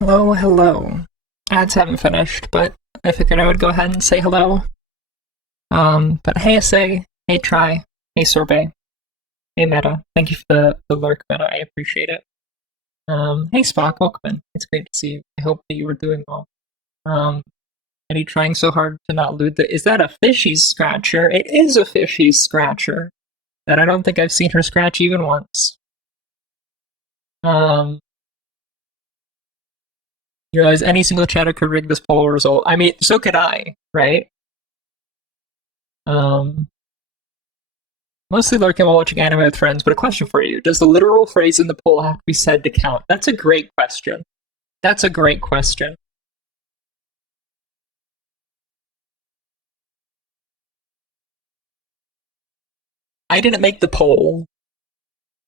Hello, hello. Ads haven't finished, but I figured I would go ahead and say hello. But hey, Essay, hey, Try, hey, Sorbet, hey, Meta. Thank you for the lurk, Meta. I appreciate it. Hey, Spock, welcome in. It's great to see you. I hope that you were doing well. Um, and you trying so hard to not loot the. Is that a fishy scratcher? It is a fishy scratcher that I don't think I've seen her scratch even once. Um, you realize any single chatter could rig this poll result. I mean, so could I, right? Um, Mostly lurking while watching anime with friends, but a question for you. Does the literal phrase in the poll have to be said to count? That's a great question. That's a great question. I didn't make the poll.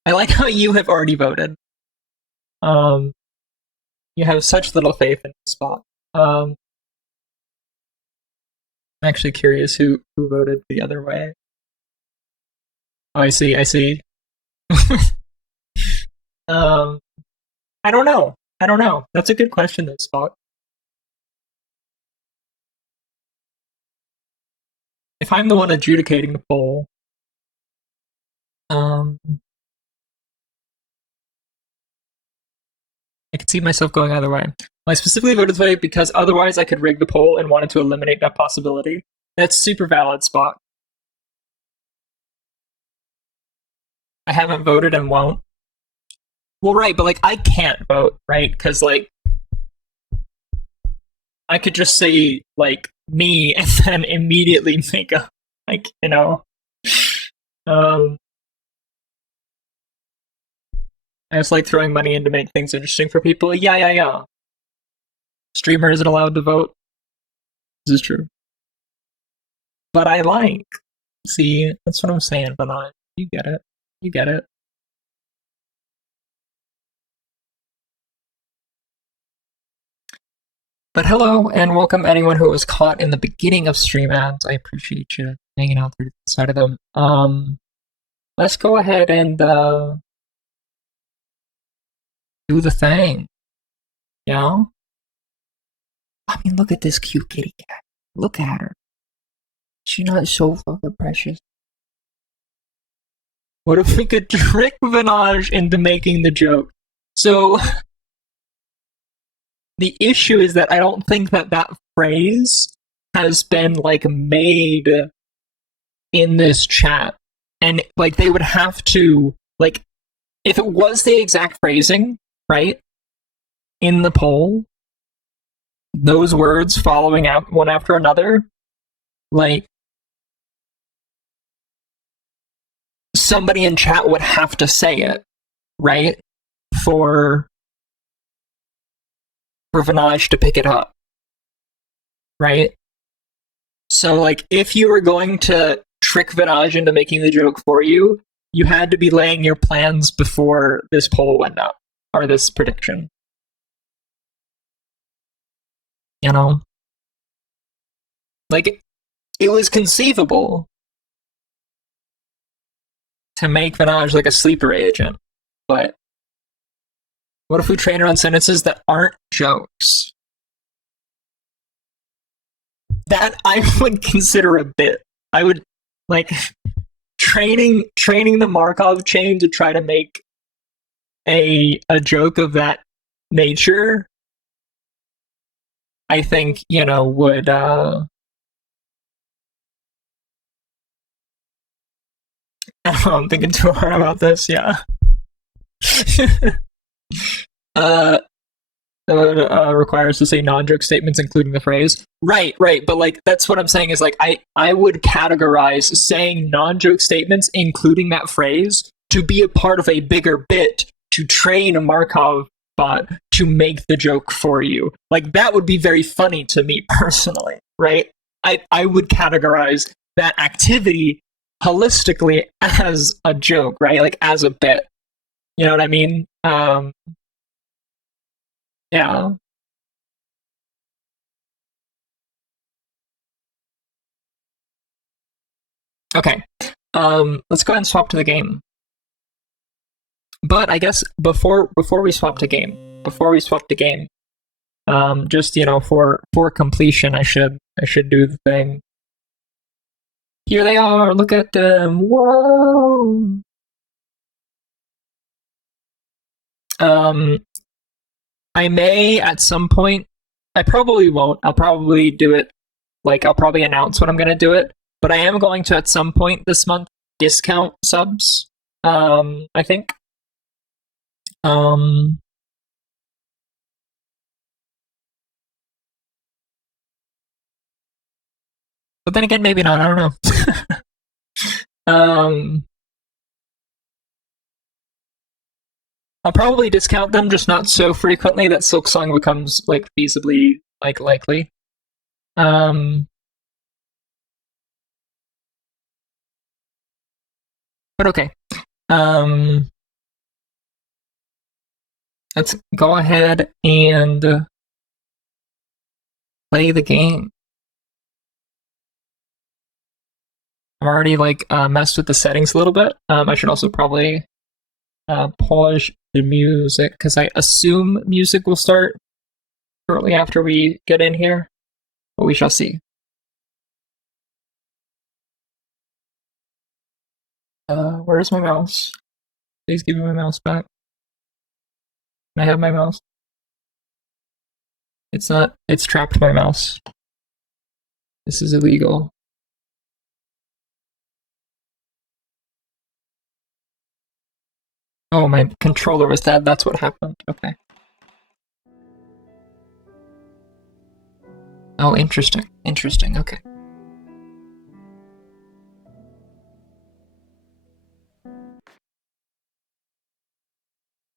I like how you have already voted. Um, you have such little faith in the spot. I'm actually curious who voted the other way. Oh, I see. I see. um, I don't know. I don't know. That's a good question, though, Spot. If I'm the one adjudicating the poll, um, I could see myself going either way. I specifically voted this way because otherwise I could rig the poll and wanted to eliminate that possibility. That's super valid, Spot. I haven't voted and won't. Well, right, but like I can't vote, right? Because like I could just say like me and then immediately make a like um I just like throwing money in to make things interesting for people. Yeah, yeah, yeah. Streamer isn't allowed to vote. This is true. But I like. See, that's what I'm saying, but not. You get it. You get it. But hello and welcome anyone who was caught in the beginning of stream ads. I appreciate you hanging out through the side of them. Let's go ahead and do the thing. Yeah? I mean, look at this cute kitty cat. Look at her. She's not so fucking precious. What if we could trick Vinage into making the joke? So the issue is that I don't think that phrase has been like made in this chat, and like they would have to like if it was the exact phrasing, right, in the poll, those words following out one after another, like somebody in chat would have to say it, right, for for Vinage to pick it up, right? So like if you were going to trick Vinage into making the joke for you, you had to be laying your plans before this poll went up, or this prediction. You know? Like it was conceivable to make Vinage like a sleeper agent, but what if we train her on sentences that aren't jokes? That I would consider a bit. I would like training the Markov chain to try to make a joke of that nature. I think would I'm thinking too hard about this. Yeah. uh, Requires to say non-joke statements, including the phrase. Right, right. But like, that's what I'm saying is like, I would categorize saying non-joke statements, including that phrase, to be a part of a bigger bit to train a Markov bot to make the joke for you. Like that would be very funny to me personally, right? I would categorize that activity holistically as a joke, right? Like as a bit. You know what I mean? Yeah. Okay. Let's go ahead and swap to the game. But I guess before we swap to game, Just, for completion, I should do the thing. Here they are. Look at them. Whoa. I may at some point. I probably won't. I'll probably do it. I'll probably announce when I'm going to do it. But I am going to at some point this month discount subs. I think. But then again, maybe not. I don't know. I'll probably discount them, just not so frequently that Silksong becomes feasibly likely. But okay. Let's go ahead and play the game. I've already messed with the settings a little bit. I should also probably pause the music because I assume music will start shortly after we get in here, but we shall see. Where's my mouse? Please give me my mouse back. Can I have my mouse? It's not. It's trapped my mouse. This is illegal. Oh, my controller was dead. That's what happened. Okay. Oh, interesting. Interesting. Okay.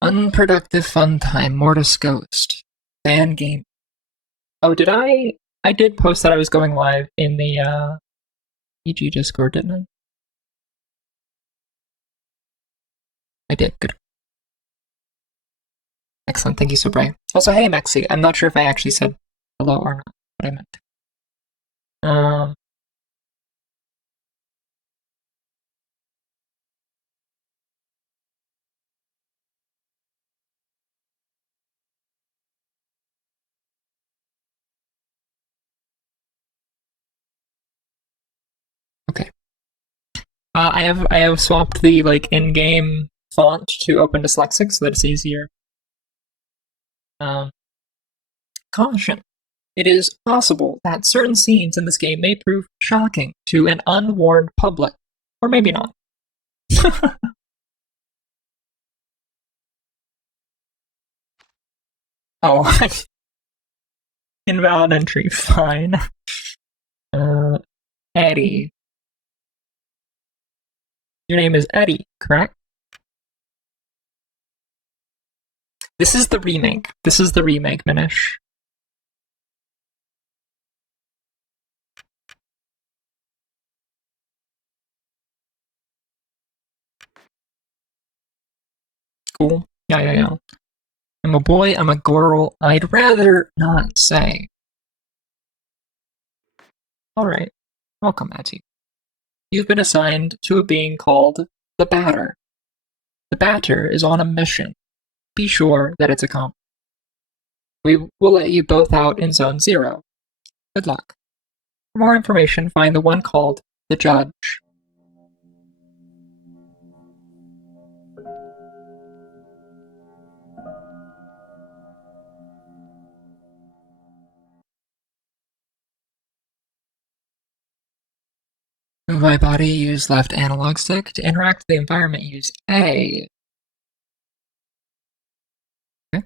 Unproductive fun time. Mortis Ghost. Fan game. Oh, did I? I did post that I was going live in the EG Discord, didn't I? I did. Good. Excellent. Thank you, Sobray. Also, hey, Maxi. I'm not sure if I actually said hello or not, but I meant. Okay. I have swapped the in-game font to Open Dyslexic so that it's easier. Caution. It is possible that certain scenes in this game may prove shocking to an unwarned public. Or maybe not. Oh, invalid entry, fine. Eddie. Your name is Eddie, correct? This is the remake. This is the remake, Minish. Cool. Yeah. I'm a boy, I'm a girl, I'd rather not say. Alright. Welcome, Atty. You've been assigned to a being called the Batter. The Batter is on a mission. Be sure that it's accomplished. We will let you both out in Zone 0. Good luck. For more information, find the one called the Judge. Move my body, use left analog stick. To interact with the environment, use A. Okay.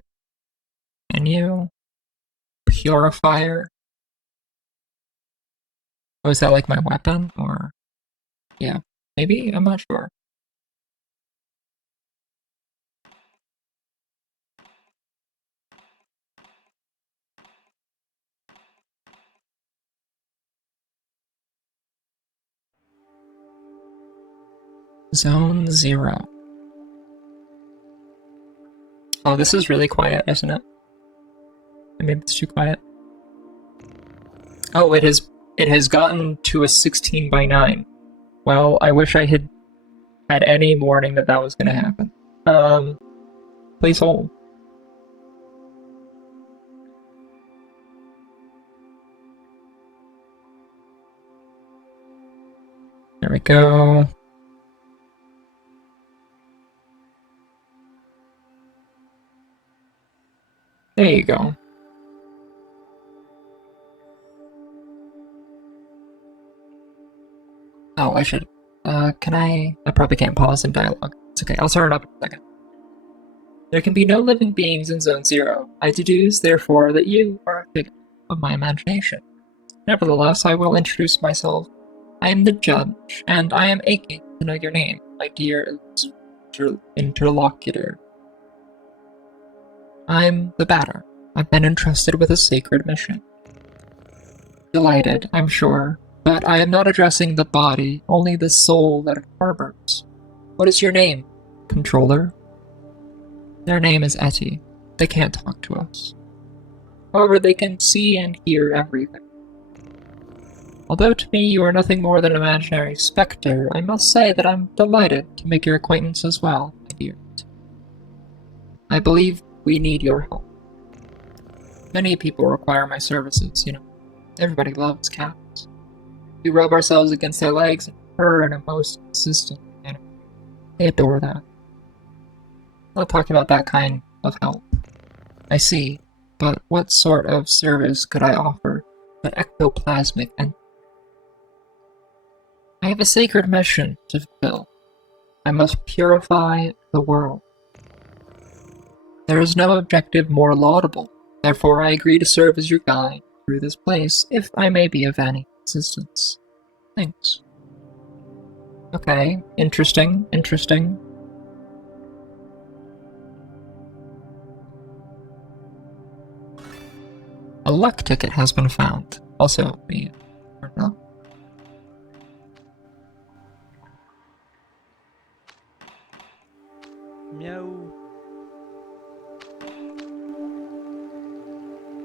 Menu. Purifier. Oh, is that my weapon? Or. Yeah. Maybe? I'm not sure. Zone 0. Oh, this is really quiet, isn't it? Maybe it's too quiet. Oh, it has gotten to a 16:9. Well, I wish I had any warning that was going to happen. Please hold. There we go. There you go. Oh, I should. Can I? I probably can't pause in dialogue. It's okay, I'll start it up in a second. There can be no living beings in Zone Zero. I deduce, therefore, that you are a figment of my imagination. Nevertheless, I will introduce myself. I am the judge, and I am aching to know your name, my dear interlocutor. I'm the batter. I've been entrusted with a sacred mission. Delighted, I'm sure, but I am not addressing the body, only the soul that it harbors. What is your name, controller? Their name is Etty. They can't talk to us. However, they can see and hear everything. Although to me you are nothing more than an imaginary spectre, I must say that I'm delighted to make your acquaintance as well, my dear. I believe we need your help. Many people require my services, you know. Everybody loves cats. We rub ourselves against their legs and purr in a most insistent manner. They adore that. Not talking about that kind of help. I see, but what sort of service could I offer the ectoplasmic entity? I have a sacred mission to fulfill. I must purify the world. There is no objective more laudable, therefore I agree to serve as your guide through this place, if I may be of any assistance. Thanks. Okay, interesting. A luck ticket has been found. Also, me. Or no? Meow.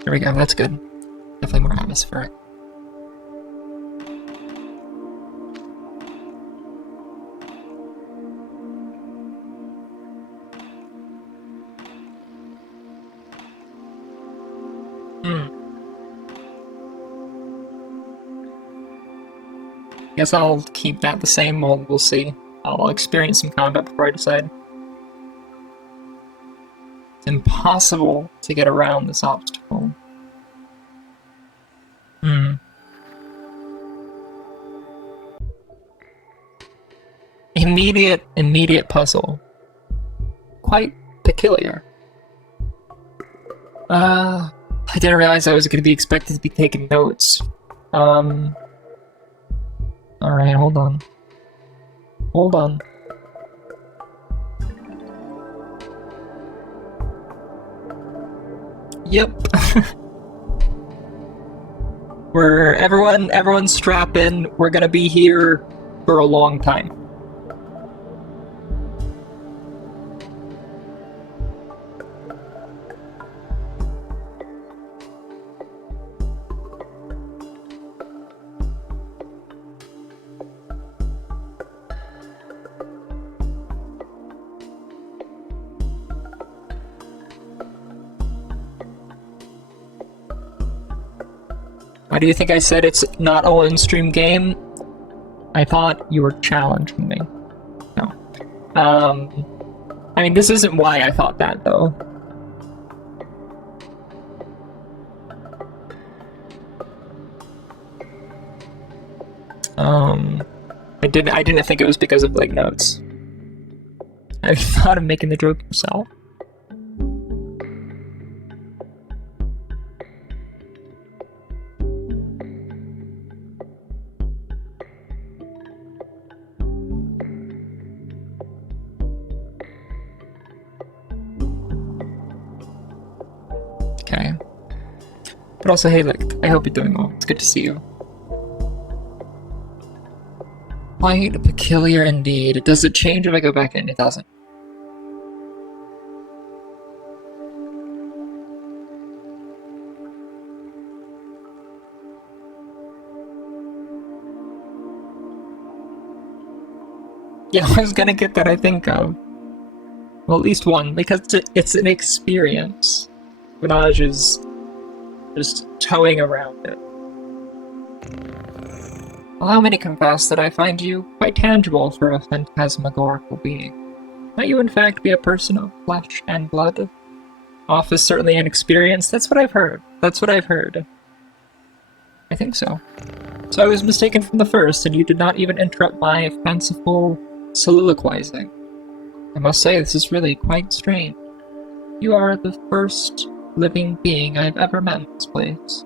There we go, that's good. Definitely more atmospheric. Guess I'll keep that the same mold, we'll see. I'll experience some combat before I decide. It's impossible to get around this obstacle. Immediate puzzle. Quite peculiar. I didn't realize I was going to be expected to be taking notes. Alright, hold on. Yep. Everyone strap in. We're gonna be here for a long time. Why do you think I said it's not a one-stream game? I thought you were challenging me. No. I mean, this isn't why I thought that, though. I didn't think it was because of, like, notes. I thought of making the joke yourself. Okay. But also, hey, look, I hope you're doing well. It's good to see you. Quite peculiar indeed. Does it change if I go back in? It doesn't. Yeah, I was gonna get that, I think, well, at least one, because it's an experience. Minaj is just towing around it. Allow me to confess that I find you quite tangible for a phantasmagorical being. Might you in fact be a person of flesh and blood? Office certainly inexperienced, that's what I've heard. That's what I've heard. I think so. So I was mistaken from the first, and you did not even interrupt my fanciful soliloquizing. I must say, this is really quite strange. You are the first living being I've ever met in this place.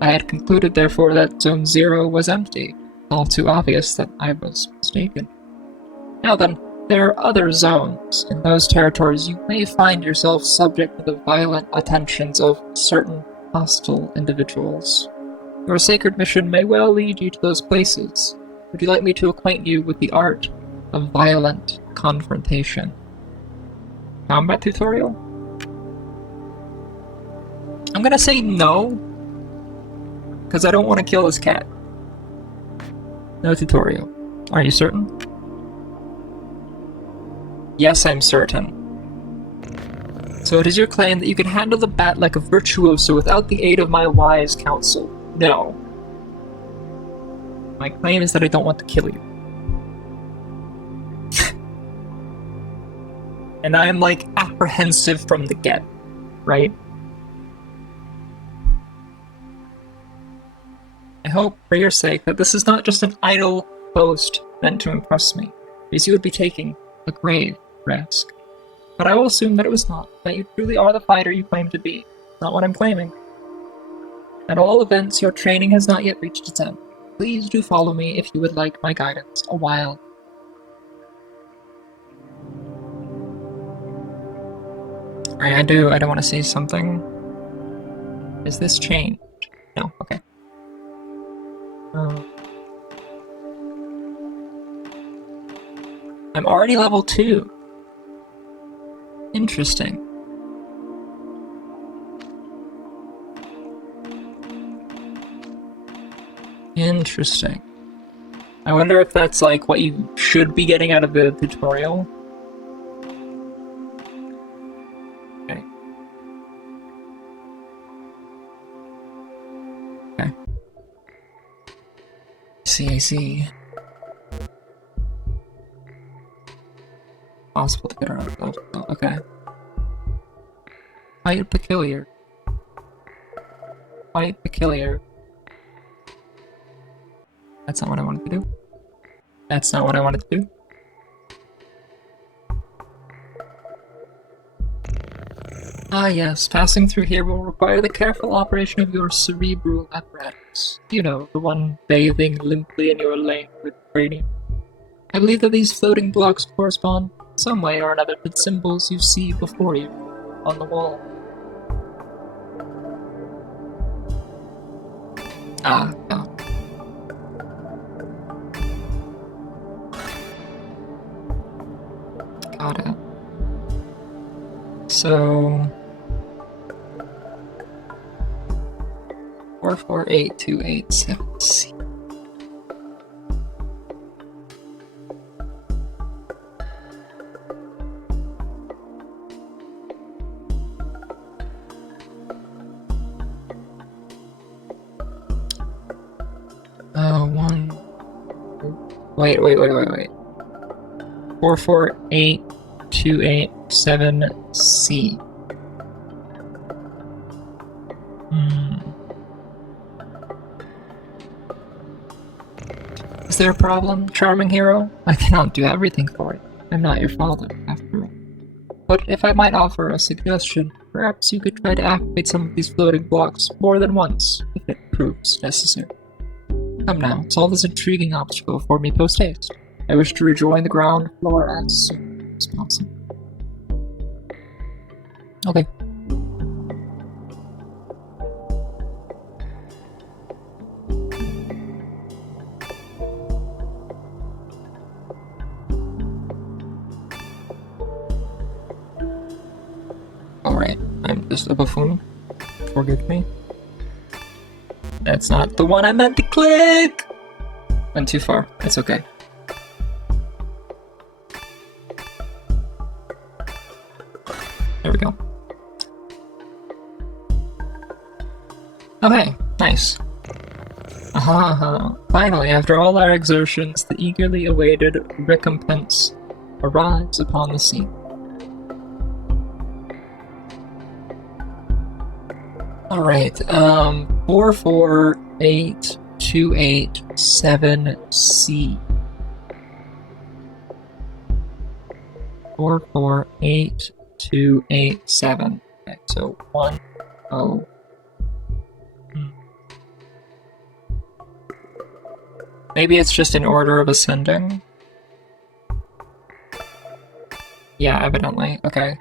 I had concluded, therefore, that Zone 0 was empty. All too obvious that I was mistaken. Now then, there are other zones. In those territories, you may find yourself subject to the violent attentions of certain hostile individuals. Your sacred mission may well lead you to those places. Would you like me to acquaint you with the art of violent confrontation? Combat tutorial? I'm gonna say no, because I don't want to kill this cat. No tutorial. Are you certain? Yes, I'm certain. So it is your claim that you can handle the bat like a virtuoso without the aid of my wise counsel. No. My claim is that I don't want to kill you. And I am, like, apprehensive from the get, right? I hope, for your sake, that this is not just an idle boast meant to impress me, because you would be taking a grave risk. But I will assume that it was not, that you truly are the fighter you claim to be. Not what I'm claiming. At all events, your training has not yet reached its end. Please do follow me if you would like my guidance a while. Alright, I do want to say something. Is this changed? No, okay. I'm already level 2. Interesting. Interesting. I wonder if that's like what you should be getting out of the tutorial. Okay. Okay. I see. Possible to get around. Oh, okay. Quite peculiar. Quite peculiar. That's not what I wanted to do. That's not what I wanted to do. Ah yes, passing through here will require the careful operation of your cerebral apparatus. You know, the one bathing limply in your languid cranium. I believe that these floating blocks correspond, in some way or another, to the symbols you see before you, on the wall. Ah, yeah. Got it. So 448287C. Wait. 448287C. Is there a problem, charming hero? I cannot do everything for you. I'm not your father, after all. But if I might offer a suggestion, perhaps you could try to activate some of these floating blocks more than once, if it proves necessary. Come now, solve this intriguing obstacle for me post-haste. I wish to rejoin the ground floor as soon as possible. Okay. Alright, I'm just a buffoon. Forgive me. That's not the one I meant to click! Went too far. It's okay. There we go. Okay, nice. Finally, after all our exertions, the eagerly awaited recompense arrives upon the scene. Alright, 44827C. 44827. Okay, so 1, 0. Maybe it's just in order of ascending? Yeah, evidently. Okay.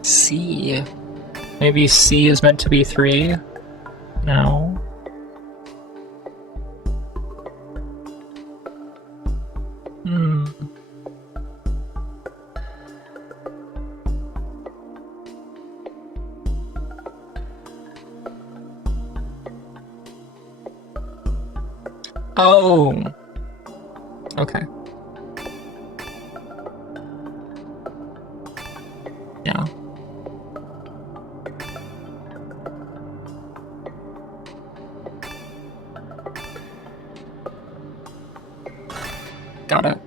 C. Maybe C is meant to be 3? No. Oh. Okay. Yeah. Got it.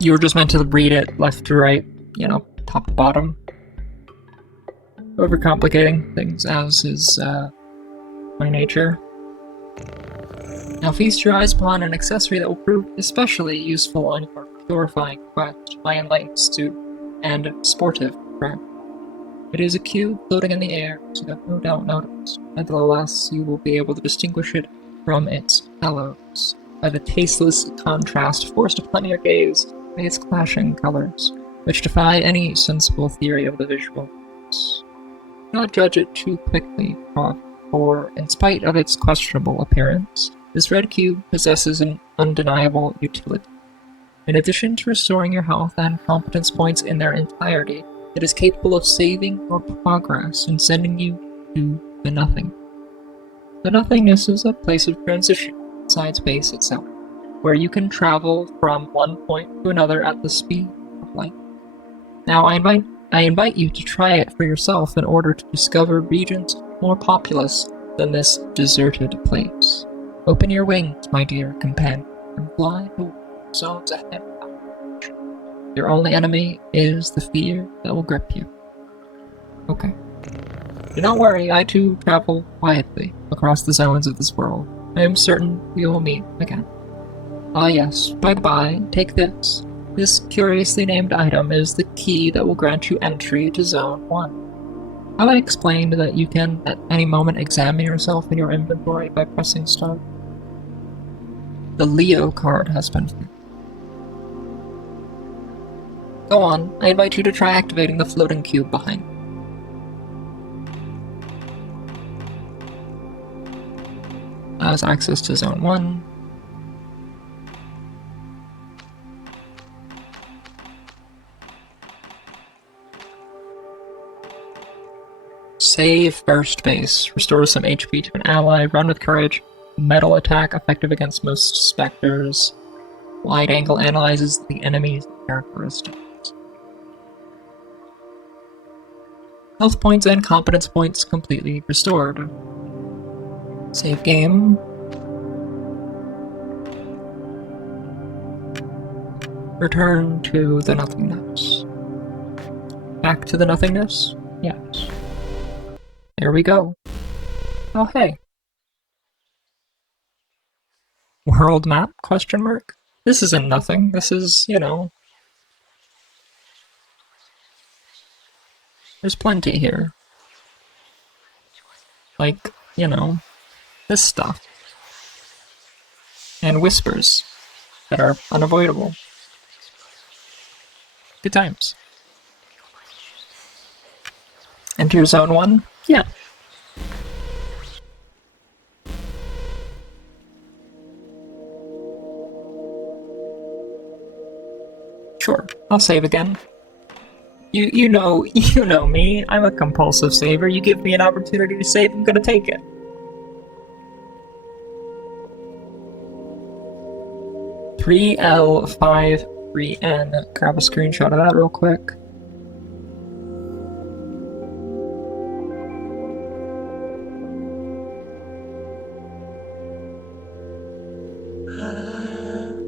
You were just meant to read it left to right, top to bottom. Overcomplicating things, as is my nature. Now feast your eyes upon an accessory that will prove especially useful on your purifying quest, my enlightened student and sportive friend. It is a cube floating in the air, so you have no doubt noticed. Nevertheless, you will be able to distinguish it from its fellows by the tasteless contrast forced upon your gaze by its clashing colors, which defy any sensible theory of the visual. Do not judge it too quickly, for in spite of its questionable appearance, this red cube possesses an undeniable utility. In addition to restoring your health and competence points in their entirety, it is capable of saving your progress and sending you to the nothing. The nothingness is a place of transition inside space itself, where you can travel from one point to another at the speed of light. Now, I invite you to try it for yourself in order to discover regions more populous than this deserted place. Open your wings, my dear companion, and fly to zones ahead. Your only enemy is the fear that will grip you. Okay. Do not worry, I too travel quietly across the zones of this world. I am certain we will meet again. Ah yes, by the by, take this. This curiously named item is the key that will grant you entry to Zone 1. Have I explained that you can at any moment examine yourself in your inventory by pressing start? The Leo card has been found. Go on, I invite you to try activating the floating cube behind you. Has access to Zone 1. Save first base. Restores some HP to an ally. Run with courage. Metal attack effective against most specters. Wide angle analyzes the enemy's characteristics. Health points and competence points completely restored. Save game. Return to the nothingness. Back to the nothingness? Yes. There we go. Oh, hey. World map? Question mark? This isn't nothing. This is, there's plenty here. Like, this stuff. And whispers that are unavoidable. Good times. Enter Zone 1? Yeah. Sure, I'll save again. You know me. I'm a compulsive saver. You give me an opportunity to save, I'm gonna take it. $3L53N. Grab a screenshot of that real quick.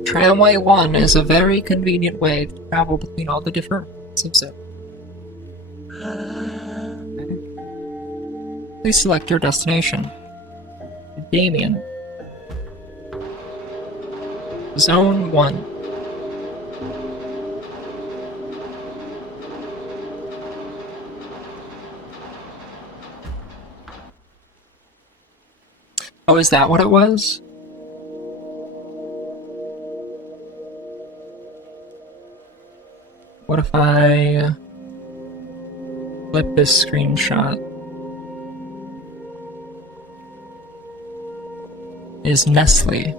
Tramway 1 is a very convenient way to travel between all the different routes of Sept. Okay. Please select your destination. Damien. Zone 1. Oh, is that what it was? What if I flip this screenshot? Is Nestle.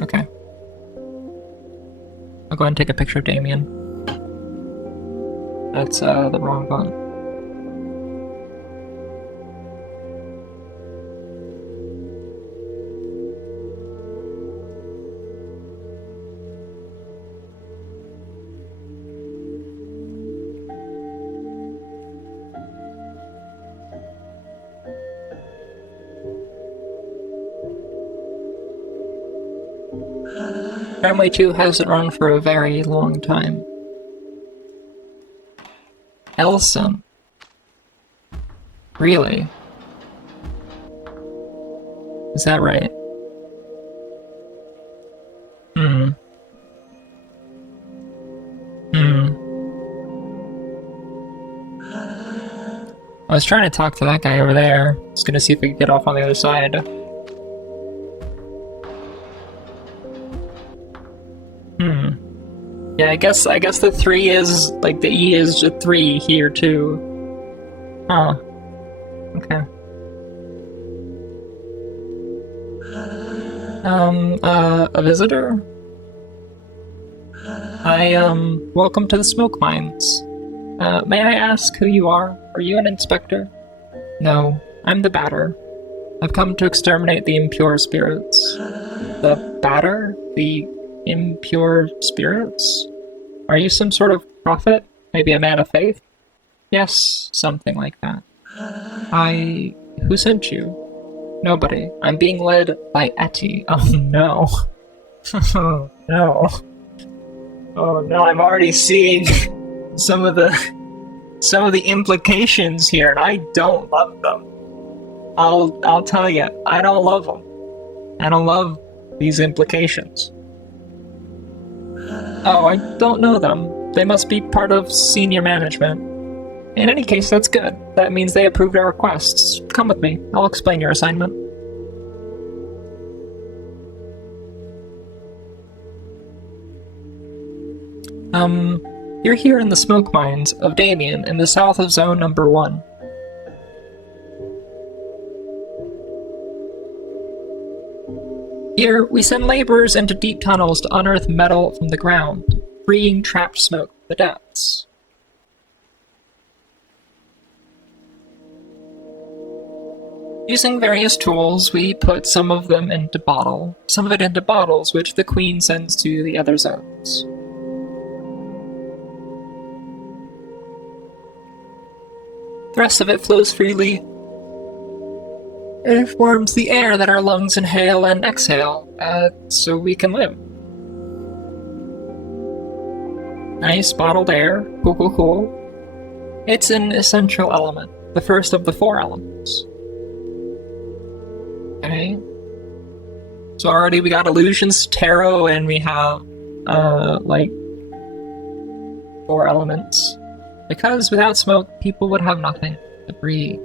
Okay. I'll go ahead and take a picture of Damien. That's the wrong button. Tramway 2 hasn't run for a very long time. Elson. Really? Is that right? I was trying to talk to that guy over there. I was gonna see if we could get off on the other side. Yeah, I guess the 3 is, like, the E is a 3 here, too. Huh. Okay. A visitor? Welcome to the smoke mines. May I ask who you are? Are you an inspector? No, I'm the batter. I've come to exterminate the impure spirits. The batter? The impure spirits? Are you some sort of prophet? Maybe a man of faith? Yes, something like that. Who sent you? Nobody. I'm being led by Etty. Oh no. Oh no. Oh no, I'm already seeing some of the implications here, and I don't love them. I'll tell you, I don't love them. I don't love these implications. Oh, I don't know them. They must be part of senior management. In any case, that's good. That means they approved our requests. Come with me. I'll explain your assignment. You're here in the smoke mines of Damien in the south of Zone Number 1. Here, we send laborers into deep tunnels to unearth metal from the ground, freeing trapped smoke from the depths. Using various tools, we put some of it into bottles, which the Queen sends to the other zones. The rest of it flows freely. It forms the air that our lungs inhale and exhale, so we can live. Nice bottled air. Cool. It's an essential element, the first of the 4 elements. Okay. So already we got illusions, tarot, and we have, like, 4 elements. Because without smoke, people would have nothing to breathe.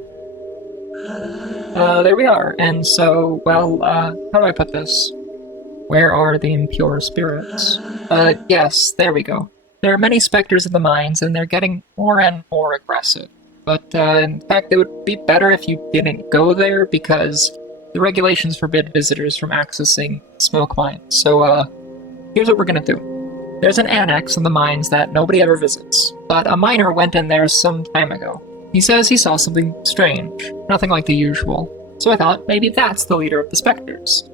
There we are. And so, well, how do I put this? Where are the impure spirits? Yes, there we go. There are many specters in the mines, and they're getting more and more aggressive. But, in fact, it would be better if you didn't go there, because the regulations forbid visitors from accessing smoke mines. So, here's what we're gonna do. There's an annex in the mines that nobody ever visits, but a miner went in there some time ago. He says he saw something strange, nothing like the usual. So I thought maybe that's the leader of the Spectres.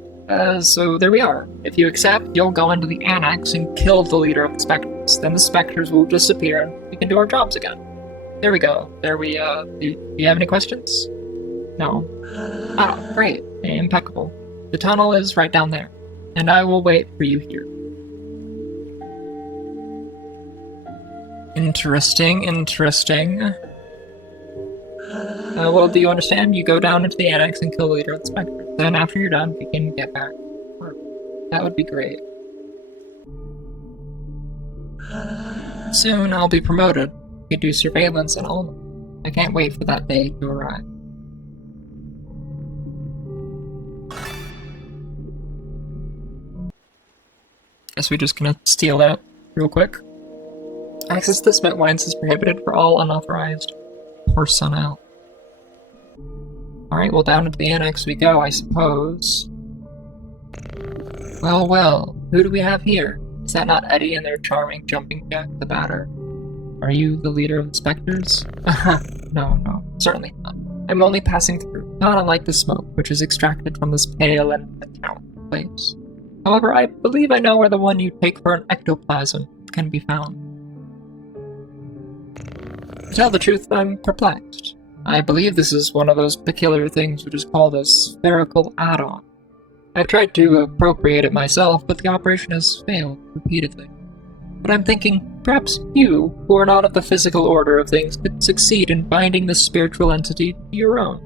So there we are. If you accept, you'll go into the annex and kill the leader of the Spectres. Then the Spectres will disappear and we can do our jobs again. There we go. Do you have any questions? No. Oh, great. Impeccable. The tunnel is right down there, and I will wait for you here. Interesting. Well, do you understand? You go down into the annex and kill the leader of the Spectre. Then after you're done, we can get back. That would be great. Soon I'll be promoted. We do surveillance and all. I can't wait for that day to arrive. Guess we're just gonna steal that real quick. Access to Sept wines is prohibited for all unauthorized personnel. Alright, well, down into the annex we go, I suppose. Well, who do we have here? Is that not Eddie and their charming jumping jack, the batter? Are you the leader of the Spectres? No, certainly not. I'm only passing through, not unlike the smoke, which is extracted from this pale and metallic place. However, I believe I know where the one you take for an ectoplasm can be found. To tell the truth, I'm perplexed. I believe this is one of those peculiar things which is called a spherical add-on. I've tried to appropriate it myself, but the operation has failed repeatedly. But I'm thinking, perhaps you, who are not of the physical order of things, could succeed in binding this spiritual entity to your own.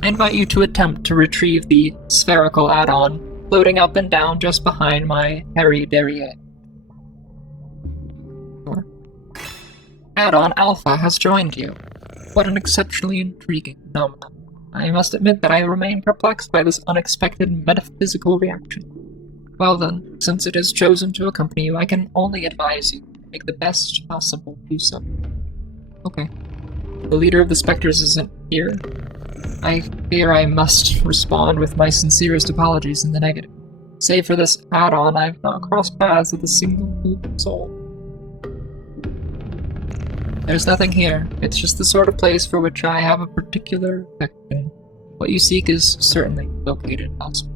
I invite you to attempt to retrieve the spherical add-on, floating up and down just behind my hairy derriere. Add-on Alpha has joined you. What an exceptionally intriguing phenomenon. I must admit that I remain perplexed by this unexpected metaphysical reaction. Well then, since it has chosen to accompany you, I can only advise you to make the best possible use of it. Okay. The leader of the Spectres isn't here. I fear I must respond with my sincerest apologies in the negative. Save for this add-on, I've not crossed paths with a single human soul. There's nothing here. It's just the sort of place for which I have a particular affection. What you seek is certainly located elsewhere.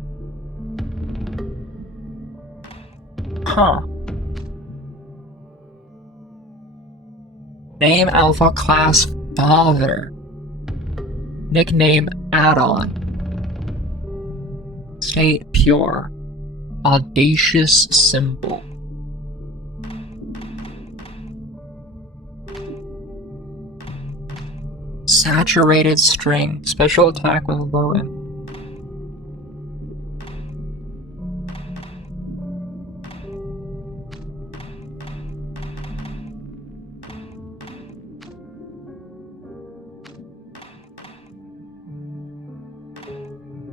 Huh. Name Alpha Class Father. Nickname Add-on. State Pure. Audacious Symbol. Saturated String. Special attack with low end.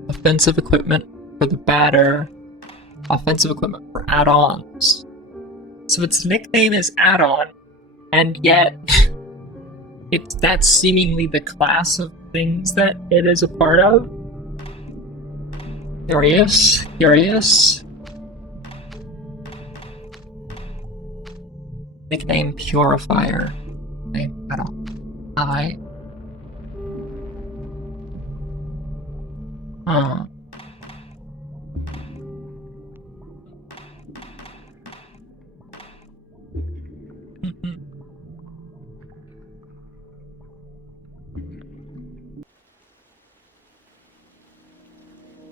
Offensive equipment for the batter. Offensive equipment for add-ons. So its nickname is Add-on, and yet that's seemingly the class of things that it is a part of. Curious. Nickname Purifier. Name Add-on.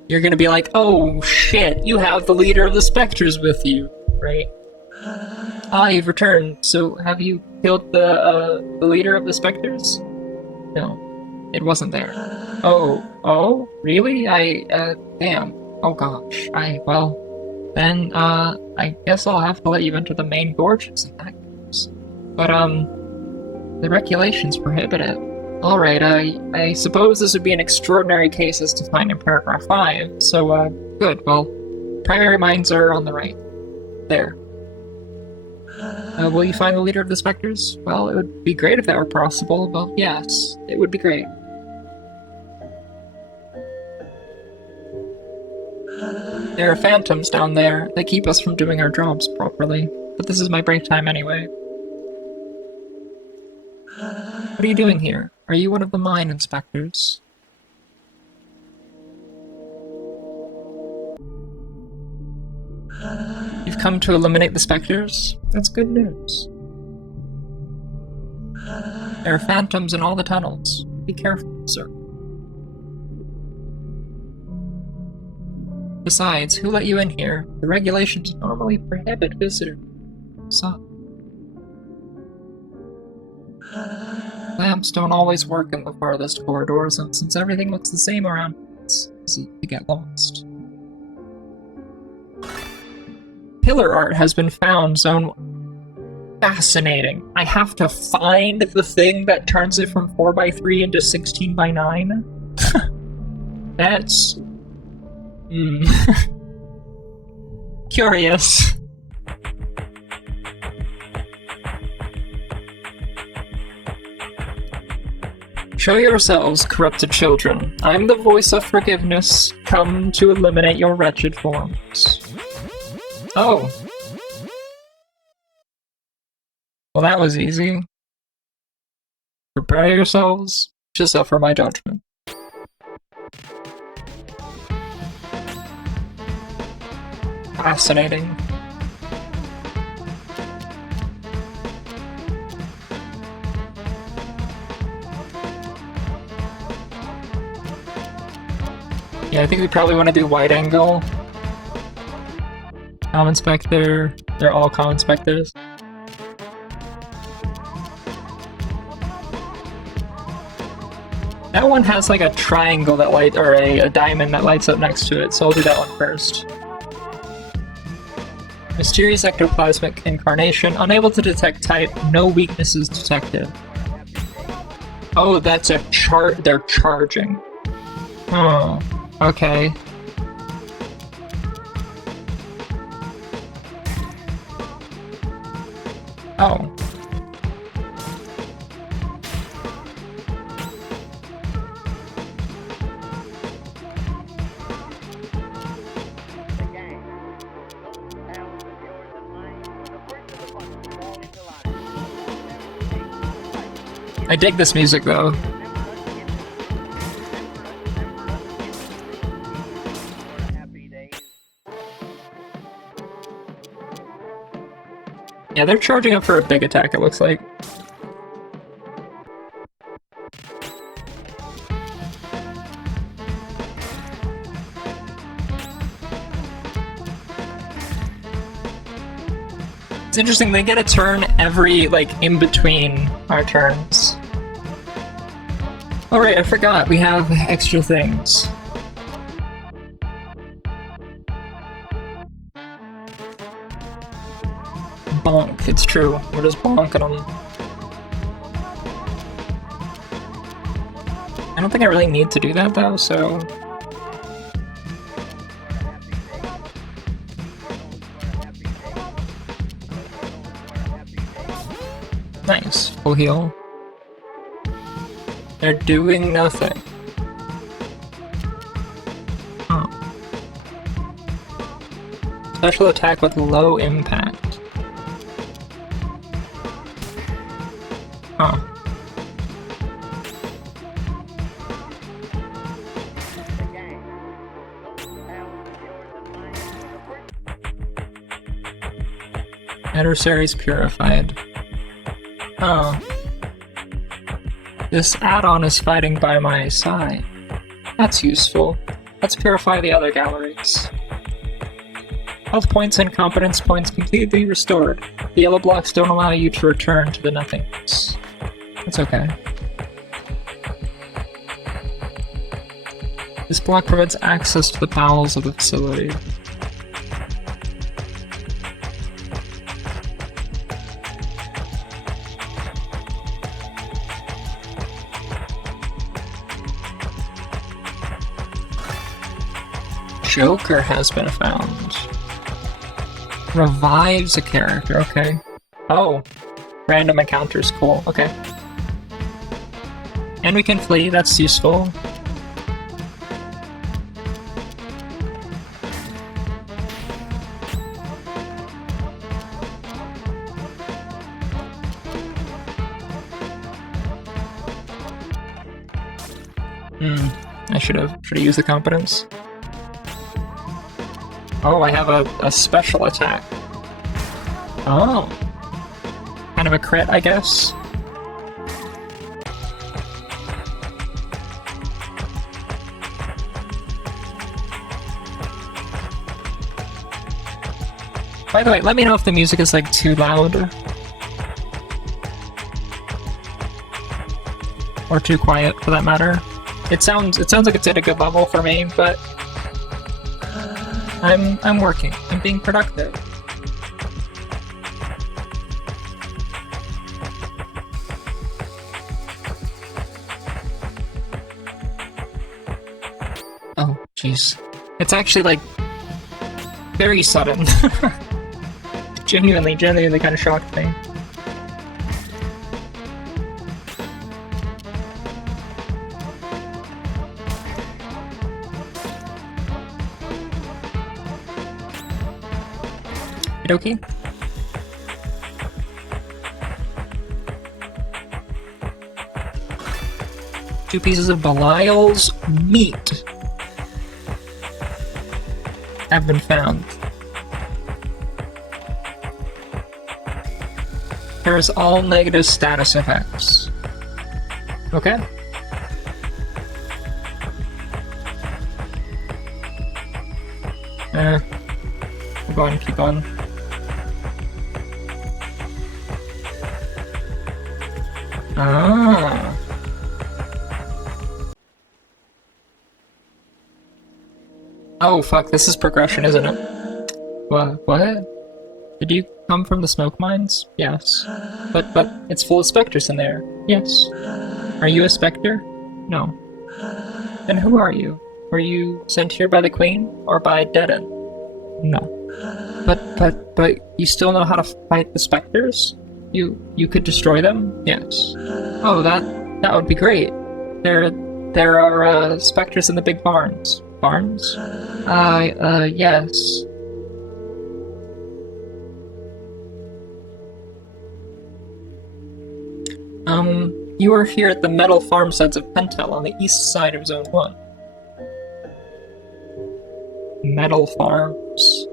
You're gonna be like, oh shit, you have the leader of the Spectres with you, right? You've returned. So have you killed the leader of the Spectres? No, it wasn't there. Oh, really? Damn. Oh gosh. Then, I guess I'll have to let you enter the main gorges in that case. But, the regulations prohibit it. Alright, I suppose this would be an extraordinary case as defined in paragraph 5, so, good, well, primary mines are on the right. There. Will you find the leader of the Spectres? Well, it would be great if that were possible, but yes, it would be great. There are phantoms down there that keep us from doing our jobs properly, but this is my break time anyway. What are you doing here? Are you one of the mine inspectors? You've come to eliminate the specters? That's good news. There are phantoms in all the tunnels. Be careful, sir. Besides, who let you in here? The regulations normally prohibit visitors. So, lamps don't always work in the farthest corridors, and since everything looks the same around, it's easy to get lost. Pillar art has been found, Zone 1. Fascinating. I have to find the thing that turns it from 4x3 into 16x9? That's... curious. Show yourselves, corrupted children. I'm the voice of forgiveness, come to eliminate your wretched forms. Oh. Well, that was easy. Prepare yourselves to suffer my judgment. Fascinating. Yeah, I think we probably want to do wide angle. Comm inspector. They're all comm inspectors. That one has like a triangle that light or a diamond that lights up next to it, so I'll do that one first. Mysterious ectoplasmic incarnation, unable to detect type, no weaknesses detected. Oh, that's a chart. They're charging. Oh, okay. Oh. I dig this music though. Yeah, they're charging up for a big attack, it looks like. It's interesting, they get a turn every, like, in between our turns. Oh right, I forgot, we have extra things. Bonk, it's true. We're just bonking them. I don't think I really need to do that though, so... Nice, full heal. They're doing nothing. Oh. Special attack with low impact. Huh. Adversaries purified. Oh. This add-on is fighting by my side. That's useful. Let's purify the other galleries. Health points and competence points completely restored. The yellow blocks don't allow you to return to the nothingness. That's okay. This block prevents access to the bowels of the facility. Joker has been found. Revives a character, okay. Oh. Random encounters, cool, okay. And we can flee, that's useful. I should have used the competence. Oh, I have a special attack. Oh. Kind of a crit, I guess. By the way, let me know if the music is like too loud. Or too quiet, for that matter. It sounds like it's at a good level for me, but I'm working. I'm being productive. Oh, jeez. It's actually like very sudden. Genuinely kind of shocked me. Okay. 2 pieces of Belial's meat have been found. There's all negative status effects. Okay. Keep on, keep on. Ah. Oh fuck, this is progression, isn't it? What? Did you come from the smoke mines? Yes. But it's full of specters in there. Yes. Are you a specter? No. Then who are you? Were you sent here by the Queen? Or by Deaden? No. But you still know how to fight the specters? You could destroy them? Yes. Oh, that would be great. There are specters in the big barns. Barns? Yes. You are here at the metal farmsteads of Pentel on the east side of Zone 1. Metal farms.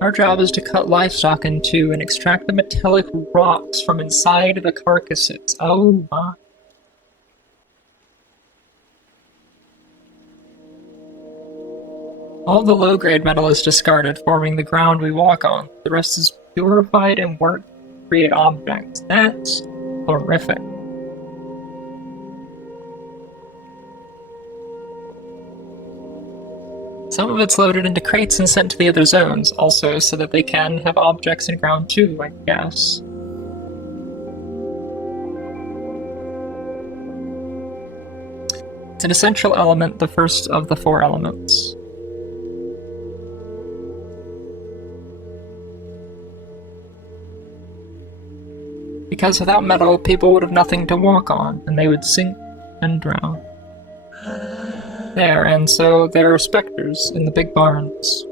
Our job is to cut livestock in two and extract the metallic rocks from inside the carcasses. Oh my. All the low-grade metal is discarded, forming the ground we walk on. The rest is purified and worked to create objects. That's horrific. Some of it's loaded into crates and sent to the other zones, also so that they can have objects in ground too, I guess. It's an essential element, the first of the 4 elements. Because without metal, people would have nothing to walk on, and they would sink and drown. There, and so there are specters in the big barns.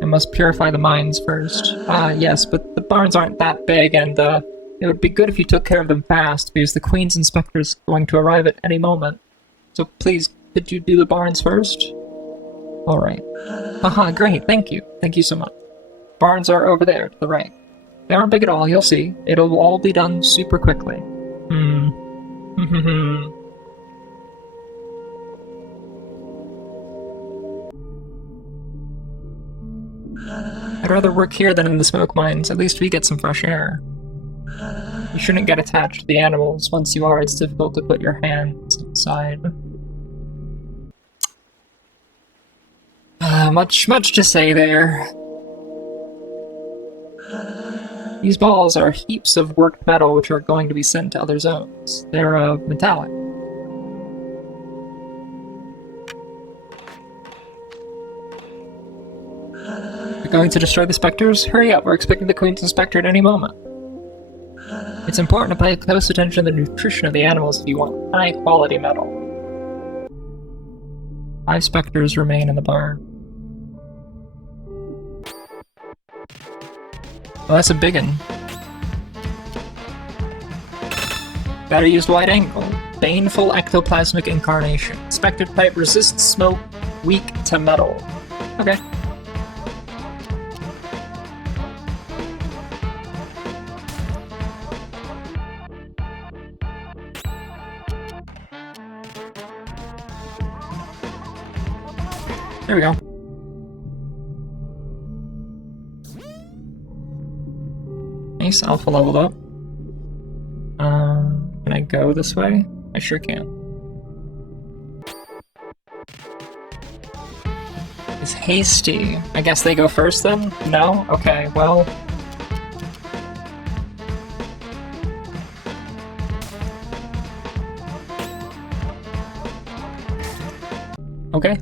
I must purify the mines first. Yes, but the barns aren't that big, and it would be good if you took care of them fast, because the Queen's inspector's going to arrive at any moment. So please, could you do the barns first? Alright. Haha, great, thank you. Thank you so much. Barns are over there, to the right. They aren't big at all, you'll see. It'll all be done super quickly. I'd rather work here than in the smoke mines. At least we get some fresh air. You shouldn't get attached to the animals. Once you are, it's difficult to put your hands inside. Much to say there. These balls are heaps of worked metal which are going to be sent to other zones. They're, metallic. You're going to destroy the specters? Hurry up, we're expecting the Queen's inspector at any moment. It's important to pay close attention to the nutrition of the animals if you want high-quality metal. 5 specters remain in the barn. Well, that's a big one. Better use wide angle. baneful ectoplasmic incarnation. Spectre type, resists smoke, weak to metal. Okay. There we go. Nice, alpha leveled up. Can I go this way? I sure can. It's hasty. I guess they go first then? No? Okay, well. Okay.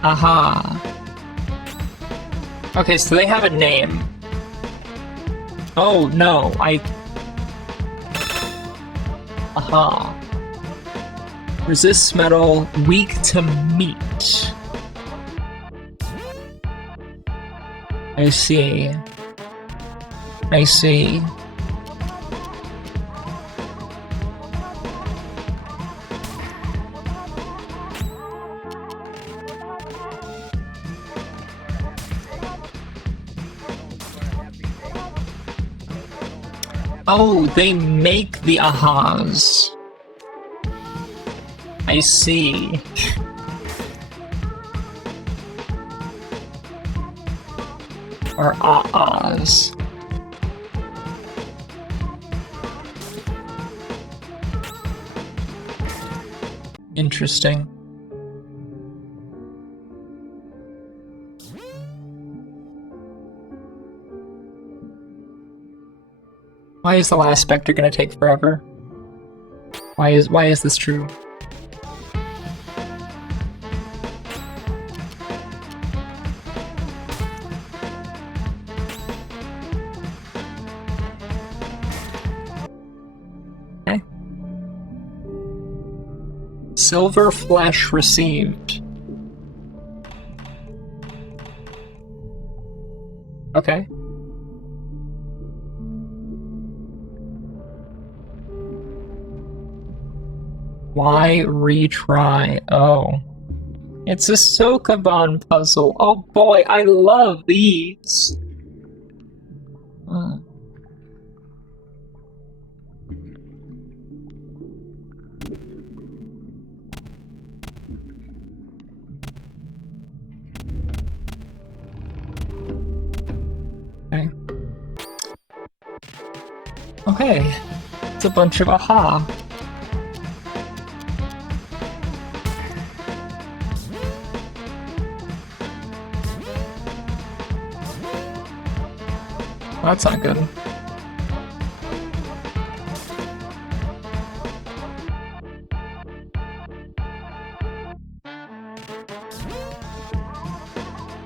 Aha. Okay, so they have a name. Oh, no, Aha. Resists metal, weak to meat. I see. I see. Oh, they make the ahas. I see. Or ahas. Interesting. Why is the last Spectre gonna take forever? Why is this true? Okay. Silver flesh received. Okay. Why retry? Oh. It's a Sokoban puzzle. Oh boy, I love these. Okay. Okay. It's a bunch of aha. That's not good.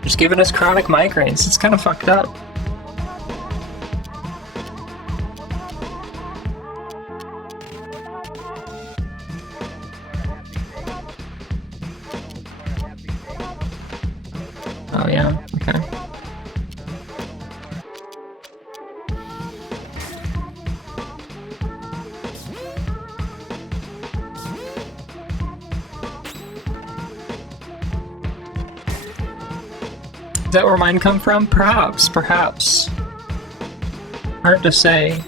Just giving us chronic migraines. It's kind of fucked up. Oh yeah, okay. Is that where mine come from? Perhaps, perhaps. Hard to say.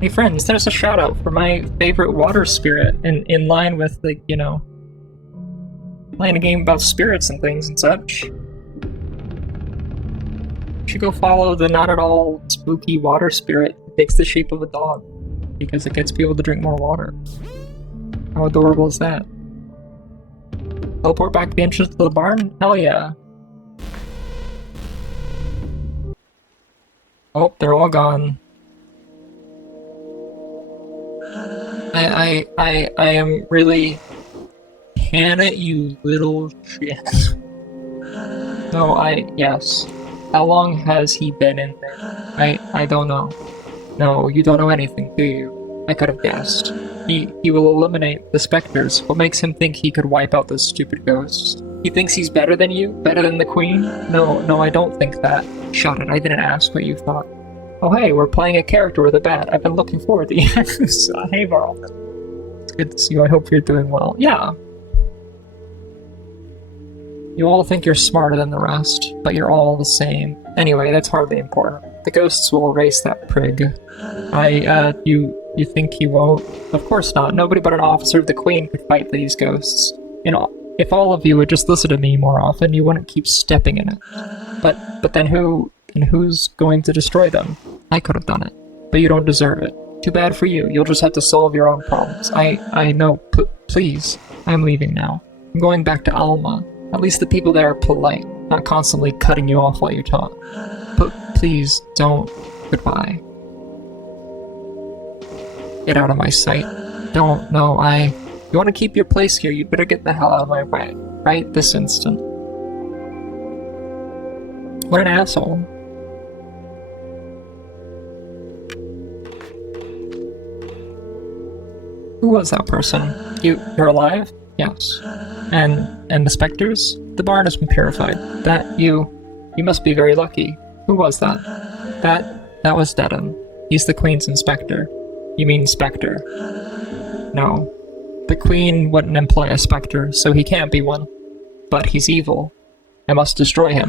Hey friends, there's a shout out for my favorite water spirit in line with, like, you know, playing a game about spirits and things and such. You should go follow the not at all spooky water spirit that takes the shape of a dog because it gets people to drink more water. How adorable is that? Teleport back to the entrance to the barn? Hell yeah. Oh, they're all gone. I am really... Can it, you little shit? No, yes. How long has he been in there? I don't know. No, you don't know anything, do you? I could have guessed. He will eliminate the specters. What makes him think he could wipe out those stupid ghosts? He thinks he's better than you? Better than the queen? No, I don't think that. Shut it, I didn't ask what you thought. Oh hey, we're playing a character with a bat. I've been looking forward to you. Hey Varl. It's good to see you. I hope you're doing well. Yeah. You all think you're smarter than the rest, but you're all the same. Anyway, that's hardly important. The ghosts will erase that prig. You think he won't? Of course not. Nobody but an officer of the Queen could fight these ghosts. You know, if all of you would just listen to me more often, you wouldn't keep stepping in it. But then who's going to destroy them? I could have done it, but you don't deserve it. Too bad for you. You'll just have to solve your own problems. I know. Please, I'm leaving now. I'm going back to Alma. At least the people there are polite, not constantly cutting you off while you talk. But please don't. Goodbye. Get out of my sight. Don't. No, You want to keep your place here, you'd better get the hell out of my way. Right this instant. What an asshole. Who was that person? You're alive? Yes. And the specters? The barn has been purified. You must be very lucky. Who was that? That was Dedham. He's the Queen's inspector. You mean Spectre? No. The Queen wouldn't employ a Spectre, so he can't be one. But he's evil. I must destroy him.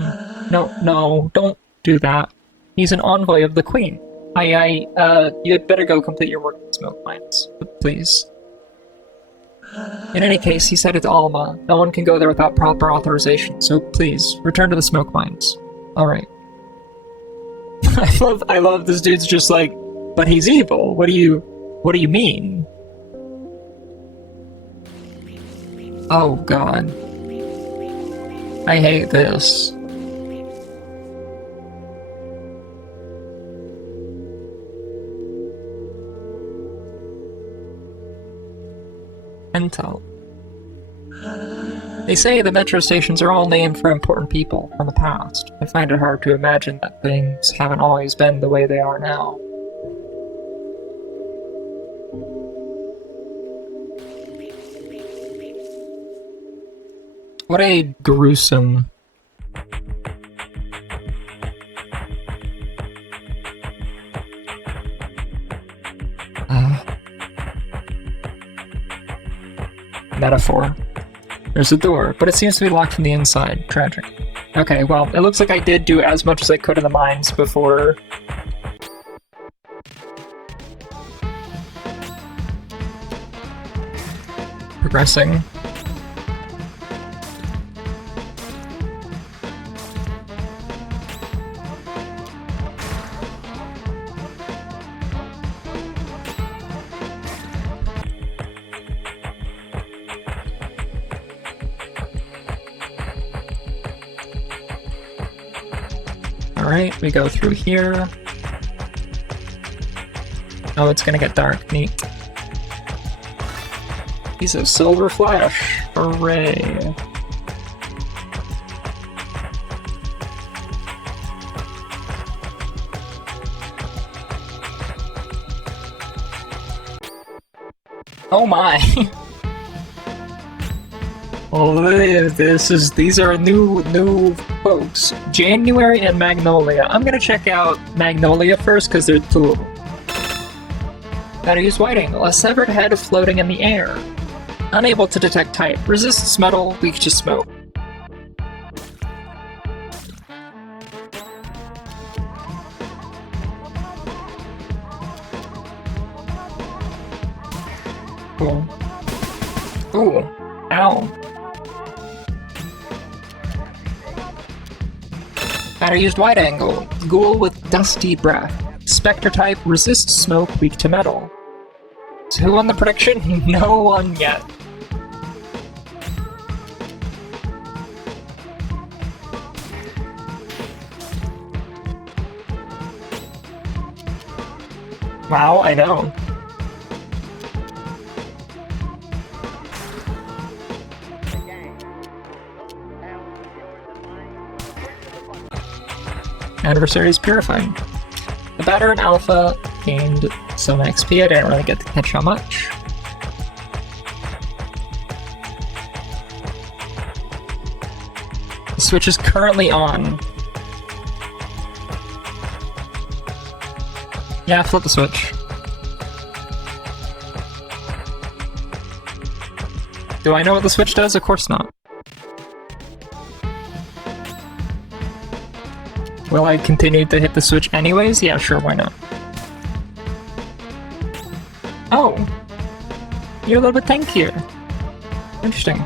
No, don't do that. He's an envoy of the Queen. You'd better go complete your work in the smoke mines. Please. In any case, he said it's Alma. No one can go there without proper authorization, so please, return to the smoke mines. Alright. I love this dude's just like, but he's evil. What do you mean? Oh god. I hate this. Intel. They say the metro stations are all named for important people from the past. I find it hard to imagine that things haven't always been the way they are now. What a gruesome... metaphor. There's a door, but it seems to be locked from the inside. Tragic. Okay, well, it looks like I did do as much as I could in the mines before... progressing. Alright, we go through here. Oh, it's gonna get dark. Neat. He's a silver flash. Hooray. Oh my! Oh, these are new folks. January and Magnolia. I'm gonna check out Magnolia first because there's two of them. Gotta use white angle. A severed head floating in the air. Unable to detect type. Resists metal, weak to smoke. Cool. Ooh. Ow. Batter used wide angle. Ghoul with dusty breath. Spectre type, resists smoke, weak to metal. So who won the prediction? No one yet. Wow, I know. Adversary is purified. The batter and alpha gained some XP. I didn't really get to catch how much. The switch is currently on. Yeah, flip the switch. Do I know what the switch does? Of course not. Will I continue to hit the switch anyways? Yeah, sure, why not? Oh! You're a little bit tankier. Interesting.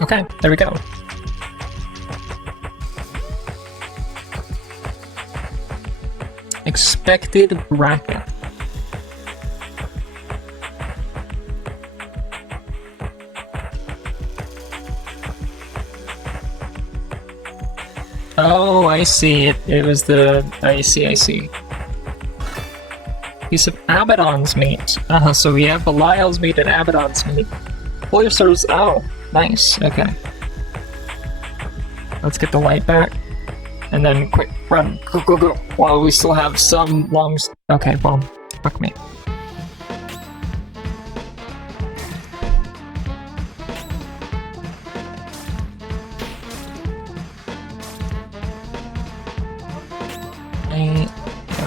Okay, there we go. Expected bracket. Oh, I see. It was the... I see. Piece of Abaddon's meat. So we have Belial's meat and Abaddon's meat. Pull your swords... Oh, nice. Okay. Let's get the light back. And then quick, run. Go. While we still have some long... Okay, well, fuck me.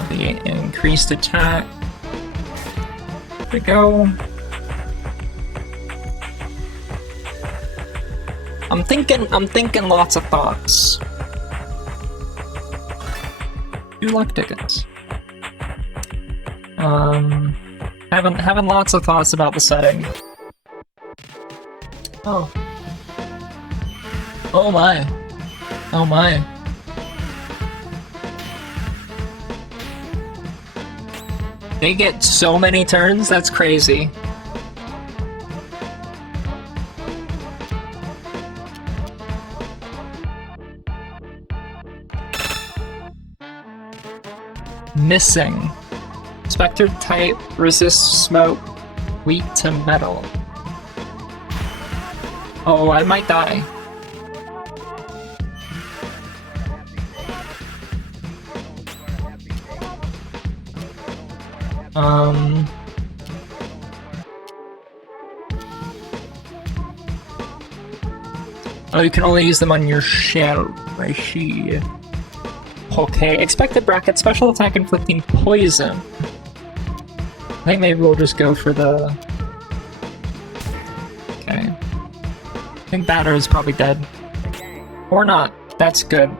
The increased attack. There we go. I'm thinking lots of thoughts. 2 luck tickets. Having lots of thoughts about the setting. Oh. Oh my. Oh my. They get so many turns, that's crazy. Missing. Spectre type resists smoke, weak to metal. Oh, I might die. Oh, you can only use them on your shell. I see. Okay, expected bracket, special attack inflicting poison. I think maybe we'll just go for the... Okay. I think Batter is probably dead. Or not. That's good.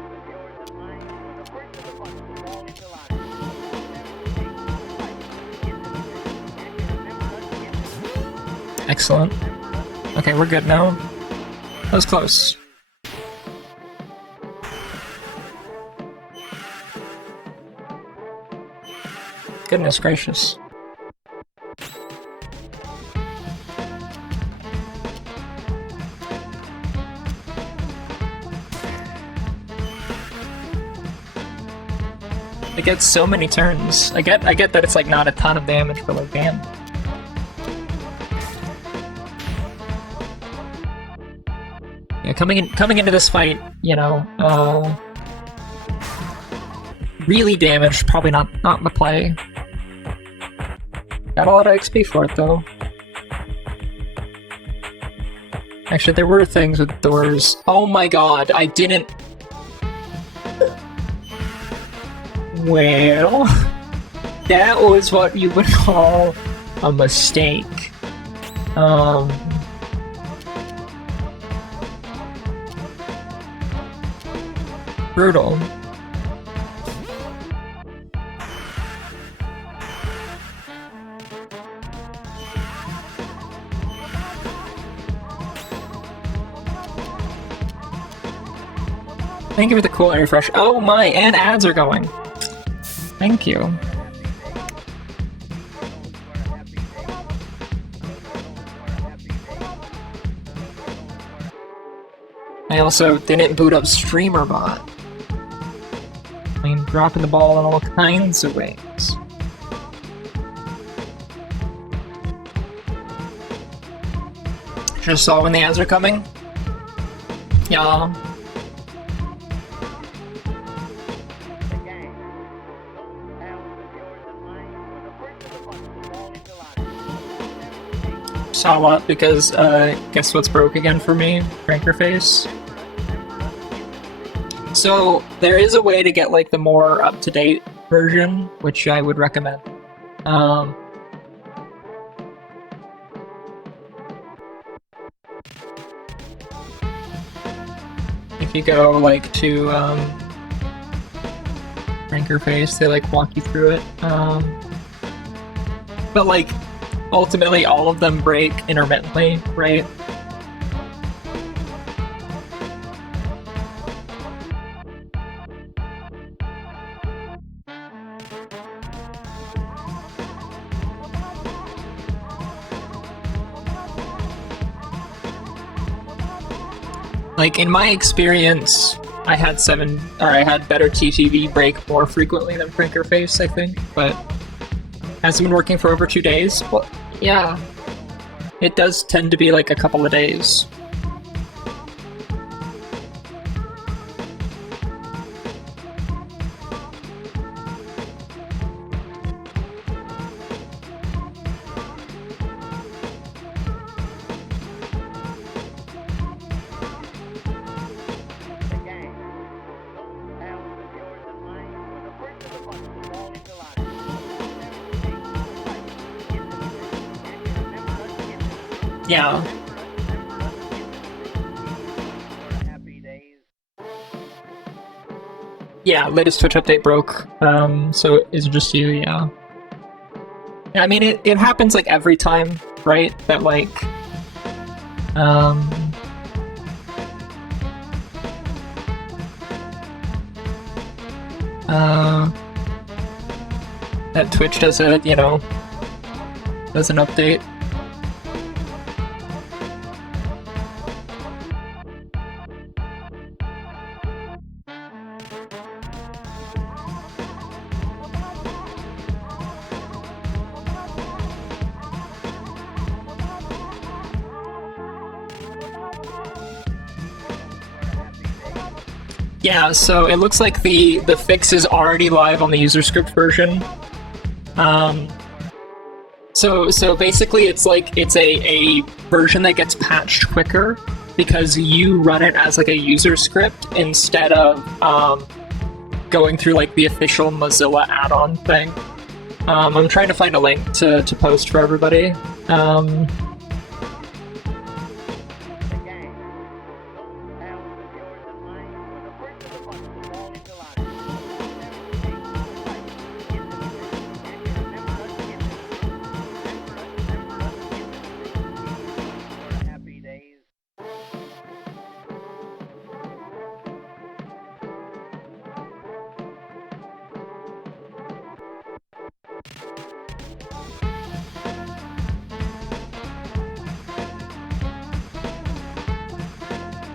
Excellent. Okay, we're good now. That was close. Goodness gracious. It gets so many turns. I get that it's like not a ton of damage, but like damn. Yeah, coming into this fight, you know, really damaged, probably not the play. Got a lot of XP for it though. Actually, there were things with doors. Oh my god, I didn't... Well... That was what you would call a mistake. Brutal. Thank you for the cool air refresh. Oh my, and ads are going. Thank you. I also didn't boot up StreamerBot. I mean, dropping the ball in all kinds of ways. Just saw when the ads are coming. Yeah. Saw a lot because guess what's broke again for me? Cranker face. So there is a way to get like the more up-to-date version, which I would recommend. If you go like to Ranker Face, they like walk you through it. But like ultimately all of them break intermittently, right? Like in my experience, I had better TTV break more frequently than Pranker Face, I think, but has it been working for over 2 days? Well, yeah. It does tend to be like a couple of days. Yeah. Yeah, latest Twitch update broke. So is it just you? Yeah. Yeah, I mean, it happens like every time, right? That like, that Twitch does an update. Yeah, so it looks like the fix is already live on the user script version. So basically it's like it's a version that gets patched quicker because you run it as like a user script instead of going through like the official Mozilla add-on thing. I'm trying to find a link to post for everybody.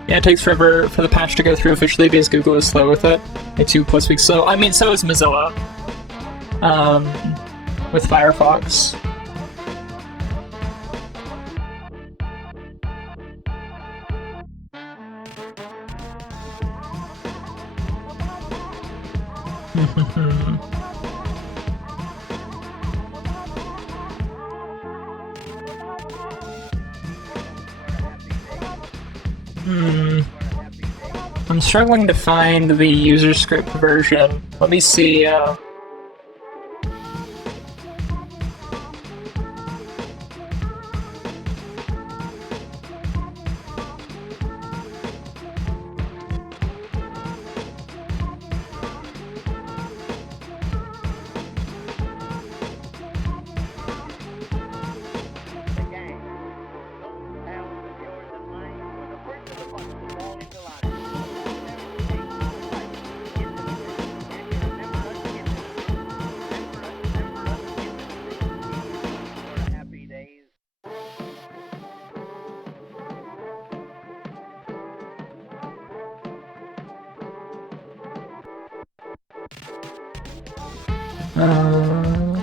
Yeah, it takes forever for the patch to go through officially because Google is slow with it. It's 2+ weeks slow. I mean, so is Mozilla. With Firefox. I'm struggling to find the user script version. Let me see. Uh,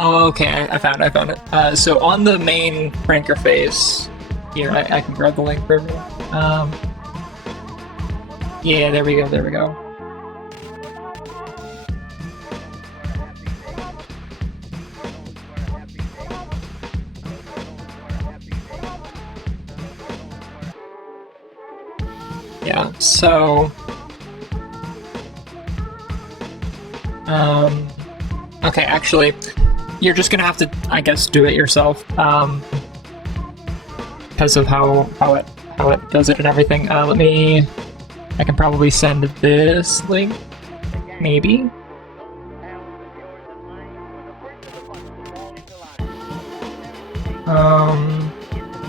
oh, okay, I found it. So on the main Franker face, here, I can grab the link for everyone. Yeah, there we go. Yeah, so... okay, actually, you're just gonna have to, I guess, do it yourself, because of how it does it and everything. I can probably send this link, maybe?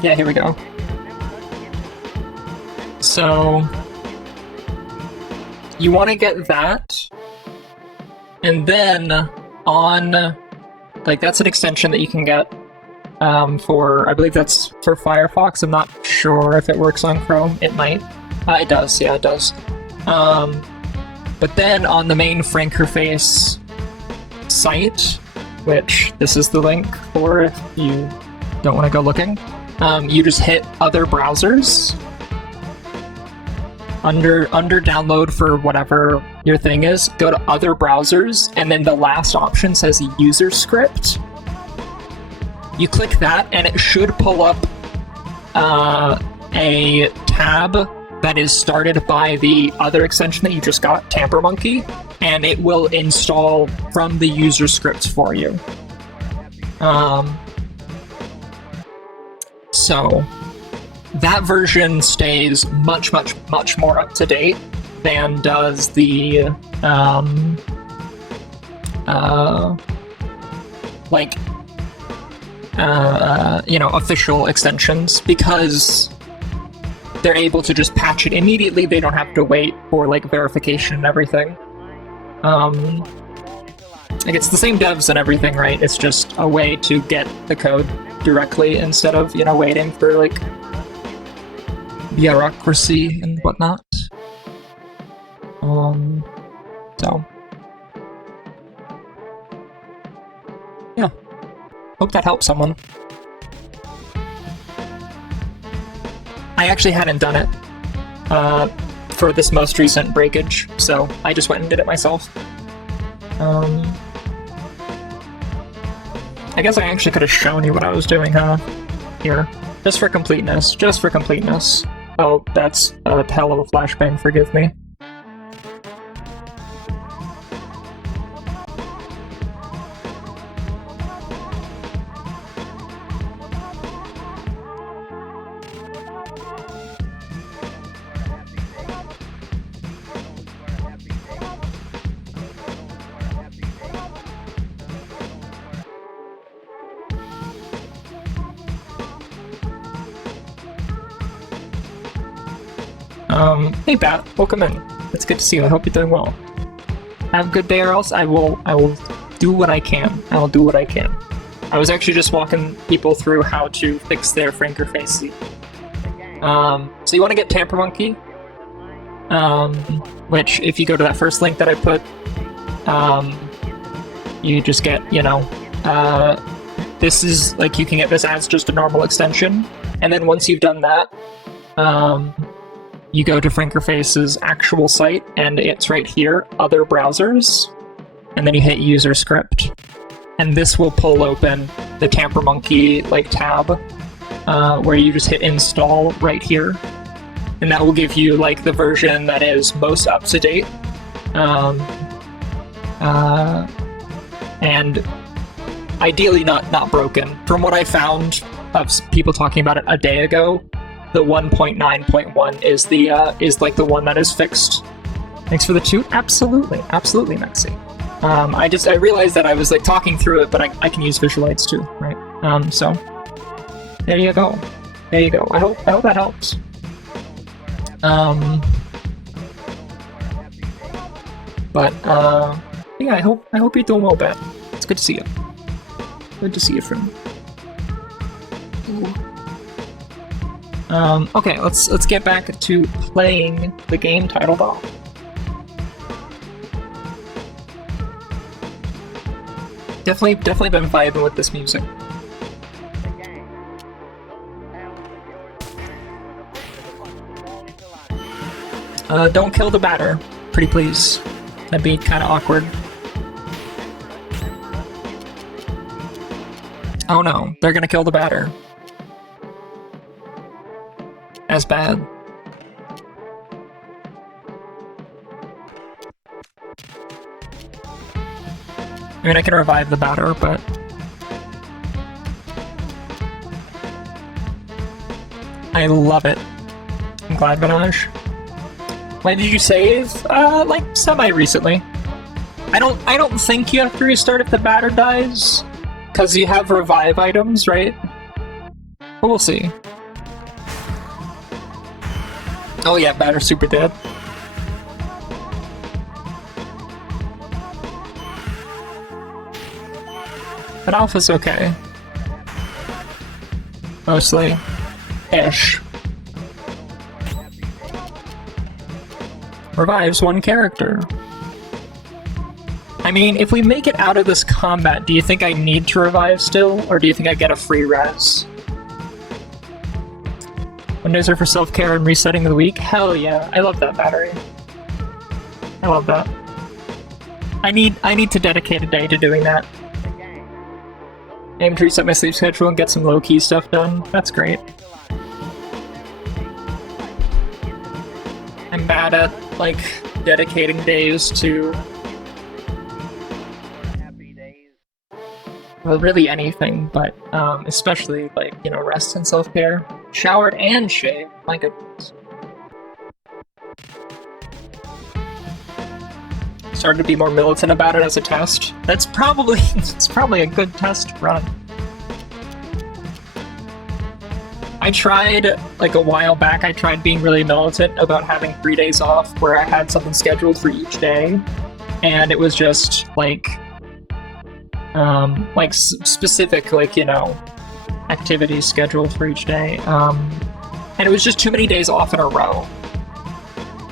Yeah, here we go. So, you want to get that, and then on, like, that's an extension that you can get for, I believe that's for Firefox. I'm not sure if it works on Chrome. It might. It does, yeah, it does. But then on the main Frankerface site, which this is the link for if you don't want to go looking, you just hit other browsers. Under download for whatever your thing is, go to other browsers, and then the last option says user script. You click that, and it should pull up a tab that is started by the other extension that you just got, Tamper Monkey, and it will install from the user script for you. So that version stays much more up to date than does the official extensions, because they're able to just patch it immediately. They don't have to wait for like verification and everything. Like, it's the same devs and everything, right? It's just a way to get the code directly instead of, waiting for like bureaucracy and whatnot. So yeah, hope that helps someone. I actually hadn't done it for this most recent breakage, so I just went and did it myself. I guess I actually could have shown you what I was doing, huh? Here, just for completeness. Oh, that's a hell of a flashbang, forgive me. Hey Bat, welcome in. It's good to see you. I hope you're doing well. Have a good day, or else I will do what I can. I will do what I can. I was actually just walking people through how to fix their Franker face. So you want to get Tamper Monkey, which if you go to that first link that I put, you just get, this is like, you can get this as just a normal extension, and then once you've done that, you go to Frankerface's actual site, and it's right here, other browsers, and then you hit user script, and this will pull open the Tamper Monkey tab, where you just hit install right here, and that will give you the version that is most up to date, and ideally not broken. From what I found of people talking about it a day ago, the 1.9.1 is the the one that is fixed. Thanks for the toot. Absolutely, Mexi. I realized that I was talking through it, but I can use visual aids too, right? So there you go. I hope that helps. But yeah, I hope you're doing well, Ben. It's good to see you. Good to see you, friend. Okay, let's get back to playing the game titled off. Definitely been vibing with this music. Don't kill the batter, pretty please. That'd be kind of awkward. Oh no, they're gonna kill the batter. As bad. I mean, I can revive the batter, but... I love it. I'm glad, Vinaj. When did you save? Like, semi-recently. I don't think you have to restart if the batter dies. Because you have revive items, right? But we'll see. Oh yeah, batter's super dead. But Alpha's okay. Mostly. Ish. Revives one character. I mean, if we make it out of this combat, do you think I need to revive still? Or do you think I get a free res? Windows are for self-care and resetting the week? Hell yeah, I love that battery. I love that. I need to dedicate a day to doing that. Aim to reset my sleep schedule and get some low-key stuff done. That's great. I'm bad at, like, dedicating days to... well, really anything, but especially, like, you know, rest and self-care. Showered and shaved, my goodness. Started to be more militant about it as a test. It's probably a good test run. I tried, like a while back, I tried being really militant about having 3 days off where I had something scheduled for each day, and it was just, like specific, like, you know, activities scheduled for each day, and it was just too many days off in a row.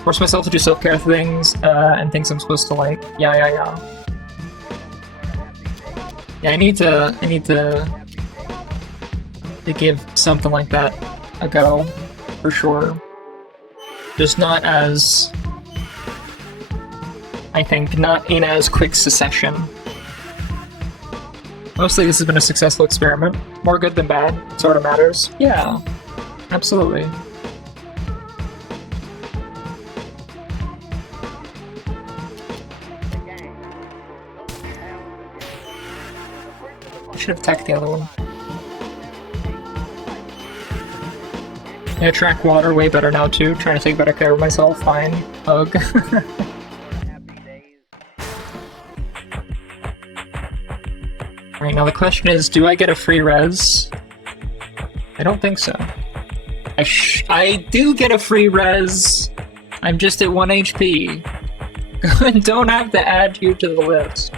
Force myself to do self-care things, and things I'm supposed to like. Yeah, I need to give something like that a go, for sure. Just not as... I think, not in as quick succession. Mostly this has been a successful experiment. More good than bad, it sort of matters. Yeah, absolutely. I should have attacked the other one. I track water way better now too, trying to take better care of myself, fine. Ugh. Alright, now the question is, do I get a free res? I don't think so. I do get a free res. I'm just at 1 HP. Don't have to add you to the list.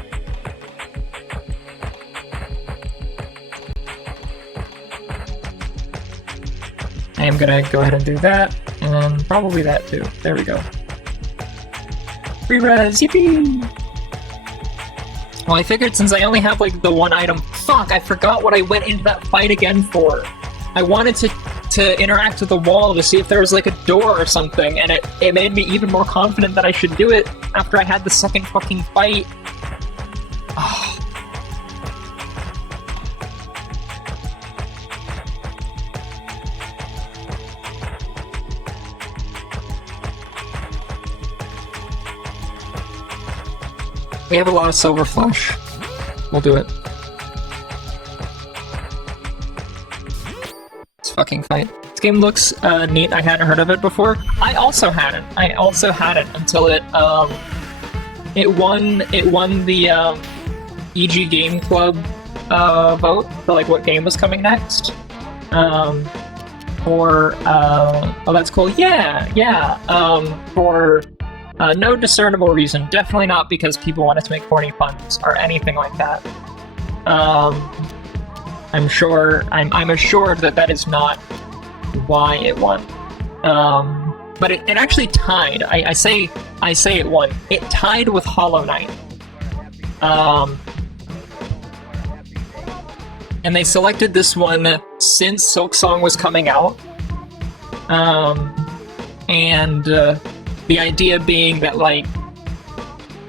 I am gonna go ahead and do that, and probably that too. There we go. Free res, yippee! Well, I figured since I only have, like, the one item... Fuck, I forgot what I went into that fight again for. I wanted to interact with the wall to see if there was, like, a door or something, and it made me even more confident that I should do it after I had the second fucking fight. Oh. We have a lot of silver flesh. We'll do it. Let's fucking fight. This game looks neat. I hadn't heard of it before. I also hadn't until it won the EG Game Club vote for, like, what game was coming next. Oh, that's cool. Yeah. For No discernible reason. Definitely not because people wanted to make corny puns or anything like that. I'm assured that that is not why it won. But it actually tied. I say it won. It tied with Hollow Knight. And they selected this one since Silksong was coming out. The idea being that, like,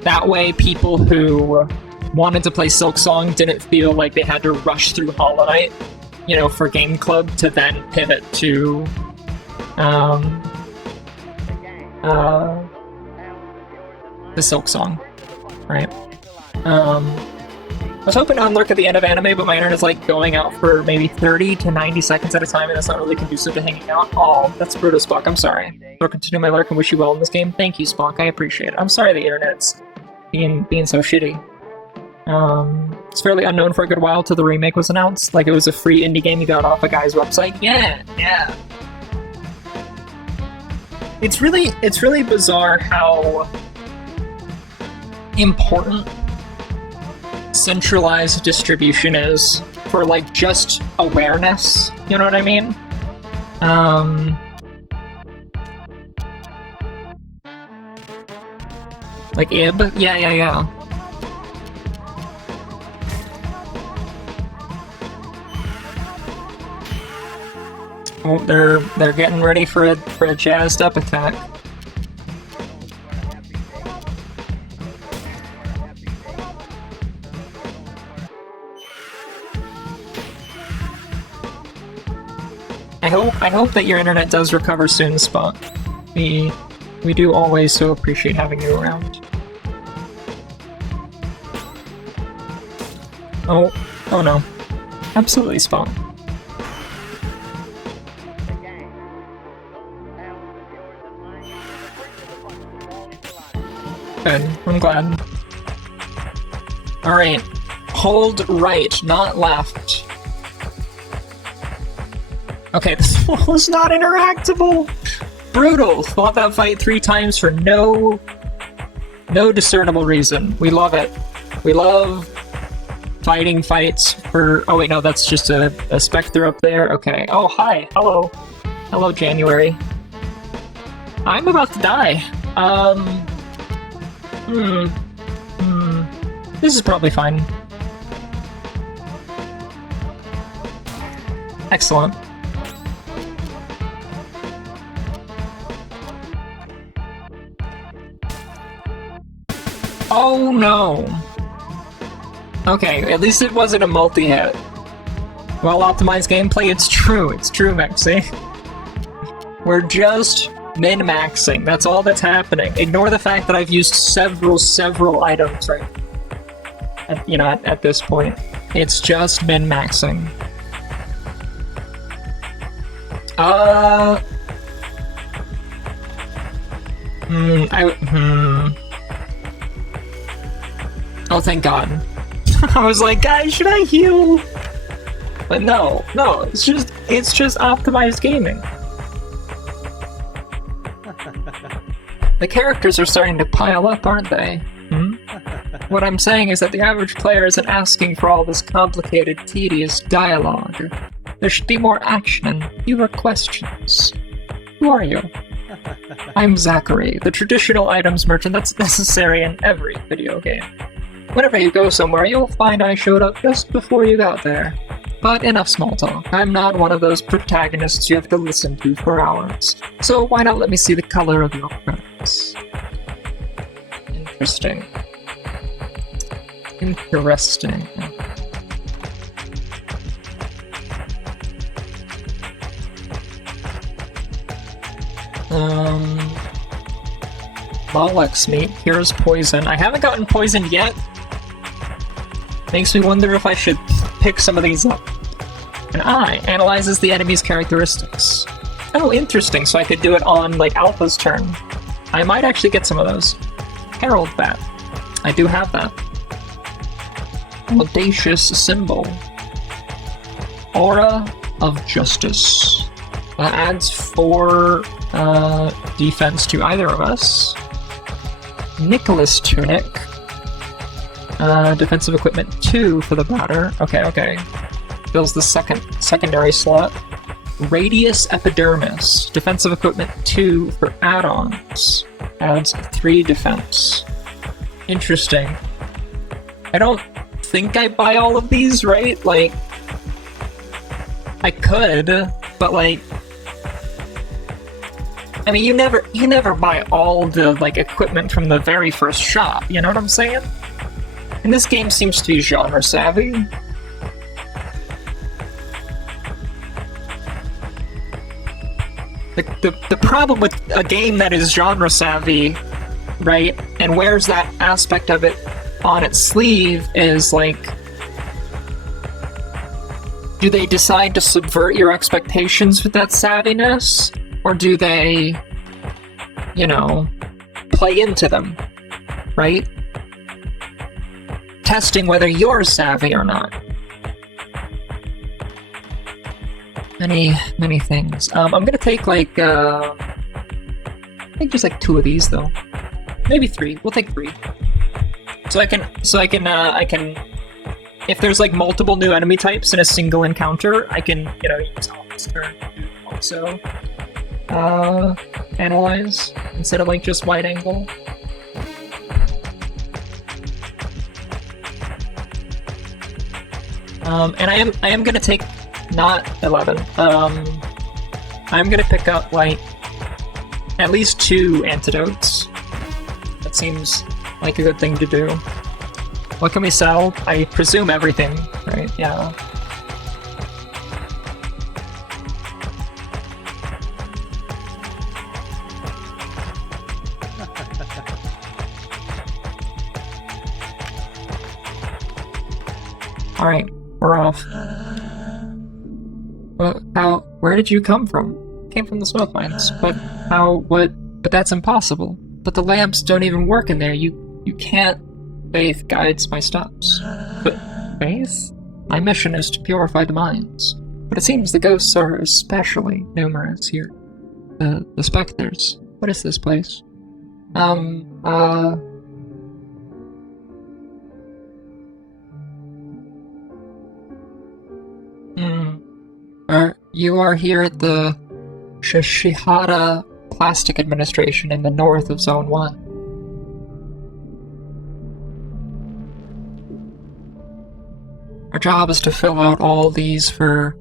that way people who wanted to play Silksong didn't feel like they had to rush through Hollow Knight, you know, for Game Club to then pivot to the Silksong, right? I was hoping to unlurk at the end of anime, but my internet's like going out for maybe 30 to 90 seconds at a time, and that's not really conducive to hanging out. Oh, that's brutal, Spock. I'm sorry. I'll continue my lurk and wish you well in this game. Thank you, Spock. I appreciate it. I'm sorry the internet's being so shitty. It's fairly unknown for a good while till the remake was announced. Like, it was a free indie game you got off a guy's website. Yeah. It's really bizarre how important centralized distribution is for, like, just awareness, you know what I mean? Like IB? Yeah. Oh, they're getting ready for a jazzed up attack. I hope that your internet does recover soon, Spock. We do always so appreciate having you around. Oh no. Absolutely, Spock. Good, I'm glad. Alright. Hold right, not left. Okay, this was not interactable! Brutal! Fought that fight 3 times for no discernible reason. We love it. We love fighting fights for... Oh wait, no, that's just a Spectre up there. Okay. Oh, hi. Hello. Hello, January. I'm about to die. This is probably fine. Excellent. Oh no! Okay, at least it wasn't a multi-hit. Well-optimized gameplay, it's true, Mexi. We're just min-maxing, that's all that's happening. Ignore the fact that I've used several items, right? At this point. It's just min-maxing. Oh, thank God. I was like, guys, should I heal? But no, it's just optimized gaming. The characters are starting to pile up, aren't they? What I'm saying is that the average player isn't asking for all this complicated, tedious dialogue. There should be more action and fewer questions. Who are you? I'm Zachary, the traditional items merchant that's necessary in every video game. Whenever you go somewhere, you'll find I showed up just before you got there. But enough small talk. I'm not one of those protagonists you have to listen to for hours. So why not let me see the color of your credits? Interesting. Bollocks meat. Here's poison. I haven't gotten poisoned yet. Makes me wonder if I should pick some of these up. An eye analyzes the enemy's characteristics. Oh, interesting, so I could do it on, like, Alpha's turn. I might actually get some of those. Herald Bat. I do have that. Audacious Symbol. Aura of Justice. That adds 4 defense to either of us. Nicholas Tunic. Defensive equipment 2 for the batter. Okay. Fills the secondary slot. Radius Epidermis. Defensive equipment 2 for add-ons. Adds 3 defense. Interesting. I don't think I buy all of these, right? Like, I could, but like, I mean, you never buy all the like equipment from the very first shop. You know what I'm saying? And this game seems to be genre savvy. The problem with a game that is genre savvy, right, and wears that aspect of it on its sleeve is like, do they decide to subvert your expectations with that savviness? Or do they, you know, play into them, right? Testing whether you're savvy or not. Many things. I'm gonna take like, I think just like 2 of these though. Maybe 3. We'll take 3. So I can, if there's like multiple new enemy types in a single encounter, I can, you know, use Officer to also analyze instead of like just wide angle. And I am gonna take not 11. I'm gonna pick up like at least 2 antidotes. That seems like a good thing to do. What can we sell? I presume everything, right? Yeah. Alright, we're off. Well, where did you come from? Came from the smoke mines. But but that's impossible. But the lamps don't even work in there. You can't. Faith guides my steps. But faith? My mission is to purify the mines. But it seems the ghosts are especially numerous here. The specters. What is this place? You are here at the Shishihara Plastic Administration in the north of Zone 1. Our job is to fill out all these forms.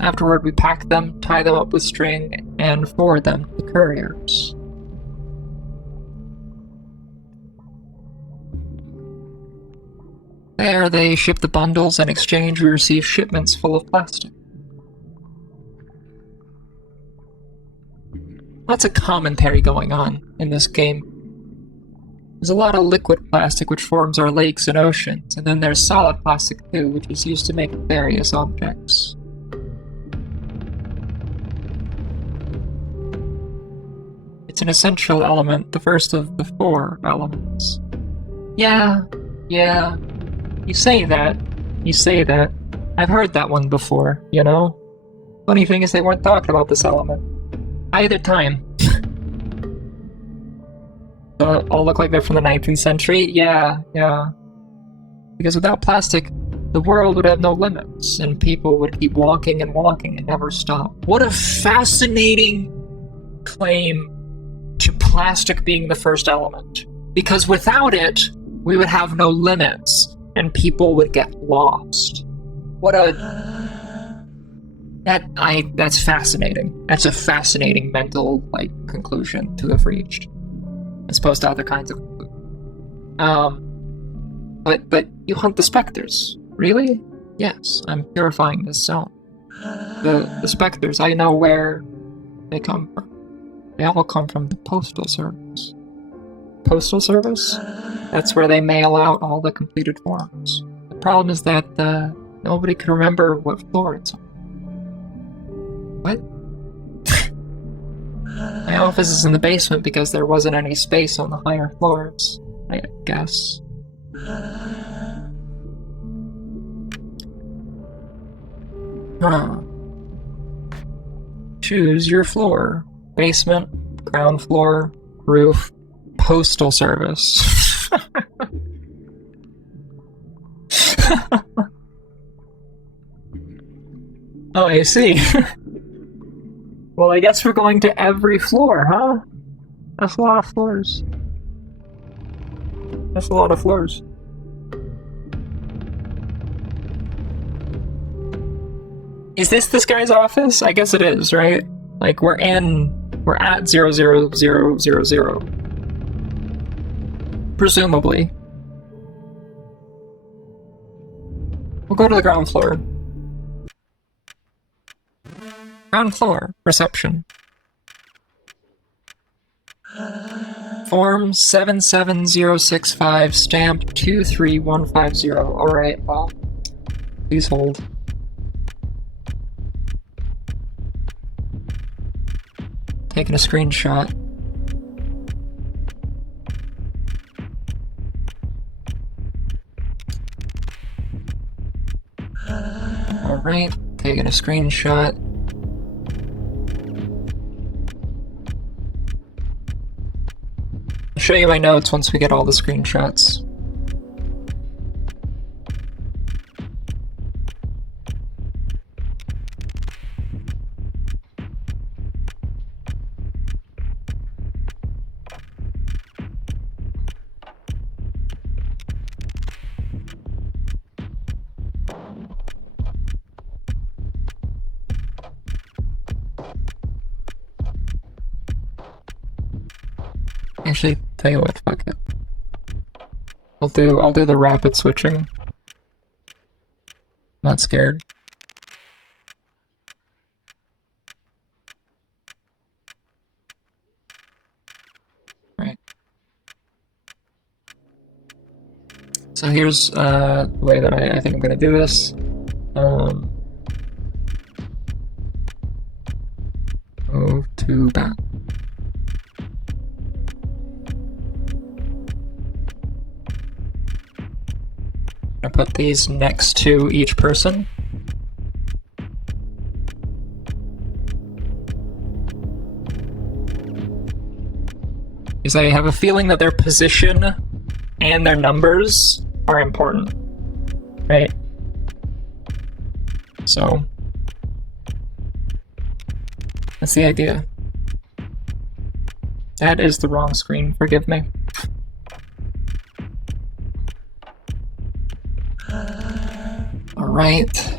Afterward, we pack them, tie them up with string, and forward them to the couriers. There, they ship the bundles, and in exchange, we receive shipments full of plastic. Lots of commentary going on in this game. There's a lot of liquid plastic which forms our lakes and oceans, and then there's solid plastic too, which is used to make various objects. It's an essential element, the first of the 4 elements. Yeah. You say that. I've heard that one before, you know? Funny thing is they weren't talking about this element. Either time. All look like they're from the 19th century? Yeah. Because without plastic, the world would have no limits, and people would keep walking and walking and never stop. What a fascinating claim to plastic being the first element. Because without it, we would have no limits, and people would get lost. That's fascinating. That's a fascinating mental, conclusion to have reached. As opposed to other kinds of but you hunt the specters. Really? Yes, I'm purifying this zone. The specters, I know where they come from. They all come from the Postal Service. Postal Service? That's where they mail out all the completed forms. The problem is that nobody can remember what floor it's on. What? My office is in the basement because there wasn't any space on the higher floors, I guess. Choose your floor. Basement, ground floor, roof, postal service. Oh, I see. Well, I guess we're going to every floor, huh? That's a lot of floors. That's a lot of floors. Is this guy's office? I guess it is, right? Like, we're at 00000. Presumably. We'll go to the ground floor. Ground floor, reception. Form 77065, stamp 23150. Alright, well, please hold. Taking a screenshot. Alright, taking a screenshot. I'll show you my notes once we get all the screenshots. Actually, tell you what, fuck it. I'll do the rapid switching. I'm not scared. Right. So here's the way that I think I'm gonna do this. Move to back. I put these next to each person. Because I have a feeling that their position and their numbers are important, right? So that's the idea. That is the wrong screen, forgive me. Alright.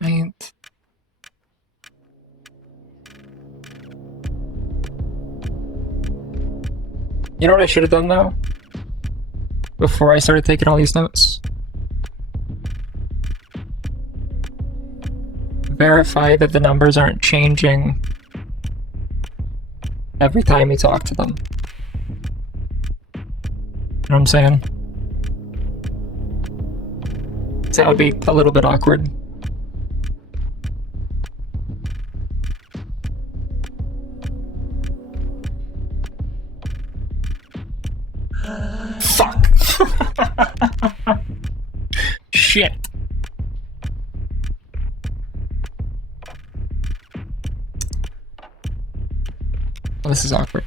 Right. You know what I should have done though? Before I started taking all these notes? Verify that the numbers aren't changing every time you talk to them. You know what I'm saying? So that would be a little bit awkward. Fuck. Shit. Well, this is awkward.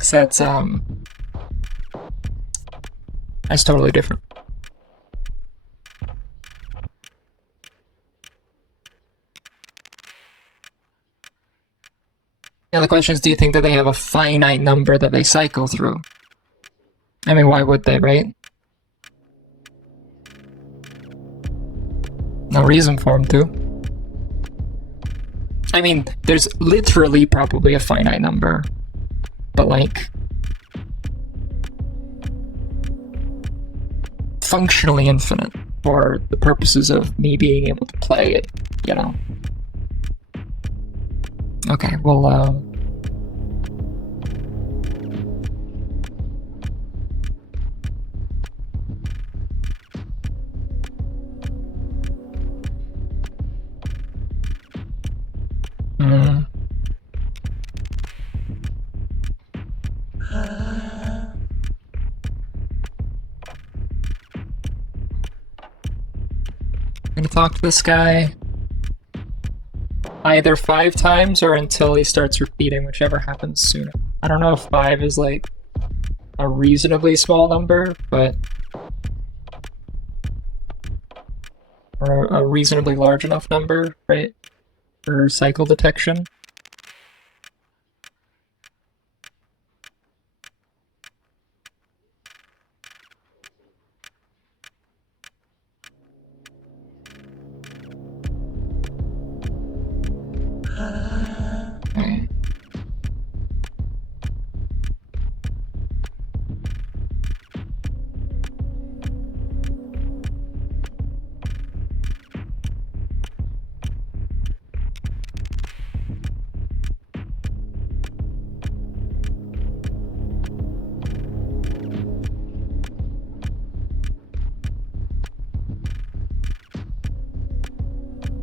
So that's totally different. Yeah, the question is, do you think that they have a finite number that they cycle through? I mean, why would they, right? No reason for them to. I mean, there's literally probably a finite number, but like functionally infinite for the purposes of me being able to play it, you know? Okay, well, I'm gonna talk to this guy either 5 times or until he starts repeating, whichever happens sooner. I don't know if 5 is like a reasonably small number, but or a reasonably large enough number, right, for cycle detection. Okay.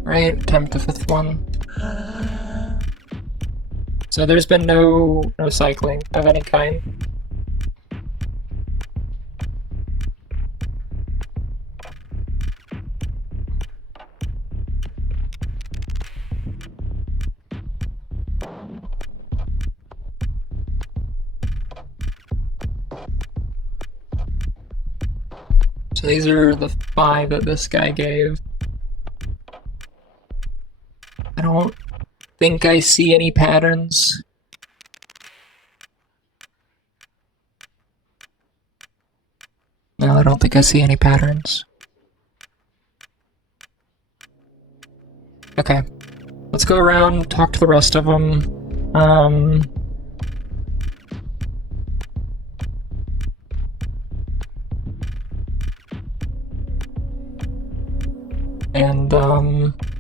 Right, attempt the 5th one. So there's been no cycling of any kind. So these are the 5 that this guy gave. I don't think I see any patterns. No, I don't think I see any patterns. Okay. Let's go around, talk to the rest of them. And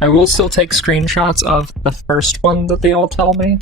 I will still take screenshots of the first one that they all tell me.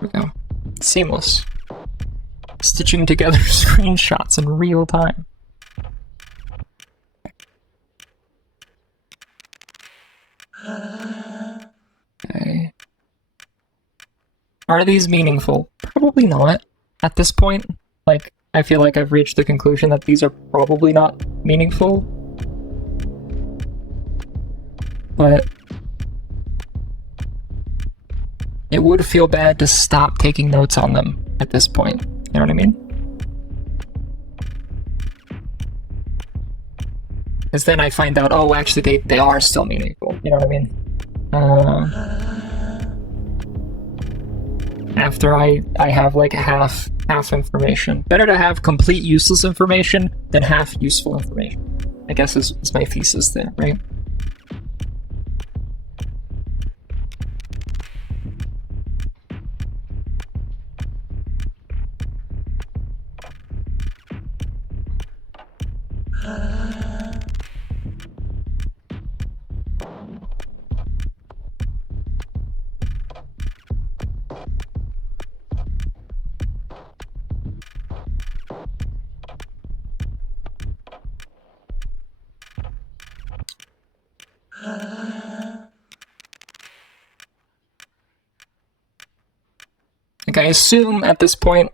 There we go. Seamless. Stitching together screenshots in real time. Okay. Are these meaningful? Probably not. At this point, like, I feel like I've reached the conclusion that these are probably not meaningful. But it would feel bad to stop taking notes on them at this point. You know what I mean? Because then I find out, oh, actually, they are still meaningful. You know what I mean? After I have like half information. Better to have complete useless information than half useful information, I guess is my thesis there, right? Like, I assume at this point,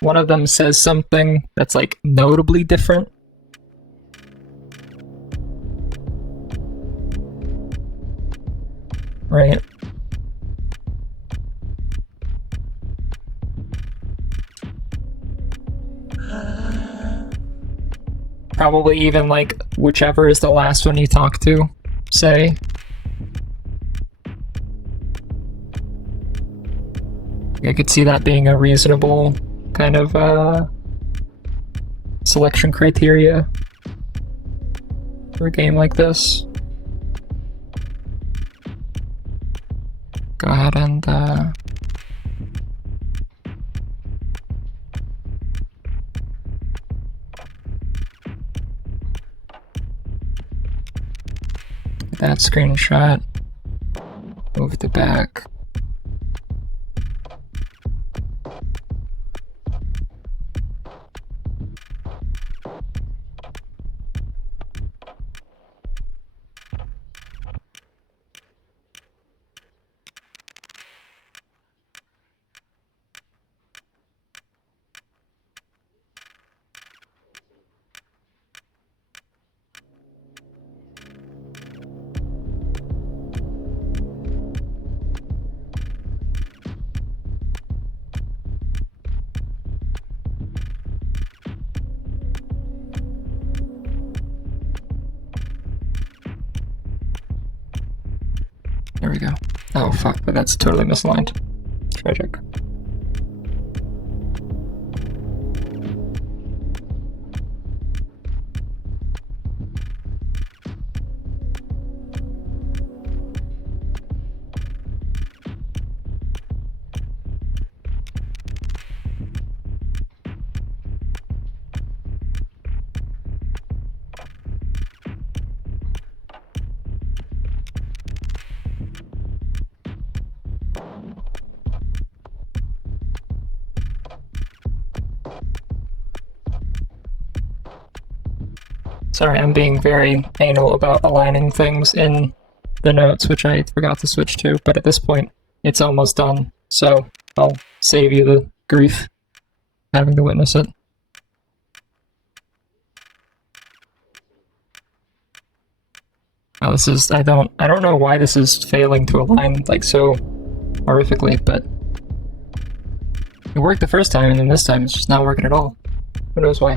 one of them says something that's like notably different. Right? Probably even like whichever is the last one you talk to, say. I could see that being a reasonable kind of selection criteria for a game like this. go ahead and that screenshot, move the back. There we go. Oh fuck, but that's totally misaligned. Tragic. Sorry, I'm being very anal about aligning things in the notes, which I forgot to switch to, but at this point, it's almost done, so I'll save you the grief having to witness it. Oh, this is, I don't know why this is failing to align, like, so horrifically, but it worked the first time, and then this time it's just not working at all. Who knows why?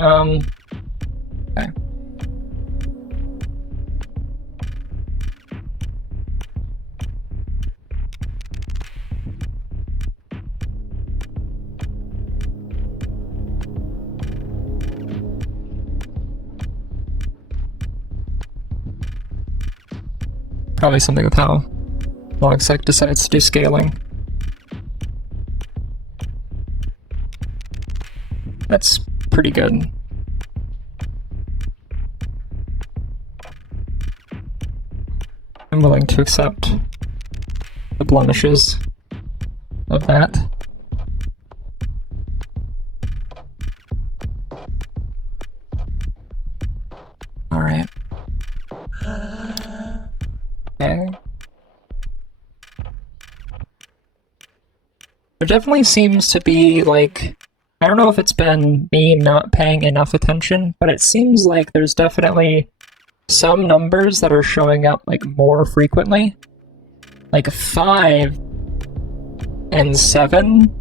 Okay. Probably something with how logsec decides to do scaling. That's pretty good. I'm willing to accept the blemishes of that. All right. Okay. There definitely seems to be, like, I don't know if it's been me not paying enough attention, but it seems like there's definitely some numbers that are showing up, like, more frequently. Like 5 and 7,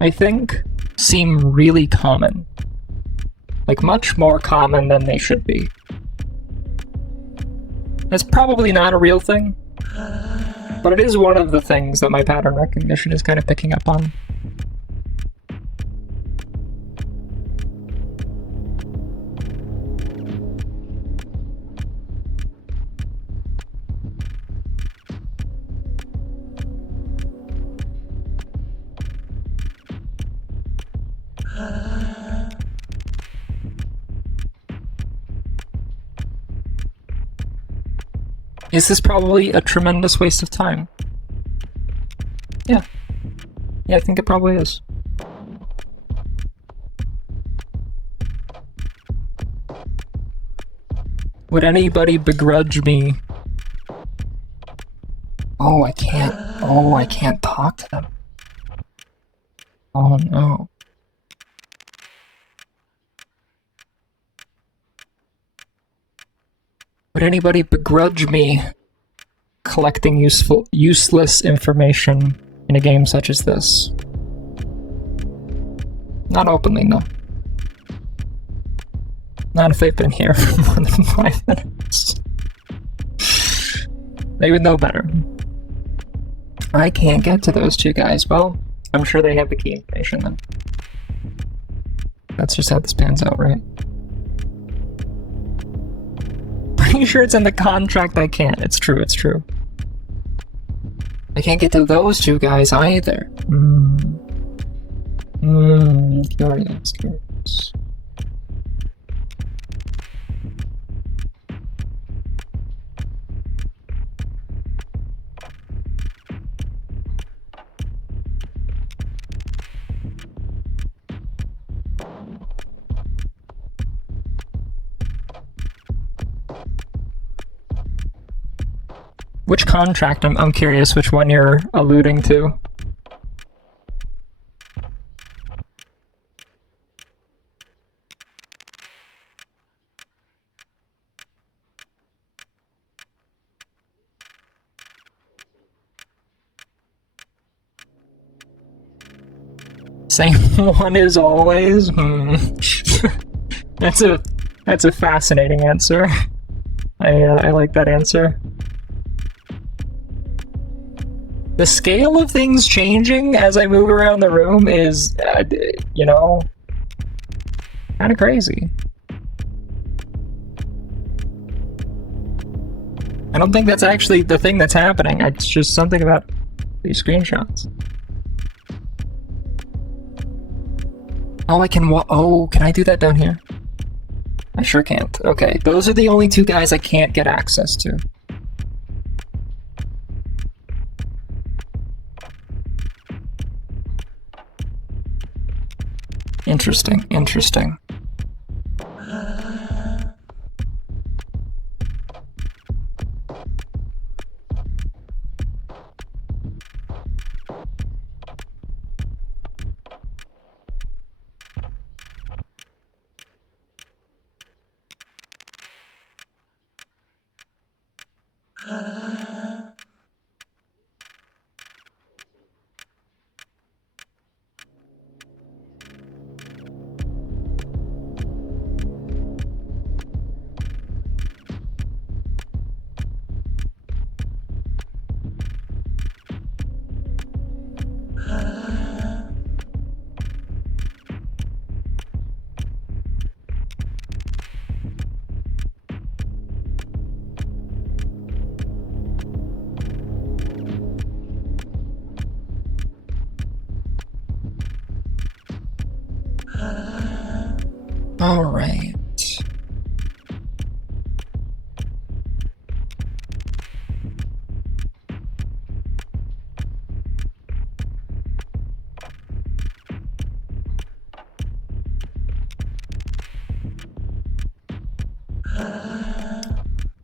I think, seem really common. Like, much more common than they should be. It's probably not a real thing, but it is one of the things that my pattern recognition is kind of picking up on. Is this probably a tremendous waste of time? Yeah. Yeah, I think it probably is. Would anybody begrudge me? Oh, I can't talk to them. Oh no. Would anybody begrudge me collecting useless information in a game such as this? Not openly, no. Not if they've been here for more than 5 minutes. They would know better. I can't get to those two guys. Well, I'm sure they have the key information then. That's just how this pans out, right? Pretty sure it's in the contract I can't. It's true, it's true. I can't get to those two guys either. Curious. Which contract? I'm curious which one you're alluding to. Same one as always? That's a fascinating answer. I like that answer. The scale of things changing as I move around the room is, you know, kind of crazy. I don't think that's actually the thing that's happening. It's just something about these screenshots. Oh, I can oh, can I do that down here? I sure can't. Okay, those are the only two guys I can't get access to. Interesting, interesting. All right.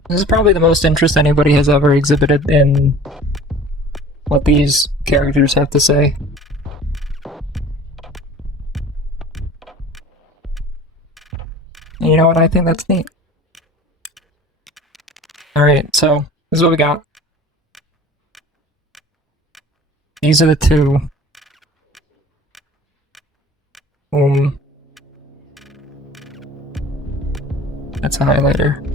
This is probably the most interest anybody has ever exhibited in what these characters have to say. And you know what? I think that's neat. Alright, so this is what we got. These are the two. That's a highlighter.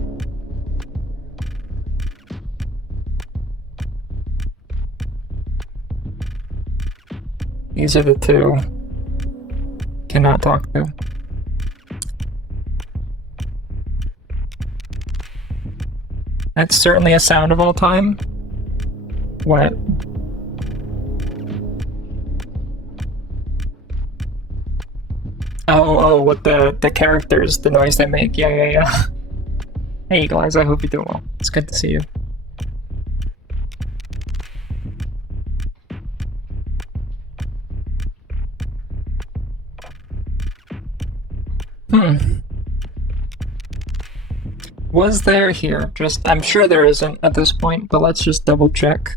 These are the two. Cannot talk to. That's certainly a sound of all time. What? Oh, what the characters, the noise they make. Yeah. Hey guys, I hope you're doing well. It's good to see you. Was there here? I'm sure there isn't at this point, but let's just double check.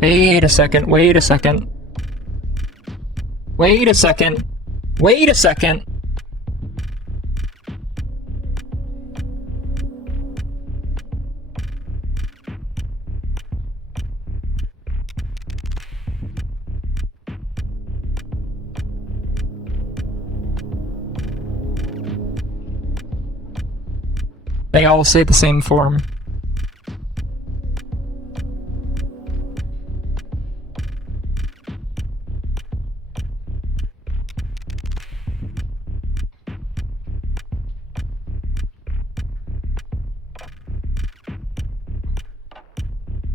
Wait a second. They all say the same form.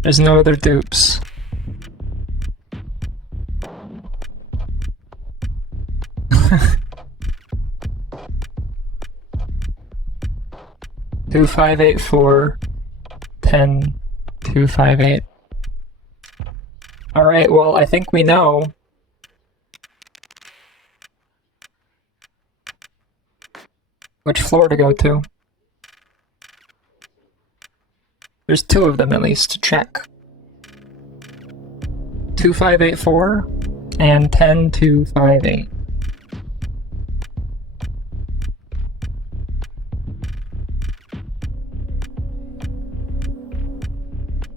There's no other dupes. Two 584 10 258. All right. Well, I think we know. Which floor to go to. There's two of them at least to check. 2584 and 10258.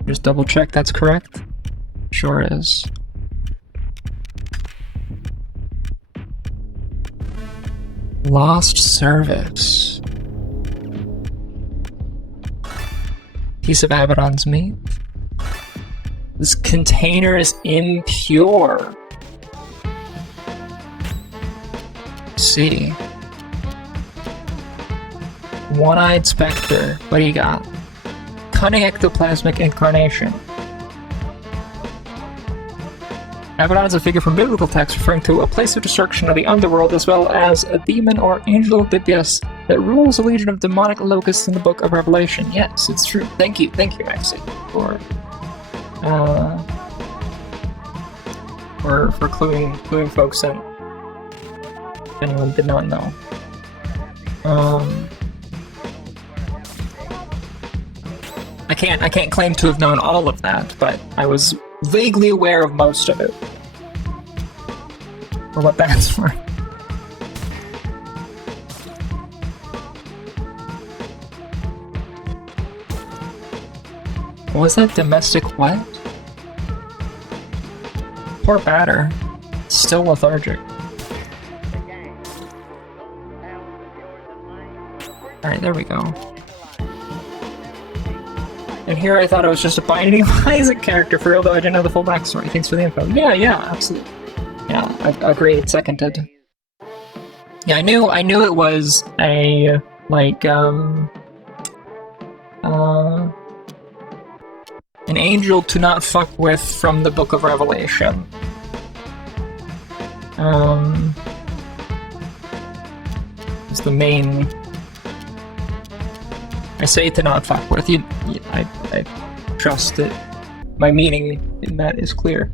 Just double check that's correct. Sure is. Lost service. Piece of Abaddon's meat. This container is impure. Let's see. One-eyed specter. What do you got? Cunning ectoplasmic incarnation. Abaddon is a figure from biblical text referring to a place of destruction of the underworld, as well as a demon or angel of the abyss that rules a legion of demonic locusts in the Book of Revelation. Yes, it's true. Thank you, Maxie, for cluing folks in. If anyone did not know. I can't claim to have known all of that, but I was vaguely aware of most of it. For what that's for. Was that domestic what? Poor batter. Still lethargic. Alright, there we go. And here I thought it was just a Binding of Isaac character for real, though I didn't know the full backstory. Thanks for the info. Yeah, absolutely. Yeah, I agreed, seconded. Yeah, I knew it was a, like, an angel to not fuck with from the Book of Revelation. It's the main... I say to not fuck with. I trust that my meaning in that is clear.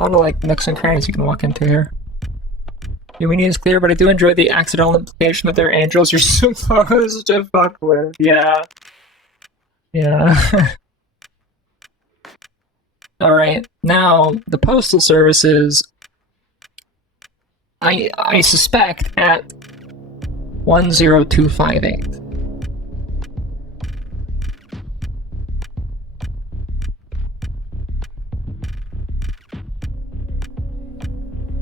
A lot of like nooks and crannies you can walk into here. Your meaning is clear, but I do enjoy the accidental implication that they're angels you're supposed to fuck with. Yeah. Alright, now the postal services I suspect at 10258.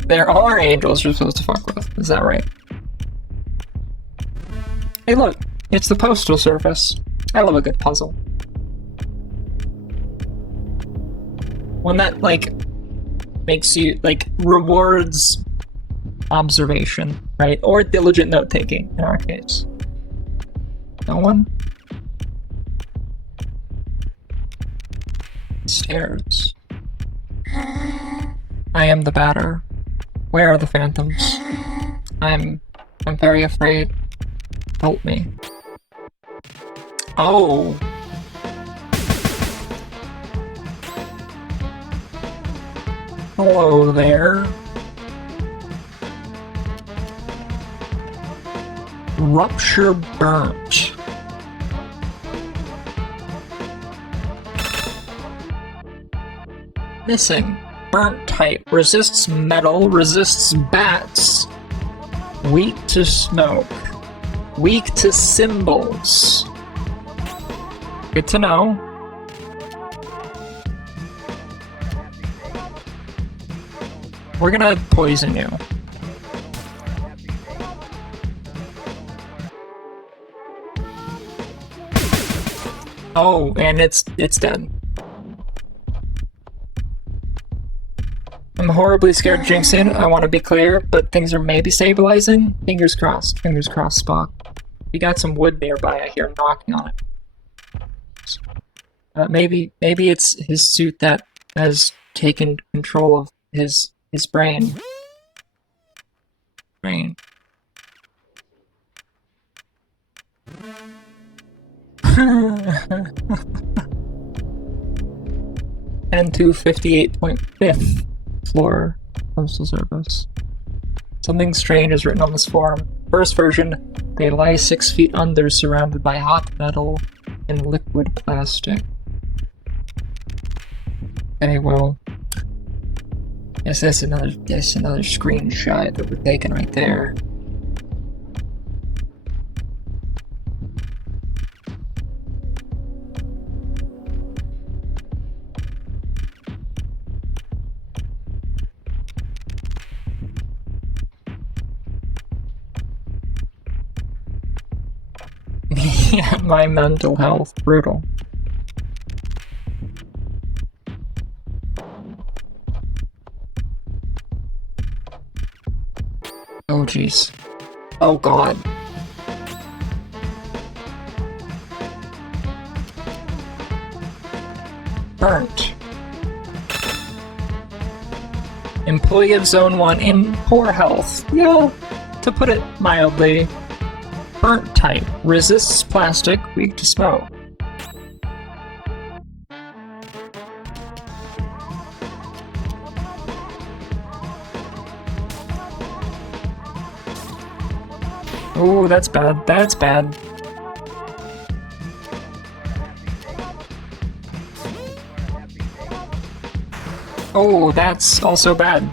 There are angels you're supposed to fuck with. Is that right? Hey look, it's the postal service. I love a good puzzle. One that, like, makes you, like, rewards observation, right? Or diligent note-taking, in our case. No one? Stairs. I am the batter. Where are the phantoms? I'm very afraid. Help me. Oh. Hello there. Rupture burnt. Missing. Burnt type. Resists metal. Resists bats. Weak to smoke. Weak to symbols. Good to know. We're gonna poison you. Oh, and it's dead. I'm horribly scared of jinxing. I want to be clear, but things are maybe stabilizing. Fingers crossed, Spock. We got some wood nearby. I hear knocking on it. Maybe it's his suit that has taken control of his brain. And to 58.5th floor postal service. Something strange is written on this form. First version, they lie 6 feet under, surrounded by hot metal and liquid plastic. Okay, well, yes, that's another screenshot that we're taking right there. Yeah, my mental health, brutal. Oh jeez. Oh god. Burnt. Employee of Zone 1 in poor health. Yeah, to put it mildly. Burnt type. Resists plastic, weak to smoke. Oh, that's bad. That's bad. Oh, that's also bad.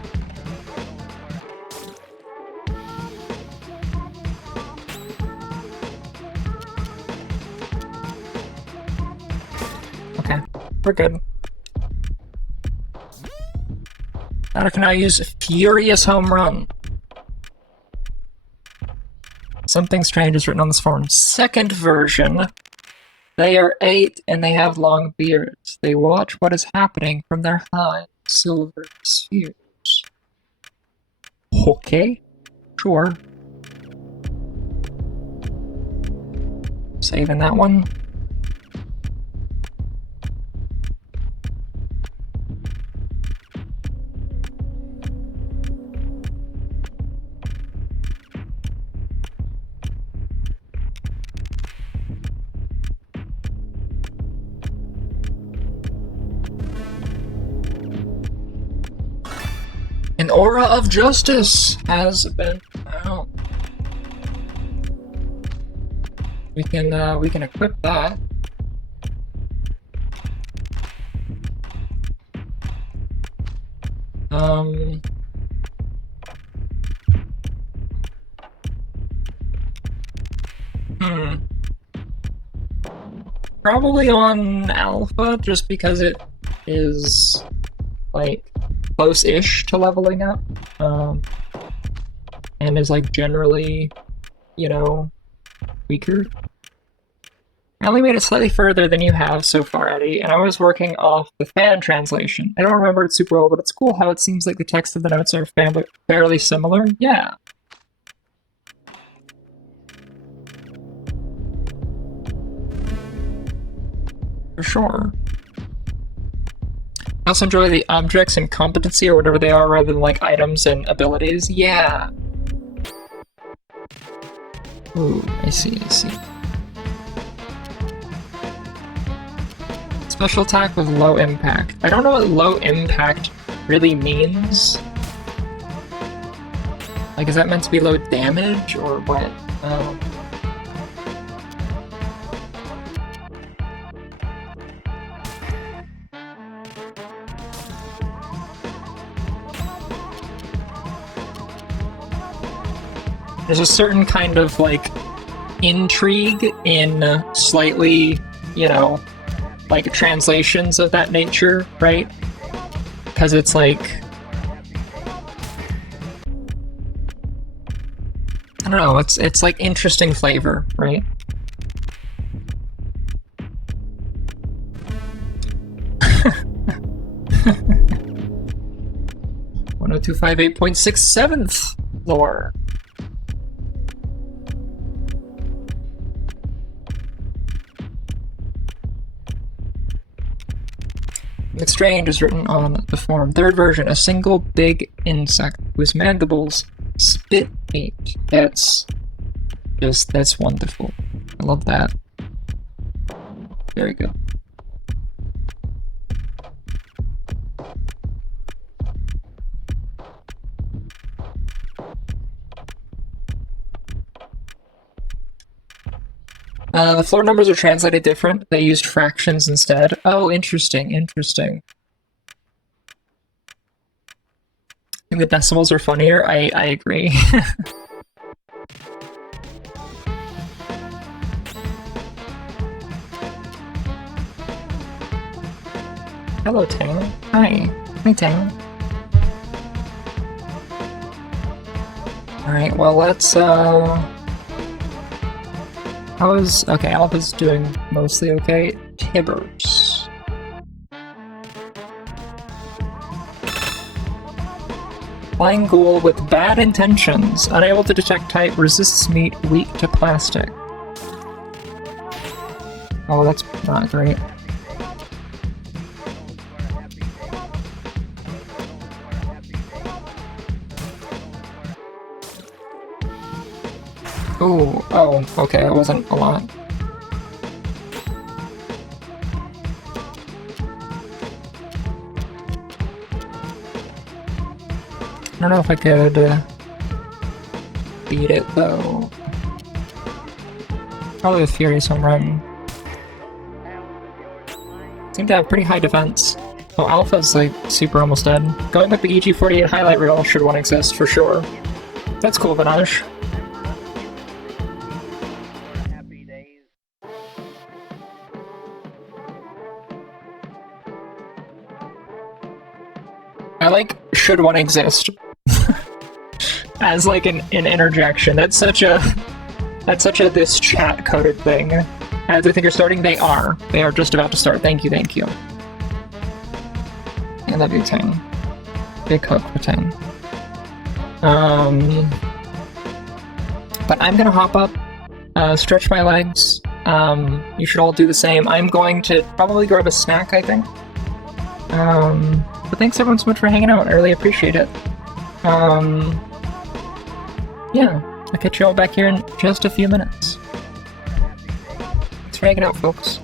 Okay, we're good. Now I can now use Furious Home Run. Something strange is written on this form. Second version. They are 8 and they have long beards. They watch what is happening from their high silver spheres. Okay, sure. Saving that one. An aura of justice has been found. We can equip that. Probably on alpha, just because it is like close-ish to leveling up, and is like generally, you know, weaker. I only made it slightly further than you have so far, Eddie, and I was working off the fan translation. I don't remember it super well, but it's cool how it seems like the text of the notes are fairly similar. Yeah. For sure. I also enjoy the objects and competency or whatever they are rather than like items and abilities. Yeah. Ooh, I see. Special attack with low impact. I don't know what low impact really means. Like, is that meant to be low damage or what? There's a certain kind of, like, intrigue in slightly, you know, like, translations of that nature, right? Because it's like, I don't know, it's like interesting flavor, right? 10258.67th lore. Exchange is written on the form. Third version, a single big insect whose mandibles spit meat. That's wonderful. I love that. Very good. The floor numbers are translated different. They used fractions instead. Oh, interesting, interesting. I think the decimals are funnier. I agree. Hello, Tang. Hi. Hi, Tang. Alright, well, let's, okay, Alpha's doing mostly okay. Tibbers. Flying ghoul with bad intentions. Unable to detect type, resists meat, weak to plastic. Oh, that's not great. Ooh, oh, okay, it wasn't a lot. I don't know if I could beat it, though. Probably with Furious Home Run. Seem to have pretty high defense. Oh, Alpha's, like, super almost dead. Going with the EG48 highlight reel should one exist, for sure. That's cool, Vinaj. I like should one exist as like an interjection. That's such a this chat coded thing. As I think you're starting, they are just about to start. Thank you. I love you, Tang. Big hug for Tang. But I'm gonna hop up, stretch my legs. You should all do the same. I'm going to probably grab a snack, I think. But thanks everyone so much for hanging out. I really appreciate it. Yeah, I'll catch you all back here in just a few minutes. Thanks for hanging out, folks.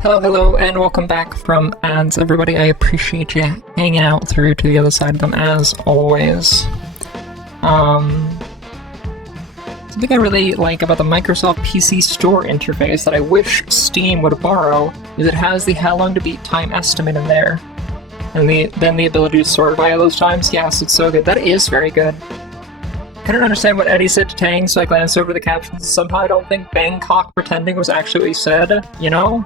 Hello, hello, and welcome back from ads, everybody. I appreciate you hanging out through to the other side of them, as always. Something I really like about the Microsoft PC Store interface that I wish Steam would borrow is it has the how long to beat time estimate in there. And then the ability to sort by those times. Yes, it's so good. That is very good. I don't understand what Eddie said to Tang, so I glanced over the captions. Somehow I don't think Bangkok pretending was actually what he said, you know?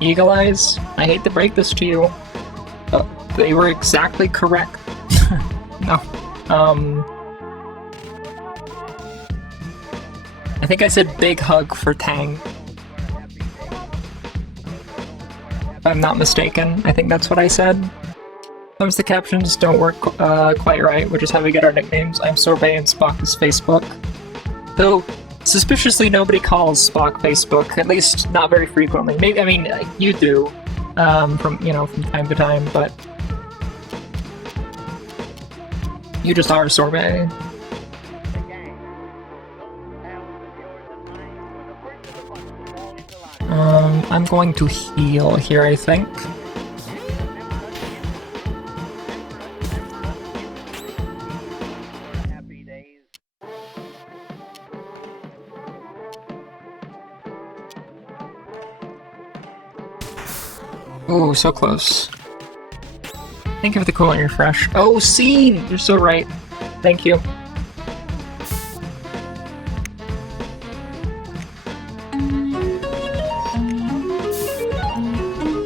Eagle Eyes, I hate to break this to you. They were exactly correct. No. I think I said big hug for Tang. If I'm not mistaken, I think that's what I said. Sometimes the captions don't work quite right, which is how we get our nicknames. I'm Sorbet and Spock is Facebook. Though, suspiciously nobody calls Spock Facebook, at least not very frequently. Maybe, I mean, you do, from time to time, but you just are Sorbet. I'm going to heal here, I think. Ooh, so close. Thank you for the coolant refresh. Oh, Scene! You're so right. Thank you.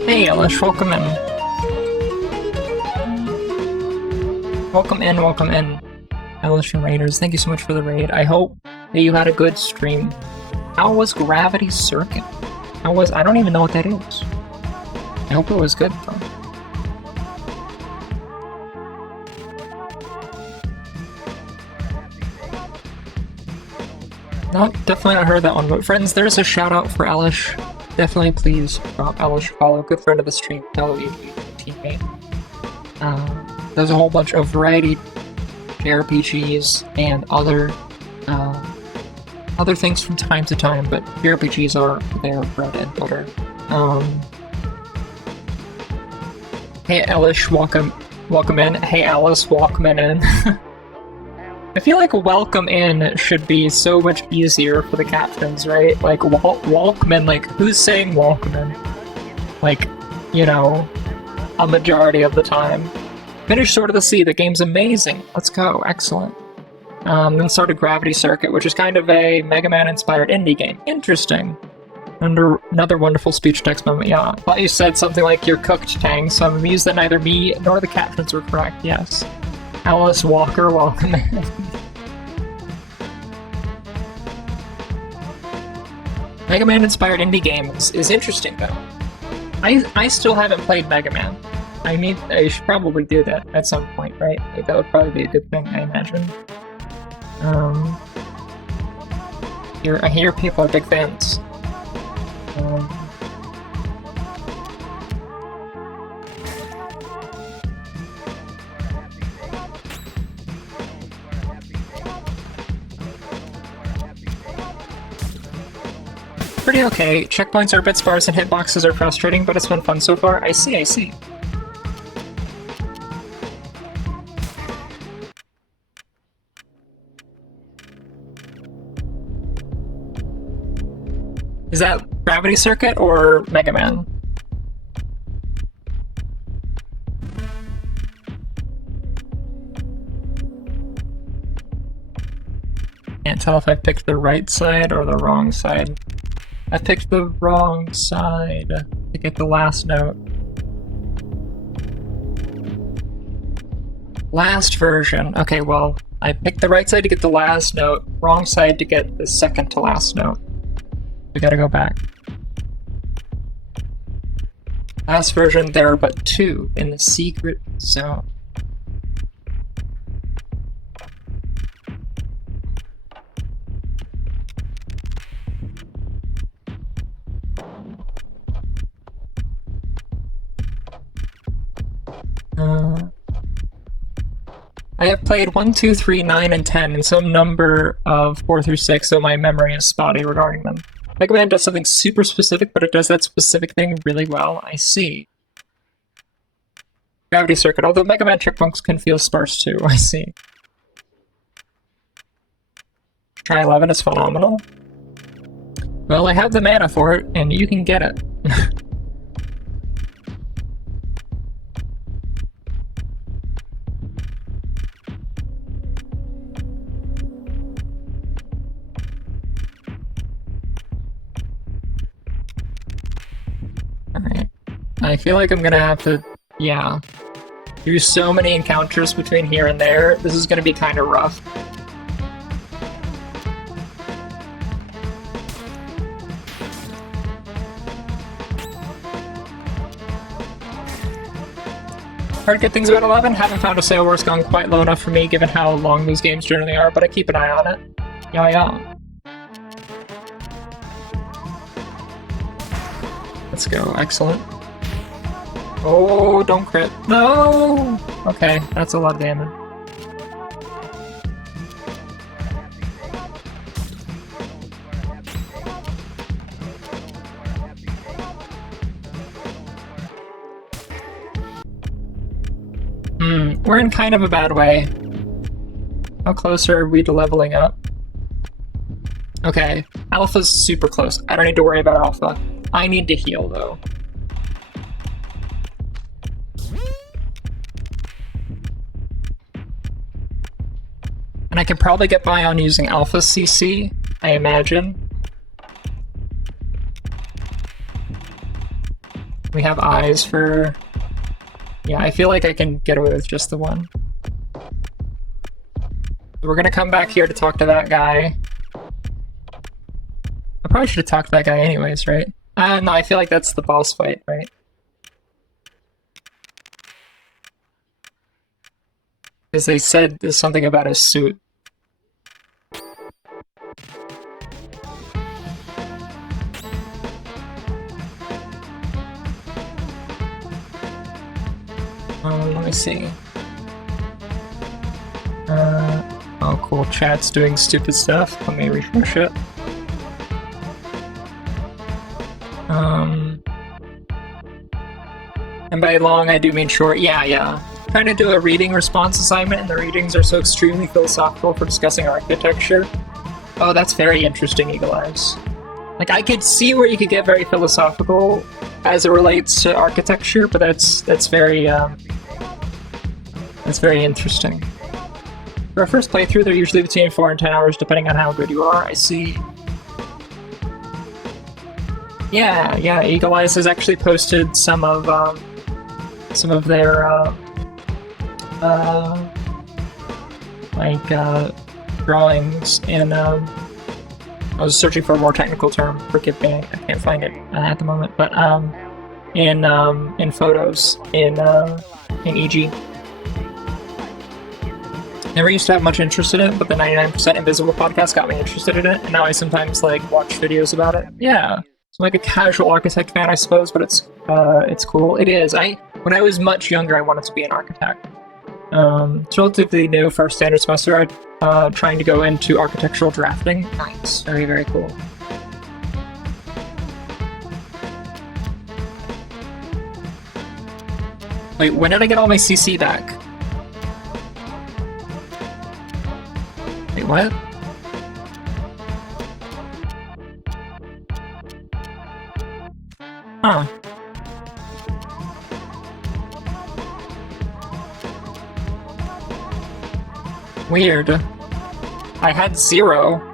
Hey, Elish, welcome in. Welcome in, welcome in. Elish and Raiders, thank you so much for the raid. I hope that you had a good stream. How was Gravity Circuit? I don't even know what that is. I hope it was good, though. No, definitely not heard that one, but friends, there's a shout out for Elish. Definitely please drop Elish a follow, good friend of the stream, fellow teammate. There's a whole bunch of variety JRPGs and other things from time to time, but JRPGs are their bread and butter. Hey Elish, welcome in. Hey Alice, welcome in. I feel like welcome in should be so much easier for the captions, right? Like, welcome in, like, who's saying welcome in? Like, you know, a majority of the time. Finished Sword of the Sea, the game's amazing. Let's go, excellent. Then started Gravity Circuit, which is kind of a Mega Man-inspired indie game. Interesting. Another wonderful speech-text moment, yeah. I thought you said something like, you're cooked, Tang, so I'm amused that neither me nor the captions were correct, yes. Alice Walker, welcome in. Mega Man inspired indie games is interesting though. I still haven't played Mega Man. I should probably do that at some point, right? Like, that would probably be a good thing, I imagine. I hear people are big fans. Pretty okay. Checkpoints are a bit sparse and hitboxes are frustrating, but it's been fun so far. I see, I see. Is that Gravity Circuit or Mega Man? Can't tell if I picked the right side or the wrong side. I picked the wrong side to get the last note. Last version. Okay, well, I picked the right side to get the last note, wrong side to get the second to last note. We gotta go back. Last version, there are but 2 in the secret zone. I have played 1, 2, 3, 9, and 10, and some number of 4 through 6, so my memory is spotty regarding them. Mega Man does something super specific, but it does that specific thing really well. I see. Gravity Circuit, although Mega Man checkpoints can feel sparse too. I see. Try 11 is phenomenal. Well, I have the mana for it, and you can get it. Alright. I feel like I'm gonna have to, yeah, do so many encounters between here and there. This is gonna be kind of rough. Heard good things about 11. Haven't found a sale where it's gone quite low enough for me, given how long those games generally are, but I keep an eye on it. Yeah, yeah. Let's go. Excellent. Oh, don't crit. No! Okay, that's a lot of damage. We're in kind of a bad way. How close are we to leveling up? Okay, Alpha's super close. I don't need to worry about Alpha. I need to heal, though. And I can probably get by on using Alpha CC, I imagine. We have eyes for... Yeah, I feel like I can get away with just the one. We're gonna come back here to talk to that guy. I probably should have talked to that guy anyways, right? No, I feel like that's the boss fight, right? Because they said there's something about his suit. Let me see. Oh cool, chat's doing stupid stuff. Let me refresh it. And by long, I do mean short. Yeah. Trying to do a reading response assignment, and the readings are so extremely philosophical for discussing architecture. Oh, that's very interesting, Eagle Eyes. Like, I could see where you could get very philosophical as it relates to architecture, but that's very interesting. For a first playthrough, they're usually between 4 and 10 hours, depending on how good you are. I see. Yeah, Eagle Eyes has actually posted some of their drawings in I was searching for a more technical term, forgive me, I can't find it at the moment, but in photos in EG. Never used to have much interest in it, but the 99% Invisible podcast got me interested in it, and now I sometimes like watch videos about it. Yeah, so I'm like a casual architect fan, I suppose, but it's cool. It is. When I was much younger, I wanted to be an architect. It's relatively new for our standard semester. I'm trying to go into architectural drafting. Nice, very, very cool. Wait, when did I get all my CC back? Wait, what? Huh. Weird. I had 0.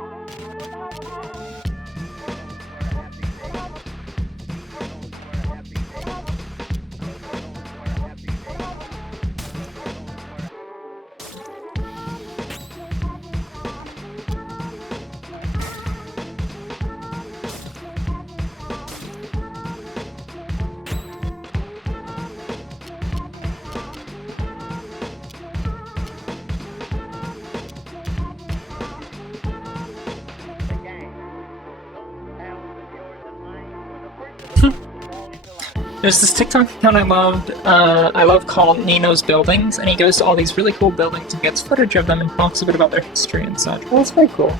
There's this TikTok account I love called Nino's Buildings, and he goes to all these really cool buildings and gets footage of them and talks a bit about their history and such. Well, that's very cool.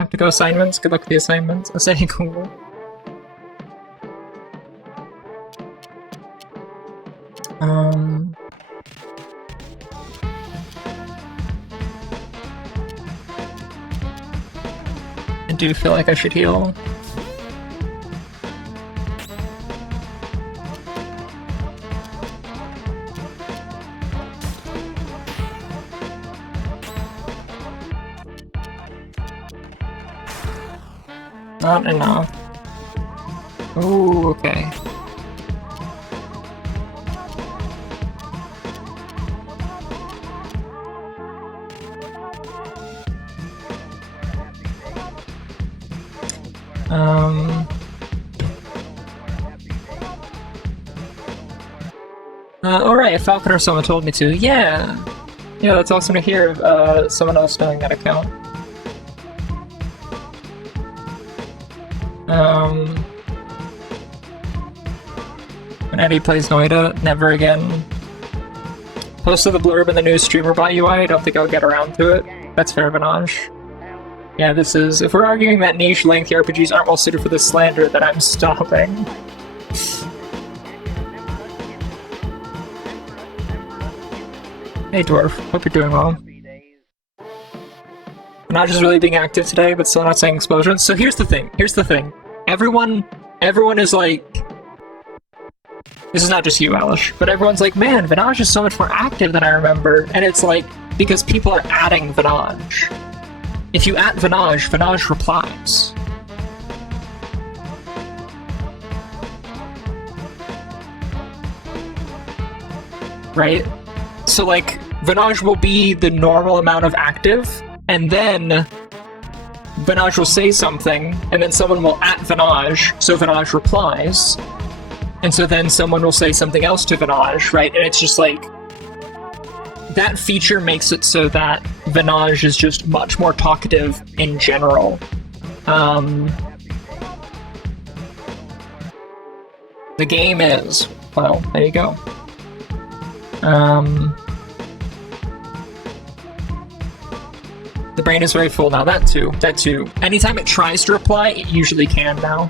Have to go assignments? Good luck with the assignments. That's very cool. I do feel like I should heal. Not enough. Ooh, okay. Alright, Falcon or someone told me to. Yeah! Yeah, that's awesome to hear someone else knowing that account. When Eddie plays Noida, never again. Posted the blurb in the new streamer bot UI, I don't think I'll get around to it. That's fair, Vinaj. Yeah, this is... If we're arguing that niche lengthy RPGs aren't well suited for this slander, then I'm stopping. Hey Dwarf, hope you're doing well. Not just really being active today, but still not saying explosions. So here's the thing. Everyone is like... This is not just you, Alish, but everyone's like, man, Vinaj is so much more active than I remember. And it's like, because people are adding Vinaj. If you add Vinaj, Vinaj replies. Right? So like, Vinaj will be the normal amount of active, and then Vinaj will say something, and then someone will at Vinaj, so Vinaj replies, and so then someone will say something else to Vinaj, right? And it's just like, that feature makes it so that Vinaj is just much more talkative in general. The game is, well, there you go. The brain is very full now, that too. Anytime it tries to reply, it usually can now.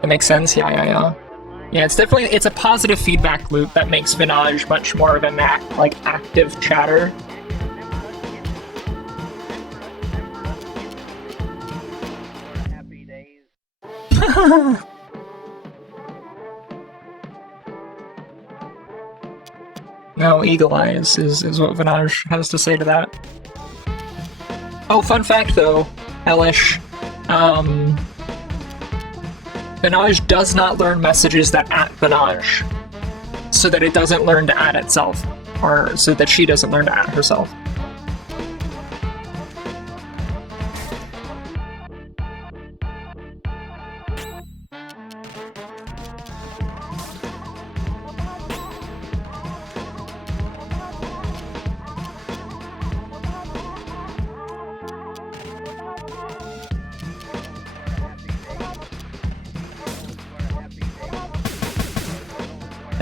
That makes sense, yeah. Yeah, it's a positive feedback loop that makes Vinaj much more of an active chatter. No, Eagle Eyes is what Vinaj has to say to that. Oh, fun fact though, Elish. Vinaj does not learn messages that at Vinaj, so that it doesn't learn to add itself, or so that she doesn't learn to add herself.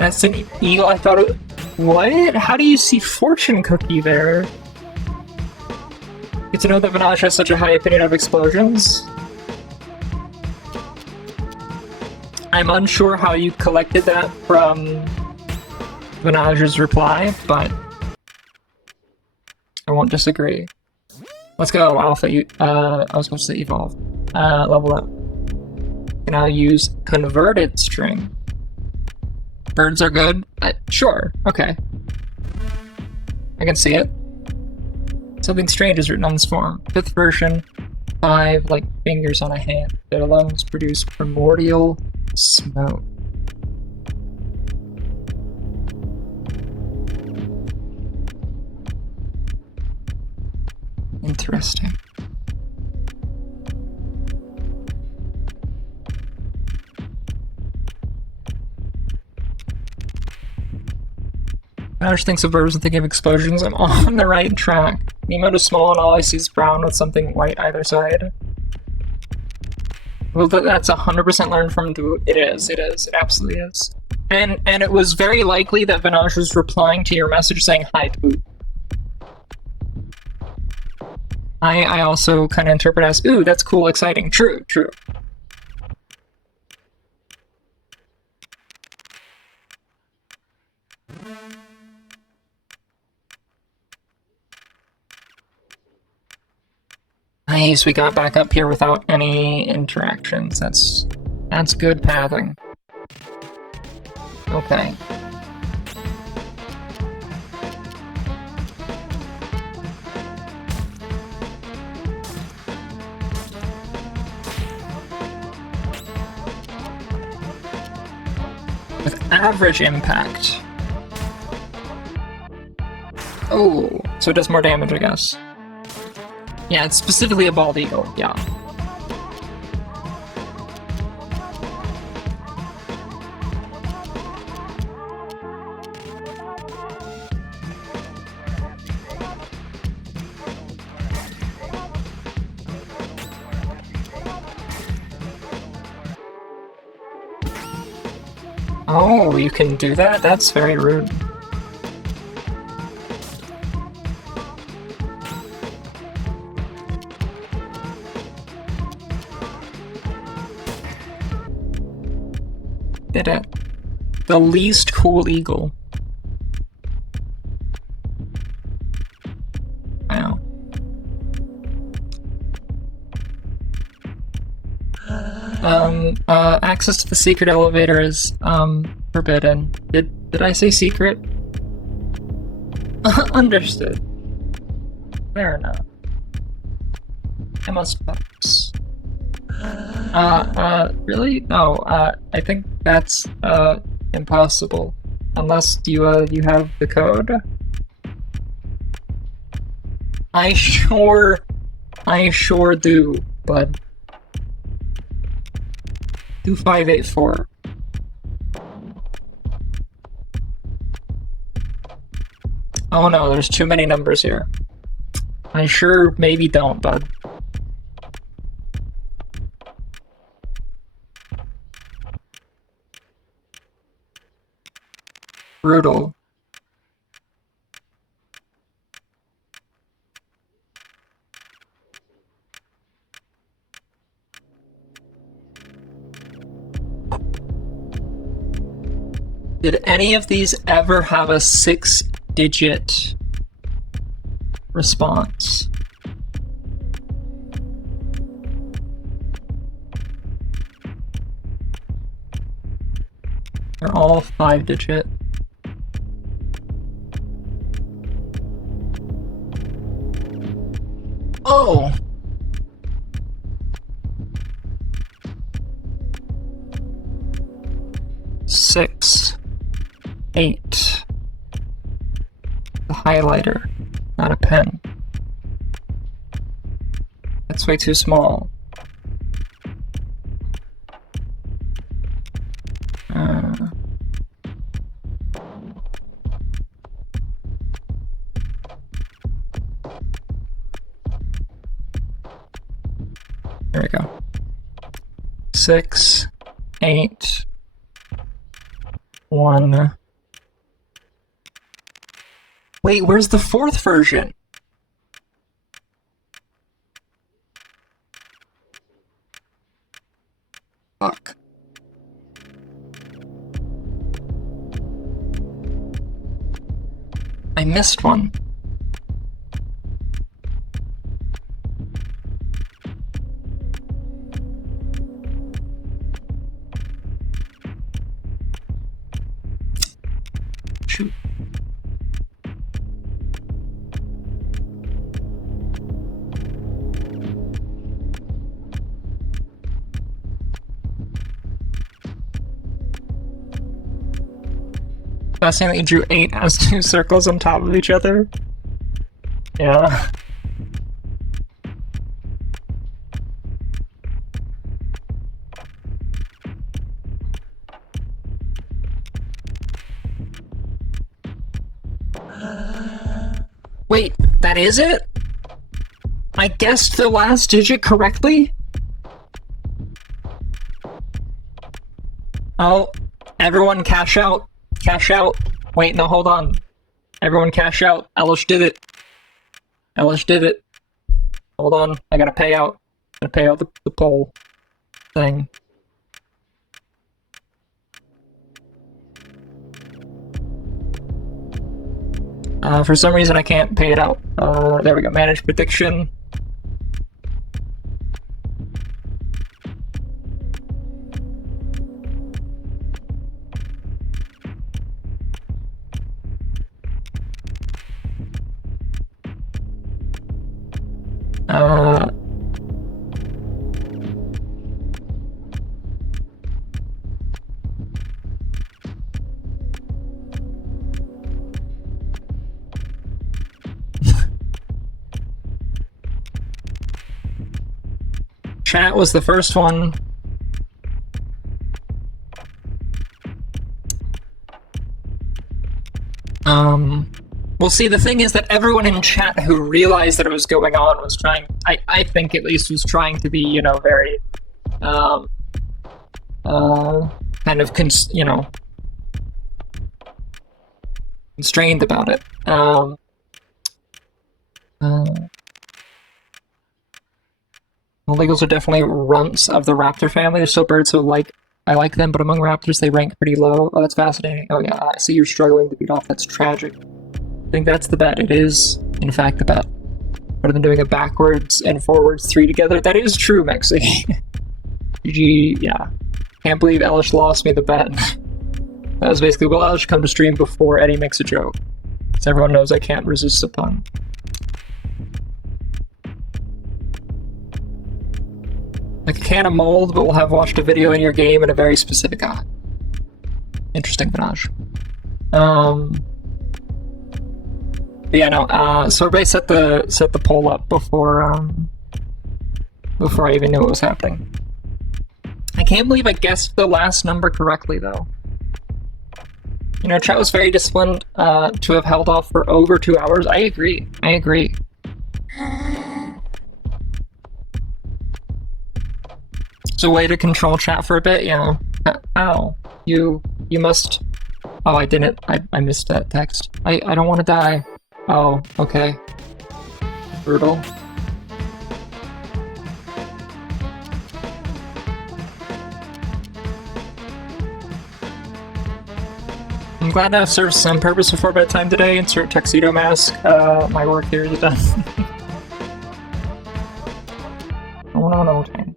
That's an eagle. I thought it. What? How do you see fortune cookie there? Get to know that Vinaj has such a high opinion of explosions. I'm unsure how you collected that from Vinaj's reply, but I won't disagree. Let's go, Alpha. I was supposed to say evolve. Level up. Can I use converted string? Birds are good? Sure, okay. I can see it. Something strange is written on this form. 5th version, 5 like fingers on a hand. Their lungs produce primordial smoke. Interesting. Ash thinks of birds and thinking of explosions. I'm on the right track. The emote is small and all I see is brown with something white either side. Well, that's 100% learned from Doot. It is. It absolutely is. And it was very likely that Vinaj was replying to your message saying, hi, Doot. I also kind of interpret as, ooh, that's cool, exciting. True. Nice, we got back up here without any interactions. That's good pathing. Okay. With average impact. Oh, so it does more damage, I guess. Yeah, it's specifically a bald eagle, yeah. Oh, you can do that? That's very rude. Did it. The least cool eagle. Wow. Access to the secret elevator is, forbidden. Did I say secret? Understood. Fair enough. I must box. Really? No, I think that's, impossible. Unless you have the code? I sure do, bud. 2584. Oh no, there's too many numbers here. I sure maybe don't, bud. Brutal. Did any of these ever have a 6-digit response? They're all 5-digit. Oh! Six. 8. The highlighter, not a pen. That's way too small. There we go. 6, 8. 1. Wait, where's the 4th version? Fuck. I missed one. Shoot. Fascinating that you drew 8 as 2 circles on top of each other. Yeah. Wait, that is it? I guessed the last digit correctly? Oh, everyone cash out. Cash out. Wait, no, hold on. Everyone cash out. Elish did it. Elish did it. Hold on, I gotta pay out. Gotta pay out the poll thing. For some reason I can't pay it out. There we go, manage prediction. Chat was the first one. Well, see, the thing is that everyone in chat who realized that it was going on was trying, I think at least, was trying to be, you know, very, kind of, constrained about it. Illegals are definitely runts of the raptor family. They're still birds, so I like them, but among raptors they rank pretty low. Oh, that's fascinating. Oh yeah, I see you're struggling to beat off. That's tragic. I think that's the bet. It is, in fact, the bet. Rather than doing a backwards and forwards 3 together. That is true, Mexi. GG, yeah. Can't believe Elish lost me the bet. That was basically, will Elish come to stream before Eddie makes a joke? Because everyone knows I can't resist a pun. Like a can of mold, but we'll have watched a video in your game in a very specific eye. Interesting, Vinaj. Yeah, no. So everybody set the poll up before I even knew what was happening. I can't believe I guessed the last number correctly, though. You know, chat was very disciplined to have held off for over 2 hours. I agree. I agree. It's a way to control chat for a bit, you know. Ow. You must... Oh, I didn't. I missed that text. I don't want to die. Oh, okay. Brutal. I'm glad to have served some purpose before bedtime today. Insert tuxedo mask. My work here is done. Oh no, time.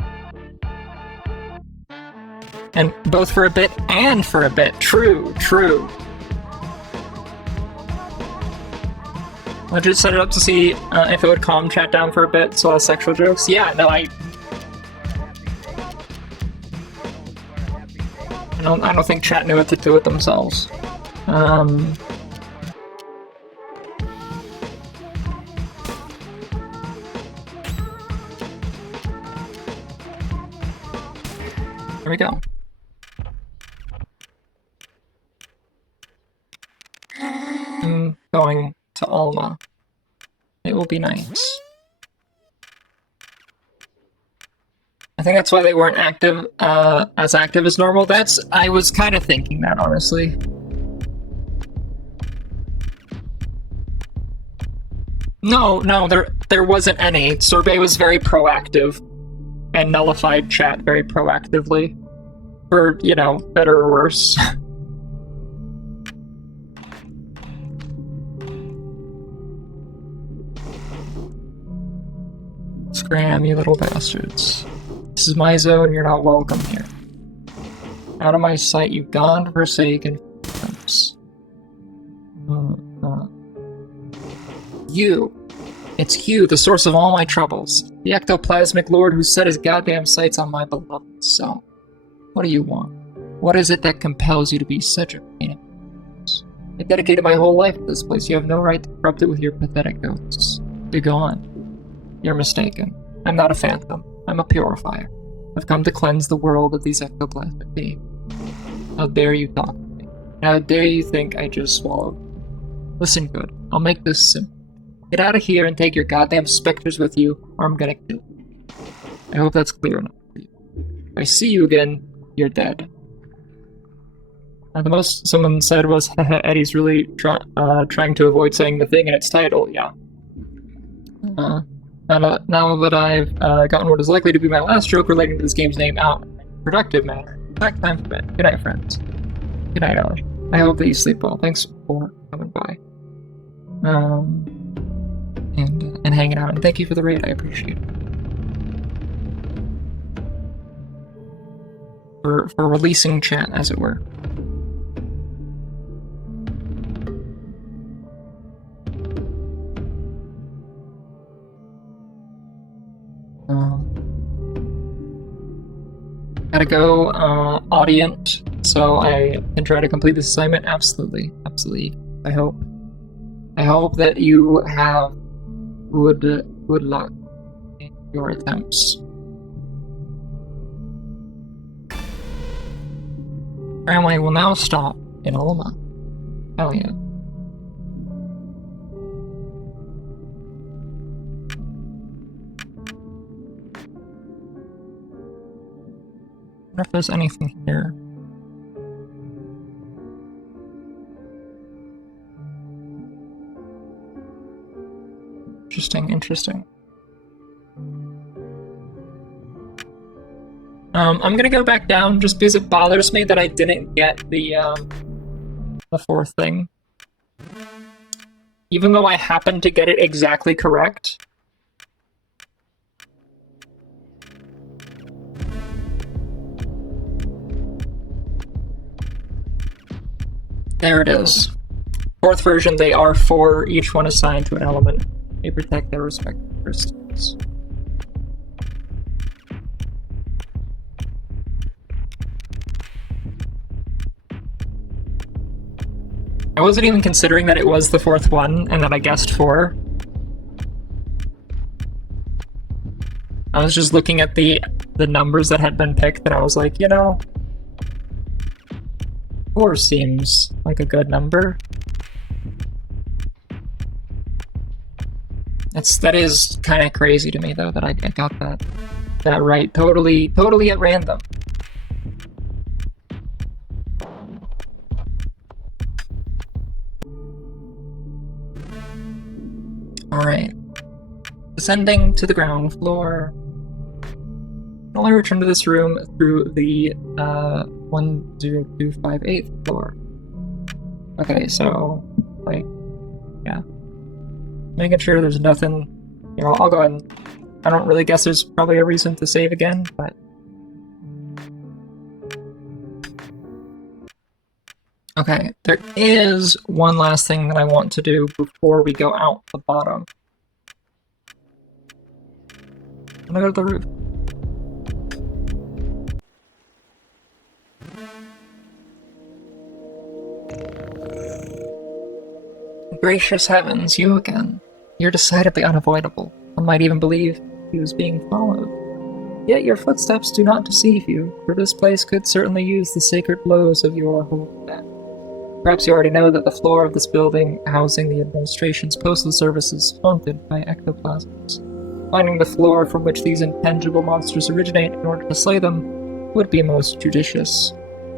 And both for a bit and for a bit. True, true. I just set it up to see if it would calm chat down for a bit, so less sexual jokes. Yeah, no, I don't think chat knew what to do with themselves. There we go. I'm going to Alma. It will be nice. I think that's why they weren't active, as active as normal. I was kind of thinking that, honestly. No, there wasn't any. Sorbet was very proactive and nullified chat very proactively. For, better or worse. Scram, you little bastards. This is my zone, you're not welcome here. Out of my sight, you gone forsaken f***ers. You. It's you, the source of all my troubles. The ectoplasmic lord who set his goddamn sights on my beloved zone. What do you want? What is it that compels you to be such a pain in the ass? I dedicated my whole life to this place. You have no right to corrupt it with your pathetic ghosts. Be gone. You're mistaken. I'm not a phantom. I'm a purifier. I've come to cleanse the world of these ectoplasmic beings. How dare you talk to me? How dare you think I just swallowed? Listen good. I'll make this simple. Get out of here and take your goddamn specters with you, or I'm gonna kill you. I hope that's clear enough for you. If I see you again, you're dead. The most someone said was, haha, Eddie's really trying to avoid saying the thing in its title, yeah. Now that I've gotten what is likely to be my last joke relating to this game's name out in a productive manner, back time for bed. Good night, friends. Good night, Ellie. I hope that you sleep well. Thanks for coming by. And hanging out, and thank you for the raid, I appreciate it. For releasing chat, as it were. Gotta go, Audient, so I can try to complete this assignment. Absolutely. I hope that you have good luck in your attempts. Tramway will now stop in Ulma. Hell yeah. I wonder if there's anything here. Interesting. I'm gonna go back down just because it bothers me that I didn't get the fourth thing. Even though I happened to get it exactly correct. There it is. Fourth version, they are 4, each one assigned to an element. They protect their respective crystals. I wasn't even considering that it was the fourth one, and that I guessed 4. I was just looking at the numbers that had been picked, and I was like, 4 seems like a good number. That is kind of crazy to me, though, that I got that right totally at random. Alright. Descending to the ground floor. I'll only return to this room through the 10258 floor. Okay, so, yeah. Making sure there's nothing, I'll go ahead and, I don't really guess there's probably a reason to save again, but. Okay, there is one last thing that I want to do before we go out the bottom. I'm gonna go to the roof. Gracious heavens, you again. You're decidedly unavoidable. One might even believe he was being followed. Yet your footsteps do not deceive you, for this place could certainly use the sacred blows of your holy death. Perhaps you already know that the floor of this building, housing the administration's postal service, is haunted by ectoplasms. Finding the floor from which these intangible monsters originate in order to slay them would be most judicious.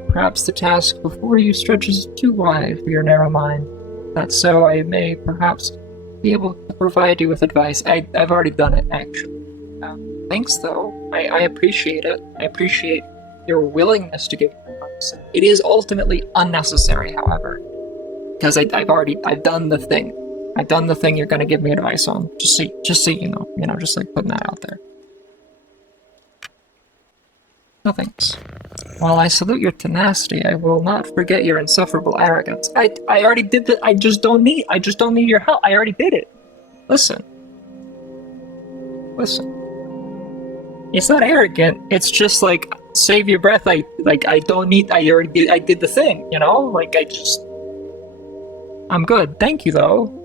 Perhaps the task before you stretches too wide for your narrow mind. That's so I may perhaps be able to provide you with advice. I've already done it, actually. Thanks, though. I appreciate it. I appreciate your willingness to give me advice. It is ultimately unnecessary, however, because I've done the thing. I've done the thing you're going to give me advice on. Just so you know, just like putting that out there. No thanks. While I salute your tenacity, I will not forget your insufferable arrogance. I already did that. I just don't need your help. I already did it. Listen. It's not arrogant. It's just like, save your breath. I did the thing, you know? Like, I'm good. Thank you, though.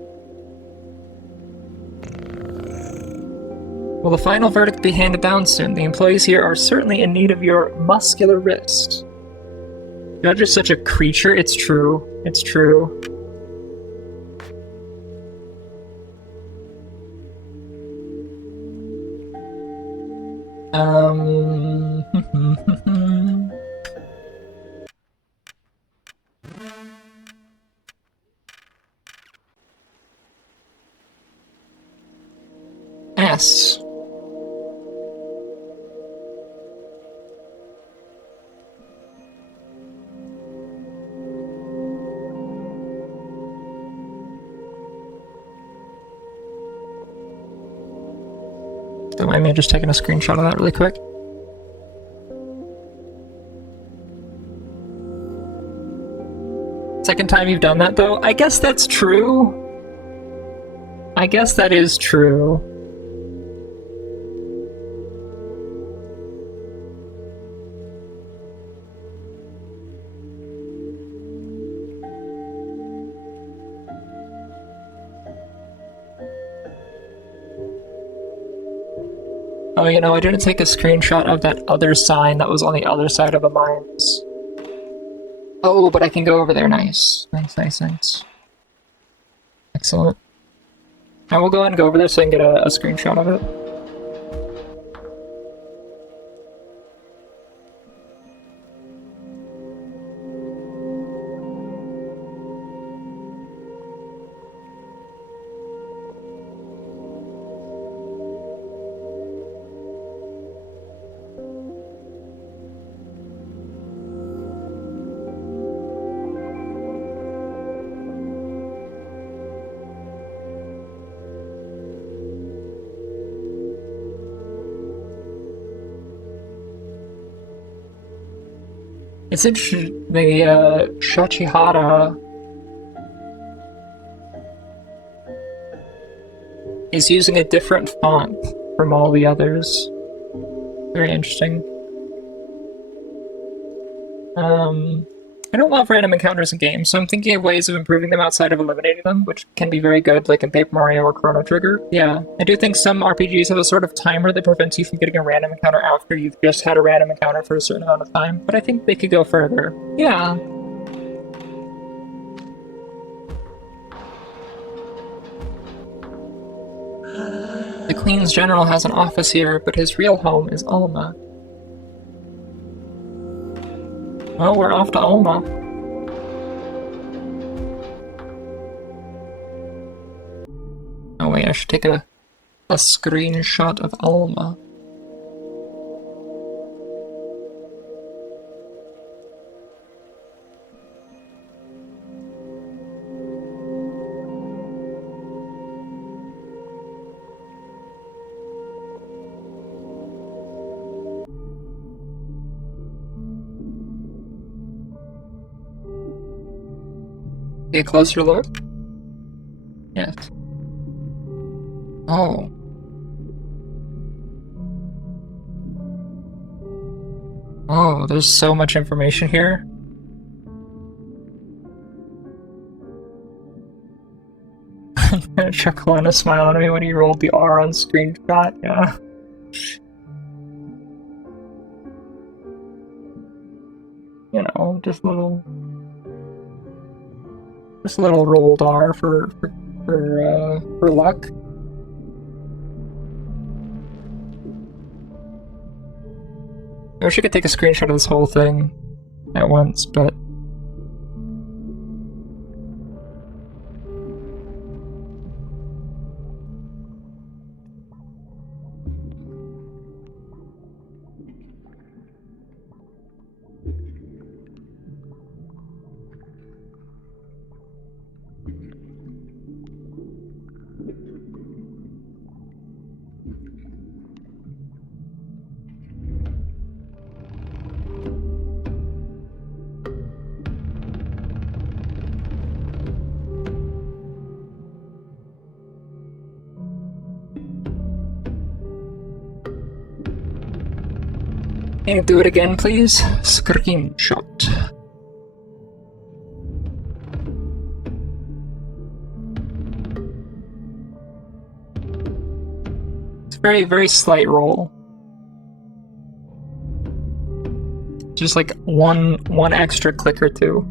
Will the final verdict be handed down soon? The employees here are certainly in need of your muscular wrist. Judge is such a creature. It's true. It's true. S. Don't mind me just taking a screenshot of that really quick. Second time you've done that, though? I guess that's true. I guess that is true. Oh, you know, I didn't take a screenshot of that other sign that was on the other side of the mines. Oh, but I can go over there. Nice. Nice. Excellent. I will go ahead and go over there so I can get a screenshot of it. It's interesting, the Shachihara is using a different font from all the others. Very interesting. I don't love random encounters in games, so I'm thinking of ways of improving them outside of eliminating them, which can be very good, like in Paper Mario or Chrono Trigger. Yeah, I do think some RPGs have a sort of timer that prevents you from getting a random encounter after you've just had a random encounter for a certain amount of time, but I think they could go further. Yeah. The Queen's General has an office here, but his real home is Alma. Well, we're off to Alma. Oh wait, I should take a screenshot of Alma. Get a closer look? Yes. Oh. Oh, there's so much information here. I'm gonna chuckle and a smile at me when he rolled the R on screenshot, yeah. You know, just a little rolled R for luck. I wish I could take a screenshot of this whole thing at once, but... Can you do it again, please? Screenshot. It's a very, very slight roll. Just like one extra click or two.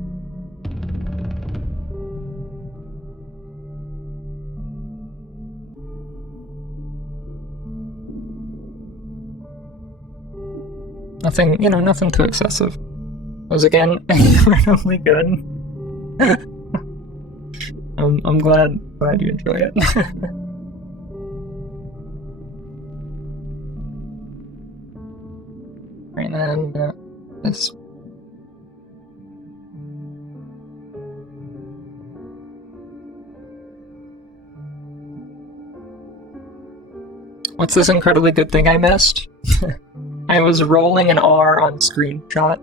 Nothing, you know, nothing too excessive. Was again incredibly good. I'm glad you enjoy it. Right then, this. What's this incredibly good thing I missed? I was rolling an R on screenshot.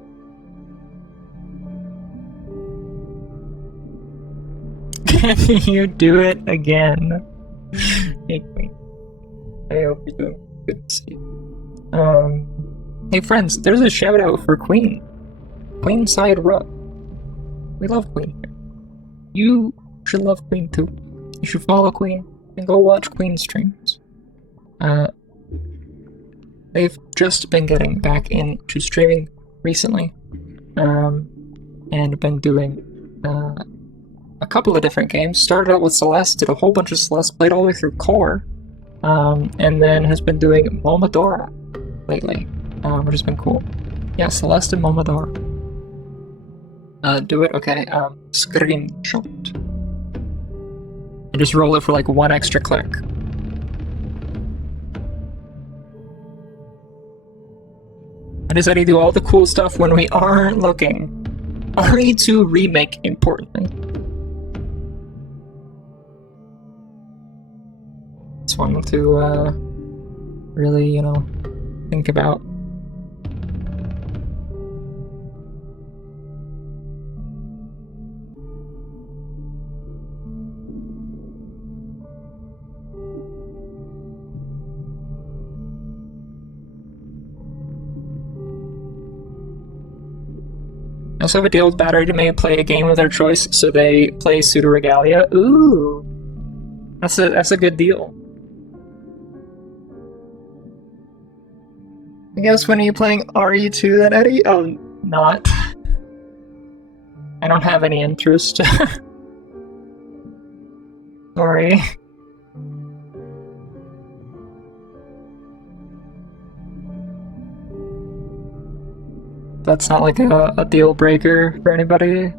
Can you do it again? Hey, Queen. I hope you're doing good to see you. Hey friends, there's a shout out for Queen. Queen Side Rub. We love Queen here. You should love Queen too. You should follow Queen and go watch Queen streams. They've just been getting back into streaming recently, and been doing a couple of different games. Started out with Celeste, did a whole bunch of Celeste, played all the way through Core, and then has been doing Momodora lately, which has been cool. Yeah, Celeste and Momodora. Do it, okay, screenshot. And just roll it for like one extra click. I decided to do all the cool stuff when we aren't looking. RE2 Remake, importantly. It's one to, really, you know, think about. I also have a deal with Battery to maybe play a game of their choice, so they play Pseudo Regalia. Ooh, that's a good deal. I guess when are you playing RE2 then, Eddie? Oh, not. I don't have any interest. Sorry. That's not like a deal breaker for anybody.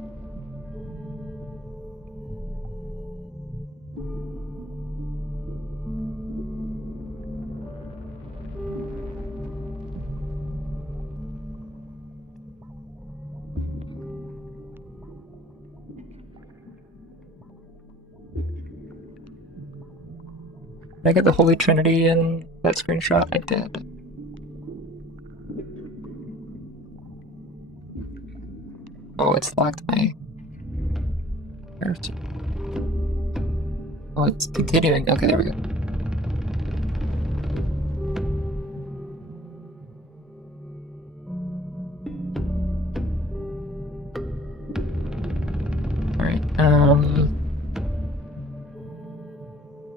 Did I get the Holy Trinity in that screenshot? I did. Oh, it's locked my... Oh, it's continuing. Okay, there we go. Alright,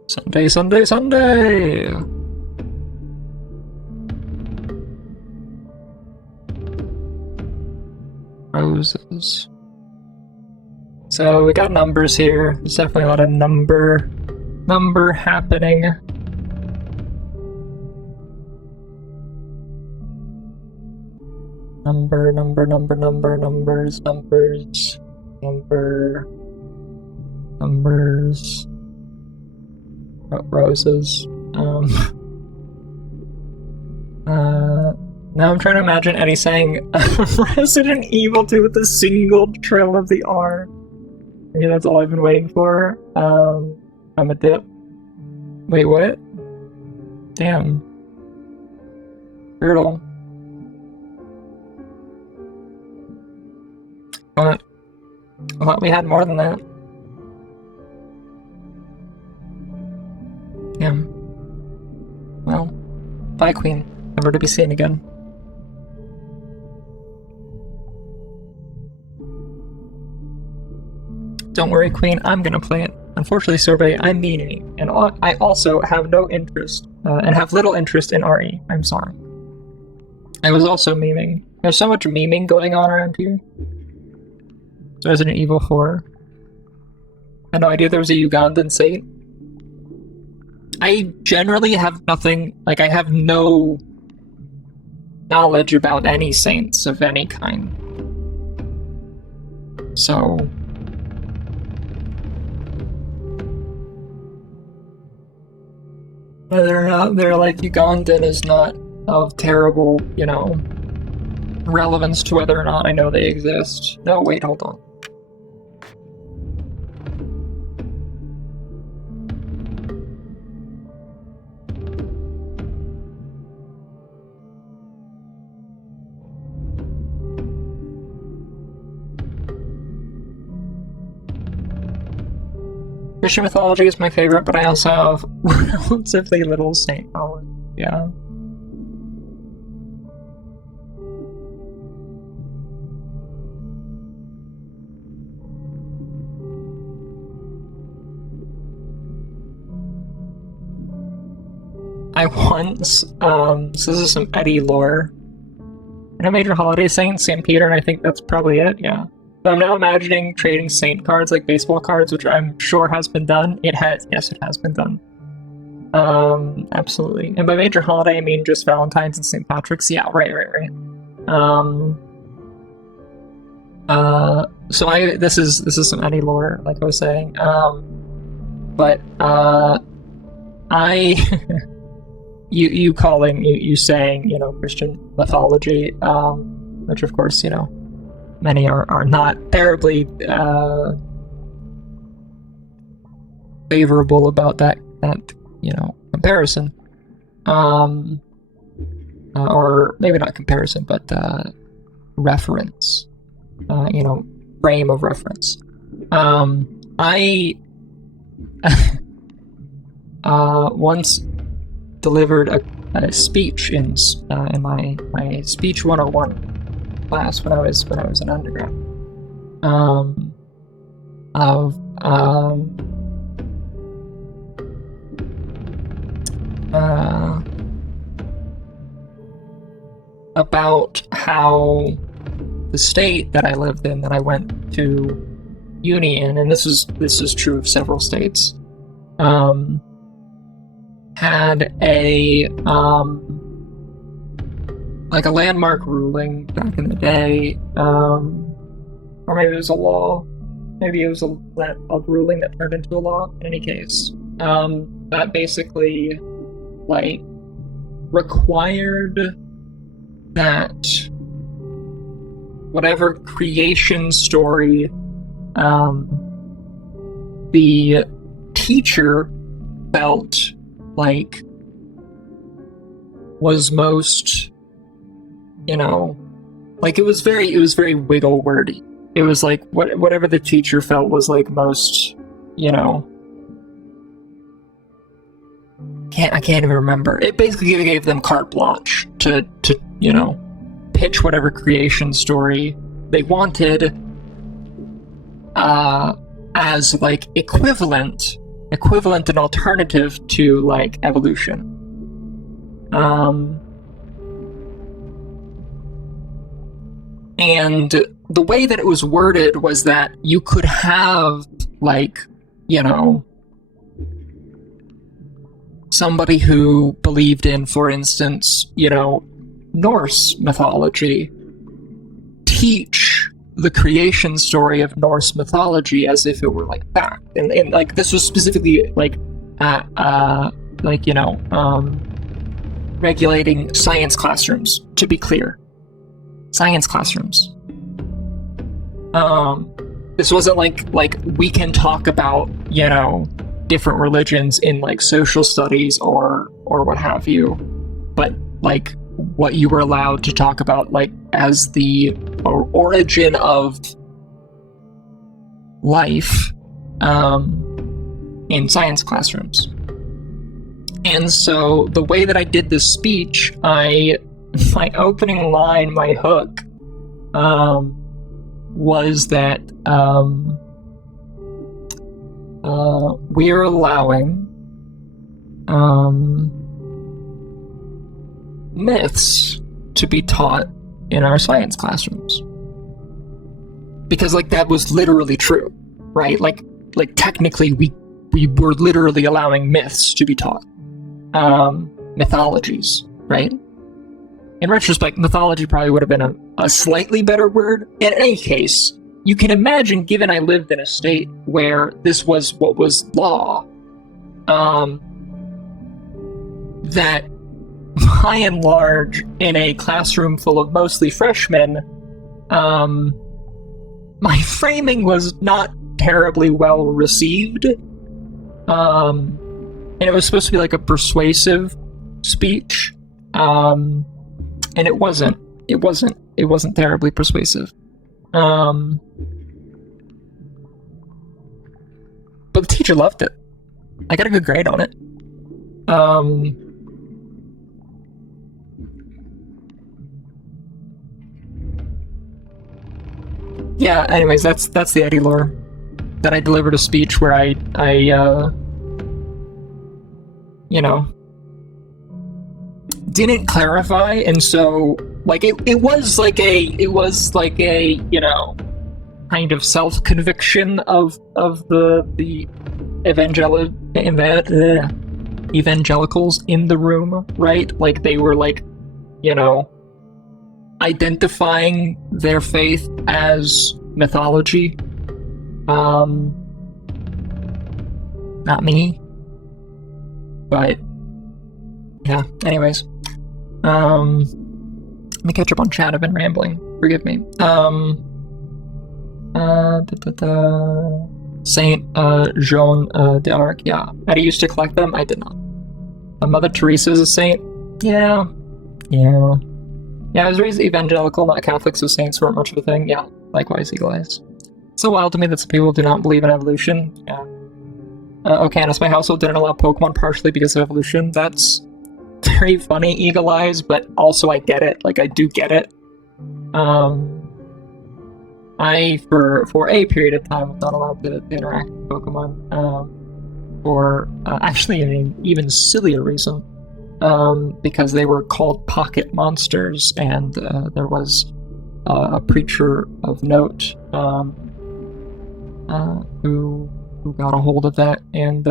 Sunday, Sunday, Sunday! Roses. So we got numbers here. There's definitely a lot of number happening. Number, number, number, number, numbers, numbers, number, numbers, roses. Now I'm trying to imagine Eddie saying Resident Evil 2 with a single trill of the R. Maybe that's all I've been waiting for. I'm a dip. Wait, what? Damn. Turtle. What? I thought we had more than that. Damn. Well, bye, Queen. Never to be seen again. Don't worry, Queen, I'm gonna play it. Unfortunately, Sorbet, I'm memeing, and I also have no interest, and have little interest in RE. I'm sorry. I was also memeing. There's so much memeing going on around here. Resident Evil 4. I had no idea there was a Ugandan saint. I generally have nothing, like, I have no knowledge about any saints of any kind. So... whether or not they're like Ugandan is not of terrible, you know, relevance to whether or not I know they exist. No, wait, hold on. Christian mythology is my favorite, but I also have relatively little saint knowledge. Yeah. I once, so this is some Eddie lore. In a major holiday saint, St. Peter, and I think that's probably it, yeah. So I'm now imagining trading saint cards like baseball cards, which I'm sure has been done. It has, yes, it has been done. Absolutely. And by major holiday, I mean just Valentine's and St. Patrick's. Yeah, right. So this is some Eddie lore, like I was saying. But you saying, you know, Christian mythology, which of course, you know, many are not terribly favorable about that you know, comparison, or maybe not comparison, but reference, you know, frame of reference. I once delivered a speech in my speech 101 class when I was an undergrad, about how the state that I lived in, that I went to uni in, and this is true of several states, had a like a landmark ruling back in the day, or maybe it was a law, maybe it was a ruling that turned into a law. In any case, that basically like required that whatever creation story the teacher felt like was most, you know, like it was very wiggle wordy. It was like whatever the teacher felt was like most, you know, I can't even remember. It basically gave them carte blanche to you know, pitch whatever creation story they wanted as like equivalent and alternative to like evolution. And the way that it was worded was that you could have, like, you know, somebody who believed in, for instance, you know, Norse mythology, teach the creation story of Norse mythology as if it were like fact, and like this was specifically like regulating science classrooms, to be clear. Science classrooms. This wasn't like we can talk about, different religions in like social studies or what have you, but like what you were allowed to talk about like as the origin of life in science classrooms. And so the way that I did this speech, my opening line, my hook, was that we're allowing myths to be taught in our science classrooms. Because like that was literally true, right? Like technically we were literally allowing myths to be taught. Mythologies, right? In retrospect, mythology probably would have been a slightly better word. In any case, you can imagine, given I lived in a state where this was what was law, that by and large, in a classroom full of mostly freshmen, my framing was not terribly well received. And it was supposed to be like a persuasive speech. And it wasn't terribly persuasive. But the teacher loved it. I got a good grade on it. Yeah, anyways, that's the Eddie lore. That I delivered a speech where I didn't clarify, and so like it was like a kind of self-conviction of the evangelicals in the room, right? Like they were like, identifying their faith as mythology. Not me. But yeah, anyways. Let me catch up on chat. I've been rambling. Forgive me. Saint Jean d'Arc. Yeah. I used to collect them. I did not. Mother Teresa is a saint. Yeah. I was raised evangelical, not Catholic, so saints weren't much of a thing. Yeah. Likewise, Eagle Eyes. It's so wild to me that some people do not believe in evolution. Yeah. Ocanis, my household didn't allow Pokemon partially because of evolution. That's very funny, Eagle Eyes, but also I get it. Like, I do get it. I, for a period of time, was not allowed to interact with Pokemon. For actually an even sillier reason. Because they were called pocket monsters, and there was a preacher of note who got a hold of that and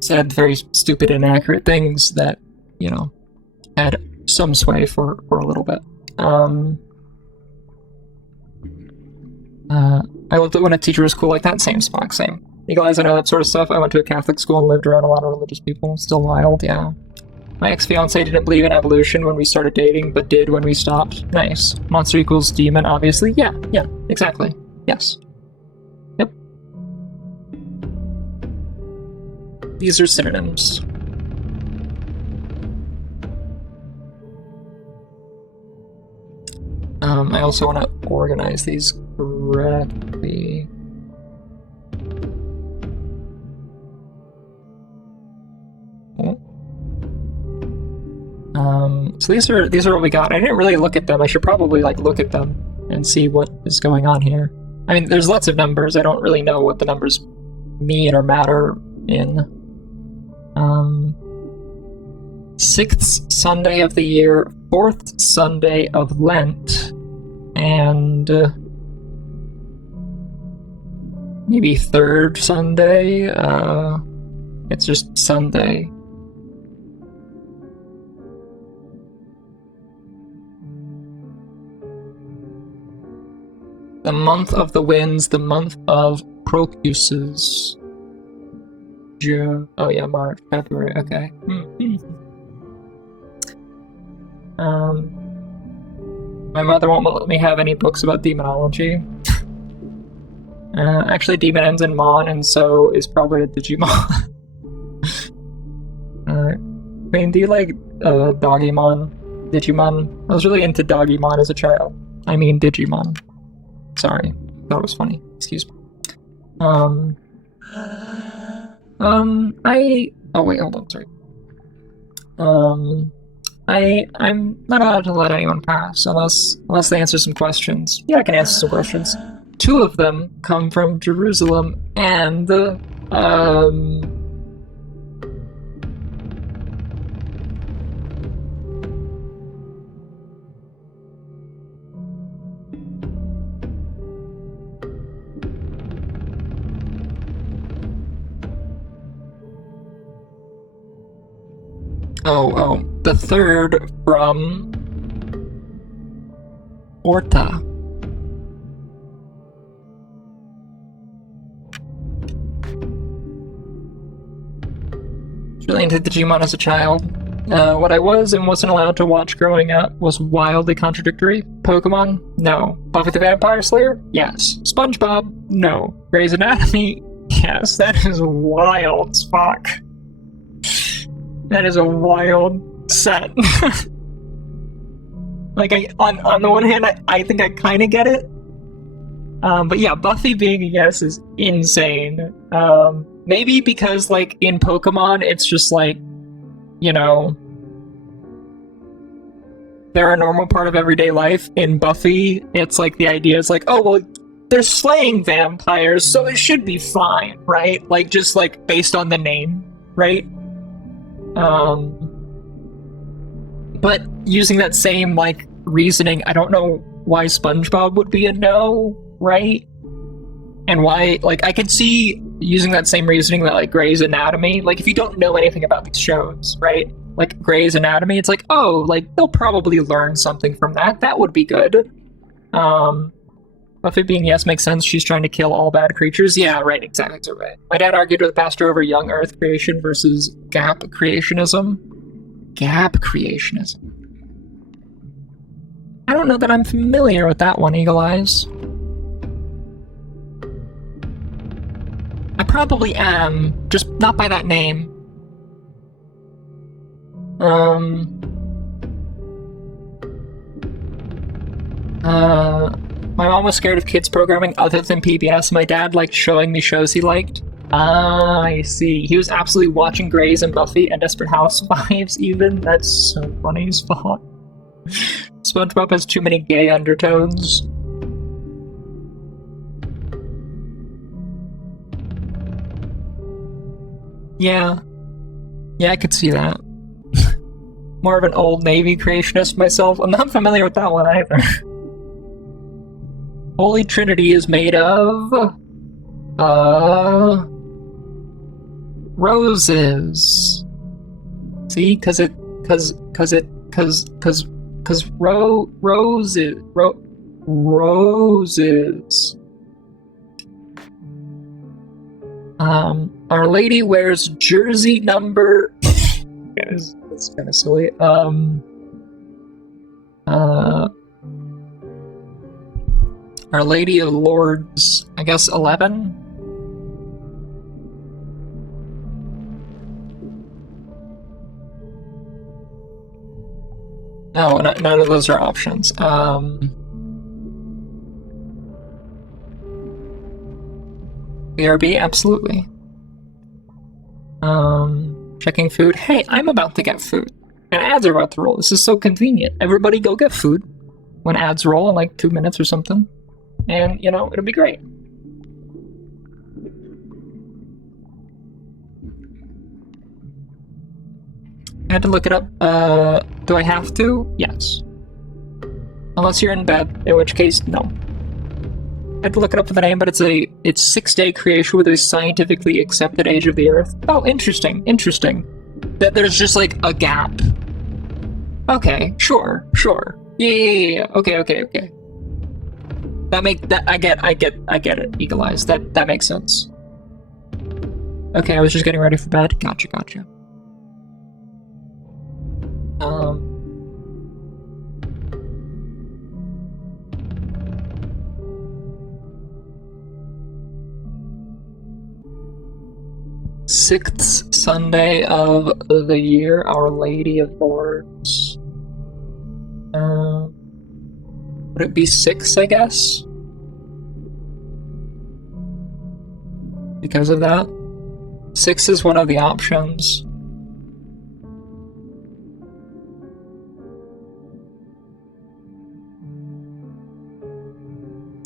said very stupid, inaccurate things that, had some sway for a little bit. I loved it when a teacher was cool like that. Same, Spock, same. Eagle Eyes, I know that sort of stuff. I went to a Catholic school and lived around a lot of religious people. Still wild, yeah. My ex-fiancé didn't believe in evolution when we started dating, but did when we stopped. Nice. Monster equals demon, obviously. Yeah, exactly. Yes. Yep. These are synonyms. I also want to organize these correctly. So these are what we got. I didn't really look at them. I should probably look at them and see what is going on here. I mean, there's lots of numbers. I don't really know what the numbers mean or matter in. 6th Sunday of the year, 4th Sunday of Lent, and maybe 3rd Sunday. It's just Sunday. The month of the winds, the month of crocuses. Oh yeah, March, February, okay. My mother won't let me have any books about demonology. Actually, demon ends in mon, and so is probably a Digimon. Queen, do you like Doggymon? Digimon? I was really into Doggymon as a child. I mean Digimon. Sorry, thought it was funny. Excuse me. Oh wait, hold on, sorry. I'm not allowed to let anyone pass unless they answer some questions. Yeah, I can answer some questions. 2 of them come from Jerusalem and the 3rd from Orta. I was really into Digimon as a child. What I was and wasn't allowed to watch growing up was wildly contradictory. Pokemon? No. Buffy the Vampire Slayer? Yes. SpongeBob? No. Grey's Anatomy? Yes. That is wild as fuck. That is a wild set. Like, on the one hand, I think I kind of get it. But yeah, Buffy being a yes is insane. Maybe because, like, in Pokemon, it's just like, you know, they're a normal part of everyday life. In Buffy, it's like the idea is like, oh, well, they're slaying vampires, so it should be fine, right? Like, just, like, based on the name, right? But using that same, like, reasoning, I don't know why SpongeBob would be a no, right? And why, like, I could see using that same reasoning that, like, Grey's Anatomy, like, if you don't know anything about these shows, right? Like, Grey's Anatomy, it's like, oh, like, they'll probably learn something from that. That would be good. Buffy being yes makes sense. She's trying to kill all bad creatures. Yeah, right, exactly, so right. My dad argued with the pastor over young Earth creation versus gap creationism. Gap creationism. I don't know that I'm familiar with that one, Eagle Eyes. I probably am, just not by that name. My mom was scared of kids programming other than PBS. My dad liked showing me shows he liked. Ah, I see. He was absolutely watching Grey's and Buffy and Desperate Housewives even. That's so funny as fuck. SpongeBob has too many gay undertones. Yeah. Yeah, I could see that. More of an Old Navy creationist myself. I'm not familiar with that one either. Holy Trinity is made of roses. See, roses, roses. Our Lady wears jersey number. That's kind of silly. Our Lady of Lords, I guess 11? No, none of those are options. BRB, absolutely. Checking food. Hey, I'm about to get food. And ads are about to roll. This is so convenient. Everybody go get food when ads roll in like 2 minutes or something. And, you know, it'll be great. I had to look it up. Do I have to? Yes. Unless you're in bed, in which case, no. I had to look it up for the name, but it's 6-day creation with a scientifically accepted age of the Earth. Oh, interesting, interesting. That there's just like a gap. Okay, sure. Yeah. Okay. I get it, Eagle Eyes. That makes sense. Okay, I was just getting ready for bed. Gotcha. Sixth Sunday of the year, Our Lady of Lourdes. Would it be 6, I guess? Because of that? 6 is one of the options.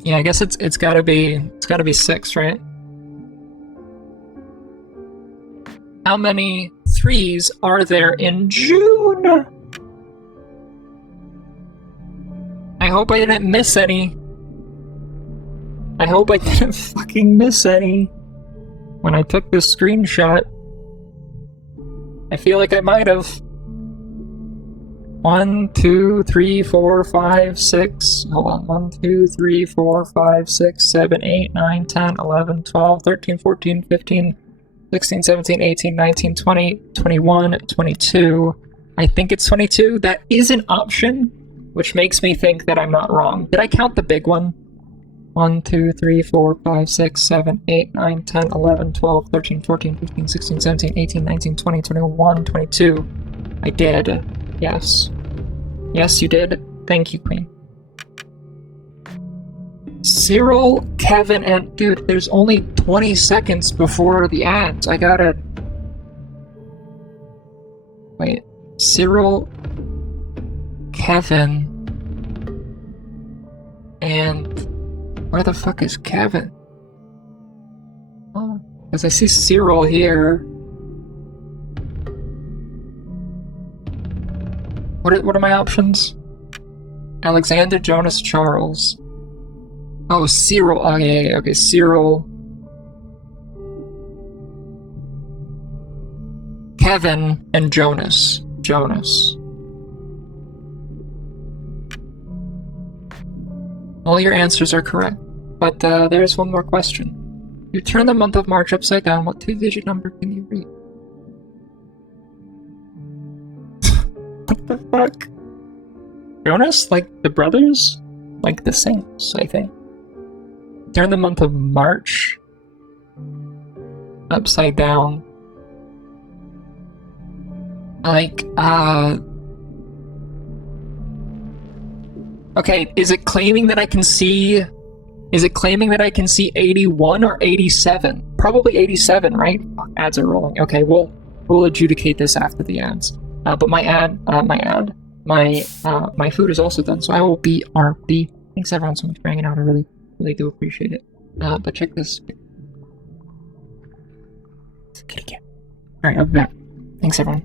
Yeah, I guess it's gotta be 6, right? How many 3s are there in June? I hope I didn't miss any. I hope I didn't fucking miss any when I took this screenshot. I feel like I might have. 1, 2, 3, 4, 5, 6. Hold on. 1, 2, 3, 4, 5, 6, 7, 8, 9, 10, 11, 12, 13, 14, 15, 16, 17, 18, 19, 20, 21, 22. I think it's 22. That is an option, which makes me think that I'm not wrong. Did I count the big one? 1, 2, 3, 4, 5, 6, 7, 8, 9, 10, 11, 12, 13, 14, 15, 16, 17, 18, 19, 20, 21, 22. I did. Yes. Yes, you did. Thank you, Queen. Cyril, Kevin, and... Dude, there's only 20 seconds before the ads. I gotta... Wait. Cyril, Kevin, and... Where the fuck is Kevin? Oh, because I see Cyril here. What are my options? Alexander, Jonas, Charles. Oh, Cyril. Oh, yeah, okay. Cyril. Kevin and Jonas. All your answers are correct. But there's one more question. You turn the month of March upside down, what 2-digit number can you read? What the fuck? Jonas? Like the brothers? Like the saints, I think. During the month of March, upside down. Like, okay, is it claiming that I can see... Is it claiming that I can see 81 or 87? Probably 87, right? Fuck, ads are rolling. Okay, we'll adjudicate this after the ads. But my food is also done, so I will be RB. Thanks everyone so much for hanging out. I really do appreciate it. But check this. It's a kitty cat. Alright, I'll be back. Thanks everyone.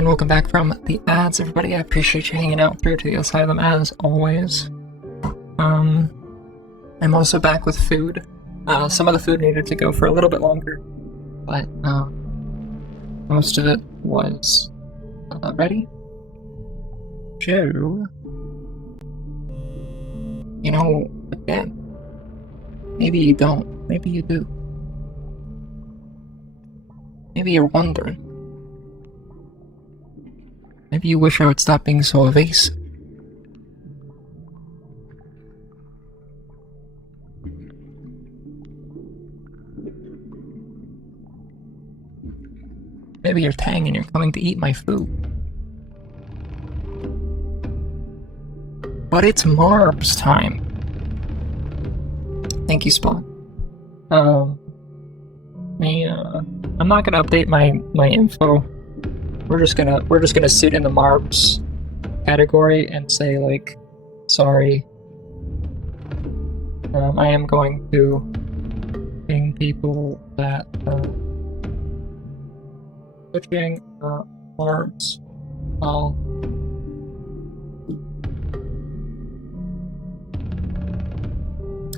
And welcome back from the ads, everybody. I appreciate you hanging out through to the other side of them, as always. I'm also back with food. Some of the food needed to go for a little bit longer, but most of it was ready. Joe, you know, again, maybe you don't, maybe you do. Maybe you're wondering. Maybe you wish I would stop being so evasive. Maybe you're Tang and you're coming to eat my food. But it's Marbs time. Thank you, Spawn. I'm not gonna update my info. We're just gonna sit in the Marbs category and say, like, sorry. I am going to ping people that switching Marbs.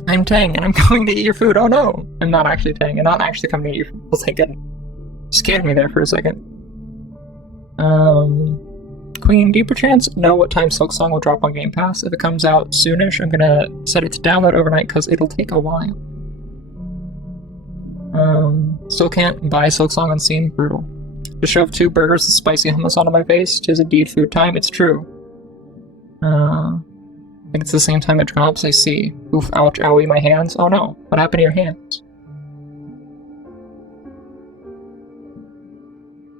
I'm Tang and I'm going to eat your food. Oh no! I'm not actually Tang and not actually coming to eat your food. Well, thank God. Scared me there for a second. Queen, do you perchance know what time Silk Song will drop on Game Pass? If it comes out soonish, I'm gonna set it to download overnight because it'll take a while. Still can't buy Silk Song on Steam. Brutal. To shove 2 burgers with spicy hummus onto my face. 'Tis indeed food time. It's true. I think it's the same time it drops. I see. Oof, ouch, owie, my hands. Oh no, what happened to your hands?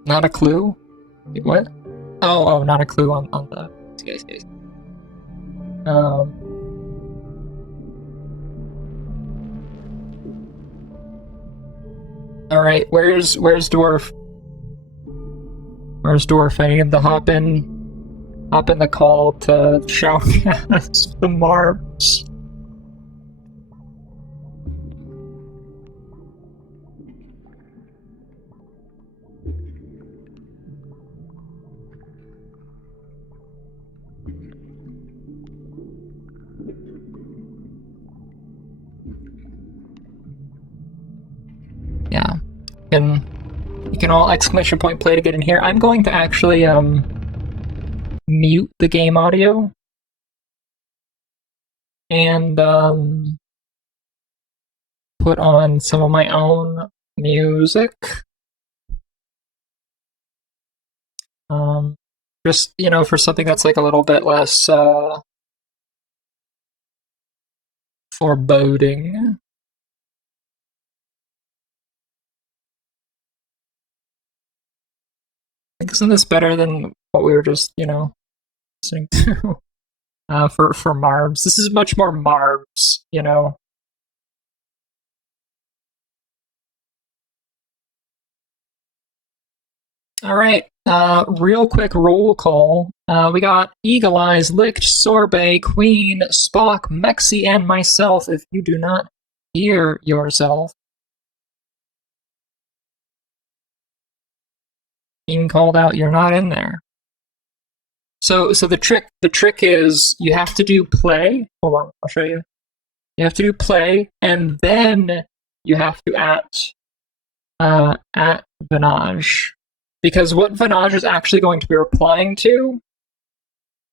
Not a clue? Wait, what? Oh, not a clue on the... Yes. Alright, where's Dwarf? Where's Dwarf? I need to hop in the call to shoutcast the Marbs. Yeah, you can all exclamation point play to get in here. I'm going to actually mute the game audio and put on some of my own music. Just, you know, for something that's like a little bit less foreboding. Isn't this better than what we were just, you know, listening to? For Marbs. This is much more Marbs, you know. Alright, real quick roll call. We got Eagle Eyes, Licked, Sorbet, Queen, Spock, Mexi, and myself. If you do not hear yourself, being called out, you're not in there. So the trick is you have to do play. Hold on, I'll show you. You have to do play, and then you have to at Vanage. Because what Vanage is actually going to be replying to,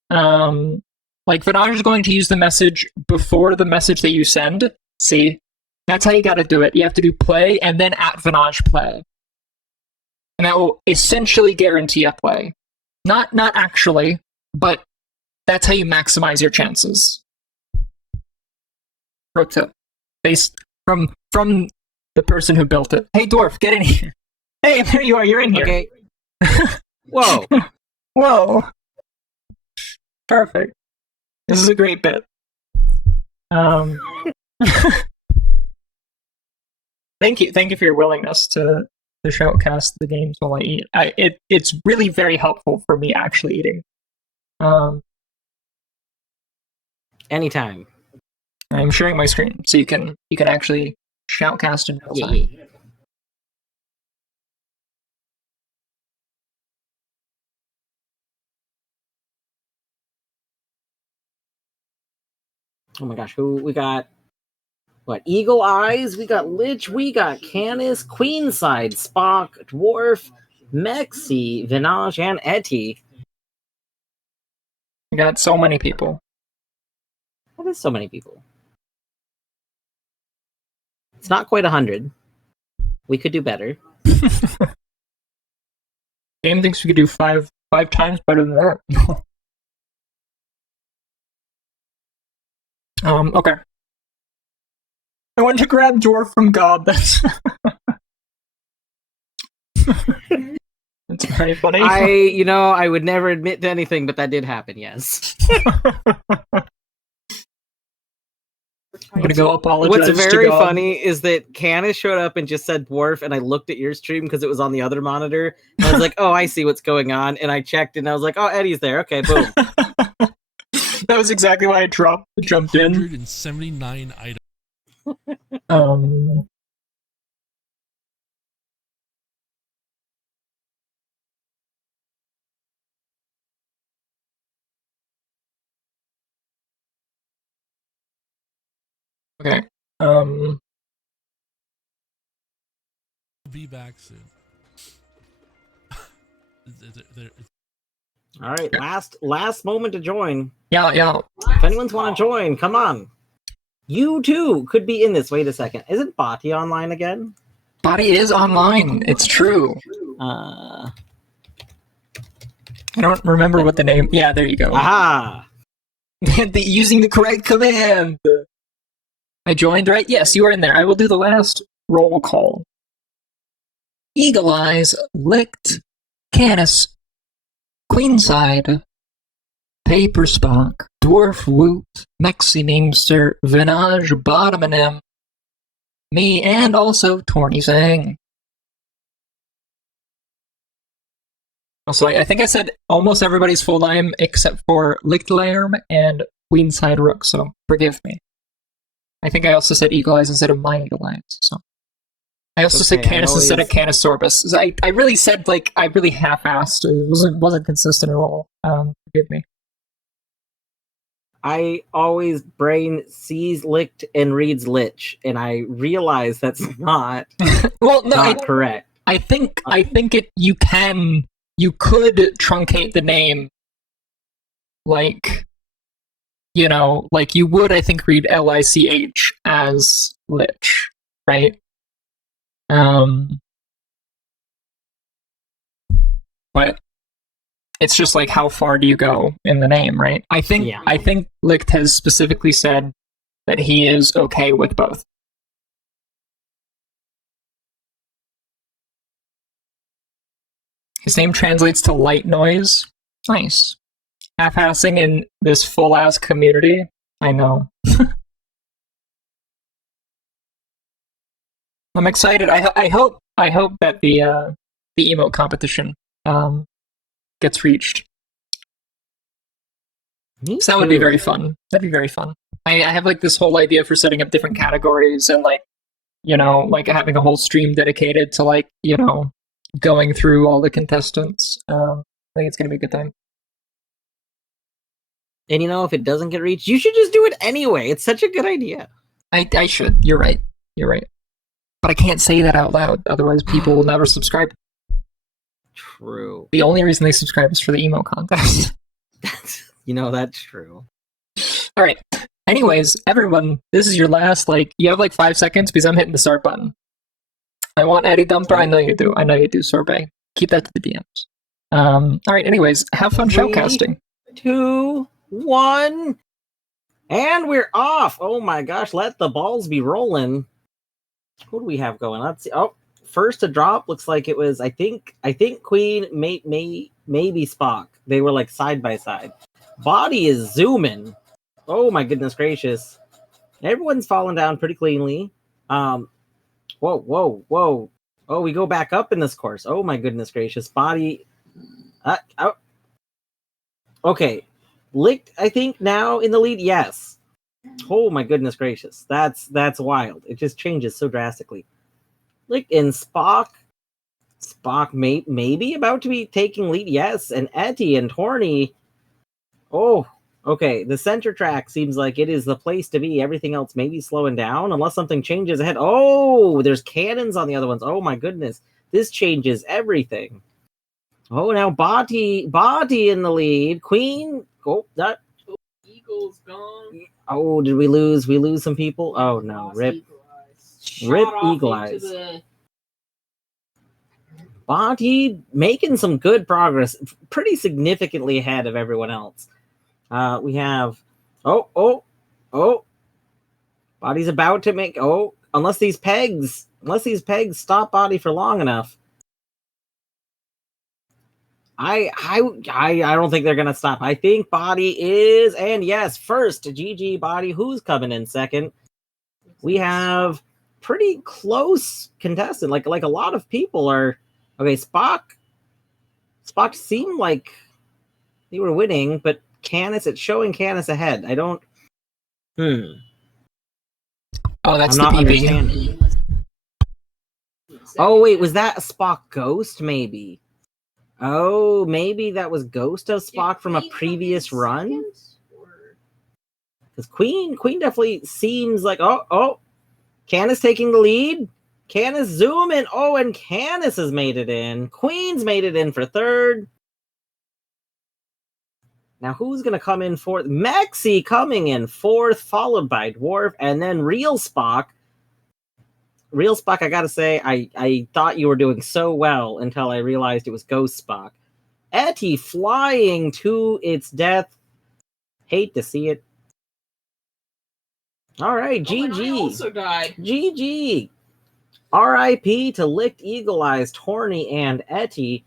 like Vanage is going to use the message before the message that you send. See? That's how you gotta do it. You have to do play and then at Vanage play. And that will essentially guarantee a play. Not actually, but that's how you maximize your chances. Pro tip. Based from the person who built it. Hey Dwarf, get in here. Hey, there you are, you're in here. Okay. Whoa. Whoa. Perfect. This is a great bit. Thank you for your willingness to shoutcast the games while I eat. It's really very helpful for me actually eating. Anytime. I'm sharing my screen so you can actually shoutcast in real time. Yeah. Oh my gosh, who we got? What? Eagle Eyes, we got Lich, we got Canis, Queenside, Spock, Dwarf, Mexi, Vinage, and Etty. We got so many people. That is so many people. It's not quite 100. We could do better. Game thinks we could do five times better than that. Okay. I went to grab Dwarf from God. That's very funny. I would never admit to anything, but that did happen, yes. I'm gonna go apologize. What's very to God. funny is that Canis showed up and just said dwarf, and I looked at your stream because it was on the other monitor. And I was like, oh, I see what's going on. And I checked and I was like, oh, Eddie's there. Okay, boom. That was exactly why I jumped in. 179 items. Okay. Be back soon. All right, last moment to join. Yeah. If anyone's want to join, come on. You too could be in this. Wait a second. Isn't Bati online again? Bati is online. It's true. I don't remember what the name. Yeah, there you go. Aha! Using the correct command. I joined, right? Yes, you are in there. I will do the last roll call. Eagle Eyes, Licked, Canis, Queenside, Paper Spock, Dwarf Woot, Mexi Namester, Vinage, Bottomanem, me, and also Torny Sang. Also, I think I said almost everybody's full name except for Lichtlarm and Queenside Rook, so forgive me. I think I also said Eagle Eyes instead of my Eagle Eyes, so. I also said Canis instead of Canisorbus. So I really said, I really half-assed. It wasn't consistent at all. Forgive me. I always brain sees licked and reads lich, and I realize that's not not correct. I think you could truncate the name, like you would, I think, read Lich as lich, right? But it's just like, how far do you go in the name, right? I think Licht has specifically said that he is okay with both. His name translates to light noise. Nice. Half-assing in this full-ass community. I know. I'm excited. I hope that the emote competition gets reached. So that would be very fun. That'd be very fun. I have this whole idea for setting up different categories and having a whole stream dedicated to going through all the contestants. I think it's gonna be a good time. And if it doesn't get reached, you should just do it anyway. It's such a good idea. I should. You're right. But I can't say that out loud, otherwise people will never subscribe. True. The only reason they subscribe is for the emo contest. That's true. All right. Anyways, everyone, this is your last, you have 5 seconds because I'm hitting the start button. I want Eddie Dumper. I know you do, Sorbet. Keep that to the DMs. All right, anyways, have fun showcasting. 3, 2, 1. And we're off. Oh my gosh, let the balls be rolling. What do we have going? Let's see. Oh, first to drop looks like it was, I think Queen, maybe Spock. They were side by side. Body is zooming. Oh my goodness gracious. Everyone's falling down pretty cleanly. Whoa. Oh, we go back up in this course. Oh my goodness gracious. Body. Okay. Licked, I think, now in the lead. Yes. Oh my goodness gracious. That's wild. It just changes so drastically. In Spock maybe about to be taking lead. Yes. And Etty and Torny. Oh Okay, the center track seems like it is the place to be. Everything else may be slowing down unless something changes ahead. Oh, there's cannons on the other ones. Oh my goodness. This changes everything. Oh, now Body in the lead. Queen. Oh, that. Eagle's gone. Oh, did we lose? We lose some people? Oh no, rip. Rip Eagle Eyes. Body making some good progress, pretty significantly ahead of everyone else. We have, oh, Body's about to make, unless these pegs stop Body for long enough. I don't think they're gonna stop. I think Body is, and yes, first GG Body. Who's coming in second? We have pretty close contestant. Like a lot of people are. Okay, Spock seemed like they were winning, but Canis, it's showing Canis ahead. I don't. Oh, that's I'm the not BB. understanding. Oh wait, was that a Spock ghost? Maybe. Oh, maybe that was Ghost of Spock from a previous run. Because Queen definitely seems like Canis taking the lead. Canis zoom in. Oh, and Canis has made it in. Queen's made it in for third. Now, who's going to come in fourth? Mexi coming in fourth, followed by Dwarf, and then Real Spock. Real Spock, I gotta say, I thought you were doing so well until I realized it was Ghost Spock. Etty flying to its death. Hate to see it. All right, GG. I also died. GG. RIP to Licked Eagle Eyes, Torny, and Etty.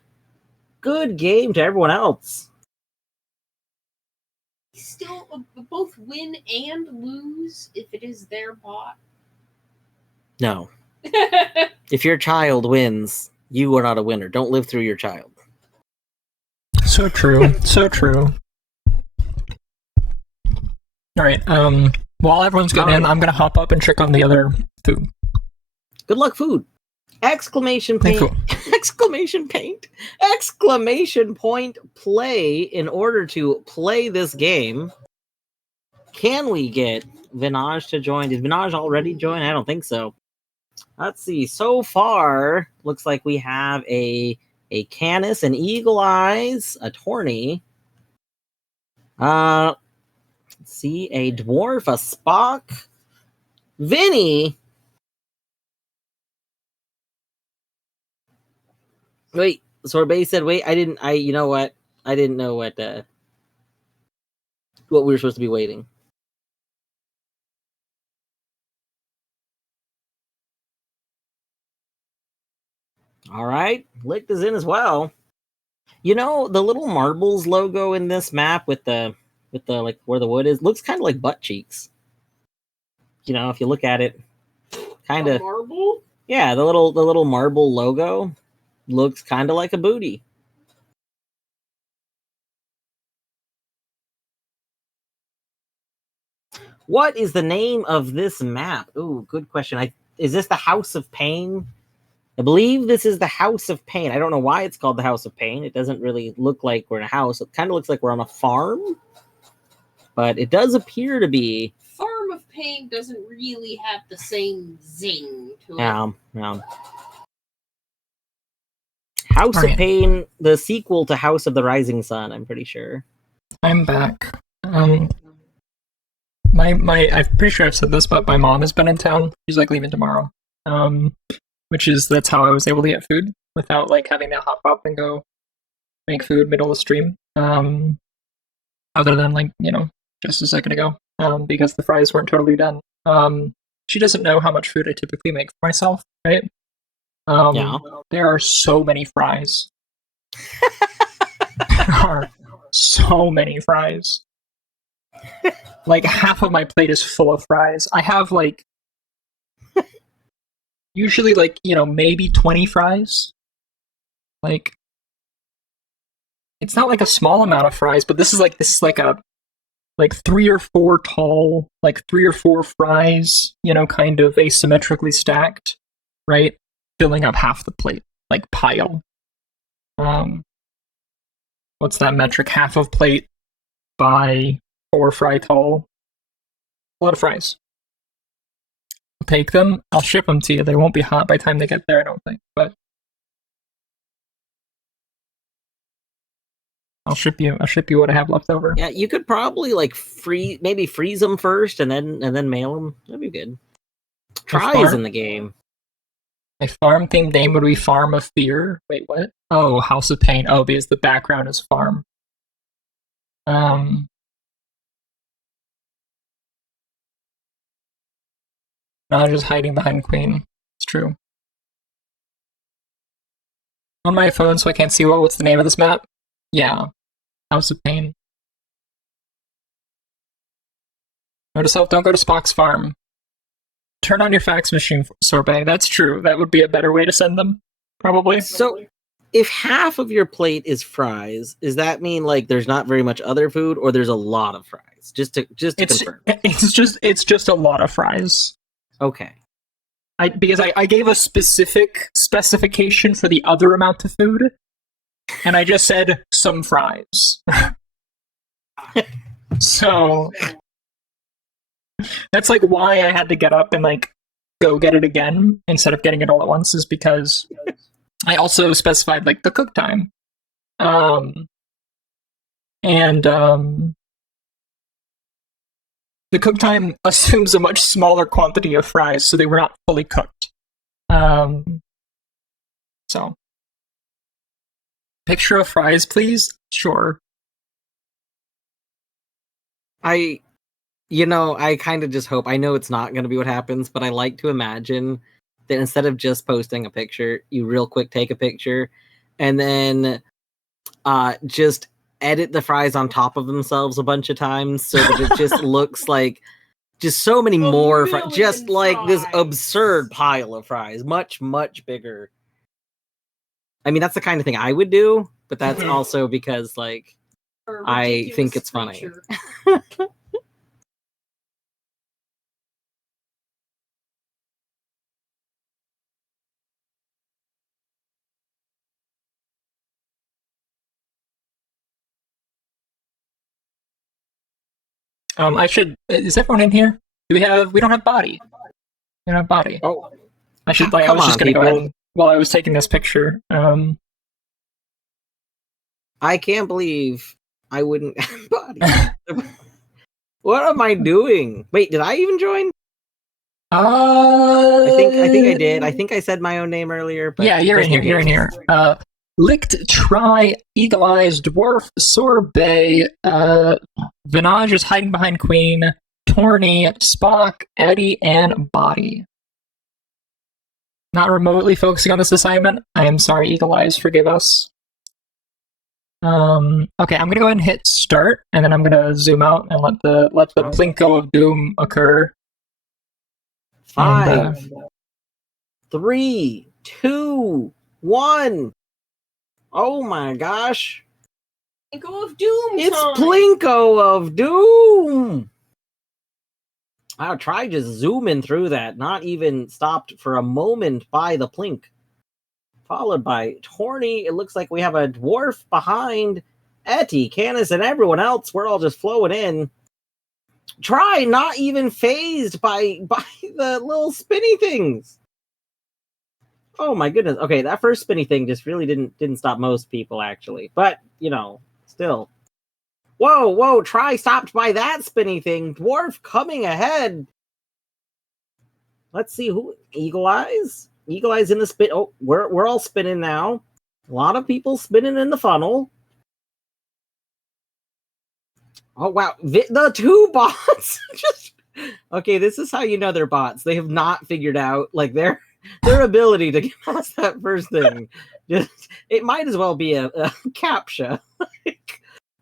Good game to everyone else. Still both win and lose if it is their bot. No. If your child wins, you are not a winner. Don't live through your child. So true. So true. Alright, while everyone's getting in, I'm gonna hop up and check on the other food. Good luck, food. Exclamation paint. Exclamation paint. Exclamation point play in order to play this game. Can we get Vinaj to join? Did Vinaj already join? I don't think so. Let's see. So far, looks like we have a Canis, an Eagle Eyes, a Torny. Let's see, a Dwarf, a Spock, Vinny. Wait, Sorbet said, wait, you know what? I didn't know what we were supposed to be waiting. All right, Licked is in as well. You know, the little marbles logo in this map with the like where the wood is looks kind of like butt cheeks. You know, if you look at it, kind of marble. Yeah, the little marble logo looks kind of like a booty. What is the name of this map? Ooh, good question. Is this the House of Pain? I believe this is the House of Pain. I don't know why it's called the House of Pain. It doesn't really look like we're in a house. It kind of looks like we're on a farm. But it does appear to be. Farm of Pain doesn't really have the same zing to it. Yeah. House of Pain, the sequel to House of the Rising Sun, I'm pretty sure. I'm back. I'm pretty sure I've said this, but my mom has been in town. She's like leaving tomorrow. That's how I was able to get food without like having to hop up and go make food middle of stream. Other than like, just a second ago, because the fries weren't totally done. She doesn't know how much food I typically make for myself, right? There are so many fries. There are so many fries. Like half of my plate is full of fries. I have like usually like, maybe 20 fries. Like it's not like a small amount of fries, but this is like a 3 or 4 tall, like 3 or 4 fries, kind of asymmetrically stacked, right? Filling up half the plate, like pile. What's that metric? Half of plate by 4 fry tall. A lot of fries. I'll take them. I'll ship them to you. They won't be hot by the time they get there, I don't think. But I'll ship you what I have left over. Yeah, you could probably like freeze them first and then mail them. That'd be good. Try is in the game. A farm themed name would be Farm of Fear. Wait, what? Oh, House of Pain. Oh, because the background is farm. No, just hiding behind Queen. It's true. On my phone, so I can't see what's the name of this map. Yeah, House of Pain. Note to self, don't go to Spock's farm. Turn on your fax machine, Sorbet. That's true. That would be a better way to send them, probably. So, if half of your plate is fries, does that mean like there's not very much other food, or there's a lot of fries? Just to confirm. It's just a lot of fries. Okay. Because I gave a specific specification for the other amount of food, and I just said some fries. So that's like why I had to get up and like go get it again instead of getting it all at once, is because I also specified like the cook time. The cook time assumes a much smaller quantity of fries, so they were not fully cooked. So picture of fries, please. Sure. I kind of just hope, I know it's not going to be what happens, but I like to imagine that instead of just posting a picture, you real quick take a picture and then just edit the fries on top of themselves a bunch of times so that it just looks like just so many more fries, just like this absurd pile of fries, much, much bigger. I mean, that's the kind of thing I would do, but that's also because like I think it's funny. Is everyone in here? We don't have body. We don't have body. Oh, I was just gonna go ahead while I was taking this picture. I can't believe I wouldn't have body. What am I doing? Wait, did I even join? I think I did. I think I said my own name earlier. But yeah, you're in here. You're in here. Licked, Try, Eagle Eyes, Dwarf, Sorbet, Vinage is hiding behind Queen, Torny, Spock, Eddie, and Body. Not remotely focusing on this assignment. I am sorry, Eagle Eyes, forgive us. Okay, I'm gonna go ahead and hit start, and then I'm gonna zoom out and let the Plinko of Doom occur. 5, 3, 2, 1. Oh my gosh. Plinko of Doom. It's time. Plinko of Doom. I'll try just zooming through that, not even stopped for a moment by the Plink. Followed by Torny. It looks like we have a dwarf behind Etty, Canis, and everyone else. We're all just flowing in. Try not even phased by the little spinny things. Oh my goodness. Okay, that first spinny thing just really didn't stop most people actually. But, still. Whoa, Try stopped by that spinny thing. Dwarf coming ahead. Let's see who. Eagle Eyes? Eagle Eyes in the spin. Oh, we're all spinning now. A lot of people spinning in the funnel. Oh wow, the two bots. Okay, this is how you know they're bots. They have not figured out like their ability to get past that first thing. It might as well be a captcha.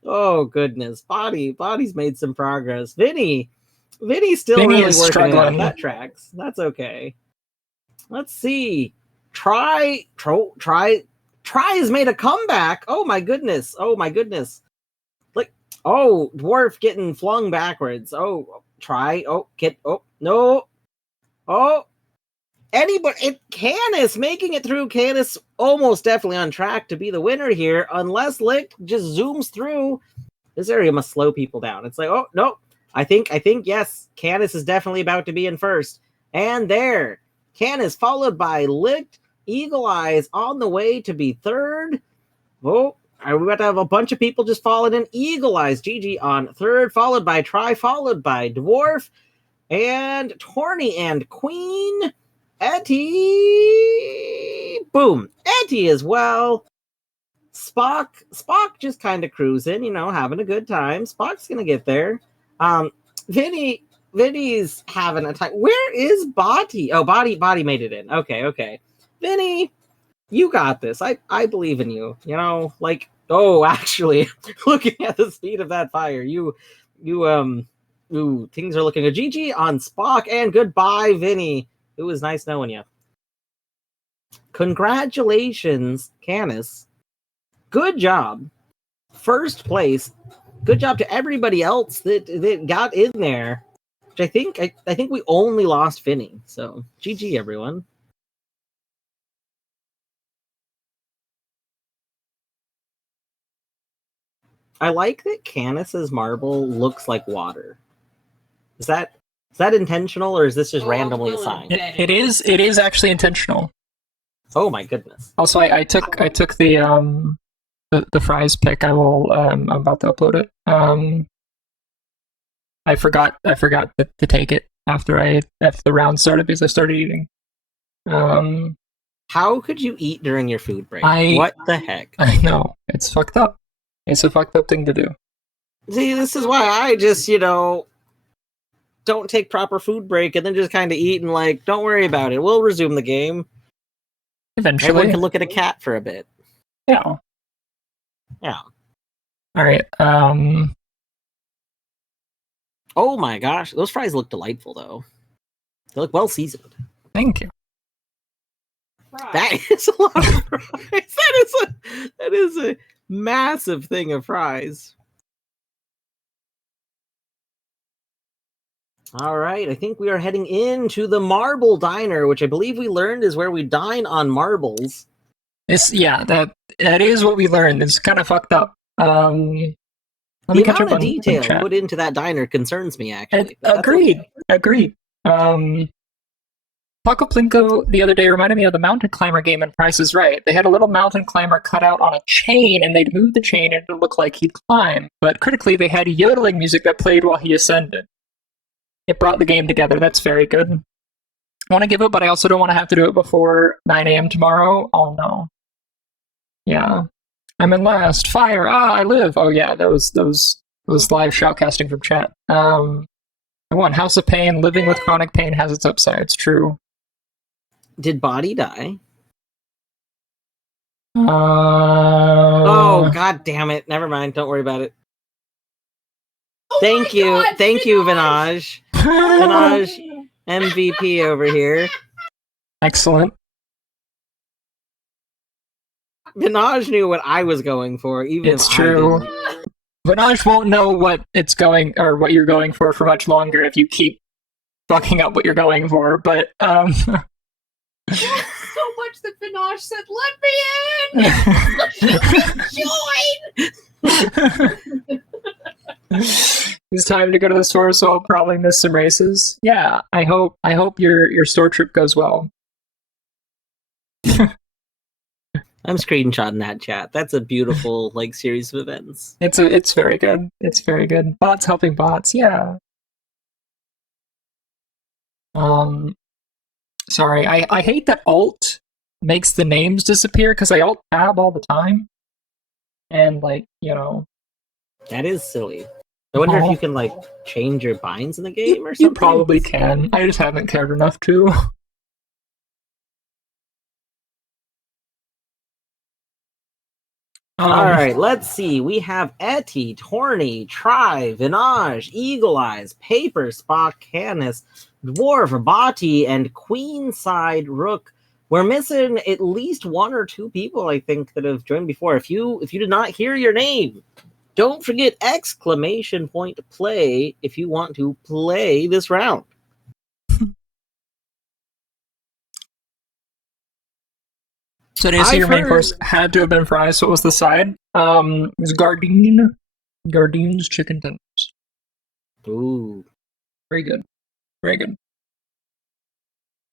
Oh goodness, Body's made some progress. Vinny's still really working struggling. That tracks. That's okay. Let's see. Try has made a comeback. Oh my goodness. Like, oh, Dwarf getting flung backwards. Oh, Try. Oh, no. Oh, Canis making it through. Canis almost definitely on track to be the winner here, unless Lick just zooms through. This area must slow people down. It's like, oh no, I think yes, Canis is definitely about to be in first. And there, Canis followed by Licked, Eagle Eyes on the way to be third. Oh, we about to have a bunch of people just falling in. Eagle Eyes, GG on third, followed by Try, followed by Dwarf, and Torny and Queen. Etty, boom, Etty as well. Spock just kind of cruising, having a good time. Spock's gonna get there. Vinny's having a time. Where is Body? Oh, Body made it in. Okay. Vinny, you got this. I believe in you. Actually, looking at the speed of that fire, things are looking a GG on Spock, and goodbye, Vinny. It was nice knowing you. Congratulations, Canis. Good job. First place. Good job to everybody else that got in there. Which I think we only lost Vinny. So GG, everyone. I like that Canis's marble looks like water. Is that intentional, or is this just randomly assigned? It is actually intentional. Oh my goodness. Also, I took the fries pick. I will. I'm about to upload it. I forgot to take it after the round started because I started eating. How could you eat during your food break? What the heck? I know, it's fucked up. It's a fucked up thing to do. See, this is why I just don't take proper food break and then just kind of eat and don't worry about it. We'll resume the game. Eventually, everyone can look at a cat for a bit. Yeah. All right. Oh my gosh, those fries look delightful, though. They look well seasoned. Thank you. Fries. That is a lot of fries. That is a massive thing of fries. All right, I think we are heading into the Marble Diner, which I believe we learned is where we dine on marbles. That is what we learned. It's kind of fucked up. Let me the amount of detail put into that diner concerns me, actually. Agreed. Paco Plinko the other day reminded me of the mountain climber game in Price is Right. They had a little mountain climber cut out on a chain, and they'd move the chain and it looked like he'd climb. But critically, they had yodeling music that played while he ascended. It brought the game together. That's very good. I want to give it, but I also don't want to have to do it before 9 a.m. tomorrow. Oh no. Yeah. I'm in last. Fire! I live! Oh yeah, that was live shoutcasting from chat. I won. House of Pain. Living with chronic pain has its upsides. True. Did Body die? Oh, god damn it. Never mind. Don't worry about it. Thank you, Vinaj. Vinaj, MVP over here. Excellent. Vinaj knew what I was going for, even it's if true. I didn't. Vinaj won't know what you're going for much longer if you keep fucking up what you're going for. But so much that Vinaj said, "Let me in, join." It's time to go to the store, so I'll probably miss some races. Yeah, I hope your store trip goes well. I'm screenshotting that chat. That's a beautiful series of events. It's very good. It's very good. Bots helping bots. Yeah. Sorry, I hate that Alt makes the names disappear because I Alt tab all the time, and that is silly. I wonder if you can change your binds in the game or something. You probably can. I just haven't cared enough to. All right, let's see. We have Etty, Torny, Try, Vinaj, Eagle Eyes, Paper, Spock, Canis, Dwarf, Bati, and Queenside Rook. We're missing at least one or two people, I think, that have joined before. If you did not hear your name, don't forget !play if you want to play this round. So to answer your main course had to have been fries. So what was the side? It was Gardine, Gardine's chicken tenders. Ooh. Very good. Very good.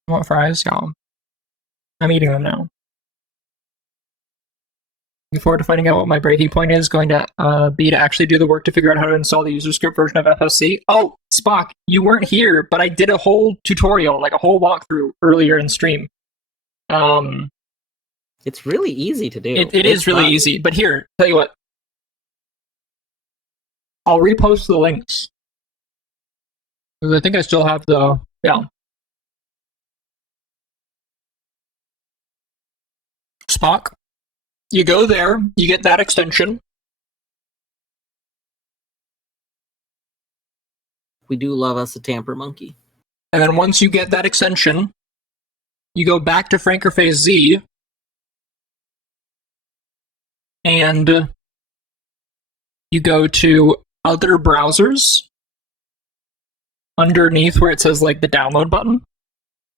You want fries? Yeah. I'm eating them now. Looking forward to finding out what my breaking point is going to be to actually do the work to figure out how to install the user script version of FSC. Oh, Spock, you weren't here, but I did a whole tutorial, like a whole walkthrough earlier in stream. It's really easy to do. It is really easy, but here, tell you what. I'll repost the links. Because I think I still have the, yeah. Spock, you go there, you get that extension. We do love us a tamper monkey. And then once you get that extension, you go back to Frankerface Z, and you go to other browsers underneath where it says like the download button,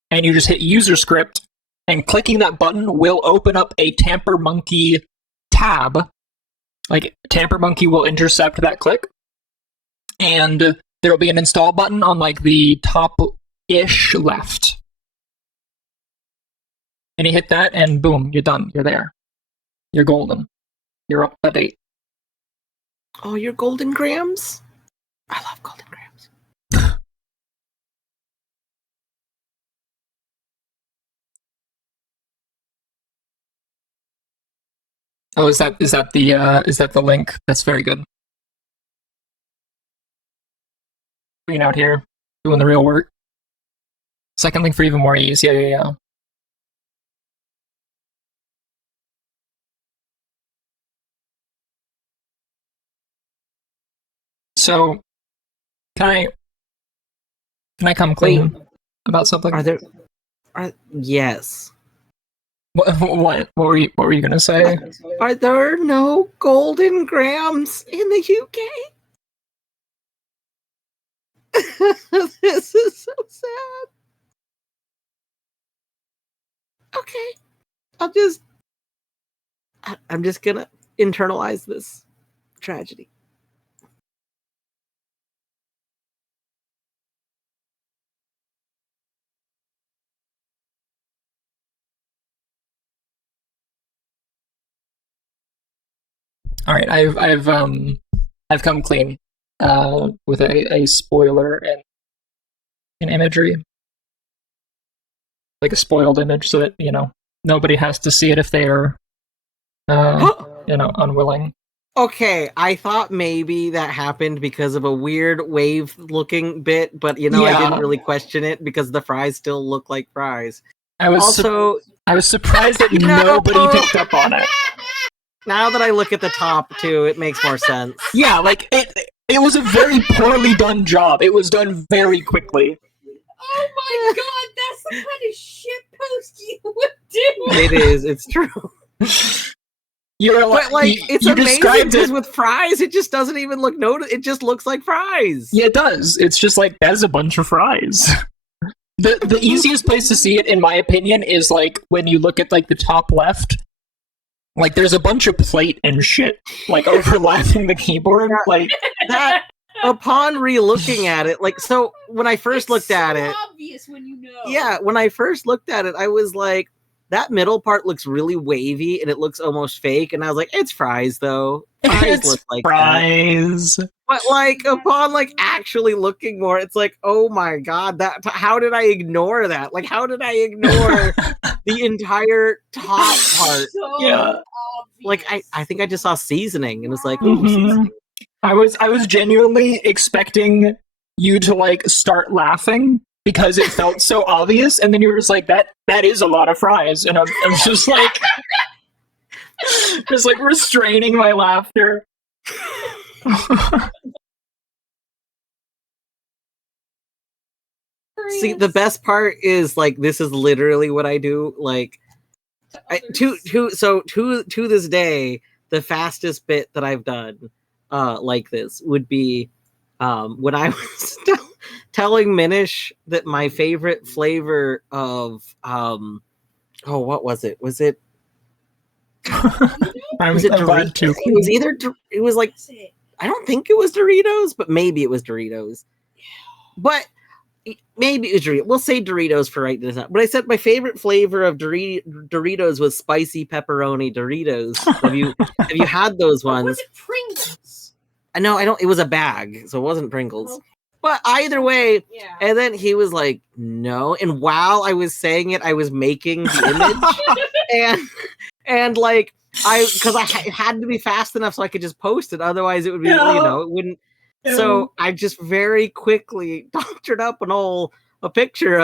and you just hit user script, and clicking that button will open up a Tamper Monkey tab. Like Tamper Monkey will intercept that click, and there will be an install button on like the top-ish left. And you hit that, and boom, you're done. You're there. You're golden. You're up to date. Oh, you're golden grams? I love golden grams. Oh, is that the link? That's very good. Being out here, doing the real work. Second link for even more ease. Yeah. So, can I come clean about something? Yes. What were you gonna say? Are there no golden grams in the UK? This is so sad. Okay. I'm just gonna internalize this tragedy. All right, I've come clean with a spoiler and an imagery, like a spoiled image, so that nobody has to see it if they are unwilling. Okay, I thought maybe that happened because of a weird wave-looking bit, but I didn't really question it because the fries still look like fries. I was surprised that nobody picked up on it. Now that I look at the top too, it makes more sense. Yeah, like it was a very poorly done job. It was done very quickly. Oh my god, that's the kind of shit post you would do. It is. It's true. But it's amazing because with fries, it just doesn't even look it just looks like fries. Yeah, it does. It's just like that's a bunch of fries. The easiest place to see it, in my opinion, is like when you look at like the top left. Like there's a bunch of plate and shit like overlapping the keyboard. Like that. Upon re-looking at it, so when I first looked at it, obvious when you know. Yeah, when I first looked at it, I was like, that middle part looks really wavy and it looks almost fake, and I was like, it's fries though. Fries look like fries. That. But upon actually looking more, it's like, oh my god, how did I ignore that? Like, how did I ignore the entire top part? So yeah. Obvious. I think I just saw seasoning and it's like, seasoning. I was genuinely expecting you to start laughing because it felt so obvious, and then you were just like, that is a lot of fries, and I'm just like restraining my laughter. See, the best part is this is literally what I do. To this day, the fastest bit that I've done like this would be when I was telling Minish that my favorite flavor of what was it? Was it? It was either I don't think it was Doritos, but maybe it was Doritos. But maybe it was Doritos. We'll say Doritos for right now. But I said my favorite flavor of Doritos was spicy pepperoni Doritos. Have you had those Or ones? was it Pringles? No, I don't. It was a bag, so it wasn't Pringles. Okay. But either way, Yeah. and then he was like, "No." And while I was saying it, I was making the image, and like because I had to be fast enough so I could just post it. Otherwise, it would be it wouldn't. So I just very quickly doctored up a picture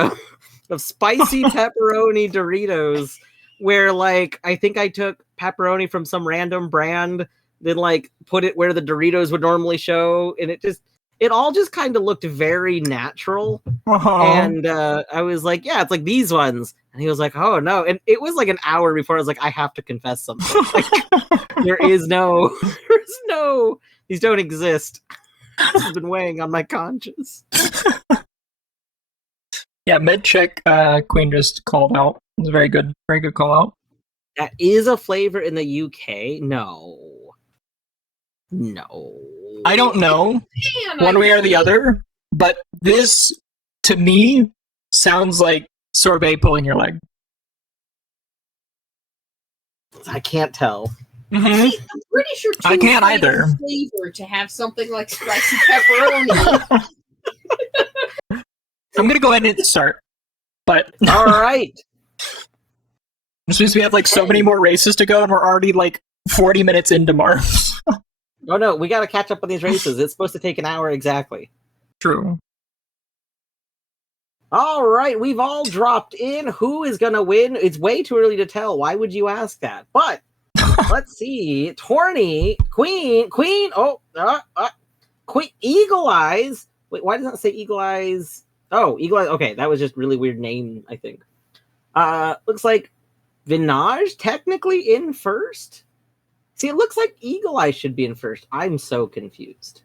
of spicy pepperoni Doritos, where like I think I took pepperoni from some random brand, then like put it where the Doritos would normally show, and it all just kind of looked very natural. And I was like, yeah, it's like these ones. And he was like, oh no. And it was like an hour before I was like, I have to confess something. Like, there's no, these don't exist. This has been weighing on my conscience. Yeah, mid check Queen just called out. It was a very good call out. That is a flavor in the UK. No. I don't know one way or the other, but this to me sounds like sorbet pulling your leg. I can't tell. Mm-hmm. See, I'm pretty sure I can't either. Flavor to have something like spicy pepperoni. Oh. I'm gonna go ahead and start, but All right. this means we have like so many more races to go, and we're already like 40 minutes into Mars. Oh no, we got to catch up on these races. It's supposed to take an hour exactly. True. All right, we've all dropped in. Who is going to win? It's way too early to tell. Why would you ask that? But let's see. Torny, Queen. Queen, Eagle Eyes. Wait, why doesn't it say Eagle Eyes? Oh, Eagle Eyes. Okay, that was just really weird name, I think. Looks like Vinaj technically in first. See, it looks like Eagle Eye should be in first. I'm so confused.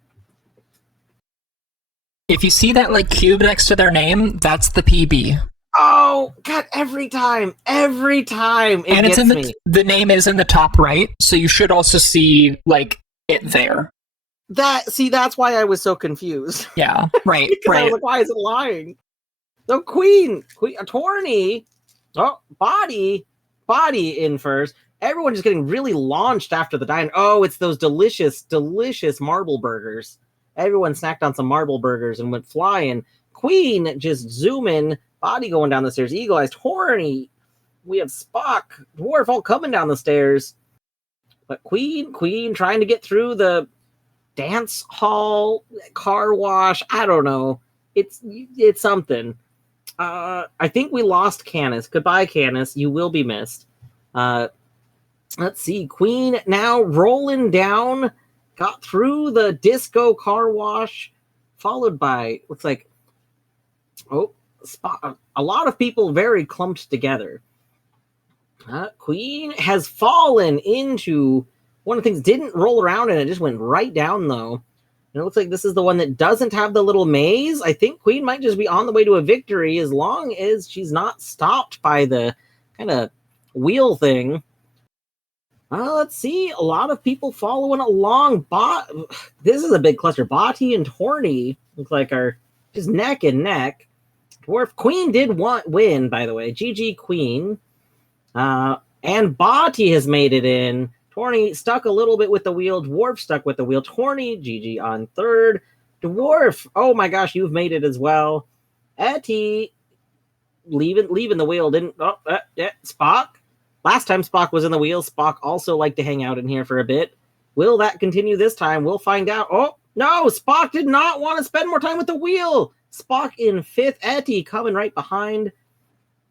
If you see that like cube next to their name, that's the PB. Oh God! Every time, and it's in the name is in the top right, so you should also see like it there. That's why I was so confused. Yeah, right, I was like, why is it lying? So Queen, Attorney, body in first. Everyone just getting really launched after the dine. Oh, it's those delicious marble burgers. Everyone snacked on some marble burgers and went flying. Queen just zooming, body going down the stairs. Eagle Eyes, Horny. We have Spock, Dwarf all coming down the stairs. But Queen trying to get through the dance hall, car wash. I don't know. It's something. I think we lost Canis. Goodbye, Canis. You will be missed. Let's see. Queen now rolling down. Got through the disco car wash, followed by, looks like, a lot of people very clumped together. Queen has fallen into one of the things, didn't roll around, and it just went right down, though. And it looks like this is the one that doesn't have the little maze. I think Queen might just be on the way to a victory as long as she's not stopped by the kind of wheel thing. Let's see. A lot of people following along. This is a big cluster. Bati and Torny look like are just neck and neck. Dwarf Queen did win, by the way. GG Queen. And Bati has made it in. Torny stuck a little bit with the wheel. Dwarf stuck with the wheel. Torny, GG on third. Dwarf, oh my gosh, you've made it as well. Etty leaving the wheel. Spock. Last time Spock was in the wheel, Spock also liked to hang out in here for a bit. Will that continue this time? We'll find out. Oh, no, Spock did not want to spend more time with the wheel. Spock in fifth. Etty coming right behind.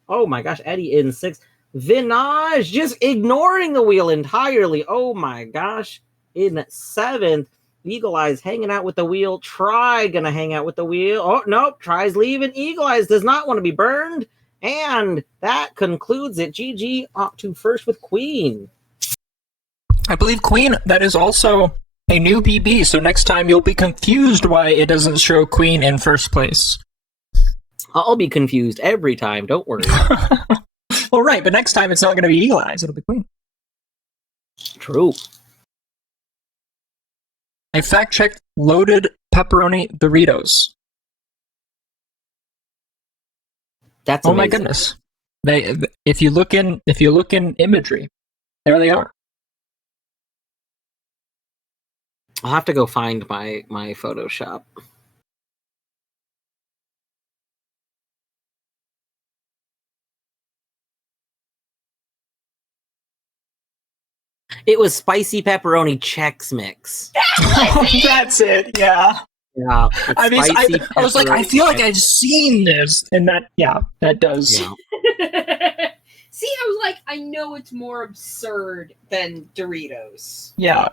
Oh my gosh, Etty in sixth. Vinaj just ignoring the wheel entirely. Oh my gosh. In seventh. Eagle Eyes hanging out with the wheel. Try gonna hang out with the wheel. Oh, nope. Try's leaving. Eagle Eyes does not want to be burned. And that concludes it. GG up to first with Queen. I believe Queen, that is also a new PB, so next time you'll be confused why it doesn't show Queen in first place. I'll be confused every time, don't worry. Well, right, but next time it's not going to be Eagle Eyes, it'll be Queen. True. I fact checked loaded pepperoni Doritos. That's Oh my amazing. goodness. If you look in imagery, there they are. I'll have to go find my Photoshop. It was spicy pepperoni Chex Mix. That's it. Yeah. Yeah, I mean, spicy I was like, I pepperoni feel like Chex. I've seen this, and that does. Yeah. See, I was like, I know it's more absurd than Doritos. Yeah,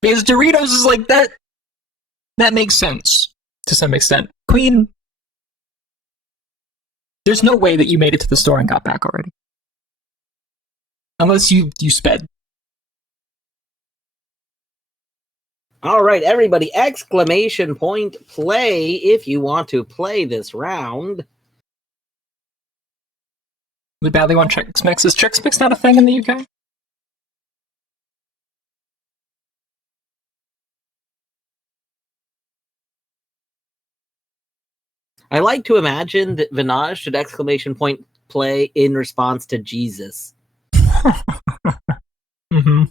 because Doritos is like that. That makes sense to some extent. Queen, there's no way that you made it to the store and got back already, unless you sped. All right, everybody! Exclamation point play if you want to play this round. We badly want Chex Mix. Is Chex Mix not a thing in the UK? I like to imagine that Vinaj should exclamation point play in response to Jesus. Mm-hmm.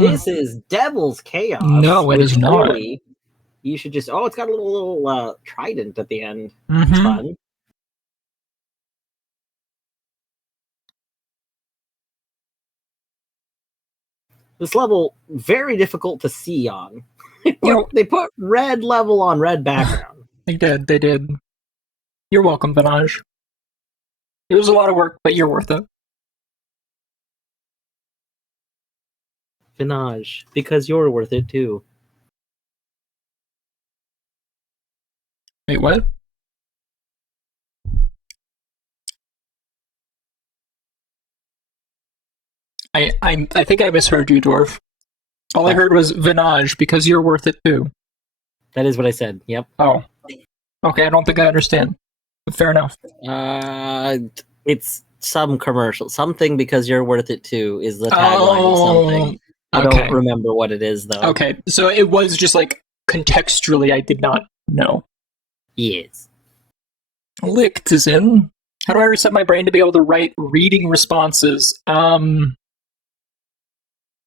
This is Devil's Chaos. No, it which is not. Really, you should just. Oh, it's got a little trident at the end. Mhm. It's fun. This level very difficult to see on. They put red level on red background. They did. You're welcome, Vinaj. It was a lot of work, but you're worth it. Vinaj, because you're worth it too. Wait, what? I think I misheard you, Dwarf. All I heard was Vinaj, because you're worth it too. That is what I said. Yep. Oh. Okay, I don't think I understand. But fair enough. It's some commercial. Something because you're worth it too is the tagline of something. I don't remember what it is though. Okay, so it was just like contextually I did not know. Yes. Licked is in. How do I reset my brain to be able to write reading responses? I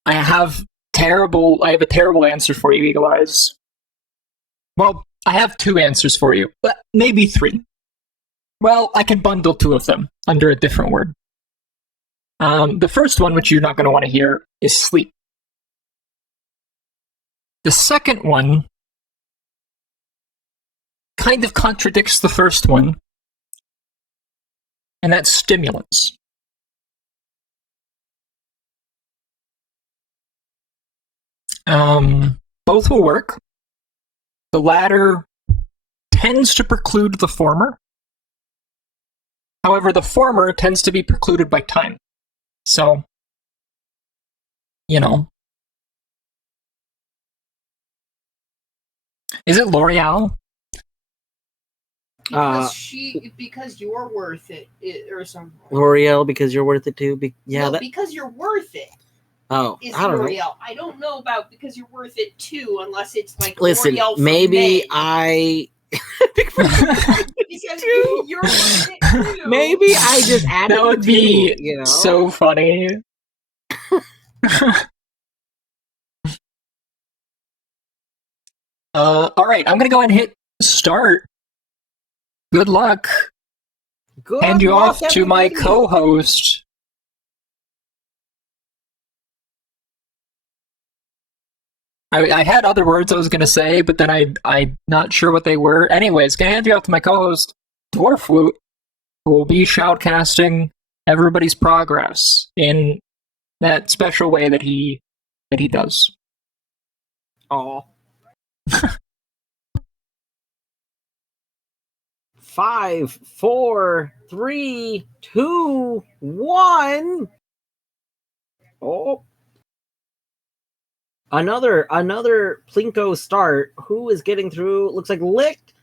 have a terrible answer for you, Eagle Eyes. Well, I have 2 answers for you, but maybe 3. Well, I can bundle 2 of them under a different word. The first one, which you're not going to want to hear, is sleep. The second one kind of contradicts the first one, and that's stimulants. Both will work. The latter tends to preclude the former. However, the former tends to be precluded by time. So, you know. Is it L'Oreal? Because you're worth it, or something. L'Oreal, because you're worth it too. Because you're worth it. Oh, is I don't L'Oreal. know. I don't know about because you're worth it too, unless it's like Listen, L'Oreal maybe men. I. Because you're worth it too. Maybe I just added that would be so funny. All right, I'm gonna go ahead and hit start. Good luck. Hand you off to my co-host. I had other words I was going to say, but then I'm not sure what they were. Anyways, going to hand you off to my co-host, Dwarf Flute, who will be shoutcasting everybody's progress in that special way that he does. Oh. 5, 4, 3, 2, 1. Oh. Another Plinko start. Who is getting through? Looks like Licked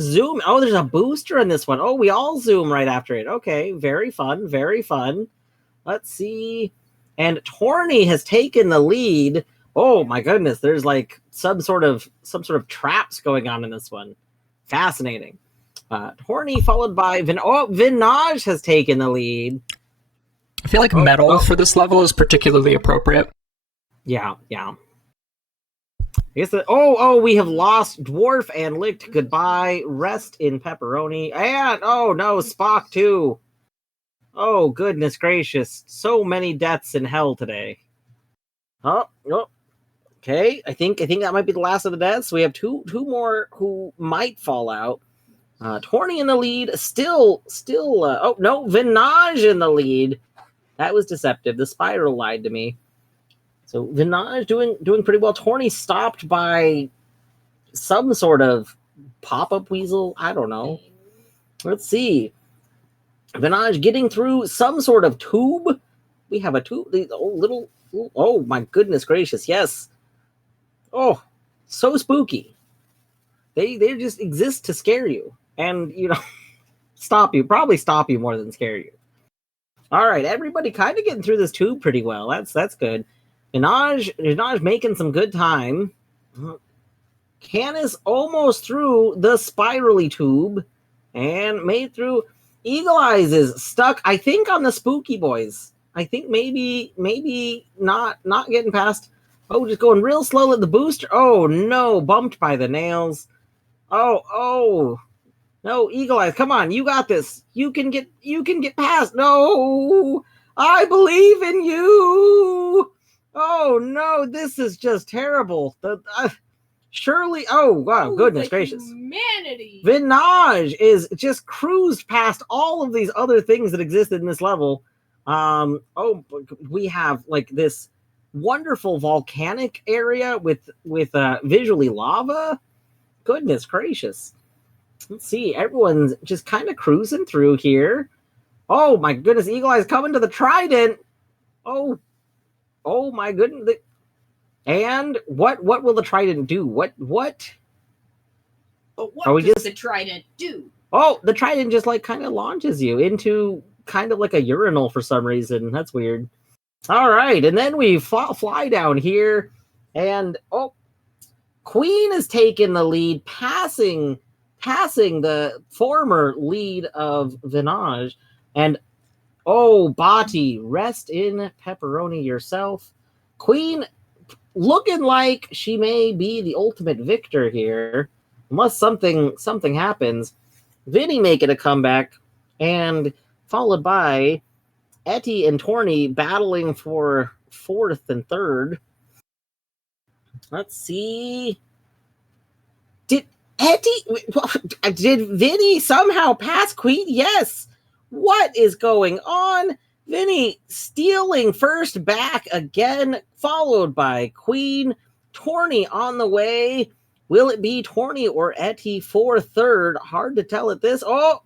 Zoom. Oh, there's a booster in this one. Oh, we all zoom right after it. Okay, very fun, very fun. Let's see. And Torny has taken the lead. Oh my goodness, there's like some sort of traps going on in this one. Fascinating. Torny followed by Vinaj has taken the lead. I feel like metal for this level is particularly appropriate. Yeah. I guess we have lost Dwarf and Licked. Goodbye. Rest in pepperoni. And oh no, Spock too. Oh goodness gracious. So many deaths in hell today. Oh. Okay. I think that might be the last of the deaths. We have two more who might fall out. Torny in the lead. Still oh no, Vinaj in the lead. That was deceptive. The spiral lied to me. So Vinaj doing pretty well. Torny stopped by some sort of pop-up weasel. I don't know. Let's see. Vinaj getting through some sort of tube. We have a tube. Oh my goodness gracious. Yes. Oh, so spooky. They just exist to scare you. And, probably stop you more than scare you. All right, everybody kind of getting through this tube pretty well. That's good. Vinaj making some good time. Canis almost through the spirally tube and made through. Eagle Eyes is stuck, I think, on the Spooky Boys. I think maybe not getting past. Oh, just going real slow at the booster. Oh no, bumped by the nails. Oh. No, Eagle Eyes, come on, you got this. You can get past. No, I believe in you. Oh no, this is just terrible. Surely, oh wow, goodness gracious. Humanity. Vinaj is just cruised past all of these other things that existed in this level. We have like this wonderful volcanic area with visually lava. Goodness gracious. Let's see, everyone's just kind of cruising through here. Oh my goodness, Eagle Eye's coming to the trident. Oh my goodness. And what will the trident do? What? But what does the trident do? Oh, the trident just like kind of launches you into kind of like a urinal for some reason. That's weird. All right, and then we fly down here, and Queen has taken the lead, passing the former lead of Vinaj. And Bati, rest in pepperoni yourself. Queen looking like she may be the ultimate victor here, unless something happens. Vinny making a comeback, and followed by Etty and Torny battling for fourth and third. Let's see. Did Vinny somehow pass Queen? Yes. What is going on? Vinny stealing first back again, followed by Queen. Torny on the way. Will it be Torny or Etty for third? Hard to tell at this. Oh,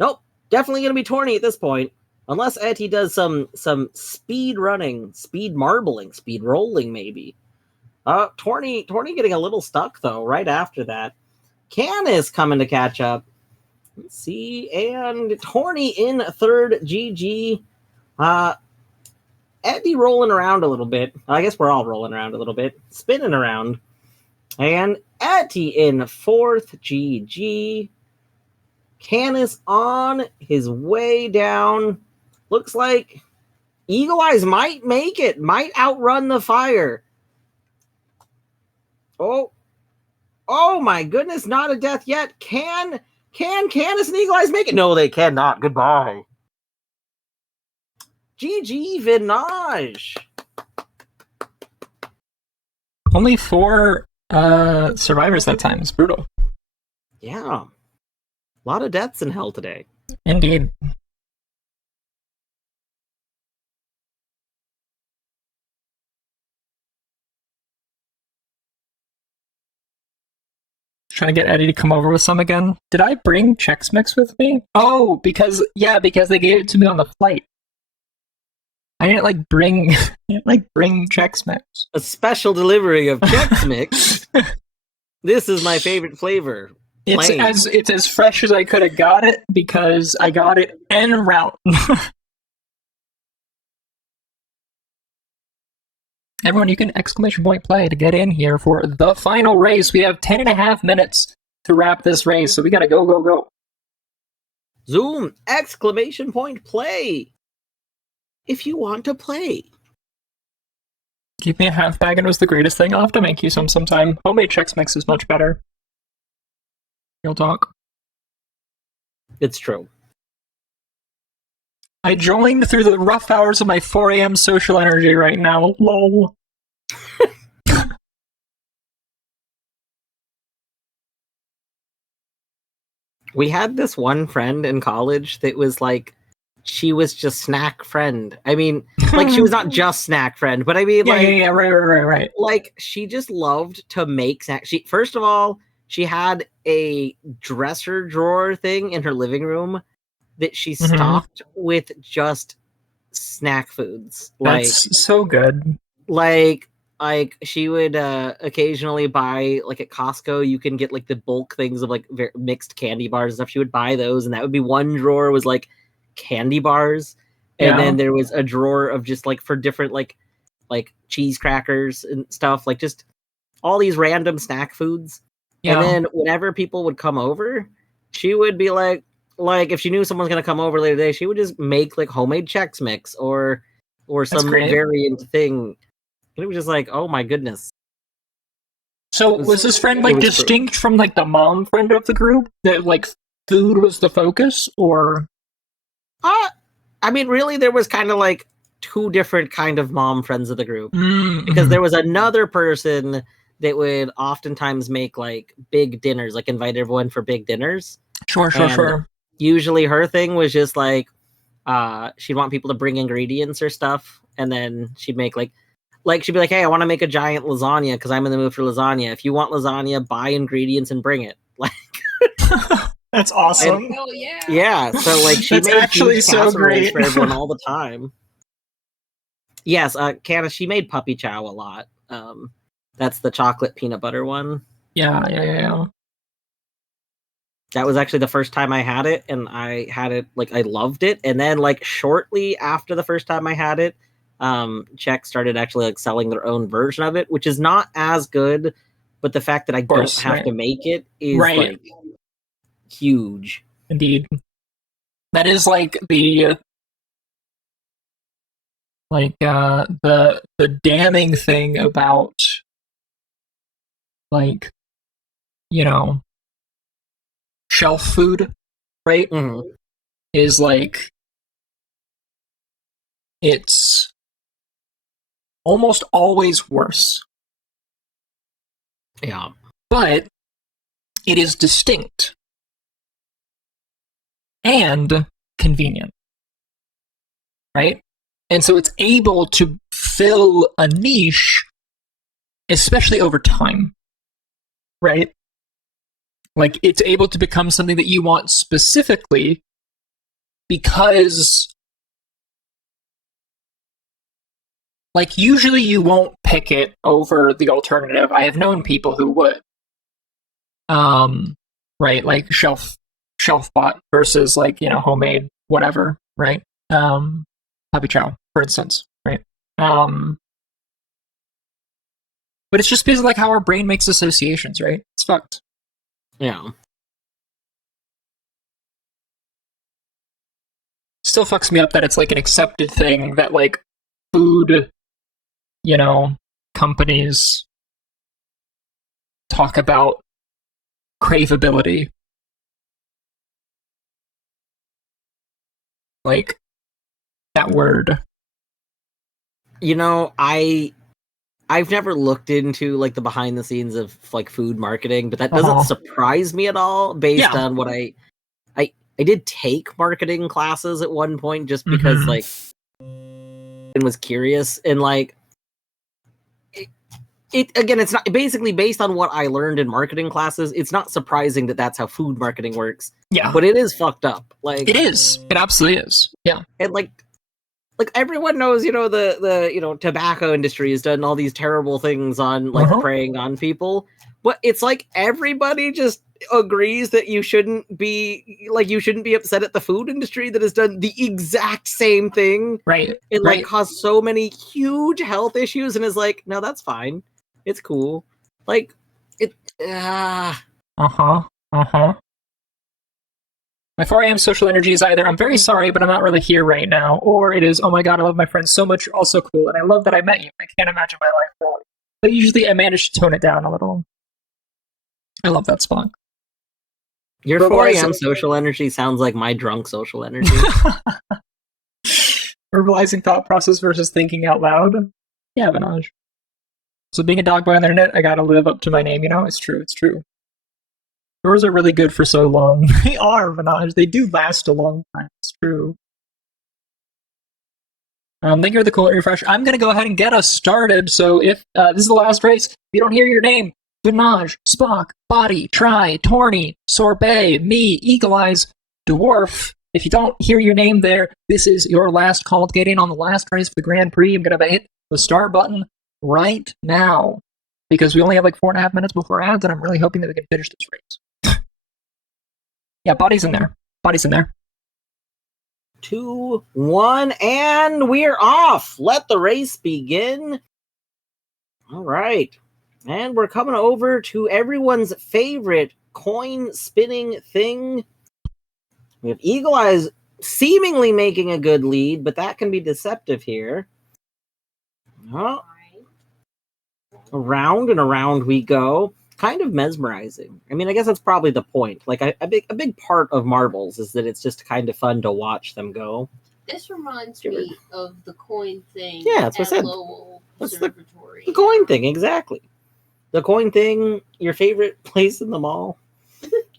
nope. Definitely going to be Torny at this point. Unless Etty does some speed running, speed marbling, speed rolling maybe. Torny getting a little stuck, though, right after that. Canis coming to catch up. Let's see. And Torny in third. GG. Etty rolling around a little bit. I guess we're all rolling around a little bit. Spinning around. And Etty in fourth. GG. Canis on his way down. Looks like Eagle Eyes might make it. Might outrun the fire. Oh my goodness, not a death yet. Can Canis and Eagle Eyes make it? No, they cannot. Goodbye. GG Vinaj. Only 4 survivors that time. It's brutal. Yeah. A lot of deaths in hell today. Indeed. Trying to get Eddie to come over with some again. Did I bring Chex Mix with me? Oh, because they gave it to me on the flight. I didn't bring Chex Mix. A special delivery of Chex Mix. This is my favorite flavor. It's as fresh as I could have got it because I got it en route. Everyone, you can exclamation point play to get in here for the final race. We have 10.5 minutes to wrap this race, so we gotta go, go, go. Zoom! Exclamation point play! If you want to play. Keep me a half bag and it was the greatest thing. I'll have to make you some sometime. Homemade Chex Mix is much better. Real talk. It's true. I joined through the rough hours of my 4 a.m. social energy right now. Lol. We had this one friend in college that was like, she was just snack friend. I mean, like, she was not just snack friend, but I mean, yeah, right. Like, she just loved to make snacks. First of all, she had a dresser drawer thing in her living room that she stocked with just snack foods. That's so good. Like she would occasionally buy, like at Costco, you can get like the bulk things of like mixed candy bars and stuff. She would buy those, and that would be one drawer was like candy bars, and then there was a drawer of just like for different like cheese crackers and stuff, like just all these random snack foods. And then whenever people would come over, she would be like if she knew someone's gonna come over later today, she would just make like homemade Chex Mix or some variant thing. And it was just like, oh my goodness. So was this friend like distinct from like the mom friend of the group? That like food was the focus, or? I mean, really, there was kind of like two different kind of mom friends of the group, because there was another person that would oftentimes make like big dinners, like invite everyone for big dinners. Sure. Usually her thing was just like, she'd want people to bring ingredients or stuff, and then she'd make like she'd be like, hey, I want to make a giant lasagna because I'm in the mood for lasagna. If you want lasagna, buy ingredients and bring it. Like, that's awesome. Hell yeah. Yeah, so like she that's made actually so great for everyone all the time. Yes, Canna, she made puppy chow a lot. That's the chocolate peanut butter one. Yeah. That was actually the first time I had it, and I had it, like, I loved it. And then, like, shortly after the first time I had it, Chex started actually, like, selling their own version of it, which is not as good, but the fact that I don't have to make it is, like, huge. Indeed. That is, like, the damning thing about, like, you know, shelf food, right? Is like, it's almost always worse. Yeah. But it is distinct and convenient, right? And so it's able to fill a niche, especially over time, right? Like, it's able to become something that you want specifically because, like, usually you won't pick it over the alternative. I have known people who would. Right, like shelf bought versus, like, you know, homemade whatever, right? Puppy chow, for instance, right? But it's just basically like how our brain makes associations, right? It's fucked. Yeah. Still fucks me up that it's like an accepted thing that, like, food, you know, companies talk about craveability. Like, that word. You know, I've never looked into, like, the behind the scenes of, like, food marketing, but that doesn't surprise me at all based on what I did take marketing classes at one point just because, like, and was curious, and, like, it again, it's not basically based on what I learned in marketing classes. It's not surprising that that's how food marketing works. Yeah. But it is fucked up. Like, it is. It absolutely is. Yeah. And like everyone knows, you know, the you know, tobacco industry has done all these terrible things on, like, preying on people. But it's like everybody just agrees that you shouldn't be upset at the food industry that has done the exact same thing Right. and right. caused so many huge health issues, and is like, no, that's fine, it's cool. Like it. Uh-huh. My 4 a.m. social energy is either I'm very sorry, but I'm not really here right now, or it is, oh my god, I love my friends so much, you're all so cool, and I love that I met you. I can't imagine my life without you. But usually I manage to tone it down a little. I love that Spock. Your But 4 why is a.m. it- social energy sounds like my drunk social energy. Verbalizing thought process versus thinking out loud. Yeah, Vinaj. So being a dog boy on the internet, I gotta live up to my name, It's true, it's true. Yours are really good for so long. They are, Vinaj. They do last a long time. It's true. Thank you for the cool refresh. I'm going to go ahead and get us started. So if this is the last race, if you don't hear your name, Vinaj, Spock, Body, Try, Torny, Sorbet, me, Eagle Eyes, Dwarf. If you don't hear your name there, this is your last call to get in on the last race for the Grand Prix. I'm going to hit the start button right now because we only have like 4.5 minutes before ads, and I'm really hoping that we can finish this race. Yeah, Body's in there. 2, 1, and we're off. Let the race begin. All right. And we're coming over to everyone's favorite coin spinning thing. We have Eagle Eyes seemingly making a good lead, but that can be deceptive here. Oh, around and around we go. Kind of mesmerizing. I mean, I guess that's probably the point. Like a big part of marbles is that it's just kind of fun to watch them go. This reminds me of the coin thing. Yeah, that's what I said. Lowell That's Observatory. The coin thing, exactly. The coin thing, your favorite place in the mall.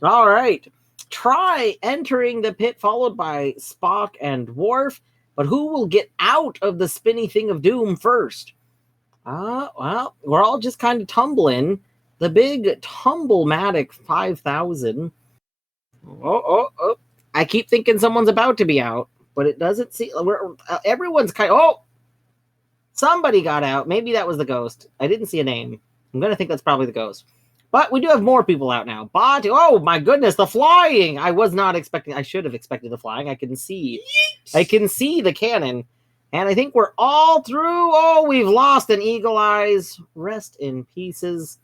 All right. Try entering the pit, followed by Spock and Worf. But who will get out of the spinny thing of doom first? Well, we're all just kind of tumbling. The big Tumble-matic 5000. Oh. I keep thinking someone's about to be out, but it doesn't seem... everyone's kind of... Oh! Somebody got out. Maybe that was the ghost. I didn't see a name. I'm going to think that's probably the ghost. But we do have more people out now. Oh, my goodness, the flying! I was not expecting... I should have expected the flying. I can see the cannon. And I think we're all through. Oh, we've lost an Eagle Eyes. Rest in pieces.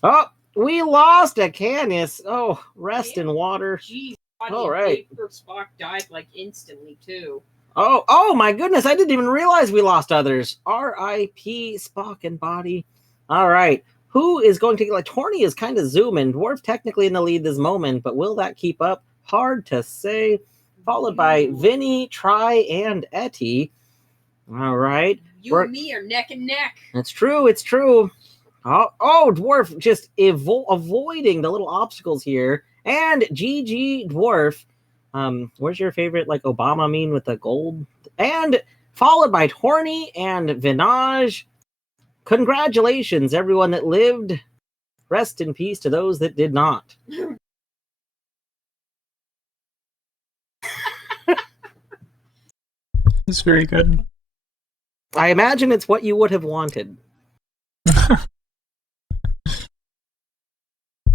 Oh, we lost a Canis. Oh, rest in water. Jeez, all right. Spock died instantly too. Oh my goodness! I didn't even realize we lost others. R.I.P. Spock and Body. All right, who is going to get? Torny is kind of zooming. Dwarf technically in the lead this moment, but will that keep up? Hard to say. Followed by Vinny, Try, and Etty. All right, you and me are neck and neck. It's true. Oh, Dwarf just avoiding the little obstacles here. And GG Dwarf. Where's your favorite Obama meme with the gold? And followed by Torny and Vinaj. Congratulations, everyone that lived. Rest in peace to those that did not. It's very good. I imagine it's what you would have wanted.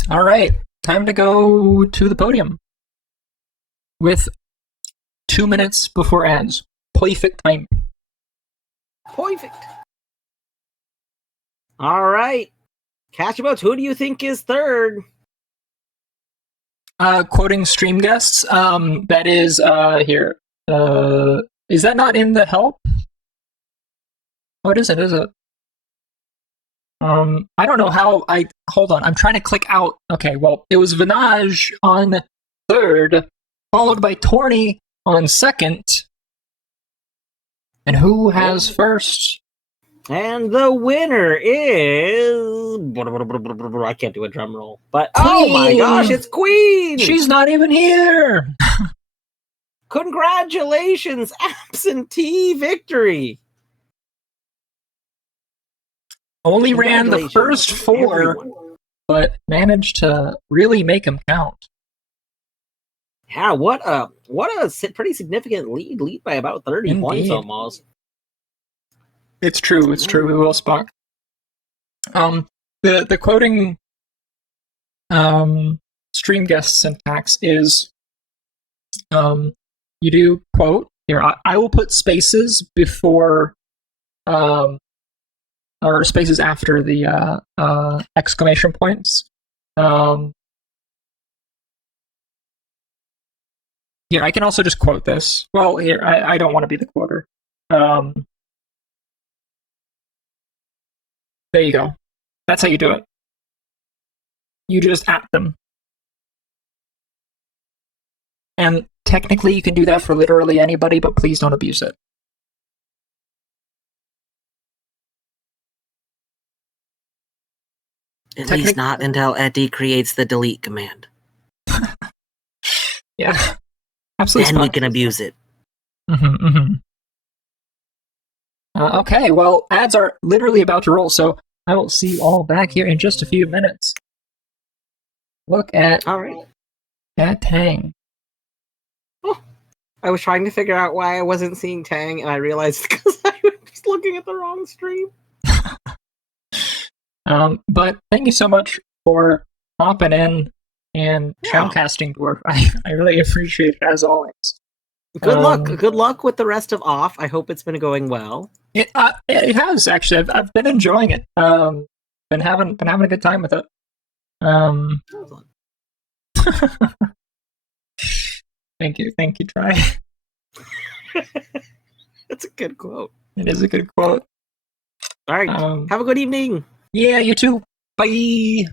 All right, time to go to the podium. With 2 minutes before ads. Perfect time. Perfect. All right. Catchaboats, who do you think is third? Quoting stream guests, that is, here. Is that not in the help? Oh, it isn't, is it? I don't know how hold on, I'm trying to click out. Okay, well, it was Vinaj on third, followed by Torny on second. And who has first? And the winner is... I can't do a drum roll. But, Queen. Oh my gosh, it's Queen! She's not even here! Congratulations, absentee victory! Only ran the first 4, everyone. but managed to really make them count. Yeah, what a pretty significant lead by about 30 Indeed. points almost. It's true. We will Spock. The quoting stream guest syntax is you do quote here. I will put spaces before or spaces after the exclamation points. Here, I can also just quote this. Well, here, I don't want to be the quoter. There you go. That's how you do it. You just at them. And technically, you can do that for literally anybody, but please don't abuse it. At least not until Eddie creates the delete command. Yeah. Absolutely. Then we can abuse it. Okay, well, ads are literally about to roll, so I will see you all back here in just a few minutes. Look at Tang. Oh, I was trying to figure out why I wasn't seeing Tang, and I realized because I was just looking at the wrong stream. But thank you so much for hopping in and shoutcasting, Dwarf. I really appreciate it, as always. Good luck. Good luck with the rest of Off. I hope it's been going well. It has, actually. I've been enjoying it. Been having a good time with it. Thank you, Try. That's a good quote. It is a good quote. All right. Have a good evening. Yeah, you too. Bye.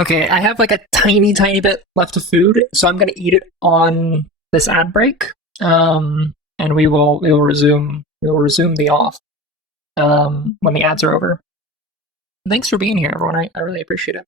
Okay, I have like a tiny bit left of food, so I'm gonna eat it on this ad break. And we will resume the off when the ads are over. Thanks for being here, everyone. I really appreciate it.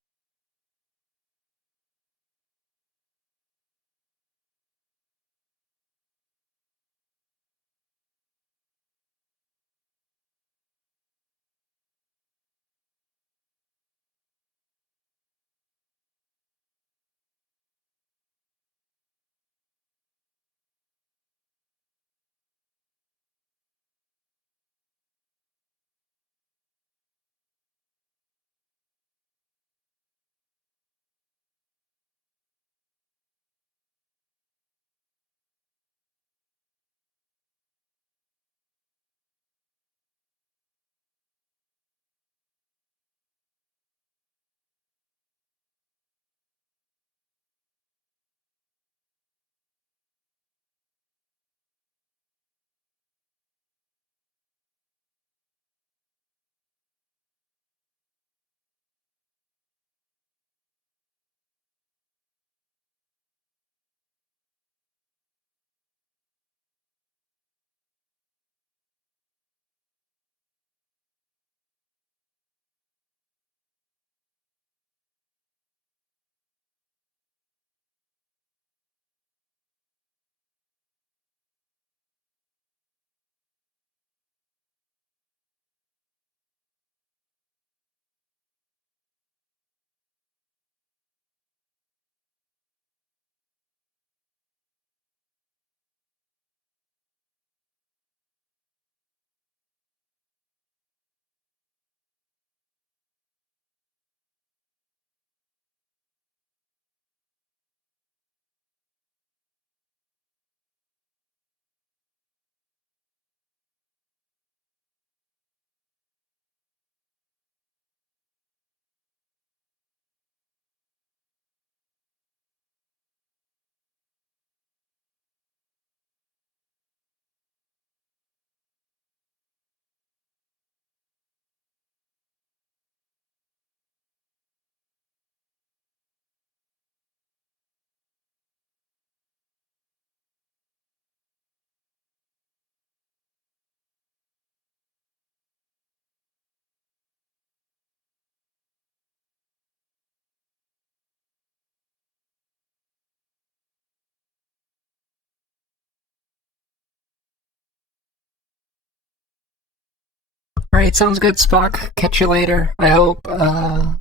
Alright, sounds good, Spock. Catch you later. I hope, well,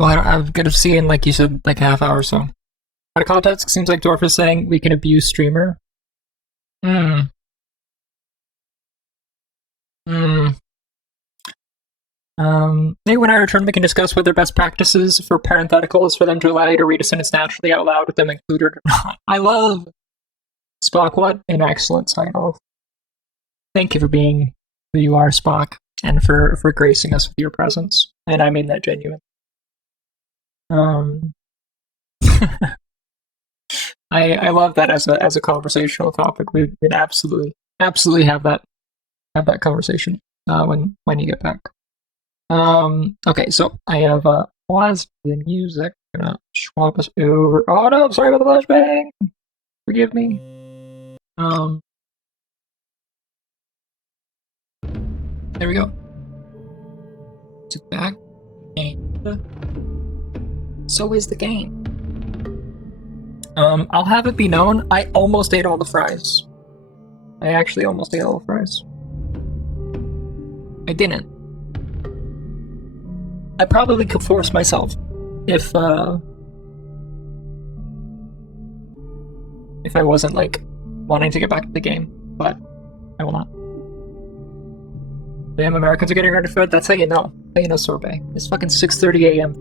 I'm gonna see in, like you said, like a half hour or so. Out of context, seems like Dwarf is saying we can abuse streamer. Maybe when I return, we can discuss whether best practices for parentheticals for them to allow you to read a sentence naturally out loud with them included or not. I love Spock. What an excellent sign off. Thank you for being who you are, Spock, and for gracing us with your presence. And I mean that genuine. I love that as a conversational topic. We'd absolutely have that conversation when you get back. Okay, so I have paused the music. I'm gonna swap us over. Oh no, I'm sorry about the flashbang. Forgive me. There we go. Sit back, and so is the game. I'll have it be known, I almost ate all the fries. I actually almost ate all the fries. I didn't. I probably could force myself if I wasn't like wanting to get back to the game, but I will not. Damn, Americans are getting ready for it. That's how you know. That's how you know, sorbet. It's fucking 6:30 a.m.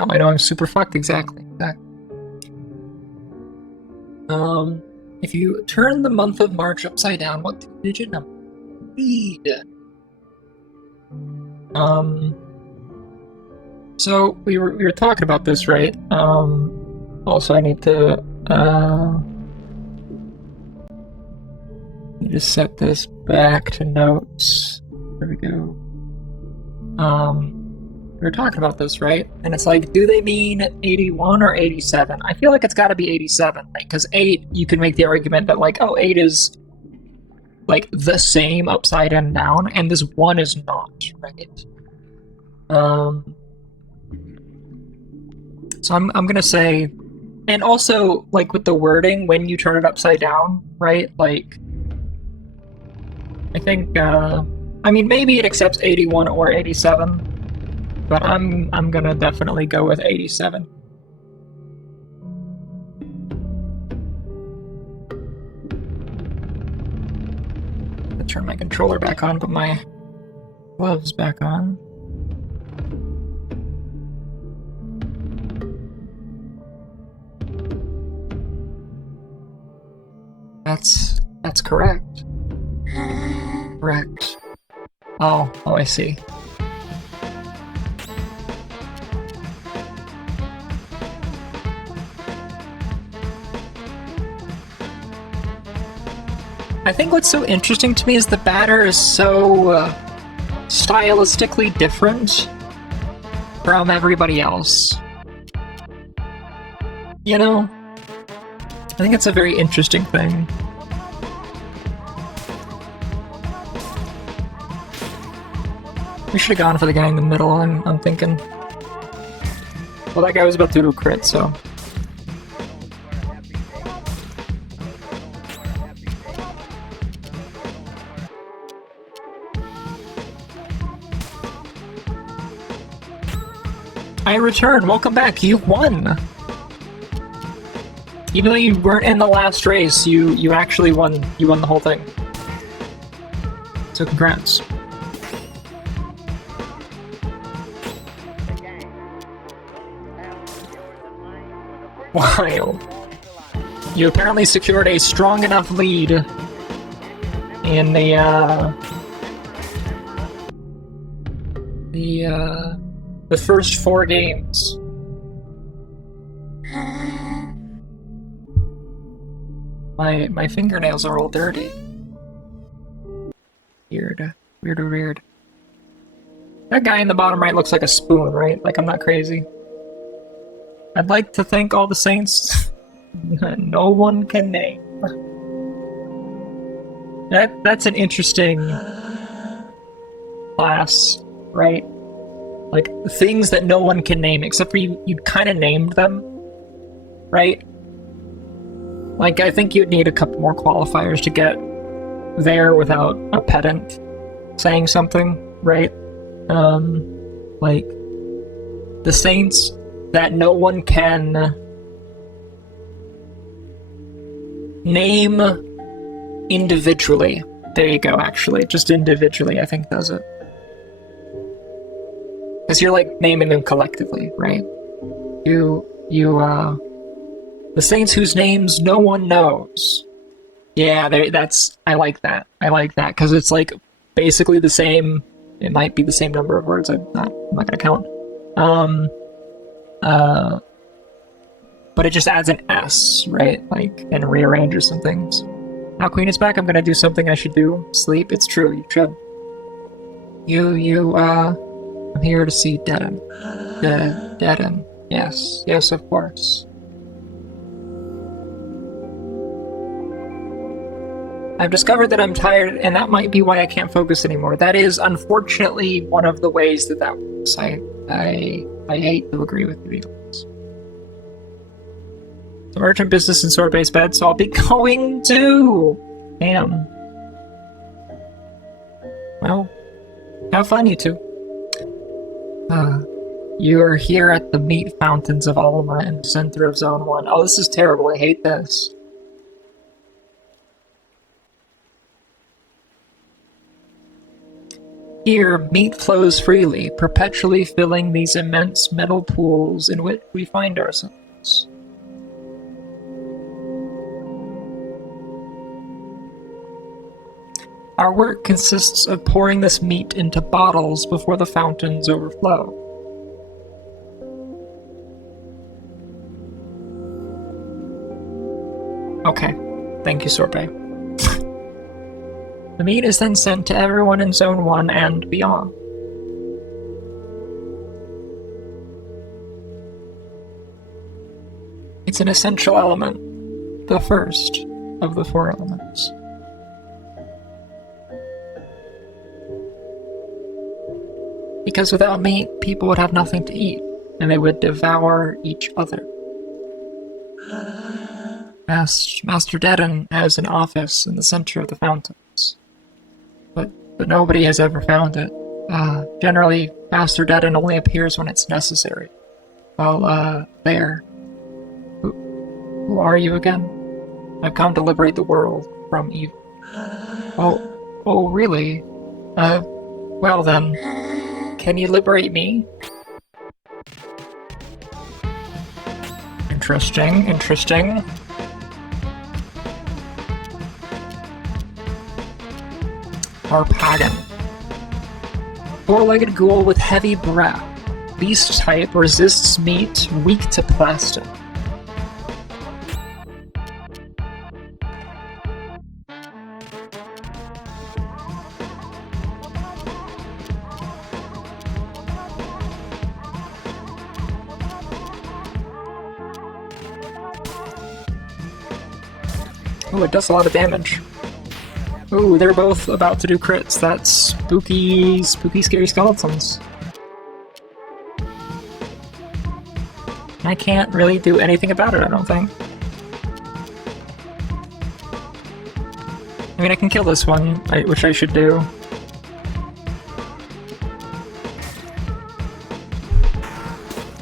Oh, I know I'm super fucked. Exactly. If you turn the month of March upside down, what two-digit number? Read. So we were talking about this, right? Also, I need to set this back to notes. There we go. We were talking about this, right? And it's like, do they mean 81 or 87? I feel like it's got to be 87, right? Because 8, you can make the argument that like, oh, 8 is like the same upside and down, and this 1 is not, right? So I'm gonna say, and also like with the wording when you turn it upside down, right? Like, I think, I mean, maybe it accepts 81 or 87. But I'm gonna definitely go with 87. I'll turn my controller back on, put my gloves back on. That's correct. Correct. Oh, I see. I think what's so interesting to me is the batter is so stylistically different from everybody else. You know? I think it's a very interesting thing. We should have gone for the guy in the middle, I'm thinking. Well, that guy was about to do a crit, so... I return. Welcome back. You won. Even though you weren't in the last race, you actually won. You won the whole thing. So congrats. Wild. You apparently secured a strong enough lead in the first 4 games. My fingernails are all dirty. Weird. That guy in the bottom right looks like a spoon, right? Like, I'm not crazy. I'd like to thank all the saints no one can name. That's an interesting class, right? Like, things that no one can name, except for you kind of named them, right? Like, I think you'd need a couple more qualifiers to get there without a pedant saying something, right? Like, the Saints that no one can name individually. There you go, actually. Just individually, I think does it. Because you're, like, naming them collectively, right? The saints whose names no one knows. Yeah, I like that. I like that, because it's, like, basically the same, it might be the same number of words, I'm not gonna count. But it just adds an S, right? Like, and rearranges some things. Now Queen is back, I'm gonna do something I should do. Sleep, it's true, you should. I'm here to see Deaden. Deaden. Yes, of course. I've discovered that I'm tired, and that might be why I can't focus anymore. That is, unfortunately, one of the ways that works. I hate to agree with you. Some urgent business in sword-based bed, so I'll be going to. Damn. Well, have fun, you two. You are here at the meat fountains of Alma in the center of Zone 1. Oh, this is terrible. I hate this. Here, meat flows freely, perpetually filling these immense metal pools in which we find ourselves. Our work consists of pouring this meat into bottles before the fountains overflow. Okay, thank you, Sorbet. The meat is then sent to everyone in Zone 1 and beyond. It's an essential element, the first of the 4 elements. Because without meat, people would have nothing to eat, and they would devour each other. Master Deaden has an office in the center of the fountains. But nobody has ever found it. Generally, Master Deaden only appears when it's necessary. Well, there. Who are you again? I've come to liberate the world from evil. Oh, really? Well then, can you liberate me? Interesting. Harpagan. 4-legged ghoul with heavy breath. Beast type, resists meat, weak to plastic. Oh, it does a lot of damage. Ooh, they're both about to do crits. That's spooky, scary skeletons. I can't really do anything about it, I don't think. I mean, I can kill this one, which I should do.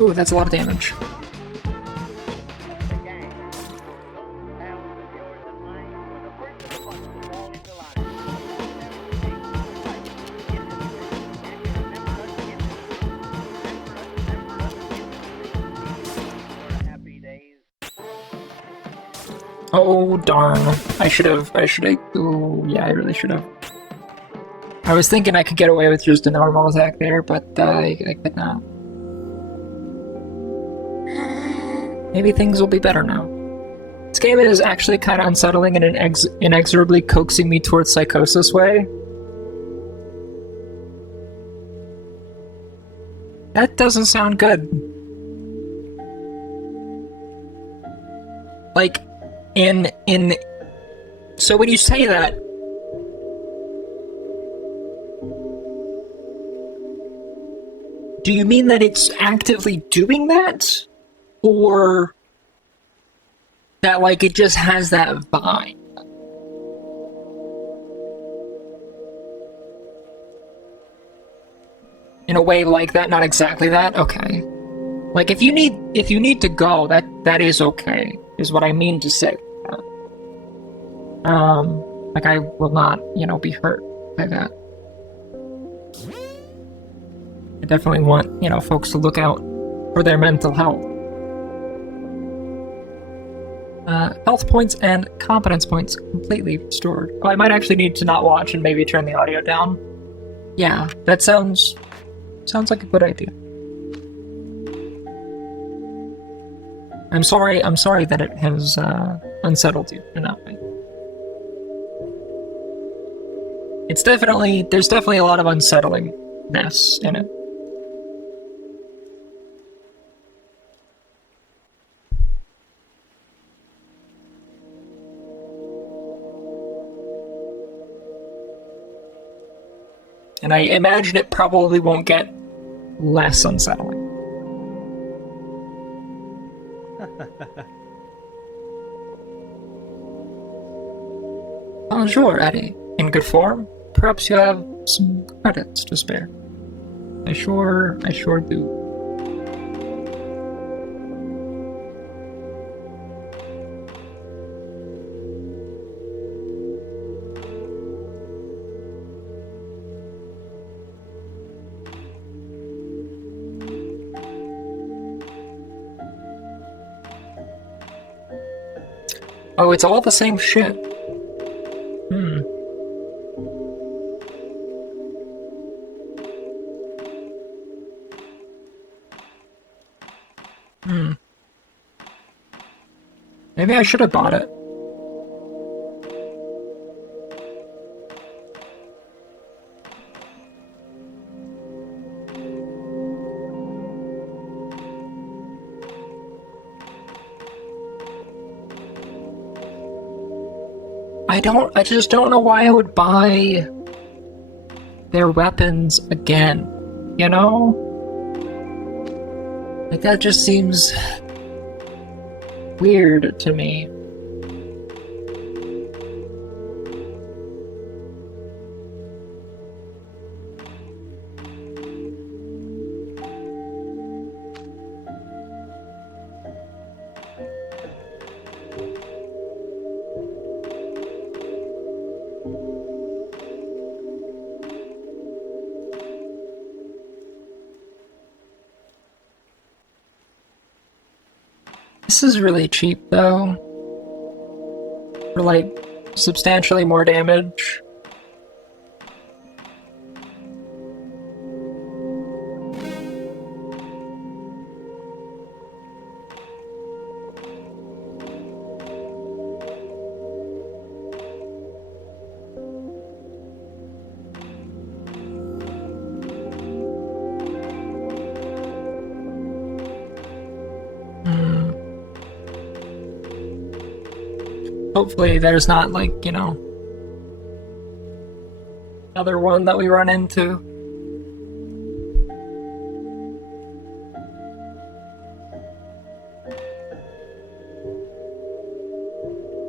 Ooh, that's a lot of damage. Oh, darn. Ooh, yeah, I really should have. I was thinking I could get away with just a normal attack there, but I could not. Maybe things will be better now. This game is actually kind of unsettling in an inexorably coaxing me towards psychosis way. That doesn't sound good. Like, so when you say that, do you mean that it's actively doing that? Or that, like, it just has that vibe? In a way like that, not exactly that? Okay. Like if you need to go, that is okay, is what I mean to say. Like I will not, be hurt by that. I definitely want, folks to look out for their mental health. Health points and competence points completely restored. Oh, I might actually need to not watch and maybe turn the audio down. Yeah, that sounds like a good idea. I'm sorry that it has unsettled you in that way. There's definitely a lot of unsettlingness in it. And I imagine it probably won't get less unsettling. Bonjour, Eddie. In good form? Perhaps you have some credits to spare. I sure do. Oh, it's all the same shit. Maybe I should have bought it. I just don't know why I would buy their weapons again, Like, that just seems weird to me. This is really cheap, though. For, like, substantially more damage. Hopefully there's not, like, another one that we run into.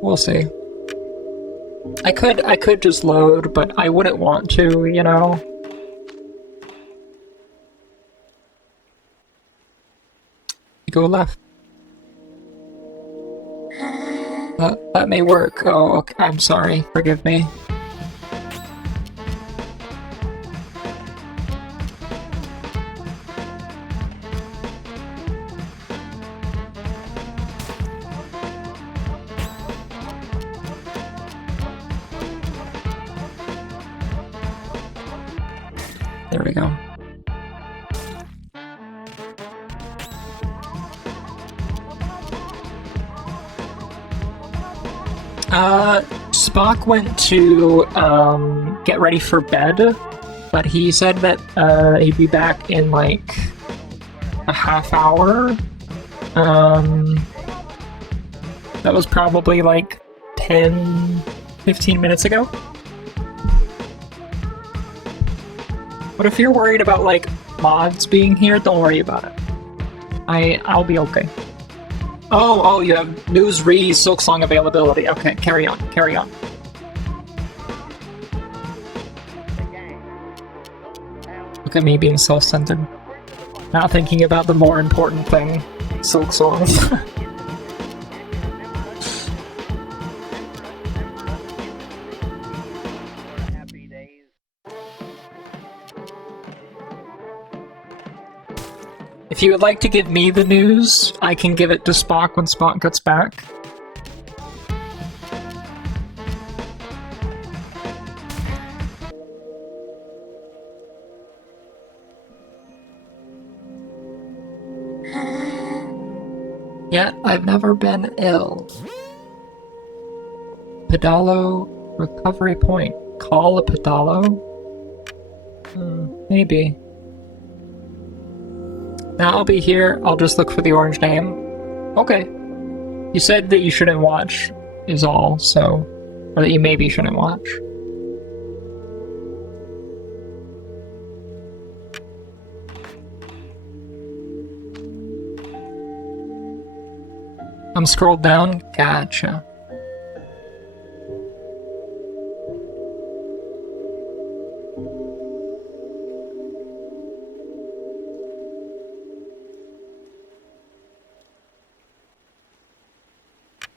We'll see. I could just load, but I wouldn't want to, Go left. That may work. Oh, okay. I'm sorry. Forgive me. There we go. Spock went to get ready for bed, but he said that he'd be back in like a half hour. That was probably like 10-15 minutes ago. But if you're worried about like mods being here, don't worry about it. I'll be okay. Oh, you have news re Silksong availability. Okay, carry on. Look at me being self-centered. Not thinking about the more important thing, Silk Songs. If you would like to give me the news, I can give it to Spock when Spock gets back. Yet, I've never been ill. Pedalo recovery point. Call a Pedalo? Maybe. Now I'll be here, I'll just look for the orange name. Okay. You said that you shouldn't watch, is all, so... Or that you maybe shouldn't watch. I'm scrolled down? Gotcha.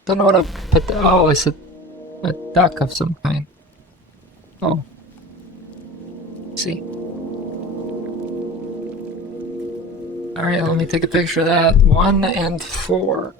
Don't know what a oh, it's a duck of some kind. Oh. Let's see. Alright, let me take a picture of that. 1 and 4.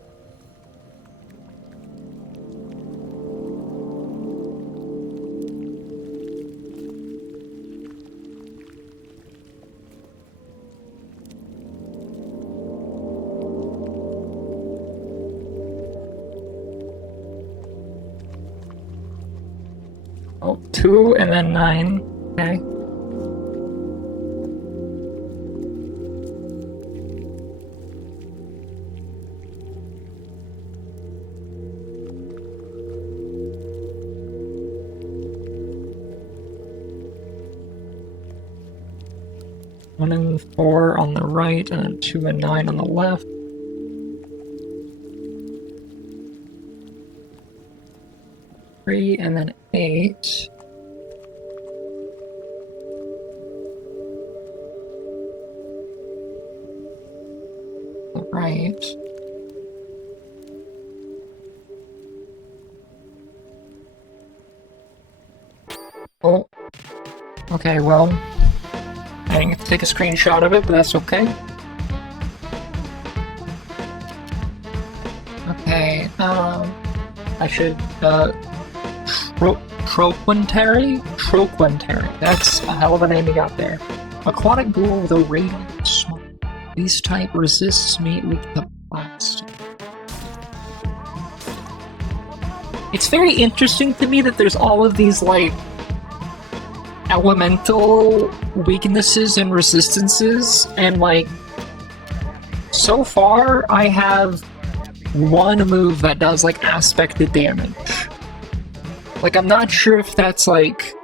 Oh, 2 and then 9. Okay. One and 4 on the right, and then 2 and 9 on the left. Three and then 8. The right. Oh. Okay, well. I didn't get to take a screenshot of it, but that's okay. Okay, I should, Troquintary. That's a hell of a name you got there. Aquatic ghoul with a radiant smoke. This type resists meat with the blast. It's very interesting to me that there's all of these, like, elemental weaknesses and resistances, and, like, so far I have one move that does, like, aspected damage. Like, I'm not sure if that's, like,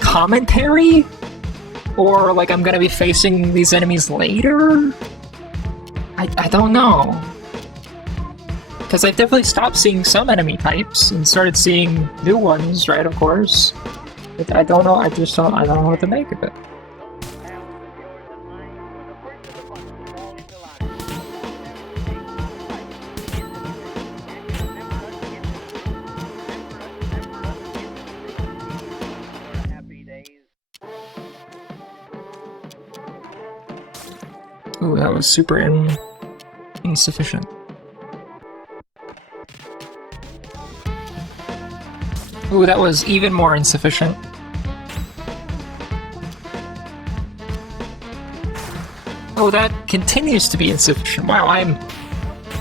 commentary? Or, like, I'm gonna be facing these enemies later? I don't know. Because I've definitely stopped seeing some enemy types and started seeing new ones, right, of course. But I don't know, I don't know what to make of it. Ooh, that was super insufficient. Ooh, that was even more insufficient. Oh, that continues to be insufficient. Wow, I'm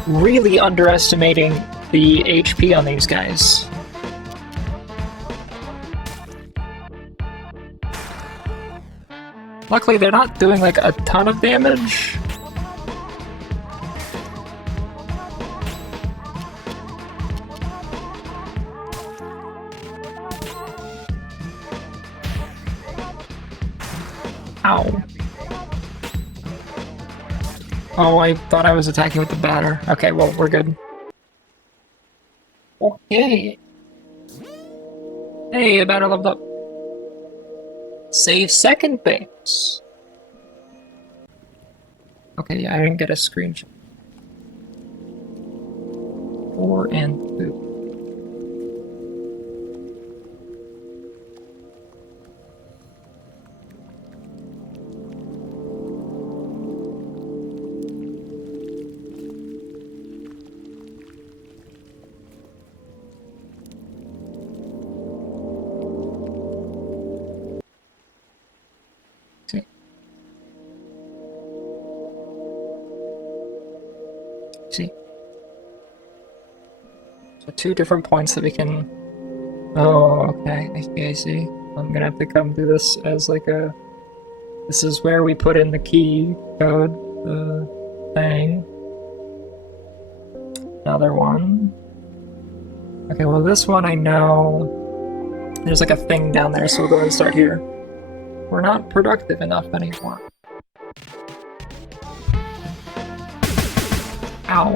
really underestimating the HP on these guys. Luckily, they're not doing, like, a ton of damage. Ow. Oh, I thought I was attacking with the batter. Okay, well, we're good. Okay. Hey, the batter leveled up. Save second base. Okay, yeah, I didn't get a screenshot. 4 and 2. See. So 2 different points that we can... Oh, okay, I see. I'm gonna have to come do this as like a... This is where we put in the key code, the thing. Another one. Okay, well this one I know... There's like a thing down there, so we'll go ahead and start here. We're not productive enough anymore. Ow.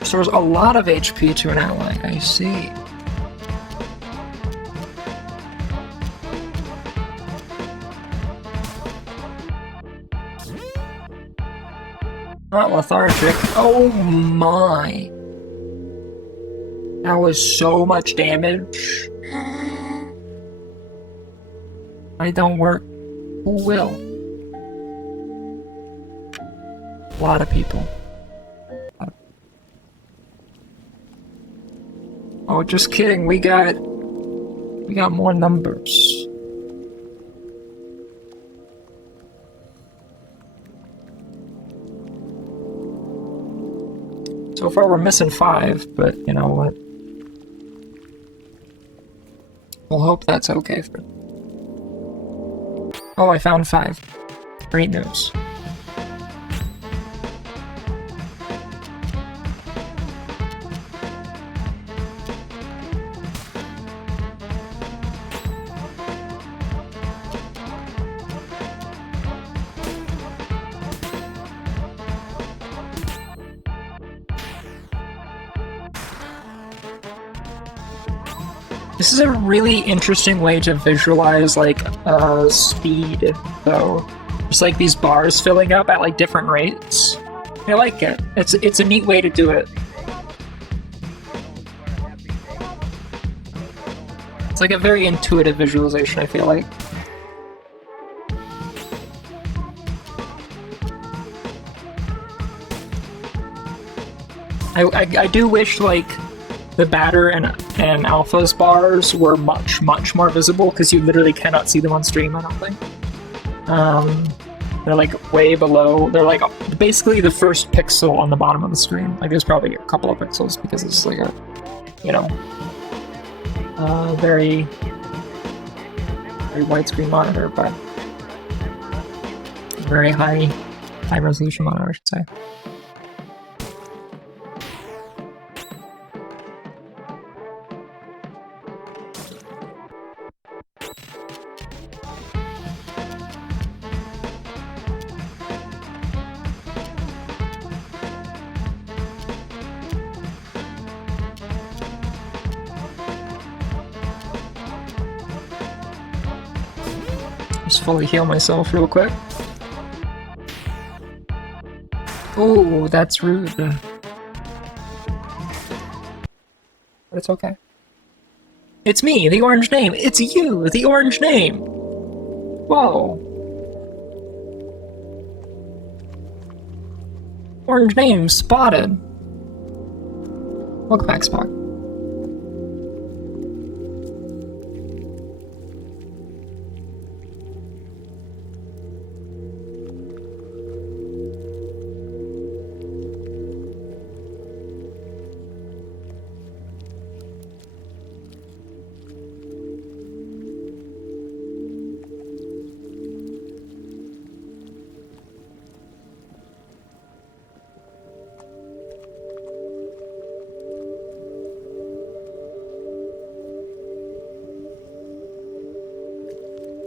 Restores a lot of HP to an ally, I see. Not lethargic. Oh my. That was so much damage. I don't work. Who will? A lot of people. Oh, just kidding. We got more numbers. So far we're missing 5, but you know what? We'll hope that's okay for... Oh, I found 5. Great news. This is a really interesting way to visualize, like, speed, though. Just like these bars filling up at, like, different rates. I like it. It's a neat way to do it. It's like a very intuitive visualization, I feel like. I do wish, like, the batter and alpha's bars were much more visible, because you literally cannot see them on stream, I don't think. They're like way below. They're like basically the first pixel on the bottom of the screen. Like there's probably a couple of pixels because it's like a, you know, very widescreen monitor, but very high resolution monitor, I should say. Just fully heal myself real quick. Oh, that's rude. But it's okay. It's me, the orange name. It's you, the orange name. Whoa. Orange name spotted. Welcome back, Spock.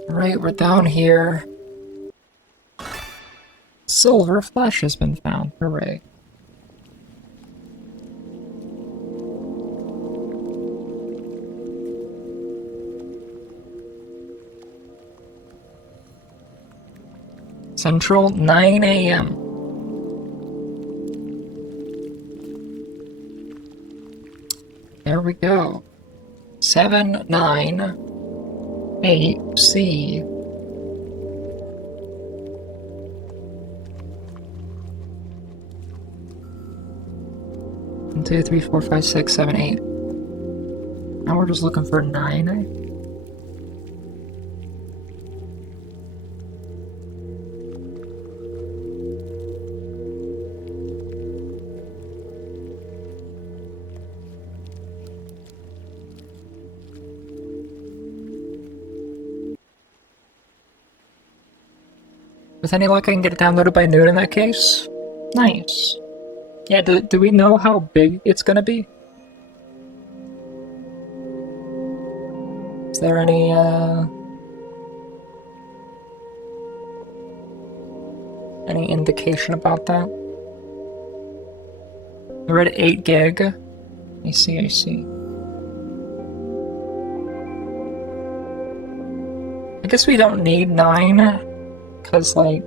Alright, we're down here. Silver flesh has been found. Hooray. Central, 9 a.m. There we go. 798C. One, two, three, four, five, six, seven, 8. Now we're just looking for 9. With any luck, I can get it downloaded by noon in that case. Nice. Yeah, do we know how big it's gonna be? Is there any, any indication about that? We're at 8 gig. I see. I guess we don't need 9, because, like,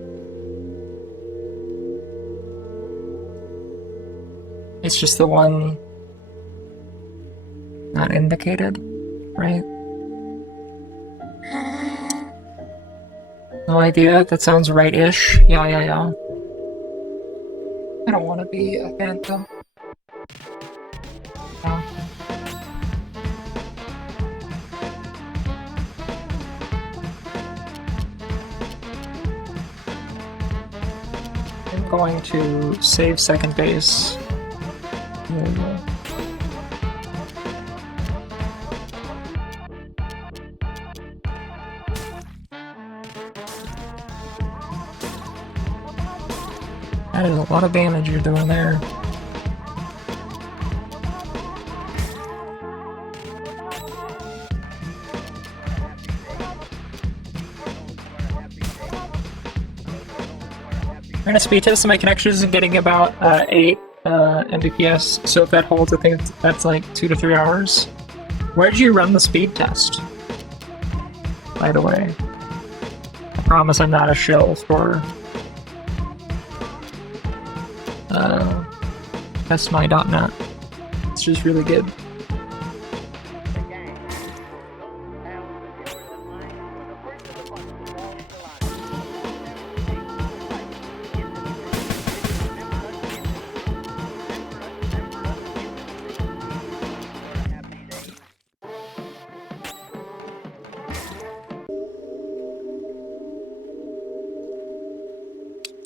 it's just the one not indicated, right? No idea. That sounds right-ish. Yeah. I don't want to be a phantom. No. I'm going to save second base. There we go. That is a lot of damage you're doing there. I'm gonna speed test my connections and getting about 8 Mbps, so if that holds, I think that's like 2 to 3 hours. Where did you run the speed test? By the way. I promise I'm not a shill for testmy.net. It's just really good.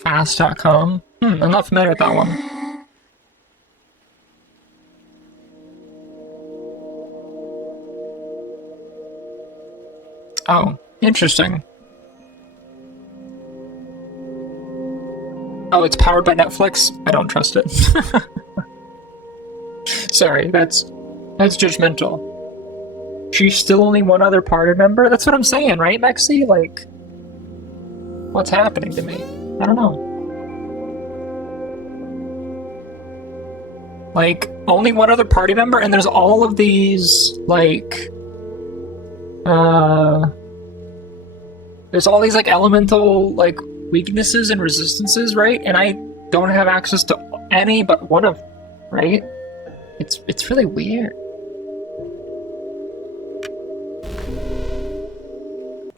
Fast.com. I'm not familiar with that one. Oh, interesting. Oh, it's powered by Netflix? I don't trust it. Sorry, that's judgmental. She's still only one other party member? That's what I'm saying, right, Mexi? Like, what's happening to me? I don't know. Like, only one other party member, and there's all of these, like, there's all these, like, elemental, like, weaknesses and resistances, right? And I don't have access to any but one of them, right? It's really weird.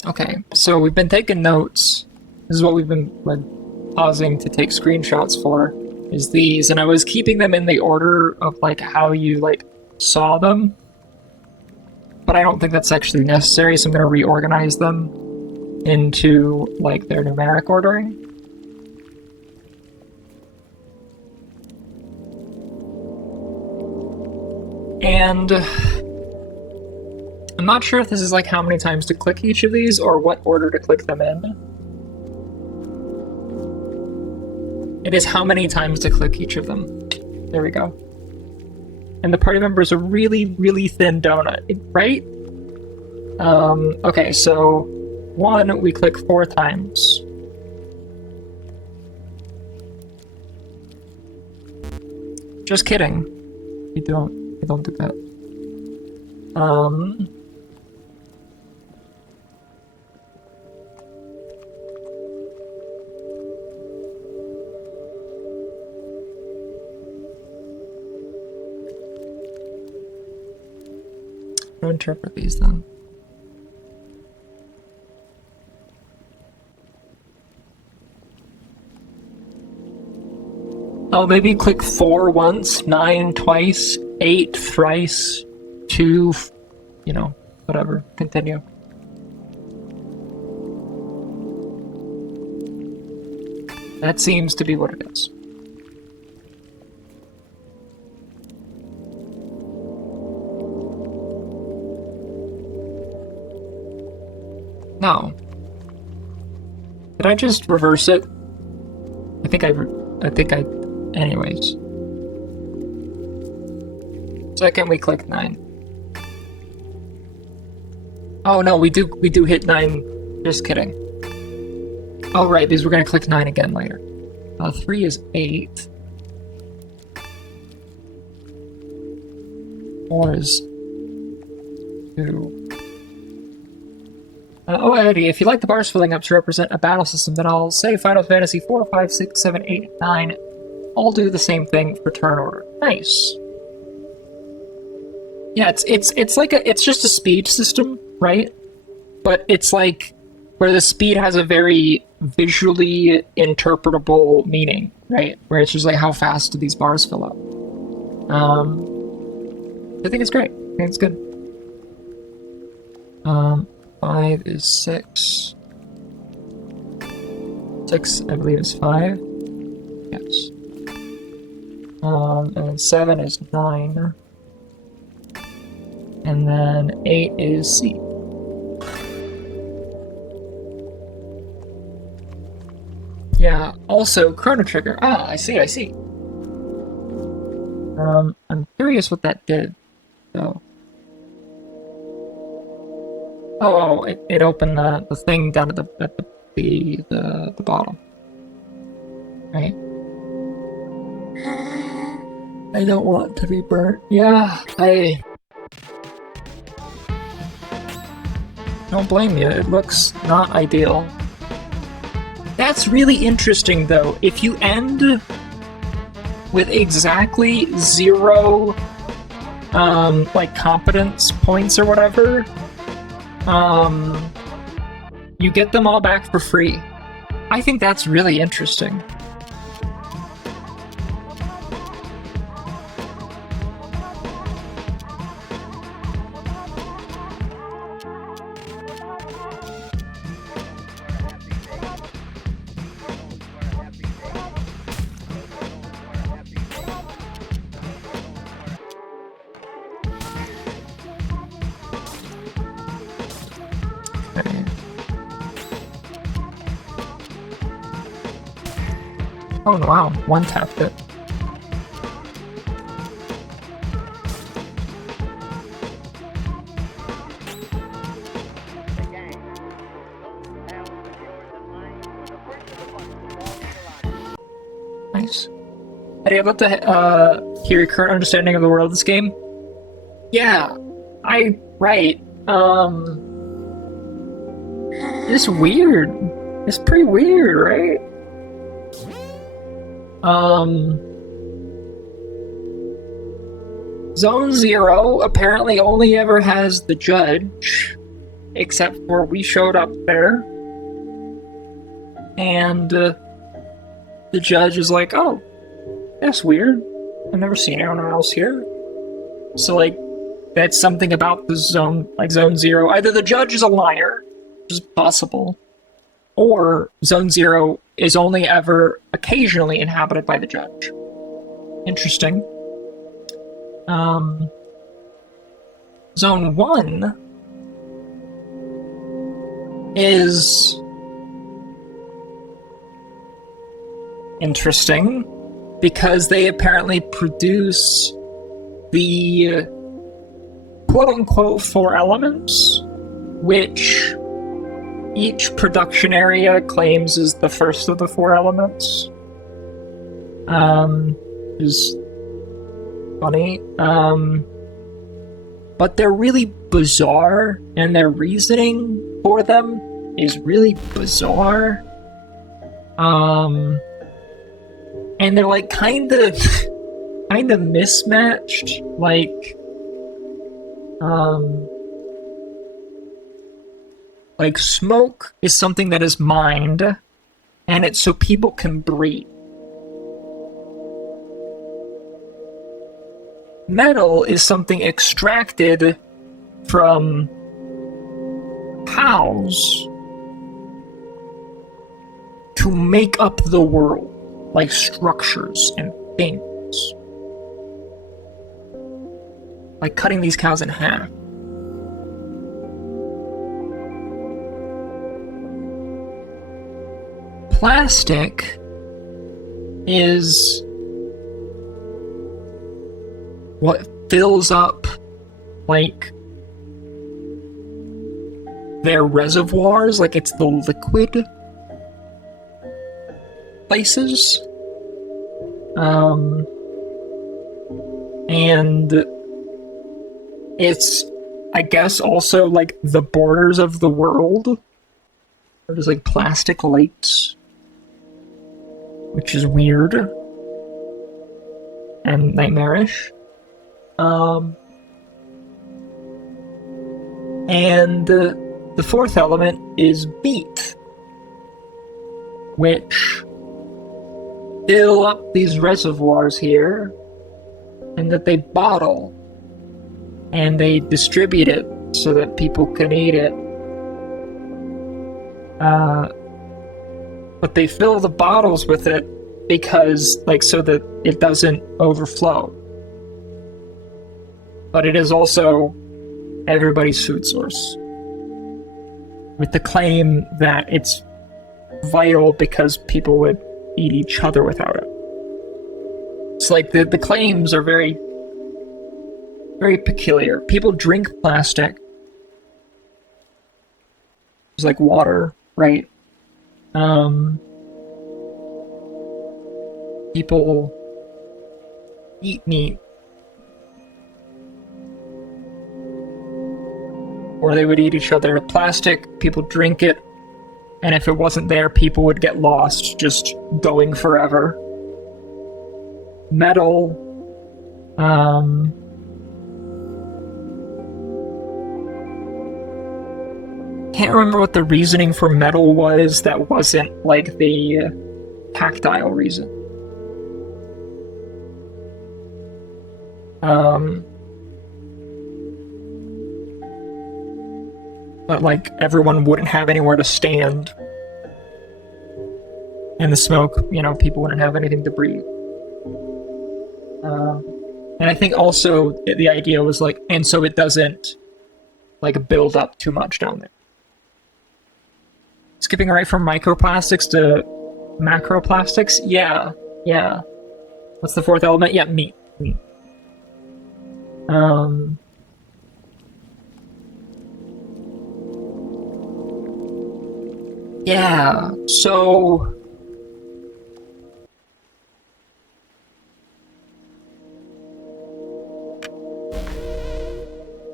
Okay, so we've been taking notes. This is what we've been, like, pausing to take screenshots for, is these, and I was keeping them in the order of, like, how you, like, saw them. But I don't think that's actually necessary, so I'm gonna reorganize them into, like, their numeric ordering. And I'm not sure if this is, like, how many times to click each of these, or what order to click them in. It is how many times to click each of them. There we go. And the party member is a really, really thin donut, right? Okay, so 1, we click 4 times. Just kidding. You don't do that. to interpret these then. Oh, maybe click 4 once, 9 twice, 8 thrice, 2, you know, whatever. Continue. That seems to be what it is. No. Did I just reverse it? I think I, anyways. Second we click 9. Oh no, we do hit 9. Just kidding. Oh right, because we're gonna click 9 again later. 3 is 8. 4 is 2. Oh, Eddie, if you like the bars filling up to represent a battle system, then I'll say Final Fantasy 4, 5, 6, 7, 8, 9 all do the same thing for turn order. Nice. Yeah, it's like it's just a speed system, right? But it's like where the speed has a very visually interpretable meaning, right? Where it's just like how fast do these bars fill up. I think it's great. I think it's good. 5 is 6. 6, I believe, is 5. Yes. And then 7 is 9. And then 8 is C. Yeah, also Chrono Trigger. Ah, I see. I'm curious what that did, though. Oh, it opened the thing down at the bottom. Right. I don't want to be burnt. Yeah, I don't blame you. It looks not ideal. That's really interesting, though. If you end with exactly 0, like competence points or whatever, you get them all back for free. I think that's really interesting. Oh wow, one tapped it. Nice. Eddie, I'd love to hear your current understanding of the world of this game. Yeah, right. It's weird. It's pretty weird, right? Zone 0 apparently only ever has the judge, except for we showed up there, and the judge is like, oh, that's weird. I've never seen anyone else here. So, like, that's something about the zone, like Zone 0. Either the judge is a liar, which is possible, or Zone 0 is only ever occasionally inhabited by the judge. Interesting. Zone 1 is interesting because they apparently produce the quote-unquote 4 elements, which each production area claims is the first of the 4 elements. Is funny. But they're really bizarre, and their reasoning for them is really bizarre. And they're like kind of mismatched. Like, Like, smoke is something that is mined, and it's so people can breathe. Metal is something extracted from cows to make up the world, like structures and things. Like cutting these cows in half. Plastic is what fills up, like, their reservoirs, like it's the liquid places. And it's, I guess, also like the borders of the world. There's like plastic lakes, which is weird and nightmarish. And the fourth element is beet, which fill up these reservoirs here, and that they bottle, and they distribute it so that people can eat it. But they fill the bottles with it because, like, so that it doesn't overflow. But it is also everybody's food source, with the claim that it's vital because people would eat each other without it. It's like the claims are very, very peculiar. People drink plastic. It's like water, right? People eat meat. Or they would eat each other with plastic. People drink it. And if it wasn't there, people would get lost, just going forever. Metal. Can't remember what the reasoning for metal was that wasn't like the tactile reason. But like everyone wouldn't have anywhere to stand. And the smoke, you know, people wouldn't have anything to breathe. And I think also the idea was like, and so it doesn't like build up too much down there. Skipping right from microplastics to macroplastics? Yeah. What's the fourth element? Yeah, meat. Yeah, so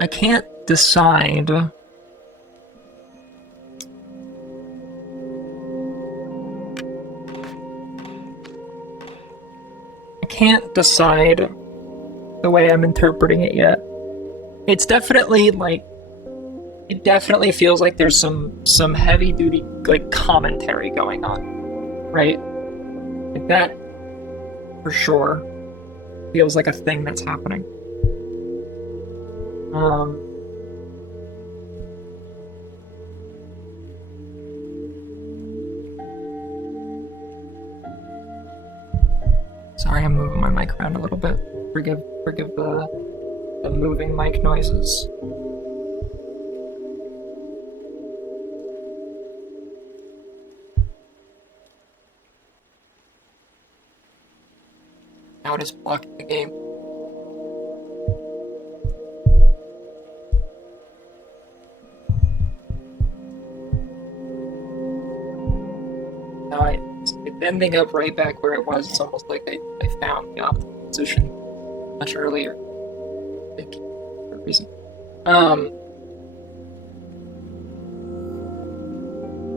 I can't decide. The way I'm interpreting it yet. It's definitely like, it definitely feels like there's some heavy duty like commentary going on, right? Like that for sure feels like a thing that's happening. Sorry, I'm moving my mic around a little bit. Forgive the moving mic noises. Now it is blocking the game. Now it's ending up right back where it was. It's almost like I found the optimal position much earlier. I think, for a reason.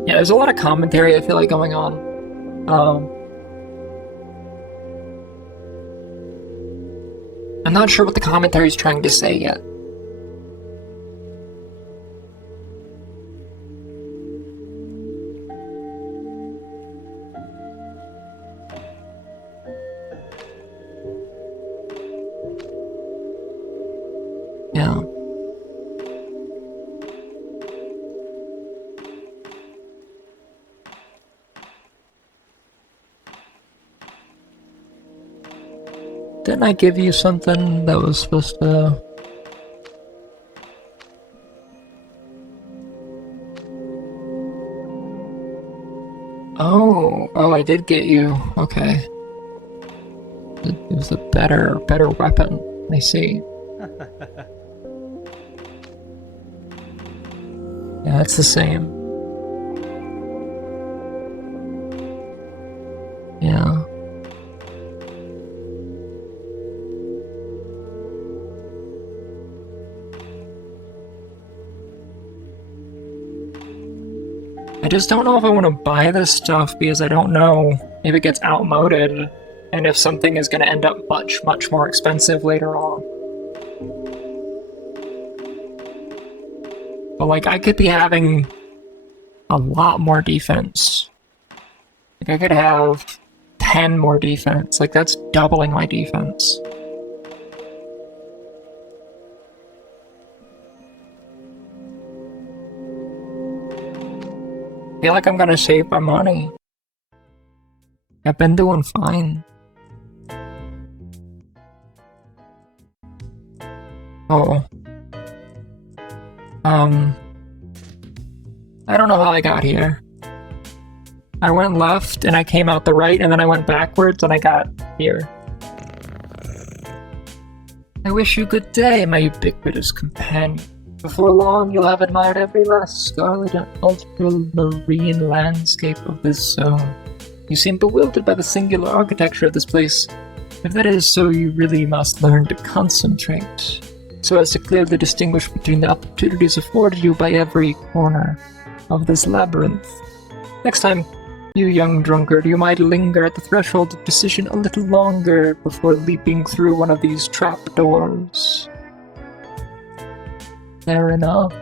Yeah, there's a lot of commentary I feel like going on. I'm not sure what the commentary is trying to say yet. Didn't I give you something that was supposed to... Oh, I did get you. Okay. It was a better weapon. I see. Yeah, it's the same. Yeah. I just don't know if I want to buy this stuff because I don't know if it gets outmoded and if something is going to end up much more expensive later on. But like, I could be having a lot more defense. Like, I could have 10 more defense. Like, that's doubling my defense. I feel like I'm gonna save my money. I've been doing fine. Oh. I don't know how I got here. I went left and I came out the right and then I went backwards and I got here. I wish you good day, my ubiquitous companion. Before long, you'll have admired every last scarlet and ultramarine landscape of this zone. You seem bewildered by the singular architecture of this place. If that is so, you really must learn to concentrate, so as to clearly distinguish between the opportunities afforded you by every corner of this labyrinth. Next time, you young drunkard, you might linger at the threshold of decision a little longer before leaping through one of these trapdoors. Fair enough.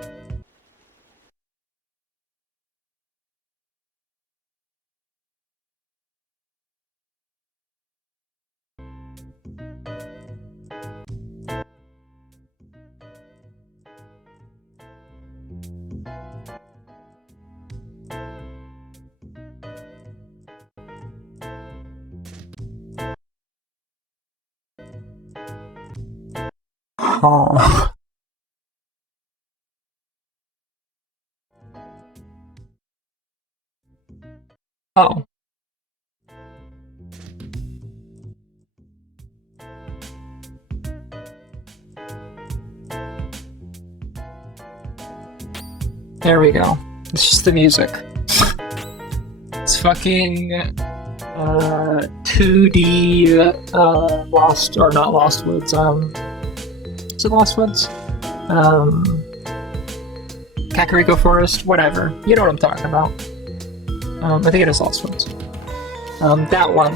Oh. Oh. There we go. It's just the music. It's fucking 2D Lost, or not Lost Woods, is it Lost Woods? Kakariko Forest, whatever. You know what I'm talking about. I think it is Lost Woods. That one.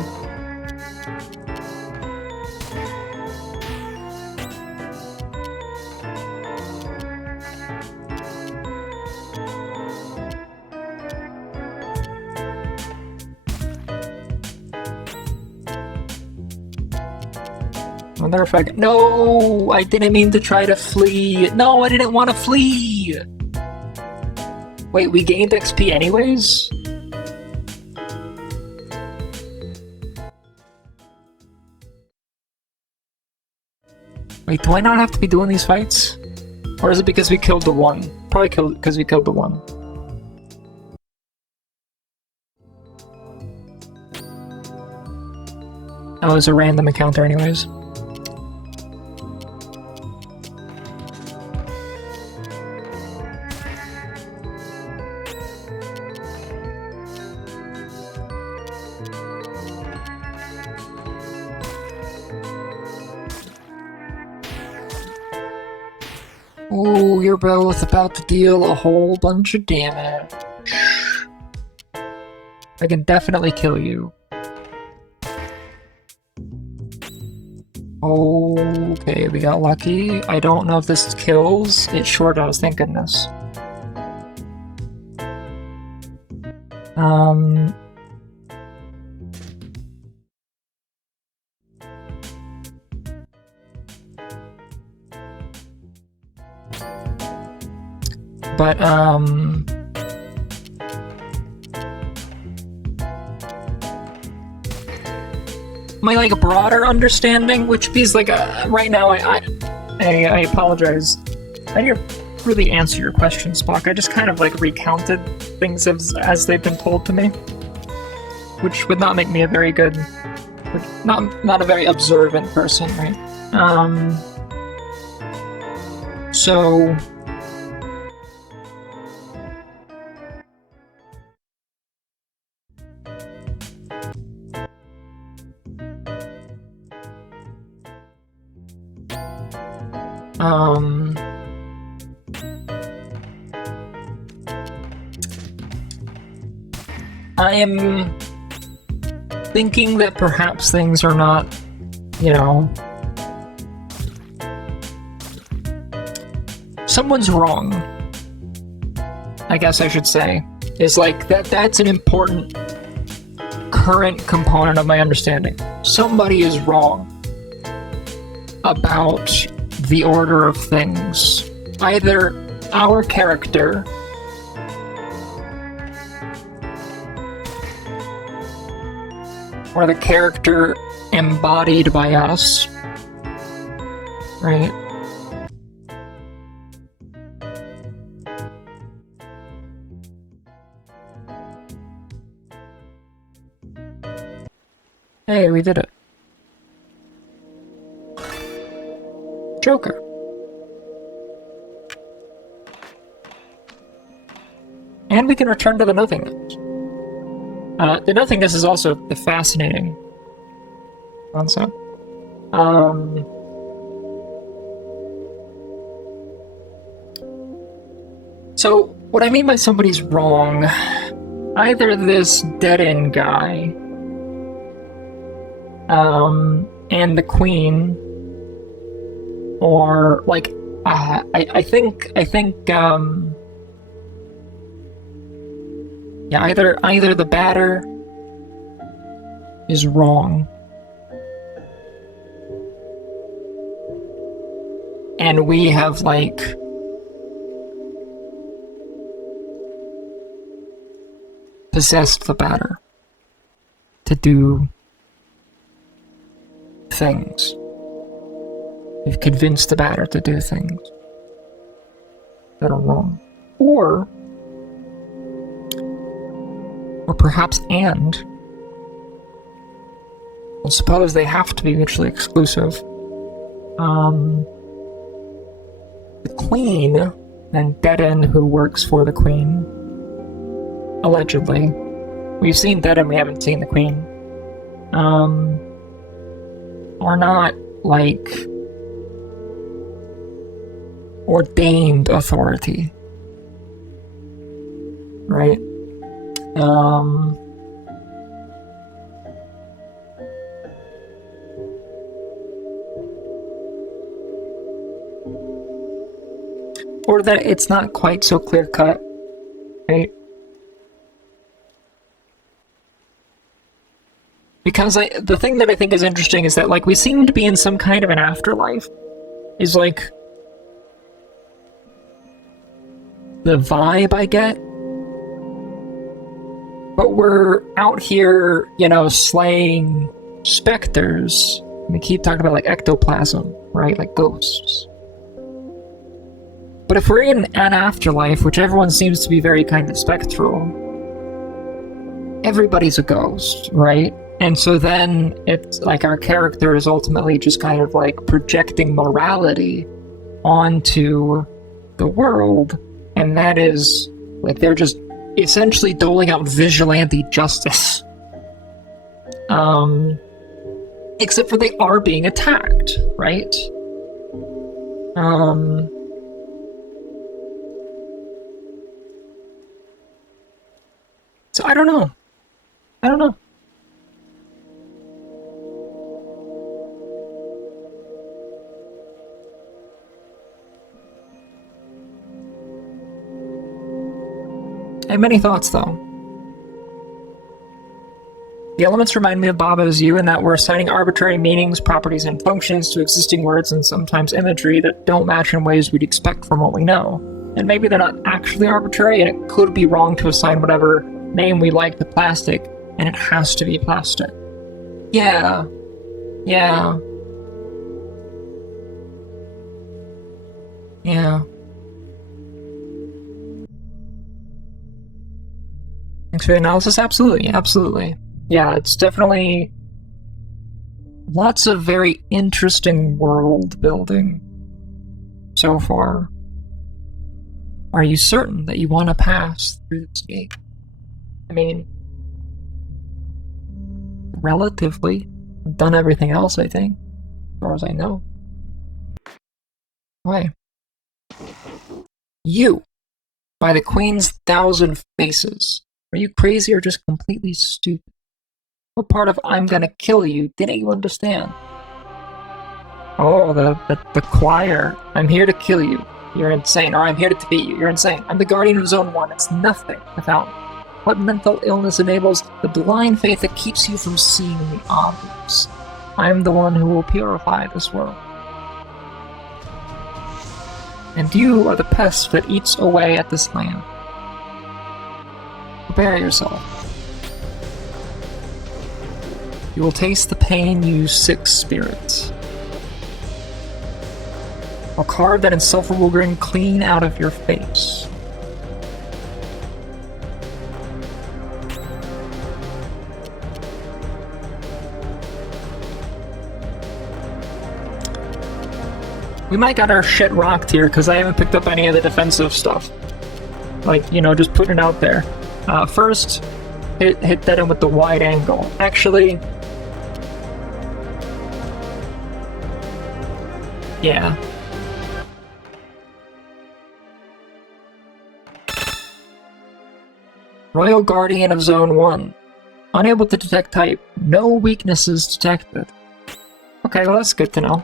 I wonder if I can... No! I didn't mean to try to flee! No, I didn't want to flee! Wait, we gained XP anyways? Wait, do I not have to be doing these fights? Or is it because we killed the one? Probably because we killed the one. Oh, it was a random encounter anyways. Ooh, you're both about to deal a whole bunch of damage. I can definitely kill you. Okay, we got lucky. I don't know if this kills. It sure does, thank goodness. But, my like broader understanding, which is like right now, I apologize. I didn't really answer your question, Spock. I just kind of like recounted things as they've been told to me, which would not make me a very good, not a very observant person, right? So. I am thinking that perhaps things are not, someone's wrong, I guess I should say, is like that's an important current component of my understanding. Somebody is wrong about the order of things. Either our character or the character embodied by us, right? Hey, we did it. Joker. And we can return to the nothingness. The nothingness is also the fascinating concept. So, what I mean by somebody's wrong, either this dead-end guy, and the queen, or like, I think, yeah, either the batter is wrong, and we have like possessed the batter to do things. We've convinced the batter to do things that are wrong. Or perhaps and suppose they have to be mutually exclusive. The queen and Deaden, who works for the queen, allegedly. We've seen Deaden, we haven't seen the queen. Are not like ordained authority, right? Or that it's not quite so clear-cut, right? Because the thing that I think is interesting is that, like, we seem to be in some kind of an afterlife, is, like, the vibe I get. But we're out here, slaying specters. We keep talking about, like, ectoplasm, right? Like ghosts. But if we're in an afterlife, which everyone seems to be very kind of spectral, everybody's a ghost, right? And so then it's like our character is ultimately just kind of like projecting morality onto the world, and that is like they're just essentially doling out vigilante justice. Except for they are being attacked, right? So I don't know. I have many thoughts, though. The elements remind me of Baba's You in that we're assigning arbitrary meanings, properties, and functions to existing words and sometimes imagery that don't match in ways we'd expect from what we know. And maybe they're not actually arbitrary, and it could be wrong to assign whatever name we like to plastic, and it has to be plastic. Yeah, Yeah. Yeah. Thanks for the analysis. Absolutely, absolutely. Yeah, it's definitely lots of very interesting world building so far. Are you certain that you want to pass through this gate? I mean, relatively. I've done everything else, I think, as far as I know. Why? You, by the Queen's 1,000 faces. Are you crazy or just completely stupid? What part of I'm gonna kill you didn't you understand? Oh, the choir. I'm here to kill you. You're insane. Or I'm here to defeat you. You're insane. I'm the guardian of Zone 1. It's nothing without me. What mental illness enables the blind faith that keeps you from seeing the obvious? I'm the one who will purify this world. And you are the pest that eats away at this land. Prepare yourself. You will taste the pain, you sick spirits. I'll carve that insufferable grin clean out of your face. We might got our shit rocked here, because I haven't picked up any of the defensive stuff. Like, you know, just putting it out there. First, hit that in with the wide angle. Actually... yeah. Royal Guardian of Zone 1. Unable to detect type. No weaknesses detected. Okay, well that's good to know.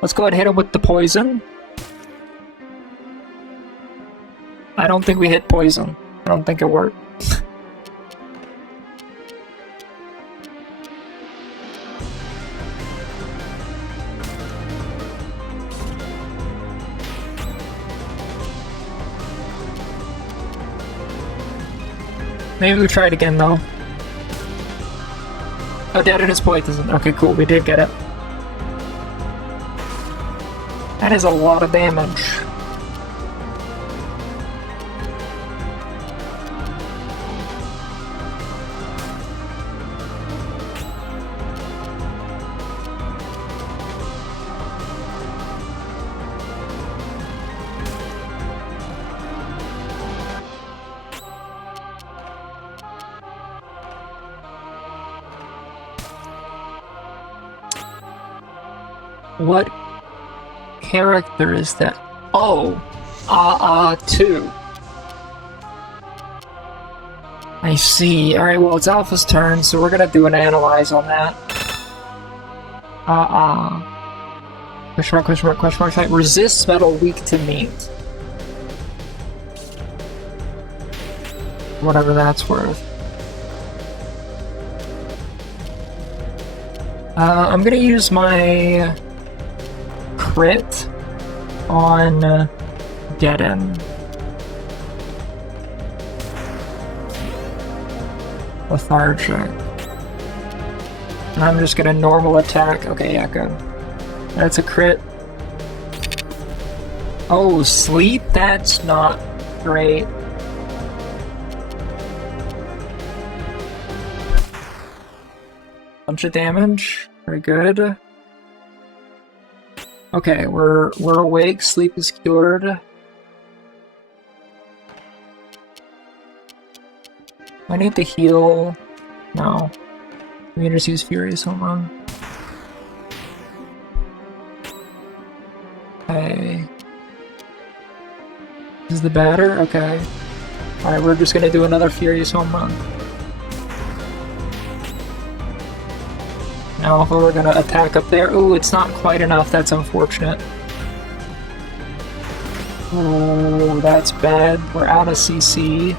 Let's go ahead and hit him with the poison. I don't think we hit poison. I don't think it worked. Maybe we try it again though. Oh, dead in his poison. Okay, cool. We did get it. That is a lot of damage. What character is that? Oh, 2. I see. Alright, well, it's Alpha's turn, so we're gonna do an analyze on that. Question mark, question mark, question mark, type. Resists metal, weak to meat. Whatever that's worth. I'm gonna use my crit on Deaden. Lethargic. And I'm just gonna normal attack. Okay, yeah, good. That's a crit. Oh, sleep? That's not great. Bunch of damage. Very good. Okay, we're awake. Sleep is cured. I need to heal. No. We can just use Furious Home Run. Okay. This is the batter? Okay. Alright, we're just gonna do another Furious Home Run. Now if we're gonna attack up there, ooh, it's not quite enough, that's unfortunate. Oh, that's bad. We're out of CC.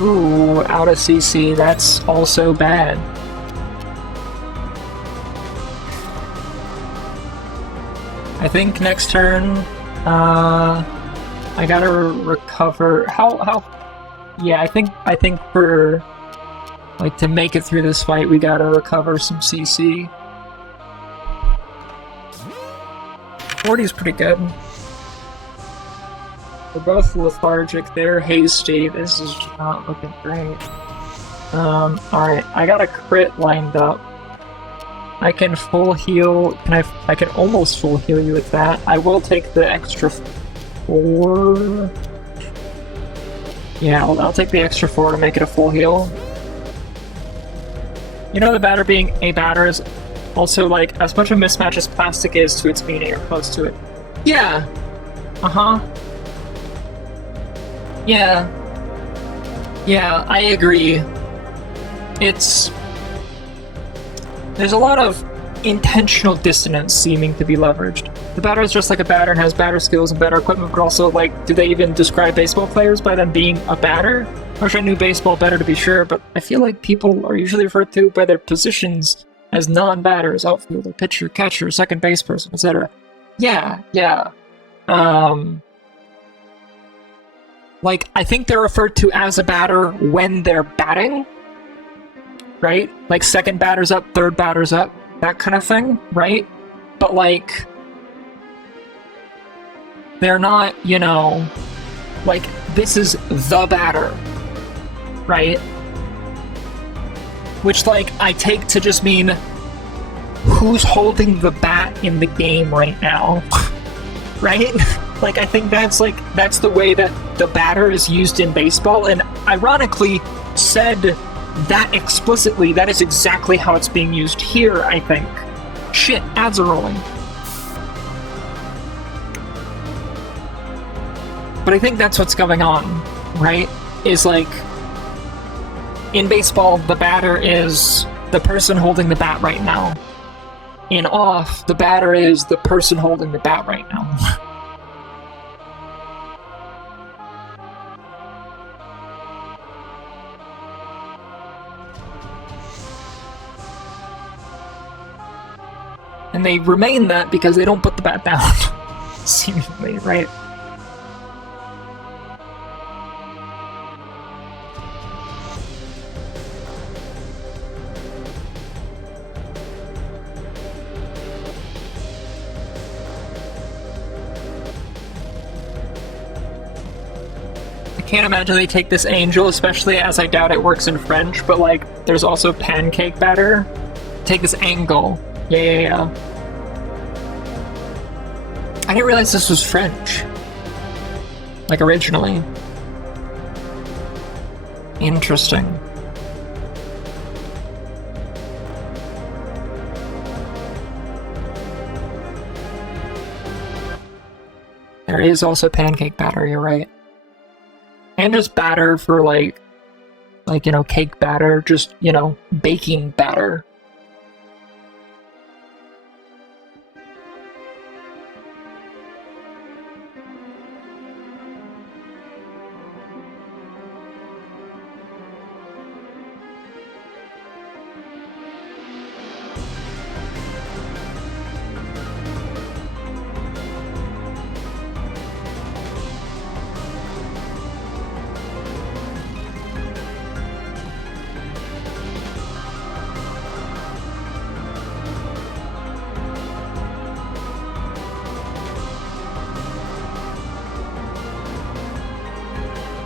Ooh, out of CC, that's also bad. I think next turn, I gotta recover. How? Yeah, I think for like to make it through this fight, we gotta recover some CC. 40 is pretty good. We're both lethargic. They're hasty. This is not looking great. Alright, I got a crit lined up. I can full heal. I can almost full heal you with that. I will take the extra 4. Yeah, I'll take the extra 4 to make it a full heal. You know, the batter being a batter is also like as much a mismatch as plastic is to its meaning or close to it. Yeah. Uh-huh. Yeah. Yeah, I agree. There's a lot of intentional dissonance seeming to be leveraged. The batter is just like a batter and has batter skills and better equipment, but also, like, do they even describe baseball players by them being a batter? I wish I knew baseball better to be sure, but I feel like people are usually referred to by their positions as non-batters, outfielder, pitcher, catcher, second base person, etc. Yeah. Like, I think they're referred to as a batter when they're batting, right? Like, second batter's up, third batter's up, that kind of thing, right? But, like, they're not, you know, like, this is the batter, right? Which, like, I take to just mean who's holding the bat in the game right now, right? Like, I think that's the way that the batter is used in baseball, and ironically said that explicitly, that is exactly how it's being used here, I think. Shit, ads are rolling. But I think that's what's going on, right? Is like, in baseball, the batter is the person holding the bat right now. In off, the batter is the person holding the bat right now. And they remain that because they don't put the bat down, seemingly, right? I can't imagine they take this angel, especially as I doubt it works in French, but like, there's also pancake batter. Take this angle. Yeah. I didn't realize this was French. Like, originally. Interesting. There is also pancake batter, you're right. And just batter for, like, you know, cake batter, just, you know, baking batter.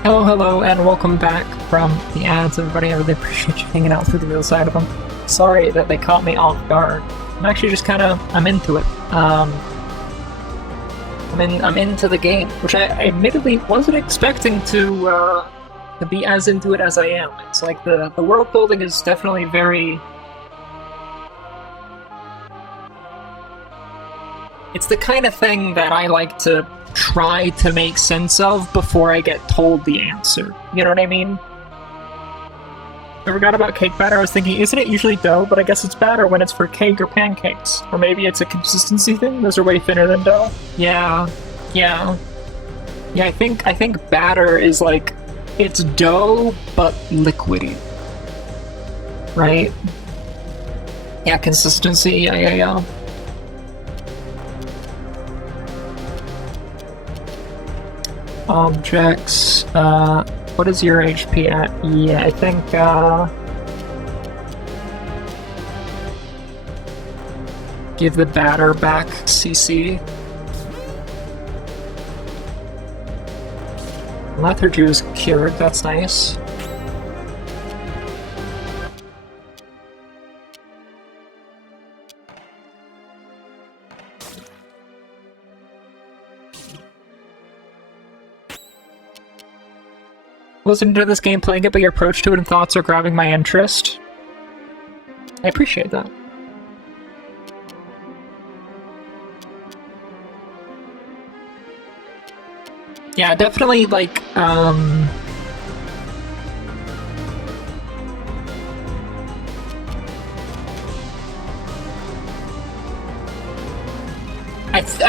Hello, and welcome back from the ads, everybody. I really appreciate you hanging out through the real side of them. Sorry that they caught me off guard. I'm actually just I'm into it. I'm into the game, which I admittedly wasn't expecting to be as into it as I am. It's like the world building is definitely very... It's the kind of thing that I like to try to make sense of before I get told the answer. You know what I mean? I forgot about cake batter. I was thinking, isn't it usually dough? But I guess it's batter when it's for cake or pancakes. Or maybe it's a consistency thing? Those are way thinner than dough. Yeah, I think batter is like, it's dough, but liquidy. Right? Yeah, consistency, yeah. Objects. What is your HP at? Yeah, I think, give the batter back CC. Lethargy was cured, that's nice. Listening to this game, playing it, but your approach to it and thoughts are grabbing my interest. I appreciate that. Yeah, definitely, like, I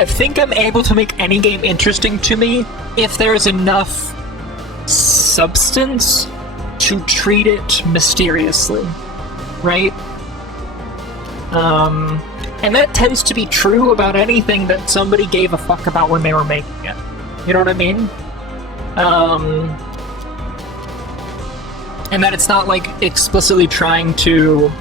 think I'm able to make any game interesting to me if there's enough substance to treat it mysteriously, right? And that tends to be true about anything that somebody gave a fuck about when they were making it. You know what I mean? And that it's not like explicitly trying to,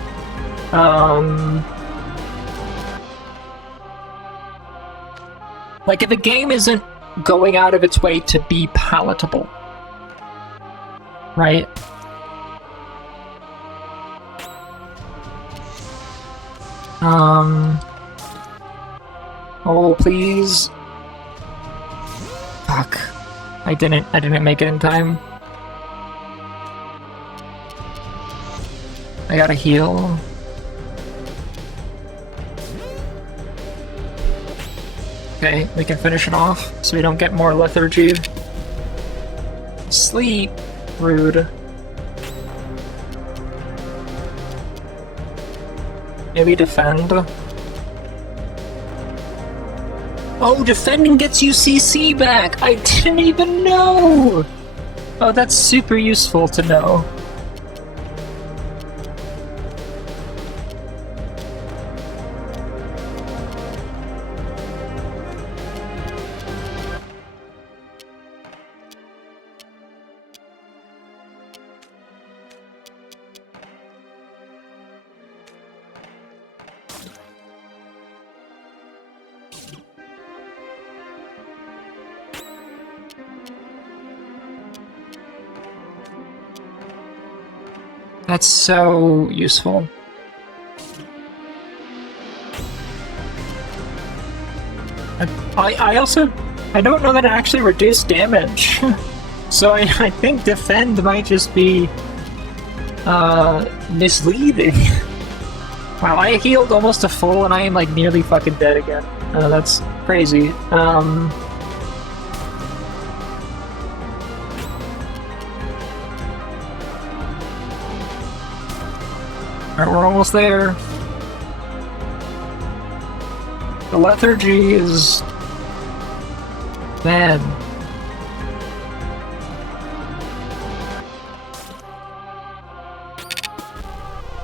like if a game isn't going out of its way to be palatable, right? Oh, please. Fuck. I didn't make it in time. I gotta heal. Okay, we can finish it off so we don't get more lethargy. Sleep. Rude. Maybe defend. Oh, defending gets you CC back! I didn't even know! Oh, that's super useful to know. That's so useful. I also, I don't know that it actually reduced damage. So I think defend might just be misleading. Wow, I healed almost a full and I am like nearly fucking dead again. That's crazy. Alright, we're almost there. The lethargy is bad.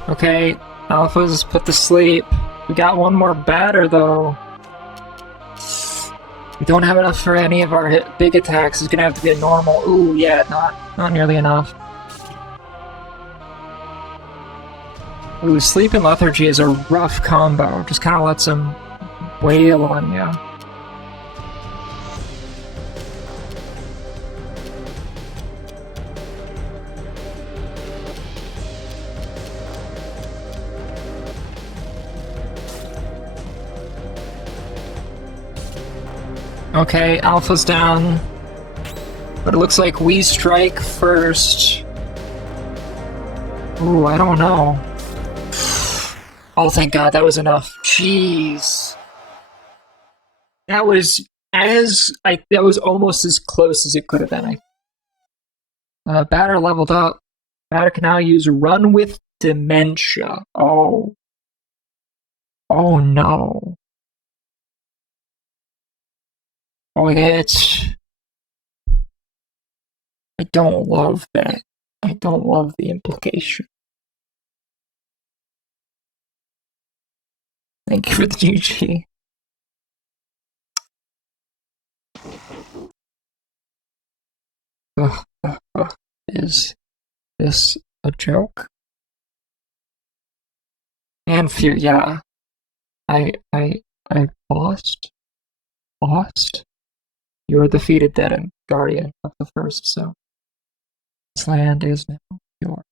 Okay, Alpha's put to sleep. We got one more batter though. We don't have enough for any of our big attacks. It's gonna have to be a normal. Ooh, yeah, not nearly enough. Ooh, sleep and lethargy is a rough combo. Just kind of lets him wail on you. Okay, Alpha's down. But it looks like we strike first. Ooh, I don't know. Oh, thank God, that was enough. Jeez. That was that was almost as close as it could have been. Batter leveled up. Batter can now use Run with Dementia. Oh. Oh no. Oh, it's... I don't love that. I don't love the implication. Thank you for the GG. Is this a joke? And fear, yeah. I lost? Lost? You are defeated, dead and guardian of the first, so this land is now yours.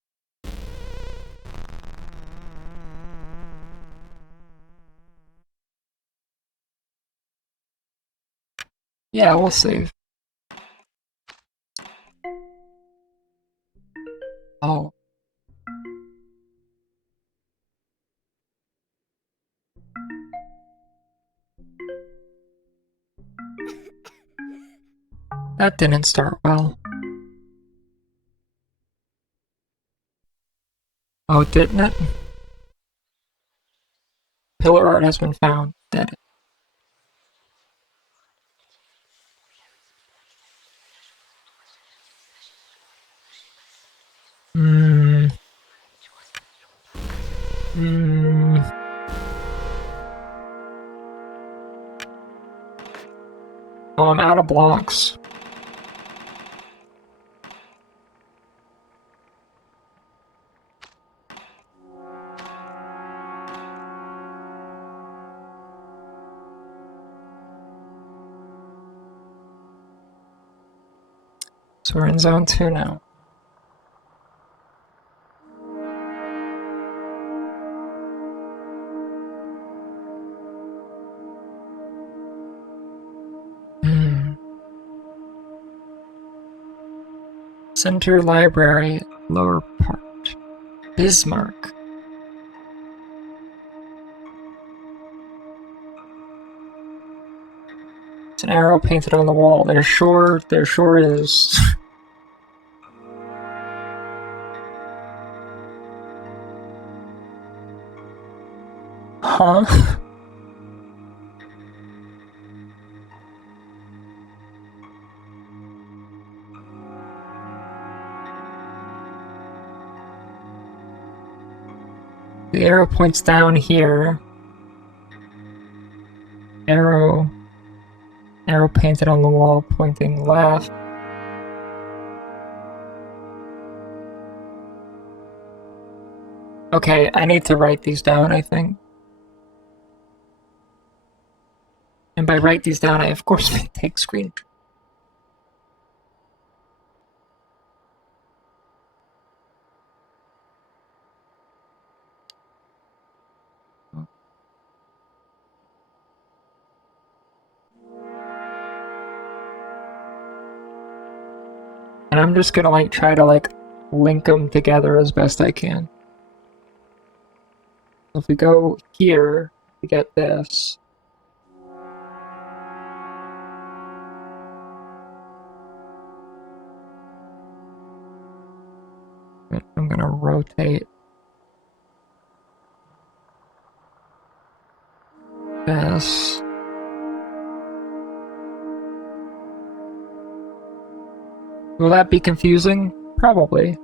Yeah, we'll save. Oh. That didn't start well. Oh, didn't it? Pillar art has been found. Dead. Hmm. Hmm. Oh, I'm out of blocks. So we're in zone 2 now. Center library, lower part. Bismarck. It's an arrow painted on the wall. There sure is. Huh? The arrow points down here. Arrow painted on the wall pointing left. Okay, I need to write these down, I think. And by write these down, I of course mean take screen. And I'm just gonna try to link them together as best I can. If we go here, we get this. I'm gonna rotate this. Will that be confusing? Probably. Is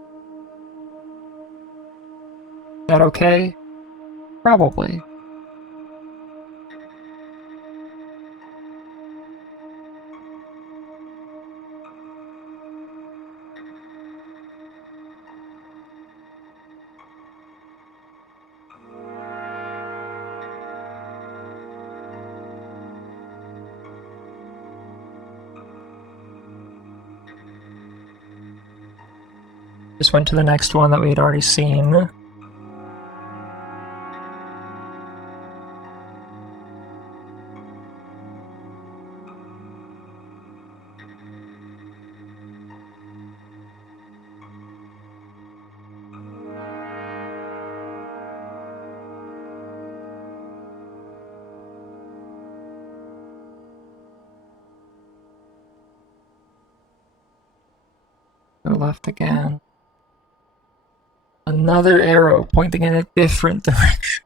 that okay? Probably. Just went to the next one that we had already seen. Go left again. Another arrow pointing in a different direction.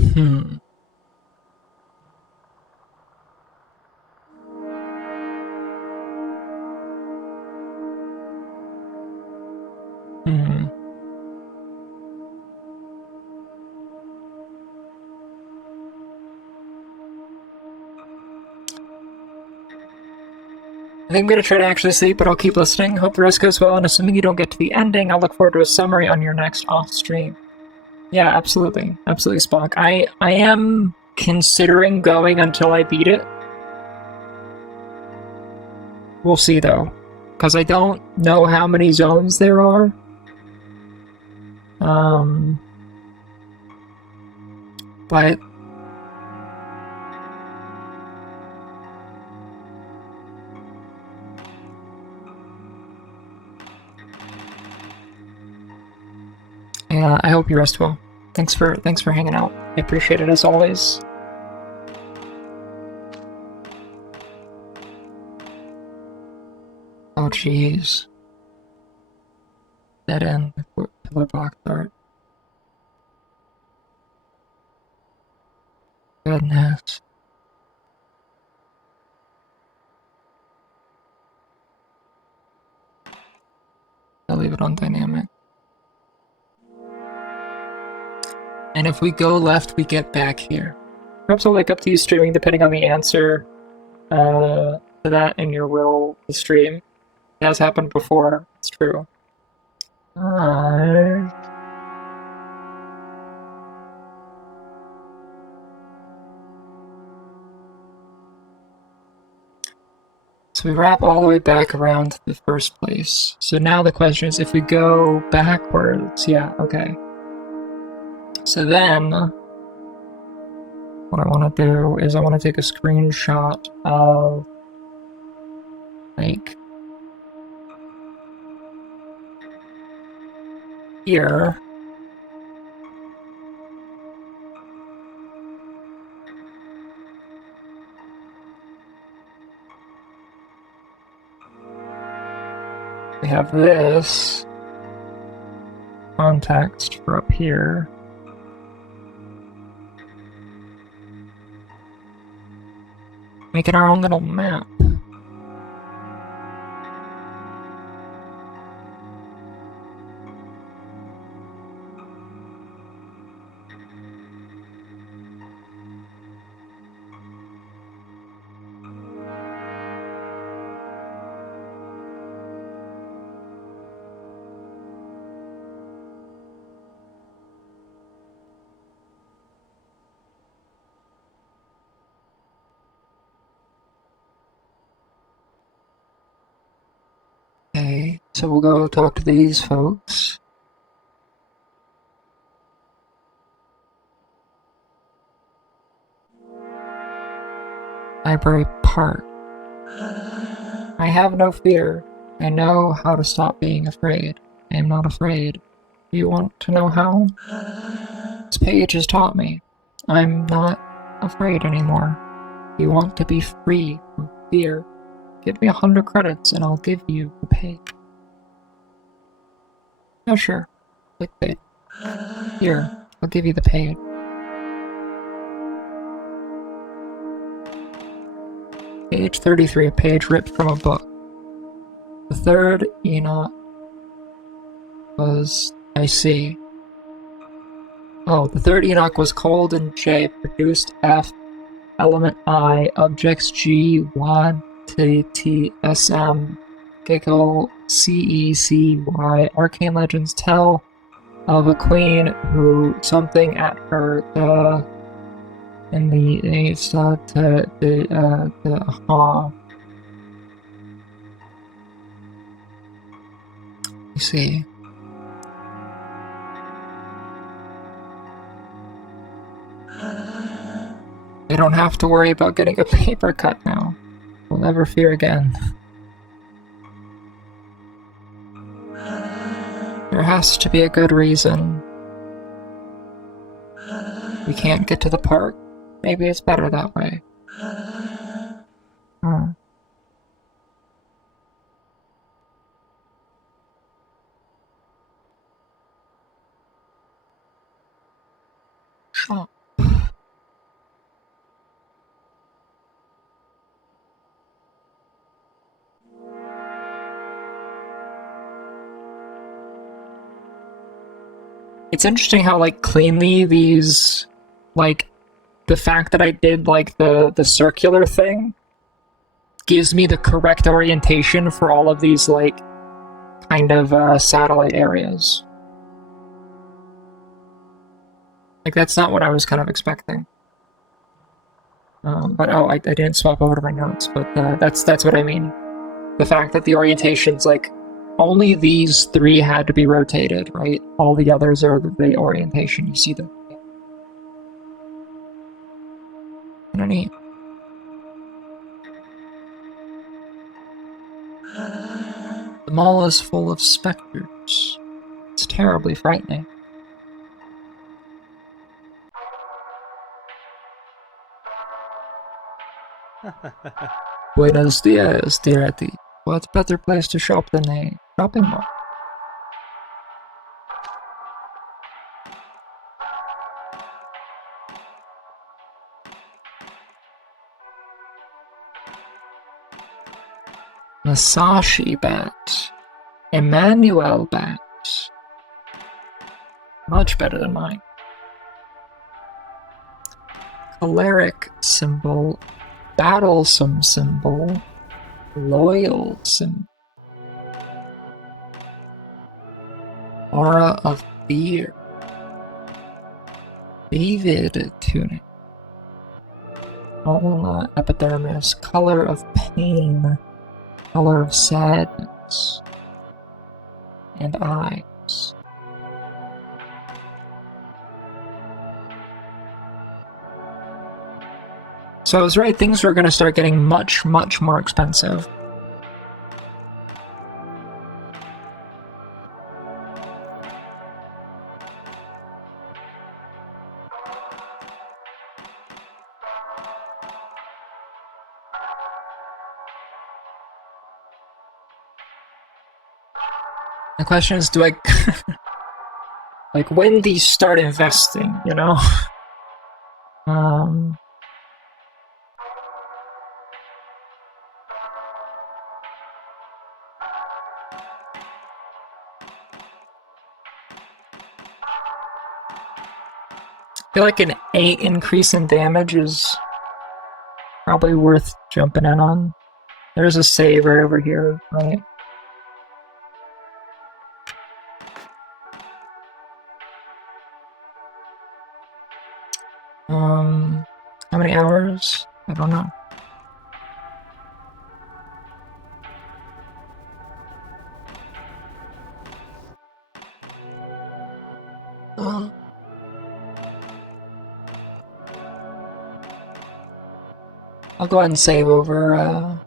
Hmm. Hmm. I think I'm gonna try to actually sleep, but I'll keep listening. Hope the rest goes well, and assuming you don't get to the ending, I'll look forward to a summary on your next off stream. Yeah, absolutely. Absolutely, Spock. I am considering going until I beat it. We'll see, though. Because I don't know how many zones there are. But... yeah, I hope you rest well. Thanks for hanging out. I appreciate it as always. Oh, jeez. Dead end. Pillar box art. Goodness. I'll leave it on dynamic. And if we go left, we get back here. Perhaps I'll wake up to you streaming depending on the answer to that and your will to stream. It has happened before. It's true. So we wrap all the way back around to the first place. So now the question is, if we go backwards, yeah, okay. So then, what I want to do is I want to take a screenshot of, like, here. We have this context for up here. Making our own little map. Okay, so we'll go talk to these folks. Library Park. I have no fear. I know how to stop being afraid. I am not afraid. Do you want to know how? This page has taught me. I'm not afraid anymore. You want to be free from fear. Give me 100 credits and I'll give you the page. Yeah, sure. Click page. Here, I'll give you the page. Page 33, a page ripped from a book. The third Enoch was, I see. Oh, the third Enoch was cold and J, produced F, element I, objects G, Y, T, T, S, M, Giggle, C, E, C, Y. Arcane legends tell of a queen who something at her, in the start to you see. They don't have to worry about getting a paper cut now. We'll never fear again. There has to be a good reason. We can't get to the park. Maybe it's better that way. Shop. It's interesting how like cleanly these, like, the fact that I did like the circular thing gives me the correct orientation for all of these like kind of satellite areas. Like that's not what I was kind of expecting. But oh, I didn't swap over to my notes, but that's what I mean. The fact that the orientations, like, only these three had to be rotated, right? All the others are the orientation. You see them. Kinda neat. The mall is full of specters. It's terribly frightening. Buenos dias, Diretti. What better place to shop than a shopping mall? Masashi bat. Emmanuel bat. Much better than mine. Choleric symbol. Battlesome symbol. Loyal symbol. Aura of fear. David tunic. Ulna epidermis. Color of pain. Color of sadness. And eyes. So I was right, things are going to start getting much, much more expensive. The question is, do I... like, when do you start investing, you know? I feel like an 8 increase in damage is probably worth jumping in on. There's a save right over here, right? How many hours? I don't know. I'll go ahead and save over,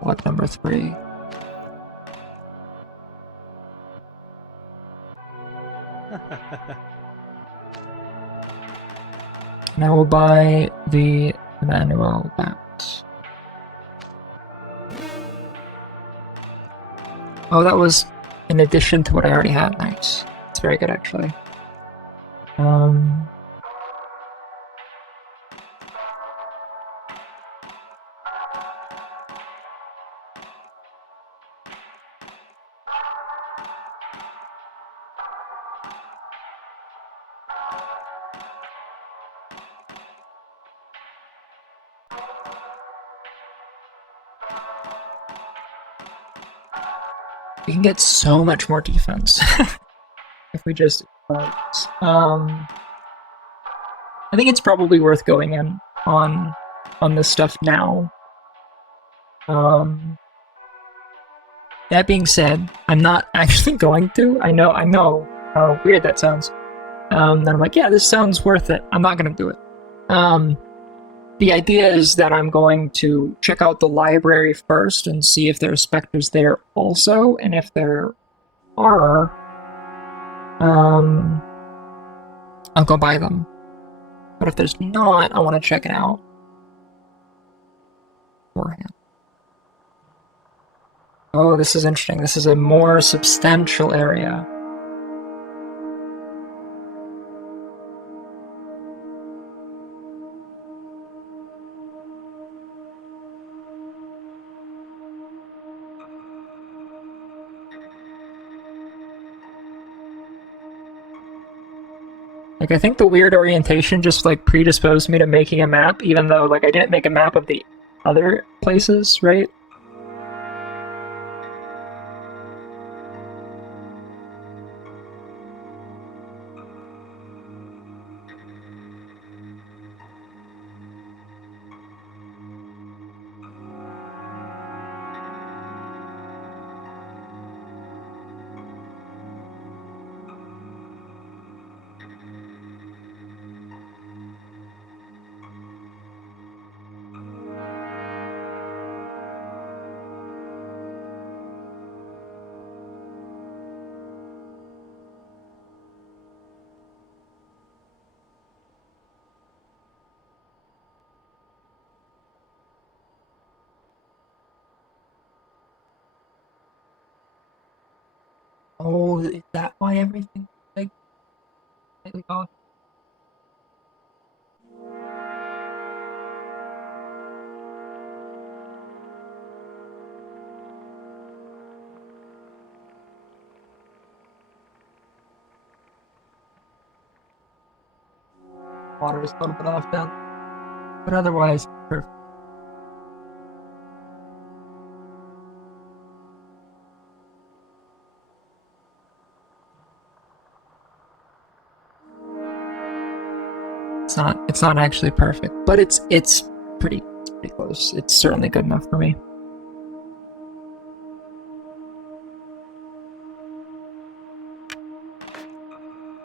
what, number 3? And I will buy the Emmanuel bat. Oh, that was in addition to what I already had. Nice. It's very good, actually. We can get so much more defense if we just fight. I think it's probably worth going in on this stuff now. That being said, I'm not actually going to. I know how weird that sounds. Then I'm like, yeah, this sounds worth it. I'm not gonna do it. The idea is that I'm going to check out the library first and see if there are specters there also, and if there are, I'll go buy them. But if there's not, I want to check it out beforehand. Oh, this is interesting. This is a more substantial area. Like, I think the weird orientation just, like, predisposed me to making a map, even though, like, I didn't make a map of the other places, right? Oh, is that why everything, like, slightly off? Water is a little bit off down, but otherwise, perfect. It's not actually perfect, but it's pretty close. It's certainly good enough for me.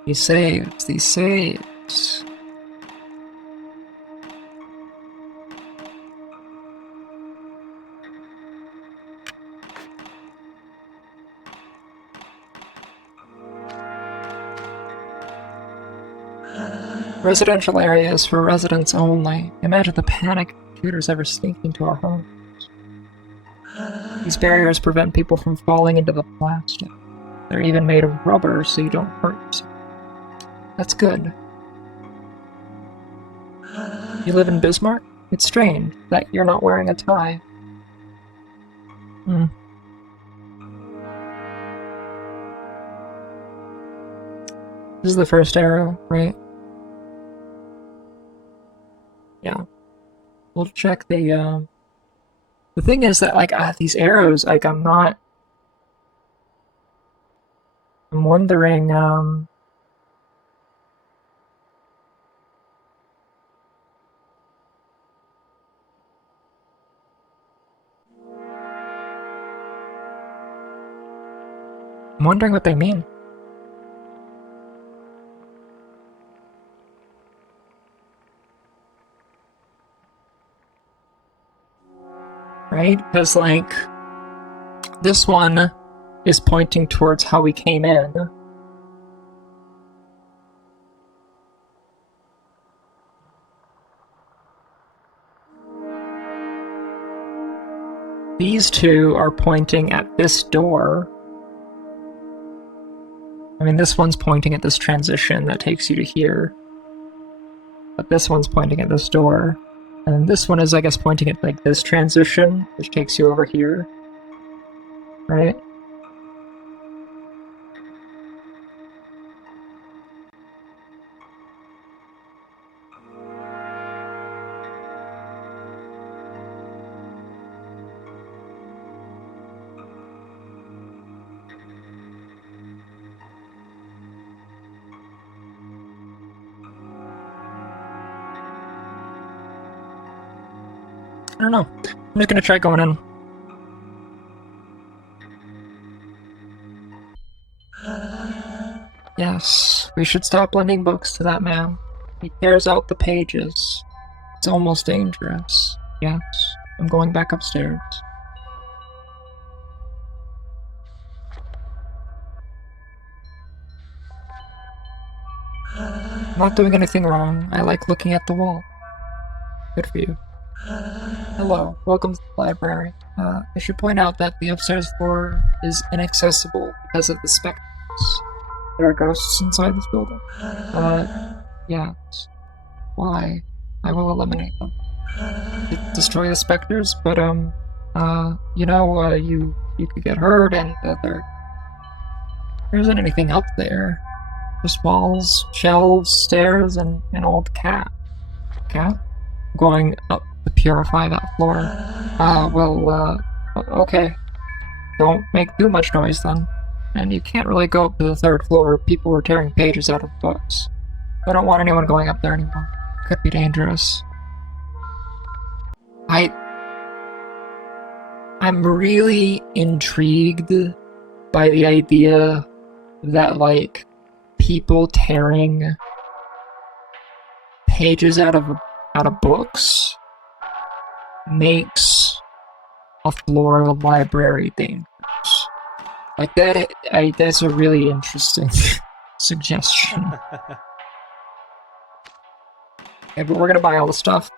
These saves. Residential areas for residents only. Imagine the panic if intruders ever sneak into our homes. These barriers prevent people from falling into the plastic. They're even made of rubber so you don't hurt yourself. That's good. You live in Bismarck? It's strange that you're not wearing a tie. This is the first arrow, right? Yeah. We'll check the thing is that, like, these arrows, like, I'm wondering, what they mean. Right? Because, like, this one is pointing towards how we came in. These two are pointing at this door. I mean, this one's pointing at this transition that takes you to here. But this one's pointing at this door. And this one is, I guess, pointing at, like, this transition, which takes you over here. Right? I don't know. I'm just gonna try going in. Yes, we should stop lending books to that man. He tears out the pages. It's almost dangerous. Yes, I'm going back upstairs. I'm not doing anything wrong. I like looking at the wall. Good for you. Hello, welcome to the library. I should point out that the upstairs floor is inaccessible because of the specters. There are ghosts inside this building. Yes. Why? I will eliminate them. Destroy the specters, but, you could get hurt, and there isn't anything up there. Just walls, shelves, stairs, and an old cat. Cat? Going up to purify that floor. Okay. Don't make too much noise then. And you can't really go up to the third floor. People were tearing pages out of books. I don't want anyone going up there anymore. Could be dangerous. I'm really intrigued by the idea that, like, people tearing pages out of books makes a floral library dangerous. Like that's a really interesting suggestion. Okay, but we're gonna buy all the stuff.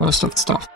Most of the stuff.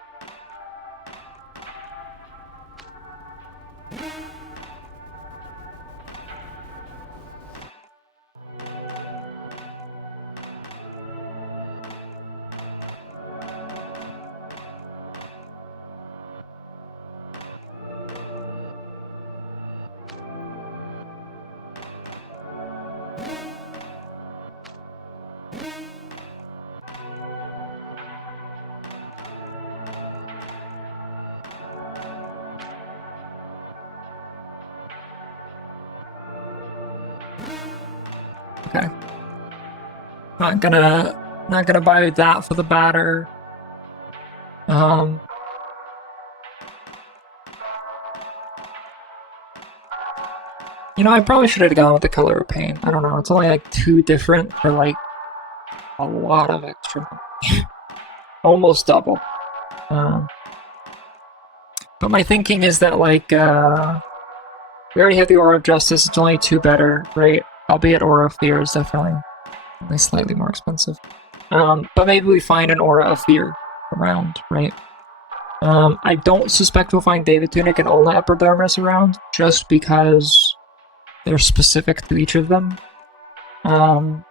Okay. Not gonna buy that for the batter. You know, I probably should have gone with the color of paint. I don't know, it's only like 2 different for like a lot of extra money. Almost double. But my thinking is that, like, we already have the Aura of Justice, it's only 2 better, right? Albeit Aura of Fear is definitely only slightly more expensive. But maybe we find an Aura of Fear around, right? I don't suspect we'll find David Tunic and Olna Epidermis around, just because they're specific to each of them. But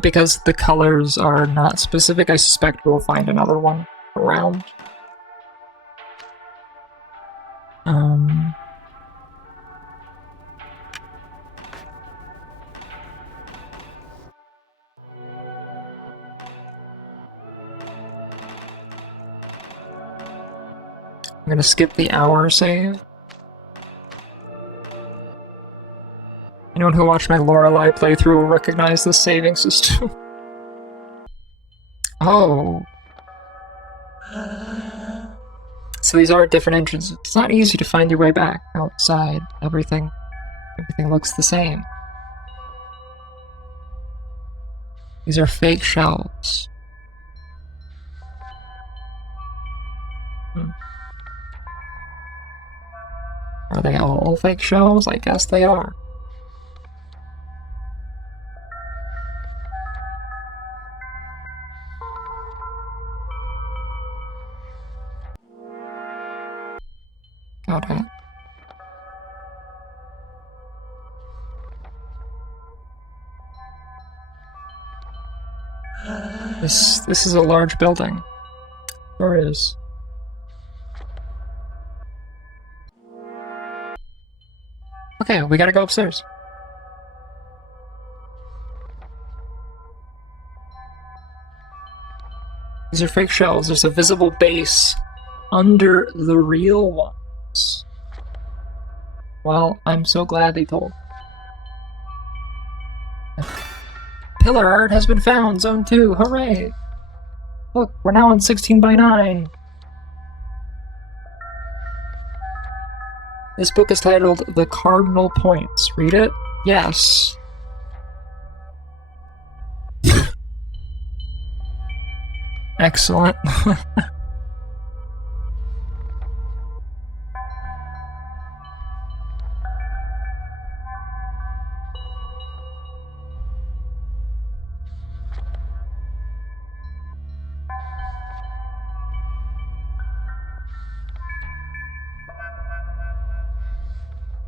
because the colors are not specific, I suspect we'll find another one around. I'm gonna skip the hour save. Anyone who watched my Lorelei playthrough will recognize this saving system. Oh. So these are different entrances. It's not easy to find your way back outside. Everything looks the same. These are fake shelves. Are they all fake shelves? I guess they are. Got it. This is a large building. Sure is. Okay, we gotta go upstairs. These are fake shells. There's a visible base under the real ones. Well, I'm so glad they told. Pillar art has been found, Zone 2, hooray! Look, we're now on 16:9. This book is titled The Cardinal Points. Read it? Yes. Excellent.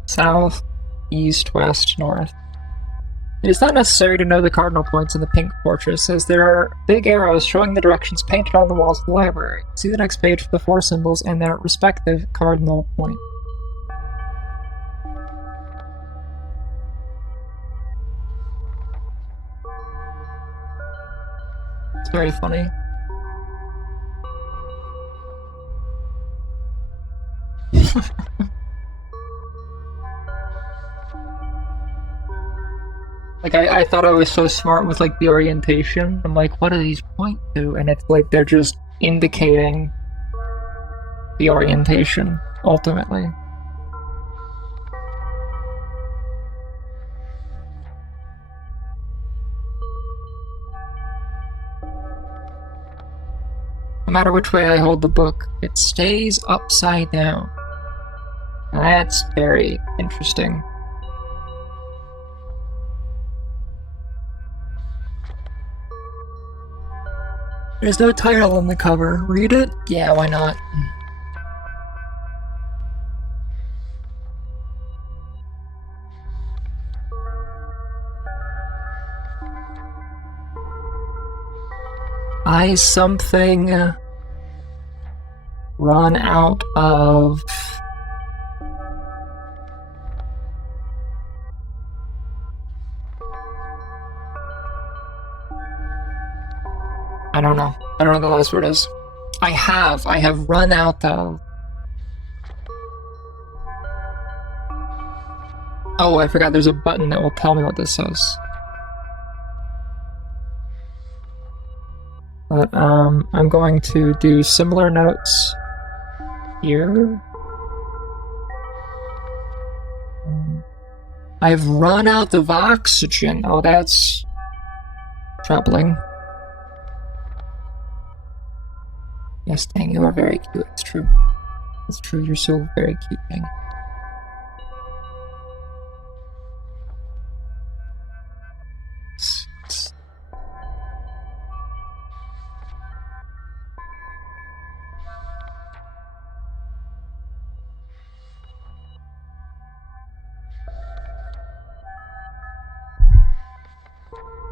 South, east, west, north. It is not necessary to know the cardinal points in the pink fortress, as there are big arrows showing the directions painted on the walls of the library. See the next page for the 4 symbols and their respective cardinal points. It's very funny. Like, I thought I was so smart with, like, the orientation. I'm like, what do these point to? And it's like they're just indicating the orientation, ultimately. No matter which way I hold the book, it stays upside down. That's very interesting. There's no title on the cover. Read it? Yeah, why not? I something run out of I don't know. I don't know what the last word is. I have run out of. Oh, I forgot there's a button that will tell me what this says. But I'm going to do similar notes here. I've run out of oxygen. Oh, that's troubling. Yes, Tang, you are very cute. It's true. It's true, you're so very cute, Tang.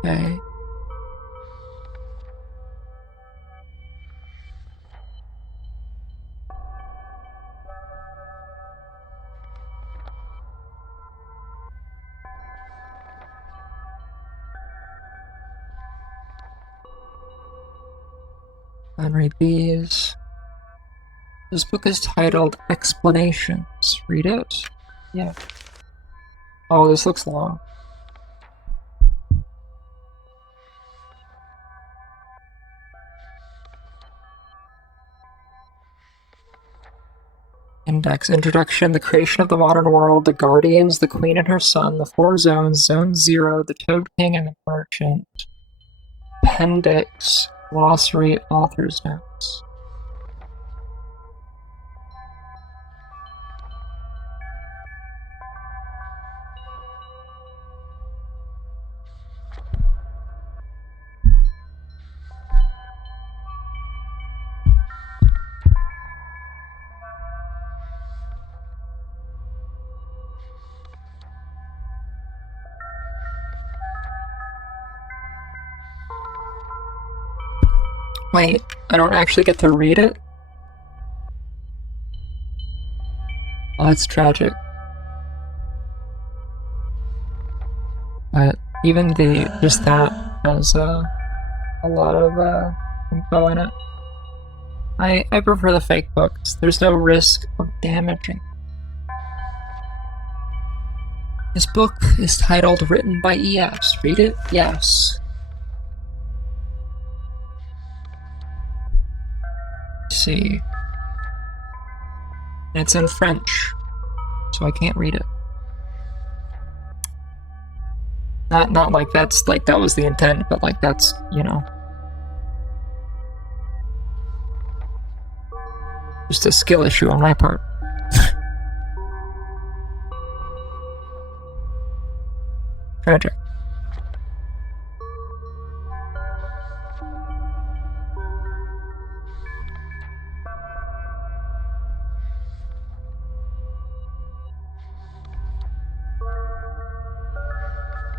Okay. And read these. This book is titled Explanations. Read it? Yeah. Oh, this looks long. Index. Introduction. The creation of the modern world. The Guardians. The Queen and her son. The 4 zones. Zone 0. The Toad King and the Merchant. Appendix. Glossary. Author's notes. Wait, I don't actually get to read it? Oh, that's tragic. But even just that has a lot of info in it. I prefer the fake books. There's no risk of damaging. This book is titled Written by ES. Read it? Yes. Let's see. And it's in French, so I can't read it. Not like that's like that was the intent, but like that's, you know, just a skill issue on my part. Tragic.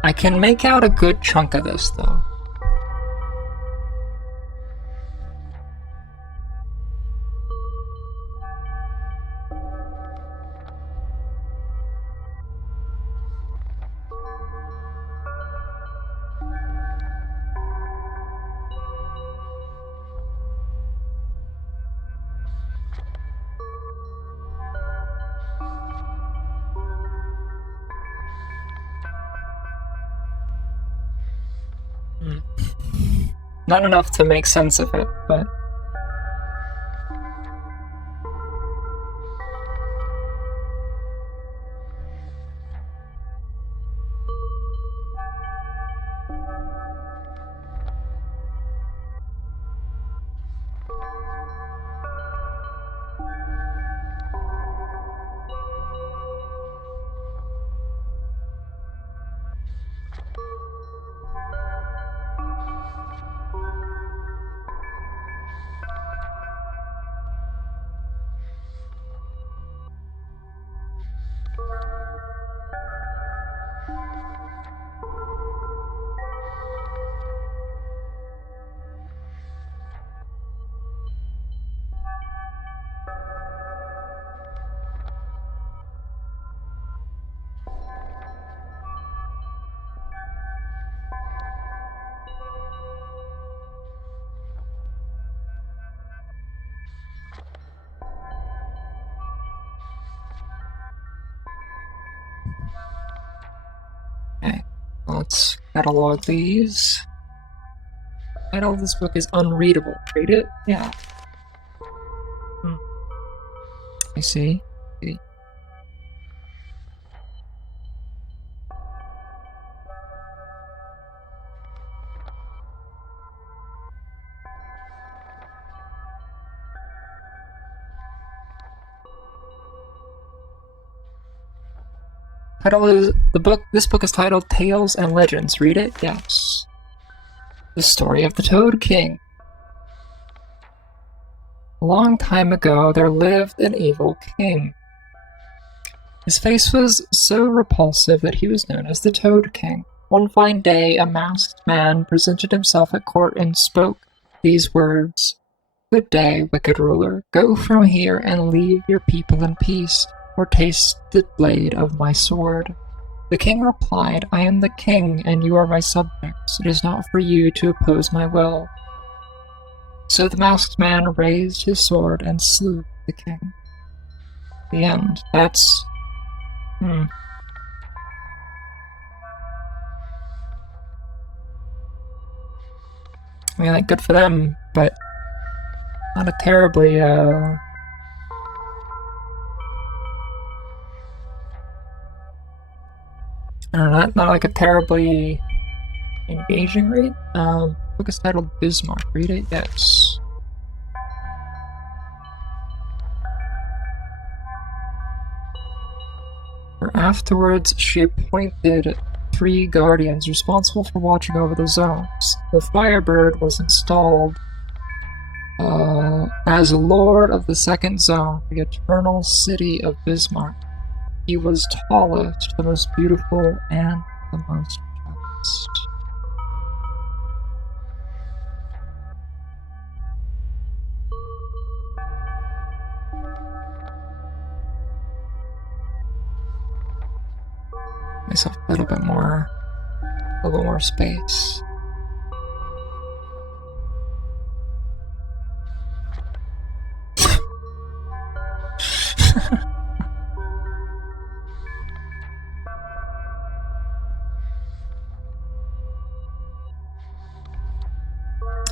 I can make out a good chunk of this, though. Not enough to make sense of it, but... Okay, let's catalog these. Title of this book is unreadable. Read it? Yeah. I see. This book is titled Tales and Legends. Read it? Yes. The story of the Toad King. A long time ago, there lived an evil king. His face was so repulsive that he was known as the Toad King. One fine day, a masked man presented himself at court and spoke these words. Good day, wicked ruler. Go from here and leave your people in peace, or taste the blade of my sword. The king replied, I am the king, and you are my subjects. It is not for you to oppose my will. So the masked man raised his sword and slew the king. The end. That's... I mean, like, good for them, but not a terribly, I don't know, not like a terribly engaging read. Book is titled Bismarck. Read it? Yes. Afterwards, she appointed 3 guardians responsible for watching over the zones. The Firebird was installed as Lord of the Second Zone, the eternal city of Bismarck. He was tallest, the most beautiful, and the most just. Myself a little more space.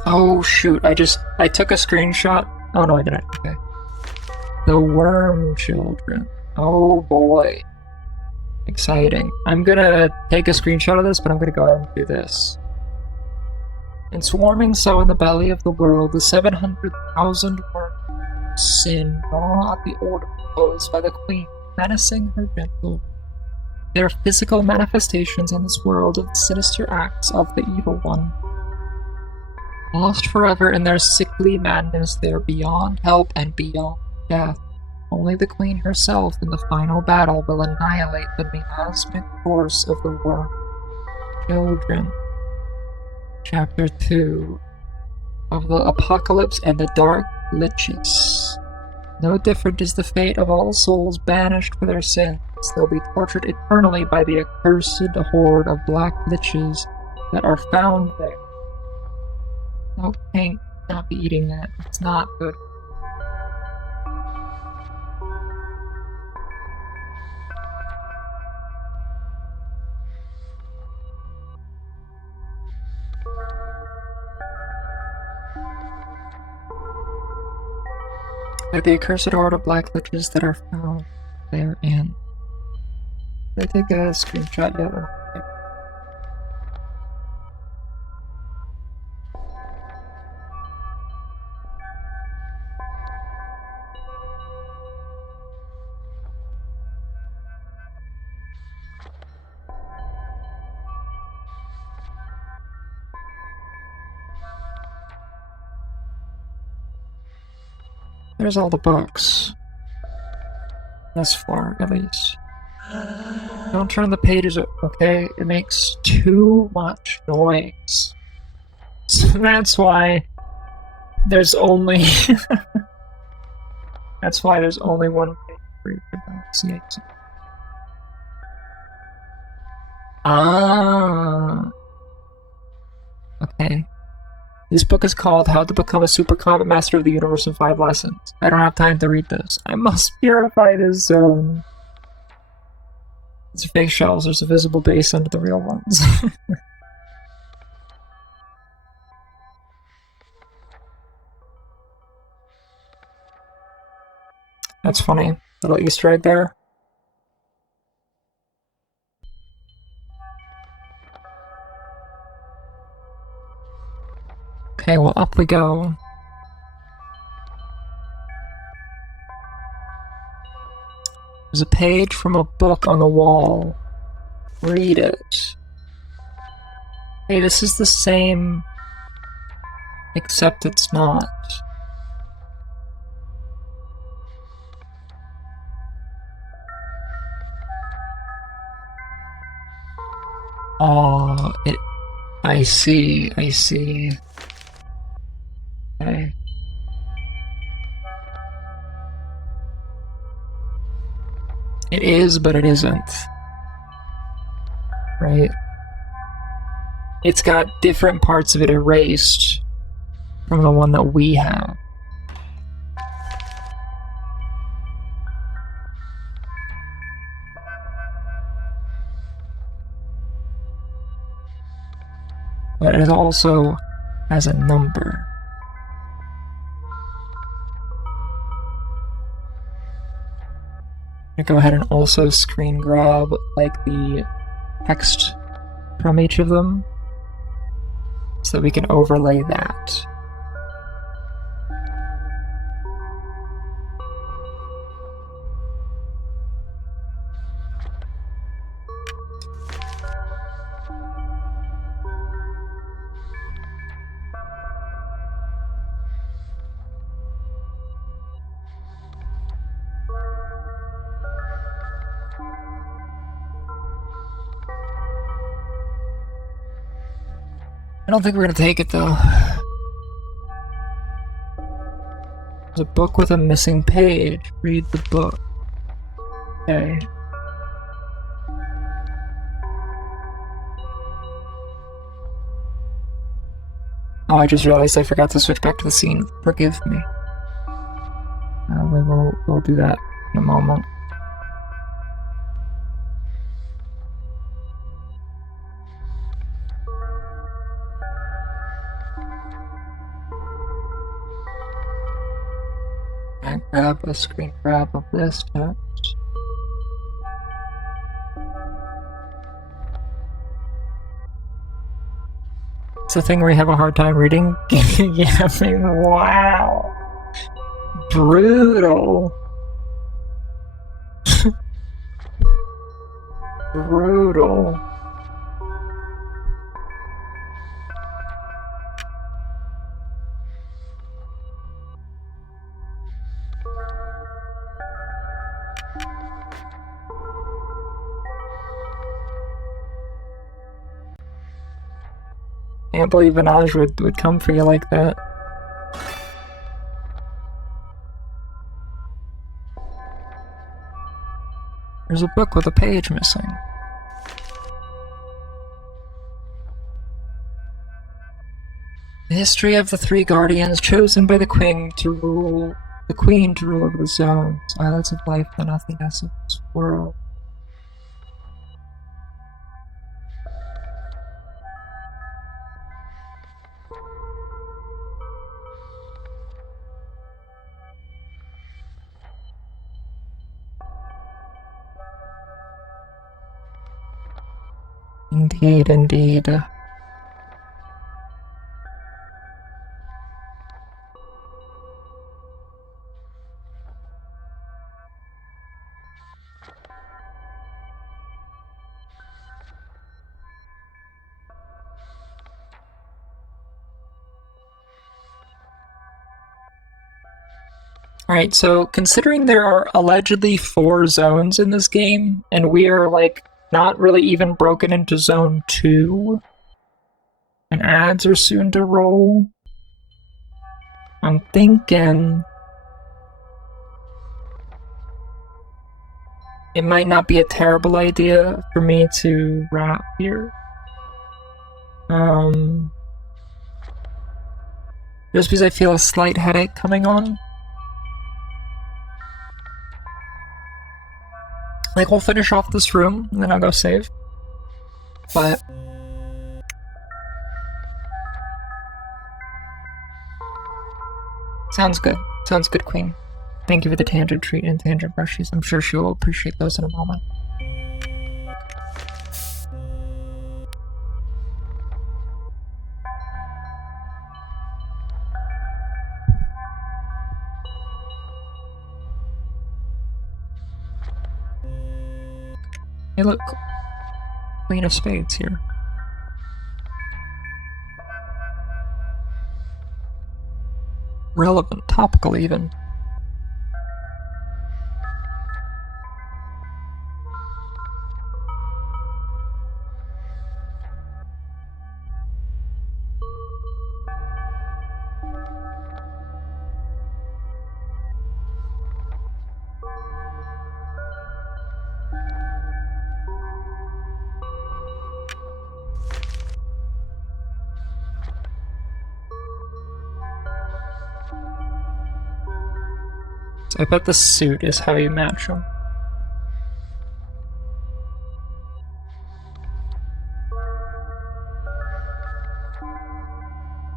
Oh shoot, I took a screenshot. Oh no, I didn't. Okay. The Worm Children. Oh boy. Exciting. I'm gonna take a screenshot of this, but I'm gonna go ahead and do this. And swarming so in the belly of the world, the 700,000 worms sin gnaw at the order proposed by the queen, menacing her gentle. They are physical manifestations in this world of the sinister acts of the evil one. Lost forever in their sickly madness, they are beyond help and beyond death. Only the queen herself in the final battle will annihilate the miasmic force of the worm. Children. Chapter 2 of the Apocalypse and the Dark Liches. No different is the fate of all souls banished for their sins. They'll be tortured eternally by the accursed horde of black liches that are found there. No, Hank, not be eating that. It's not good. They're the accursed horde of black liches that are found therein. Did I take a screenshot yet? Okay. There's all the books. Thus far, at least. Don't turn the pages, okay? It makes too much noise. So that's why there's only... that's why there's only one page for each of them. See. Ah. Okay. This book is called How to Become a Super Combat Master of the Universe in 5 Lessons. I don't have time to read this. I must purify this zone. These are fake shells. There's a visible base under the real ones. That's funny. Little Easter egg there. Okay, well, up we go. There's a page from a book on the wall. Read it. Hey, this is the same, except it's not. Oh, I see. Okay. It is, but it isn't. Right? It's got different parts of it erased from the one that we have. But it also has a number. I'm gonna go ahead and also screen grab like the text from each of them so that we can overlay that. I don't think we're gonna take it though. There's a book with a missing page. Read the book. Okay. Oh, I just realized I forgot to switch back to the scene. Forgive me. We'll do that in a moment. I grab a screen grab of this text. It's a thing where you have a hard time reading. Yeah, I mean, wow. Brutal. Brutal. Can't believe Minaj would come for you like that. There's a book with a page missing. The history of the three guardians chosen by the queen to rule over the zones, islands of life, the nothingness of this world. Indeed, indeed. Alright, so considering there are allegedly 4 zones in this game, and we are, like, not really even broken into Zone 2, and ads are soon to roll, I'm thinking it might not be a terrible idea for me to wrap here. Just because I feel a slight headache coming on. Like, we'll finish off this room, and then I'll go save. But sounds good. Sounds good, Queen. Thank you for the tangent treat and tangent brushes. I'm sure she will appreciate those in a moment. Hey, look. Queen of Spades here. Relevant, topical even. So I bet the suit is how you match them.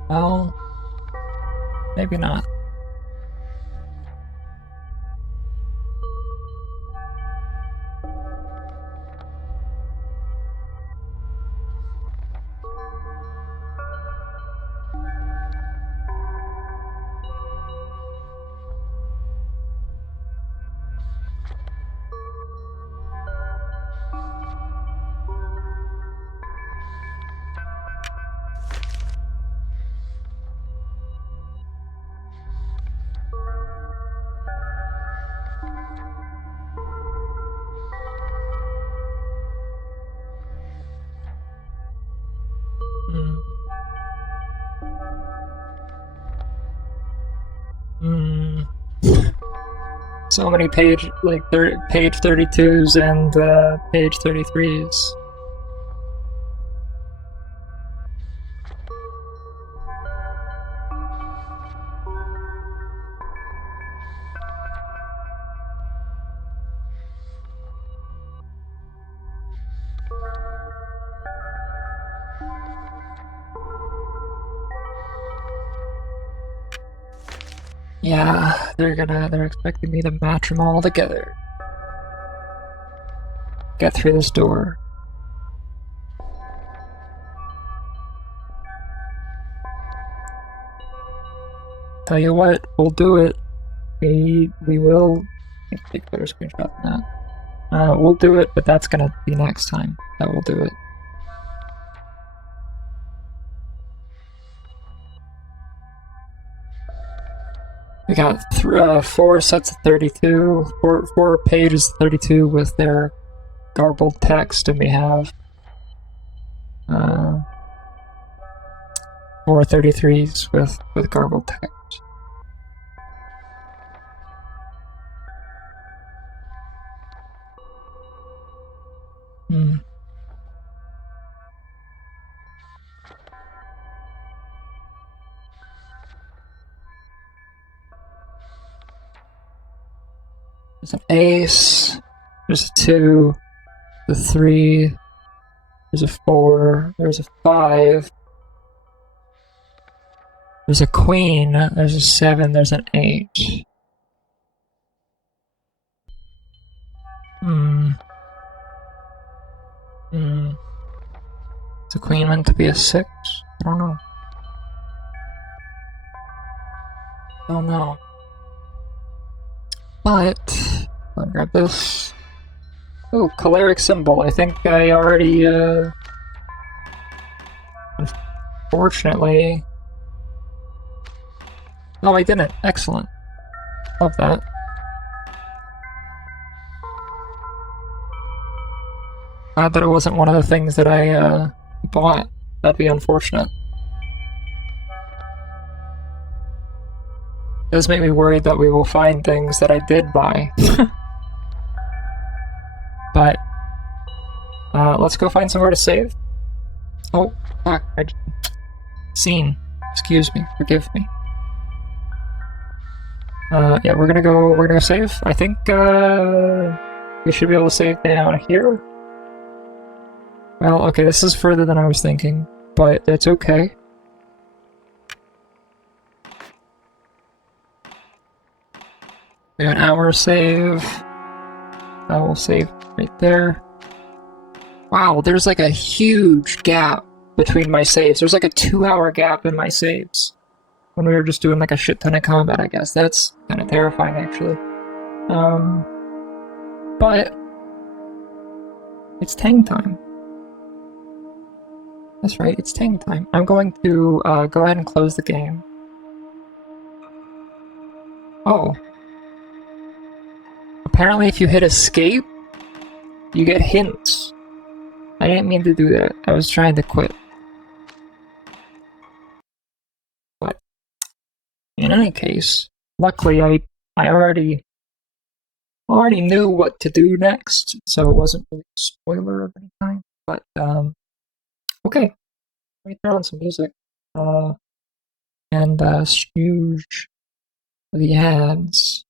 Well, maybe not. So many page 32s and page 33s. Yeah, they're expecting me to match them all together. Get through this door. Tell you what, we'll do it. We will take a better screenshot than that. We'll do it, but that's gonna be next time that we'll do it. We got 4 sets of 32, 4 pages of 32 with their garbled text, and we have Or 33s with garbled text. Hmm. There's an ace, there's a 2, there's a 3, there's a 4, there's a 5, there's a queen, there's a 7, there's an 8. Hmm. Hmm. Is the queen meant to be a 6? I don't know. Don't know. But, I'll grab this. Oh, choleric symbol. I think I already, unfortunately... Oh, I didn't. Excellent. Love that. Glad that it wasn't one of the things that I, bought. That'd be unfortunate. It does make me worried that we will find things that I did buy. But, let's go find somewhere to save. Oh, fuck. Scene. Excuse me. Forgive me. Yeah, we're gonna go save. I think, we should be able to save down here. Well, okay, this is further than I was thinking, but it's okay. We have an hour save. I will save right there. Wow, there's like a huge gap between my saves. There's like a 2-hour gap in my saves. When we were just doing like a shit ton of combat, I guess. That's kind of terrifying, actually. But it's Tang time. That's right, it's Tang time. I'm going to go ahead and close the game. Oh. Apparently if you hit escape, you get hints. I didn't mean to do that. I was trying to quit. But in any case, luckily I already knew what to do next, so it wasn't really a spoiler of any kind. But okay. Let me turn on some music. And snooze the ads.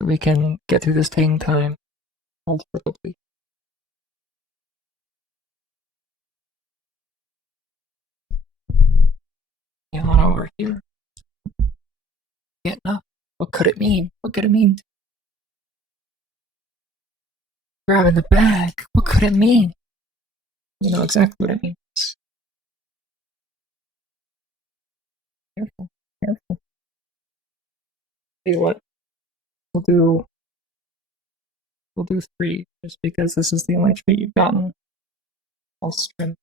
We can get through this Tang time comfortably. Yeah, on over here. Getting up. What could it mean? What could it mean? Grabbing the bag. What could it mean? You know exactly what it means. Careful, careful. Tell you what, we'll do 3, just because this is the only treat you've gotten. I'll string.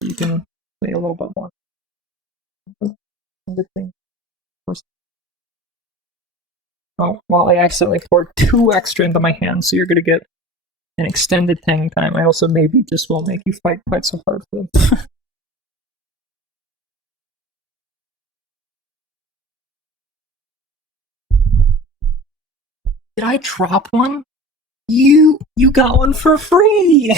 You can play a little bit more. Good thing. Of course. Oh, well, I accidentally poured 2 extra into my hand, so you're gonna get an extended Tang time. I also maybe just won't make you fight quite so hard for them. Did I drop one? You got one for free!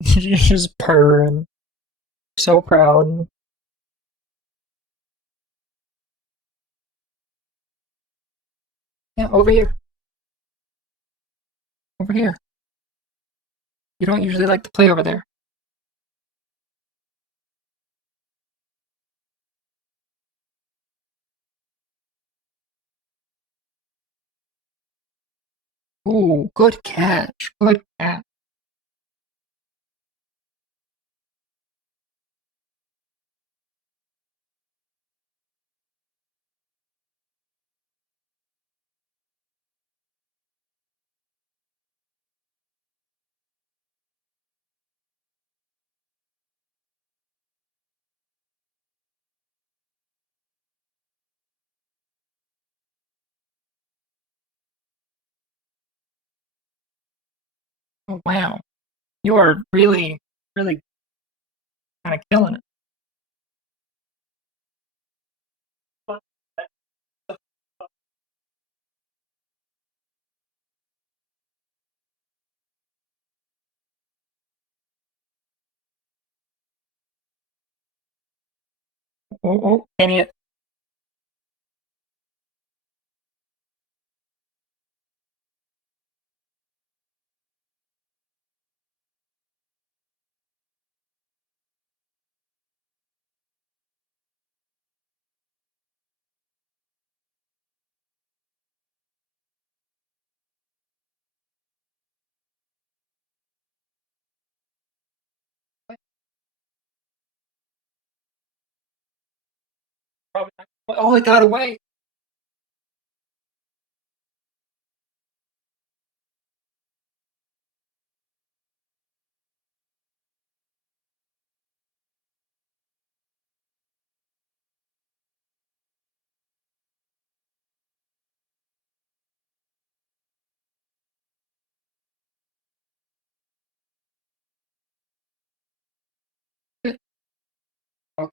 You're just purring. So proud. Yeah, over here. Over here. You don't usually like to play over there. Ooh, good catch. Good catch. Oh, wow. You are really, really kind of killing it. Oh, can you? Probably not. Oh, it got away. Oh,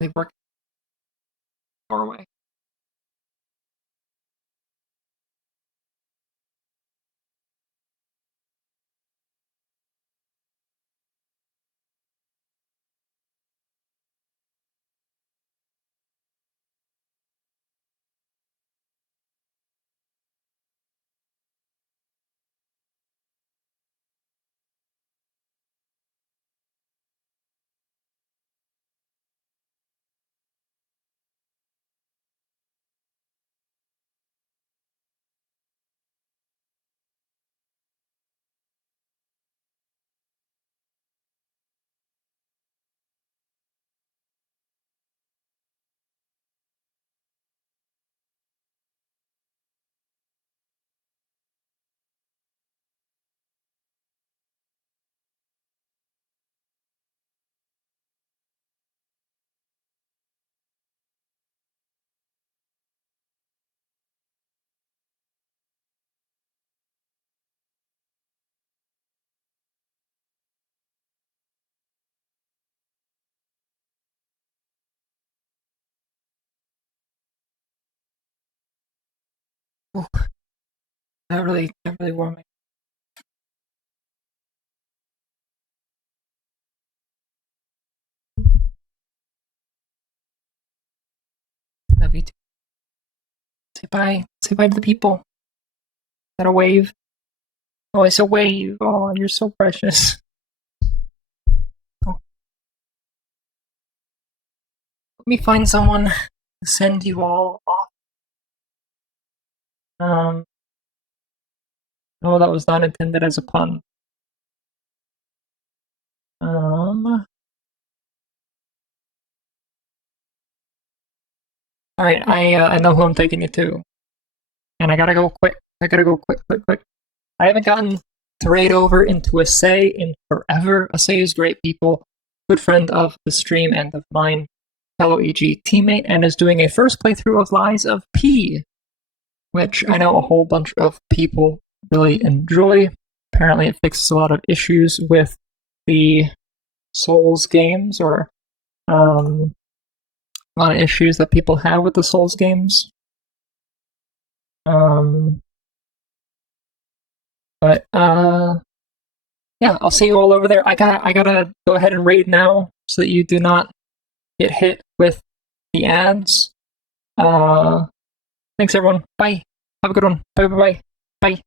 they work doorway. Ooh, that really warmed me. Love you too. Say bye. Say bye to the people. Is that a wave? Oh, it's a wave. Oh, you're so precious. Oh, let me find someone to send you all off. Oh, that was not intended as a pun. All right, I know who I'm taking you to, and I gotta go quick. I gotta go quick, quick, quick. I haven't gotten to raid over into a Say in forever. A Say is great people, good friend of the stream and of mine, fellow EG teammate, and is doing a first playthrough of Lies of P, which I know a whole bunch of people really enjoy. Apparently, it fixes a lot of issues with the Souls games, or a lot of issues that people have with the Souls games. But yeah, I'll see you all over there. I gotta go ahead and raid now so that you do not get hit with the ads. Thanks everyone. Bye. Have a good one. Bye bye bye. Bye.